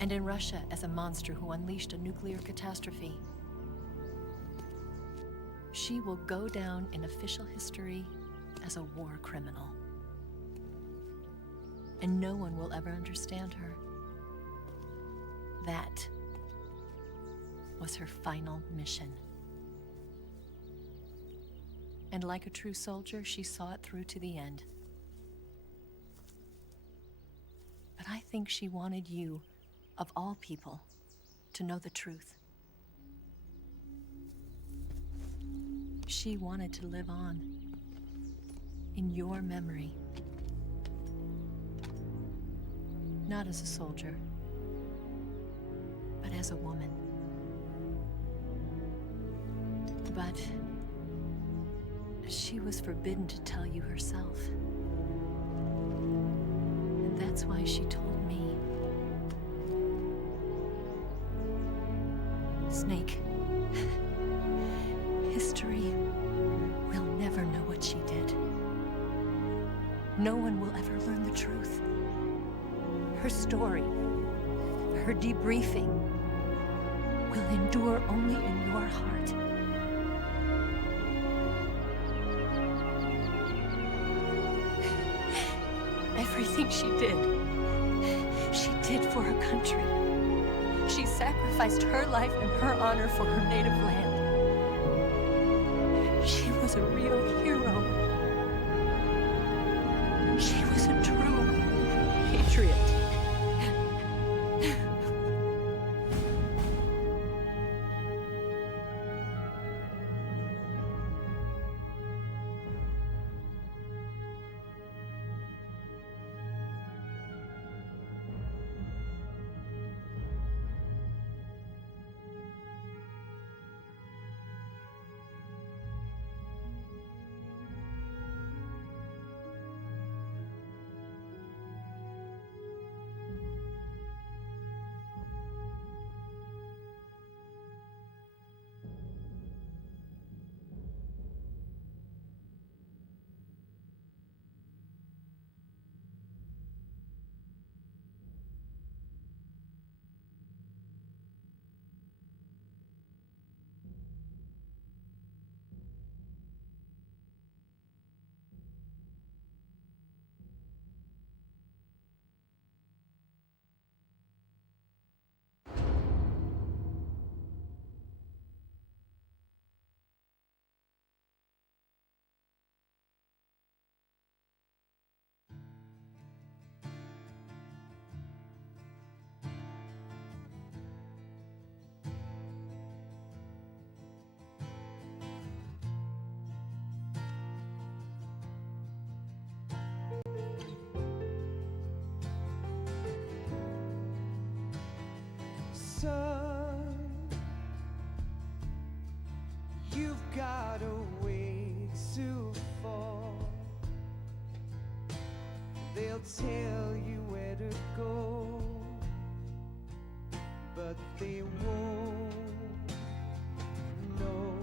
And in Russia as a monster who unleashed a nuclear catastrophe. She will go down in official history as a war criminal. And no one will ever understand her. That was her final mission. And like a true soldier, she saw it through to the end. But I think she wanted you, of all people, to know the truth. She wanted to live on in your memory. Not as a soldier, but as a woman. But she was forbidden to tell you herself. And that's why she told me. Snake, history will never know what she did. No one will ever learn the truth. Her story, her debriefing, will endure only in your heart. Everything she did for her country. She sacrificed her life and her honor for her native land. She was a real hero. She was a true patriot. Son, you've got a way to fall. They'll tell you where to go, but they won't know.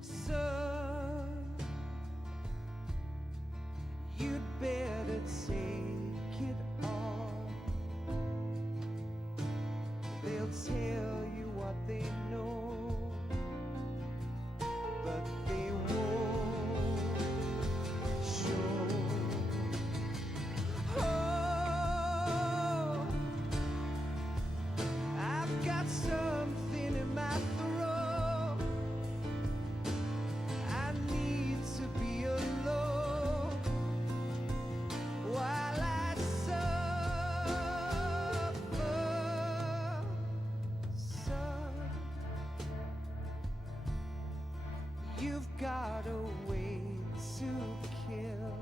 Son, you'd better take it all. They'll tell you what they know, but they won't show. Oh, I've got something in my throat. I need to be alone while I suffer. Son, you've got a way to kill.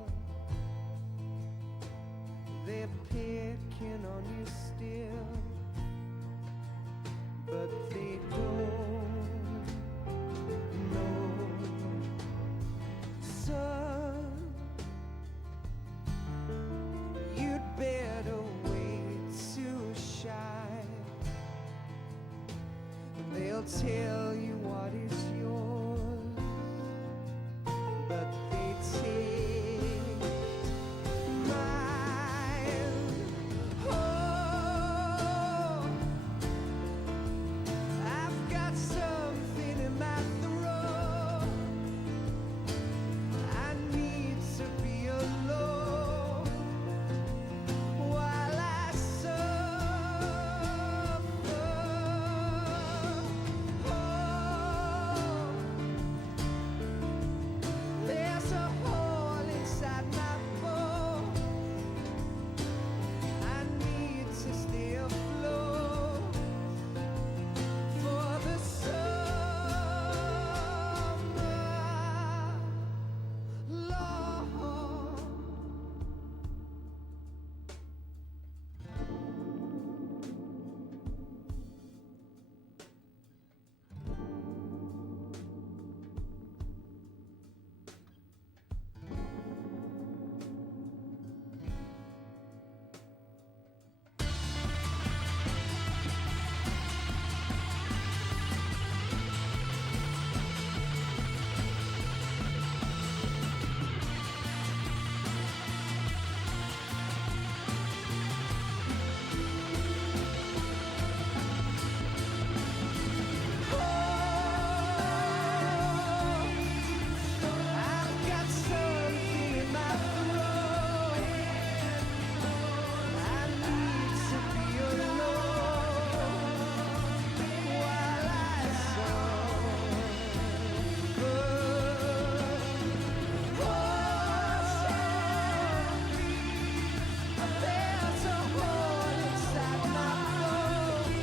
They're picking on you still, but they don't tell you what is yours, but they take mine. Oh, I've got something in my throat. I need to be alone while I suffer. Oh, there's a hole inside my bones. I need to stay afloat for the summer, Lord. I've got something in my throat. I need to be alone while I suffer. There's a hole inside my bones.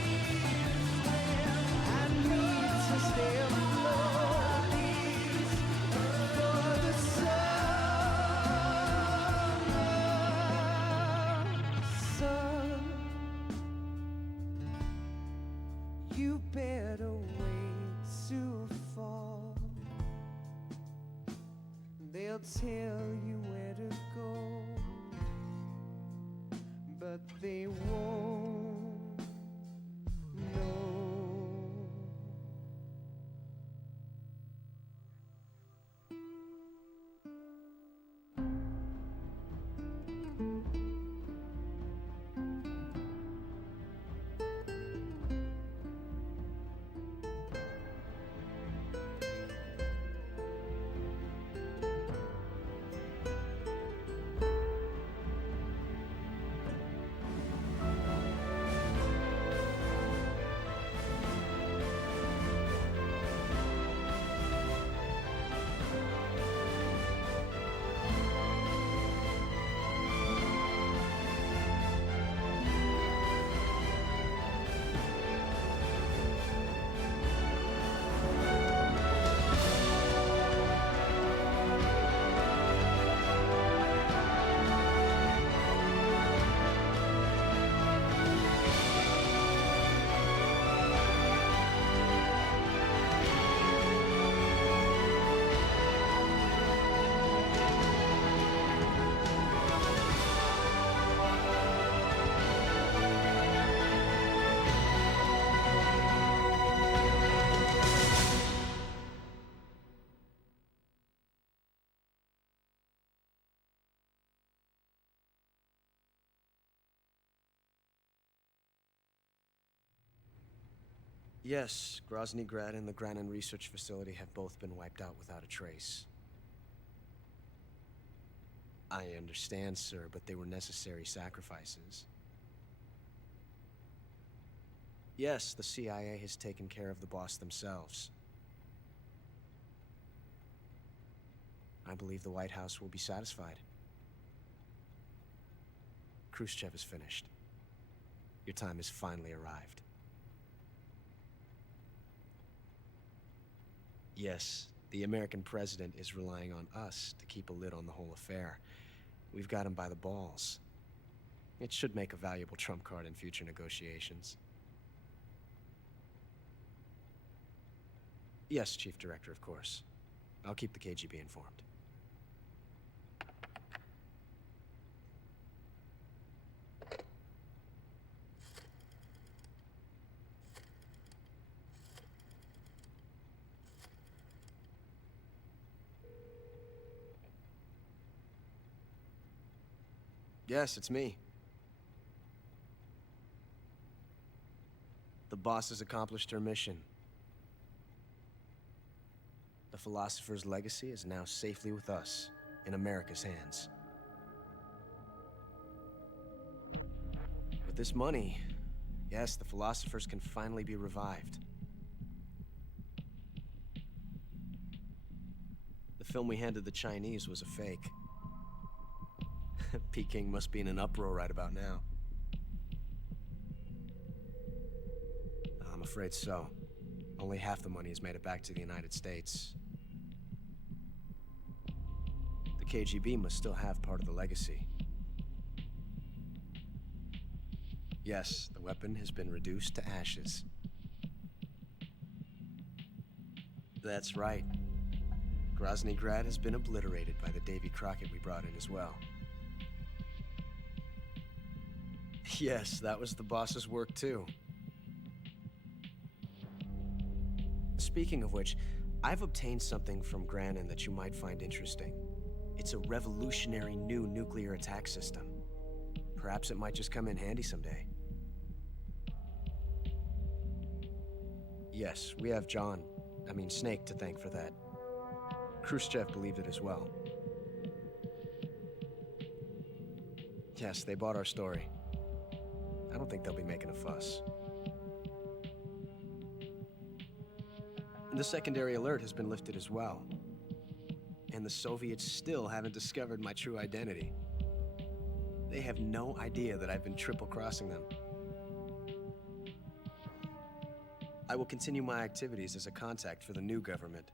I need to stay afloat for the summer sun. You better wait to fall. They'll tell you where to go, but they won't know. Yes, Grozny Grad and the Granin Research Facility have both been wiped out without a trace. I understand, sir, but they were necessary sacrifices. Yes, the CIA has taken care of the boss themselves. I believe the White House will be satisfied. Khrushchev is finished. Your time has finally arrived. Yes, the American president is relying on us to keep a lid on the whole affair. We've got him by the balls. It should make a valuable trump card in future negotiations. Yes, Chief Director, of course. I'll keep the KGB informed. Yes, it's me. The boss has accomplished her mission. The Philosopher's legacy is now safely with us, in America's hands. With this money, yes, the Philosophers can finally be revived. The film we handed the Chinese was a fake. Peking must be in an uproar right about now. I'm afraid so. Only half the money has made it back to the United States. The KGB must still have part of the legacy. Yes, the weapon has been reduced to ashes. That's right. Grozny Grad has been obliterated by the Davy Crockett we brought in as well. Yes, that was the boss's work too. Speaking of which, I've obtained something from Granin that you might find interesting. It's a revolutionary new nuclear attack system. Perhaps it might just come in handy someday. Yes, we have Snake to thank for that. Khrushchev believed it as well. Yes, they bought our story. I don't think they'll be making a fuss. And the secondary alert has been lifted as well. And the Soviets still haven't discovered my true identity. They have no idea that I've been triple-crossing them. I will continue my activities as a contact for the new government.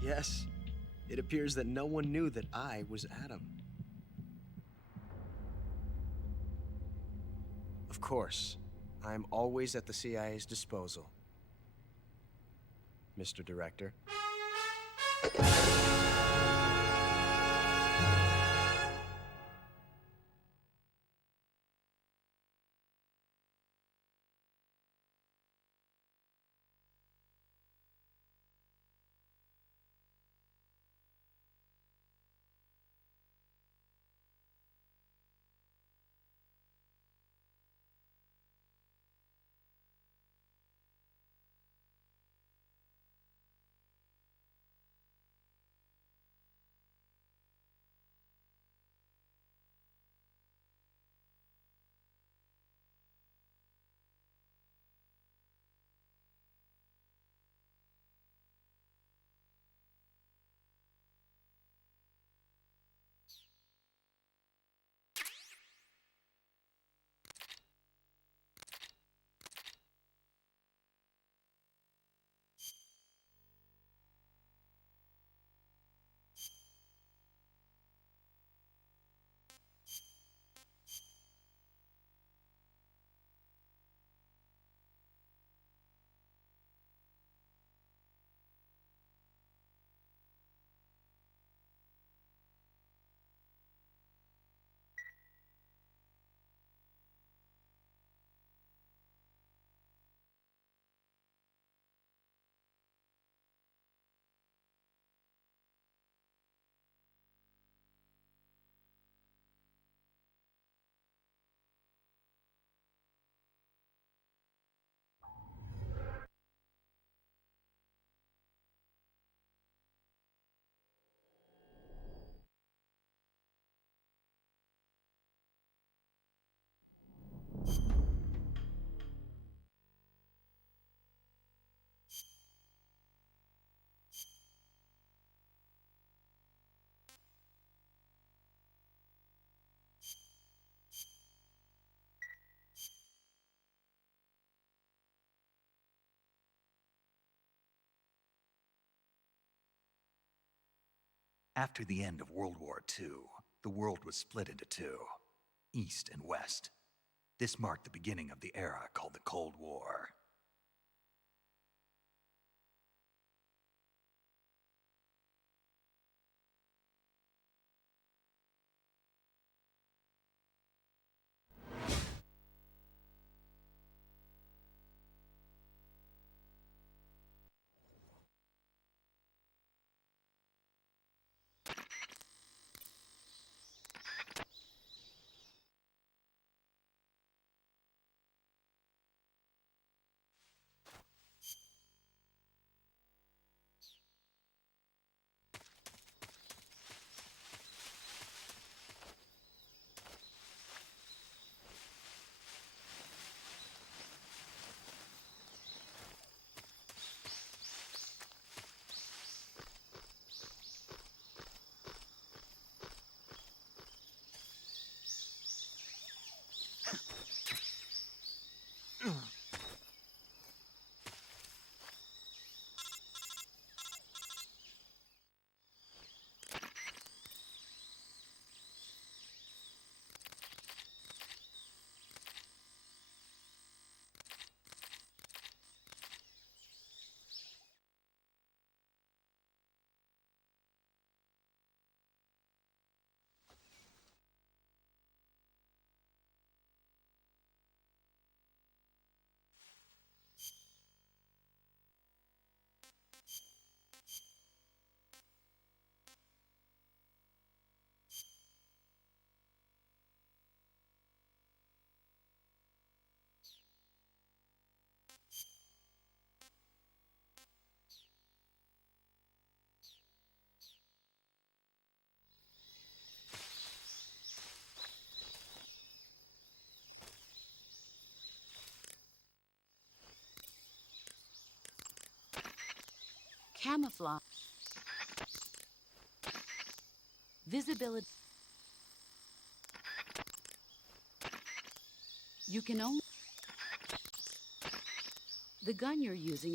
Yes, it appears that no one knew that I was Adam. Of course, I'm always at the CIA's disposal, Mr. Director. After the end of World War II, the world was split into two, East and West. This marked the beginning of the era called the Cold War. Camouflage. Visibility. You can only... The gun you're using...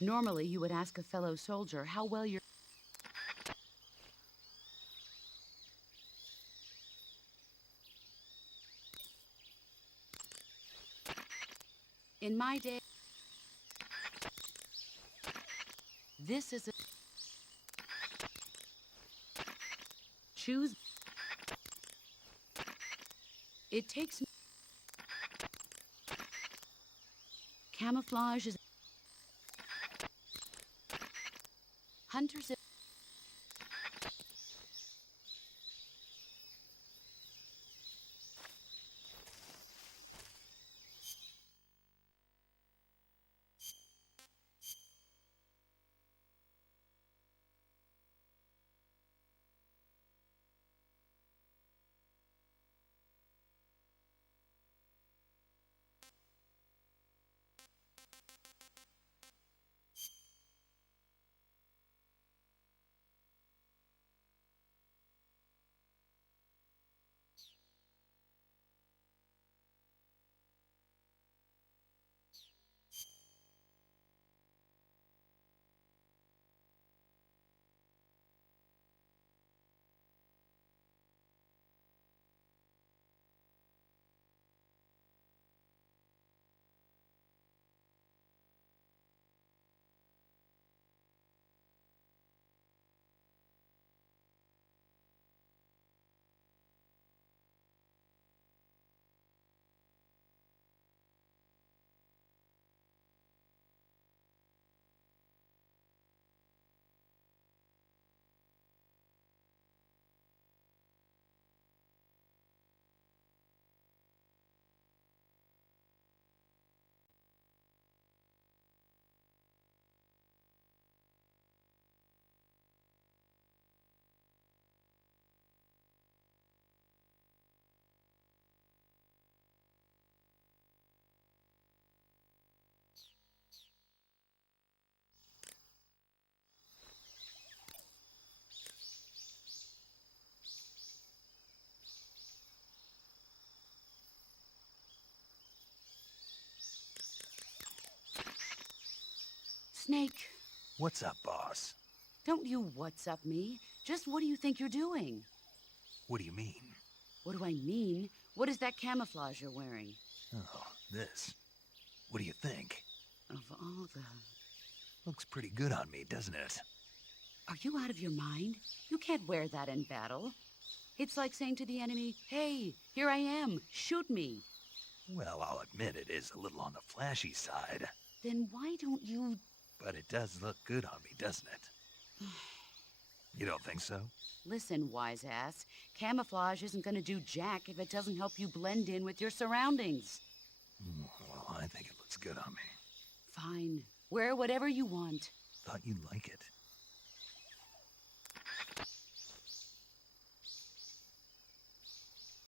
Normally, you would ask a fellow soldier how well you're... In my day... This is a... Choose... It takes... Camouflage is... Hunters... Snake. What's up, boss? Don't you what's up me. Just what do you think you're doing? What do you mean? What do I mean? What is that camouflage you're wearing? Oh, this. What do you think? Of all the... Looks pretty good on me, doesn't it? Are you out of your mind? You can't wear that in battle. It's like saying to the enemy, hey, here I am, shoot me. Well, I'll admit it is a little on the flashy side. Then why don't you... But it does look good on me, doesn't it? You don't think so? Listen, wise ass. Camouflage isn't gonna do jack if it doesn't help you blend in with your surroundings. Well, I think it looks good on me. Fine. Wear whatever you want. Thought you'd like it.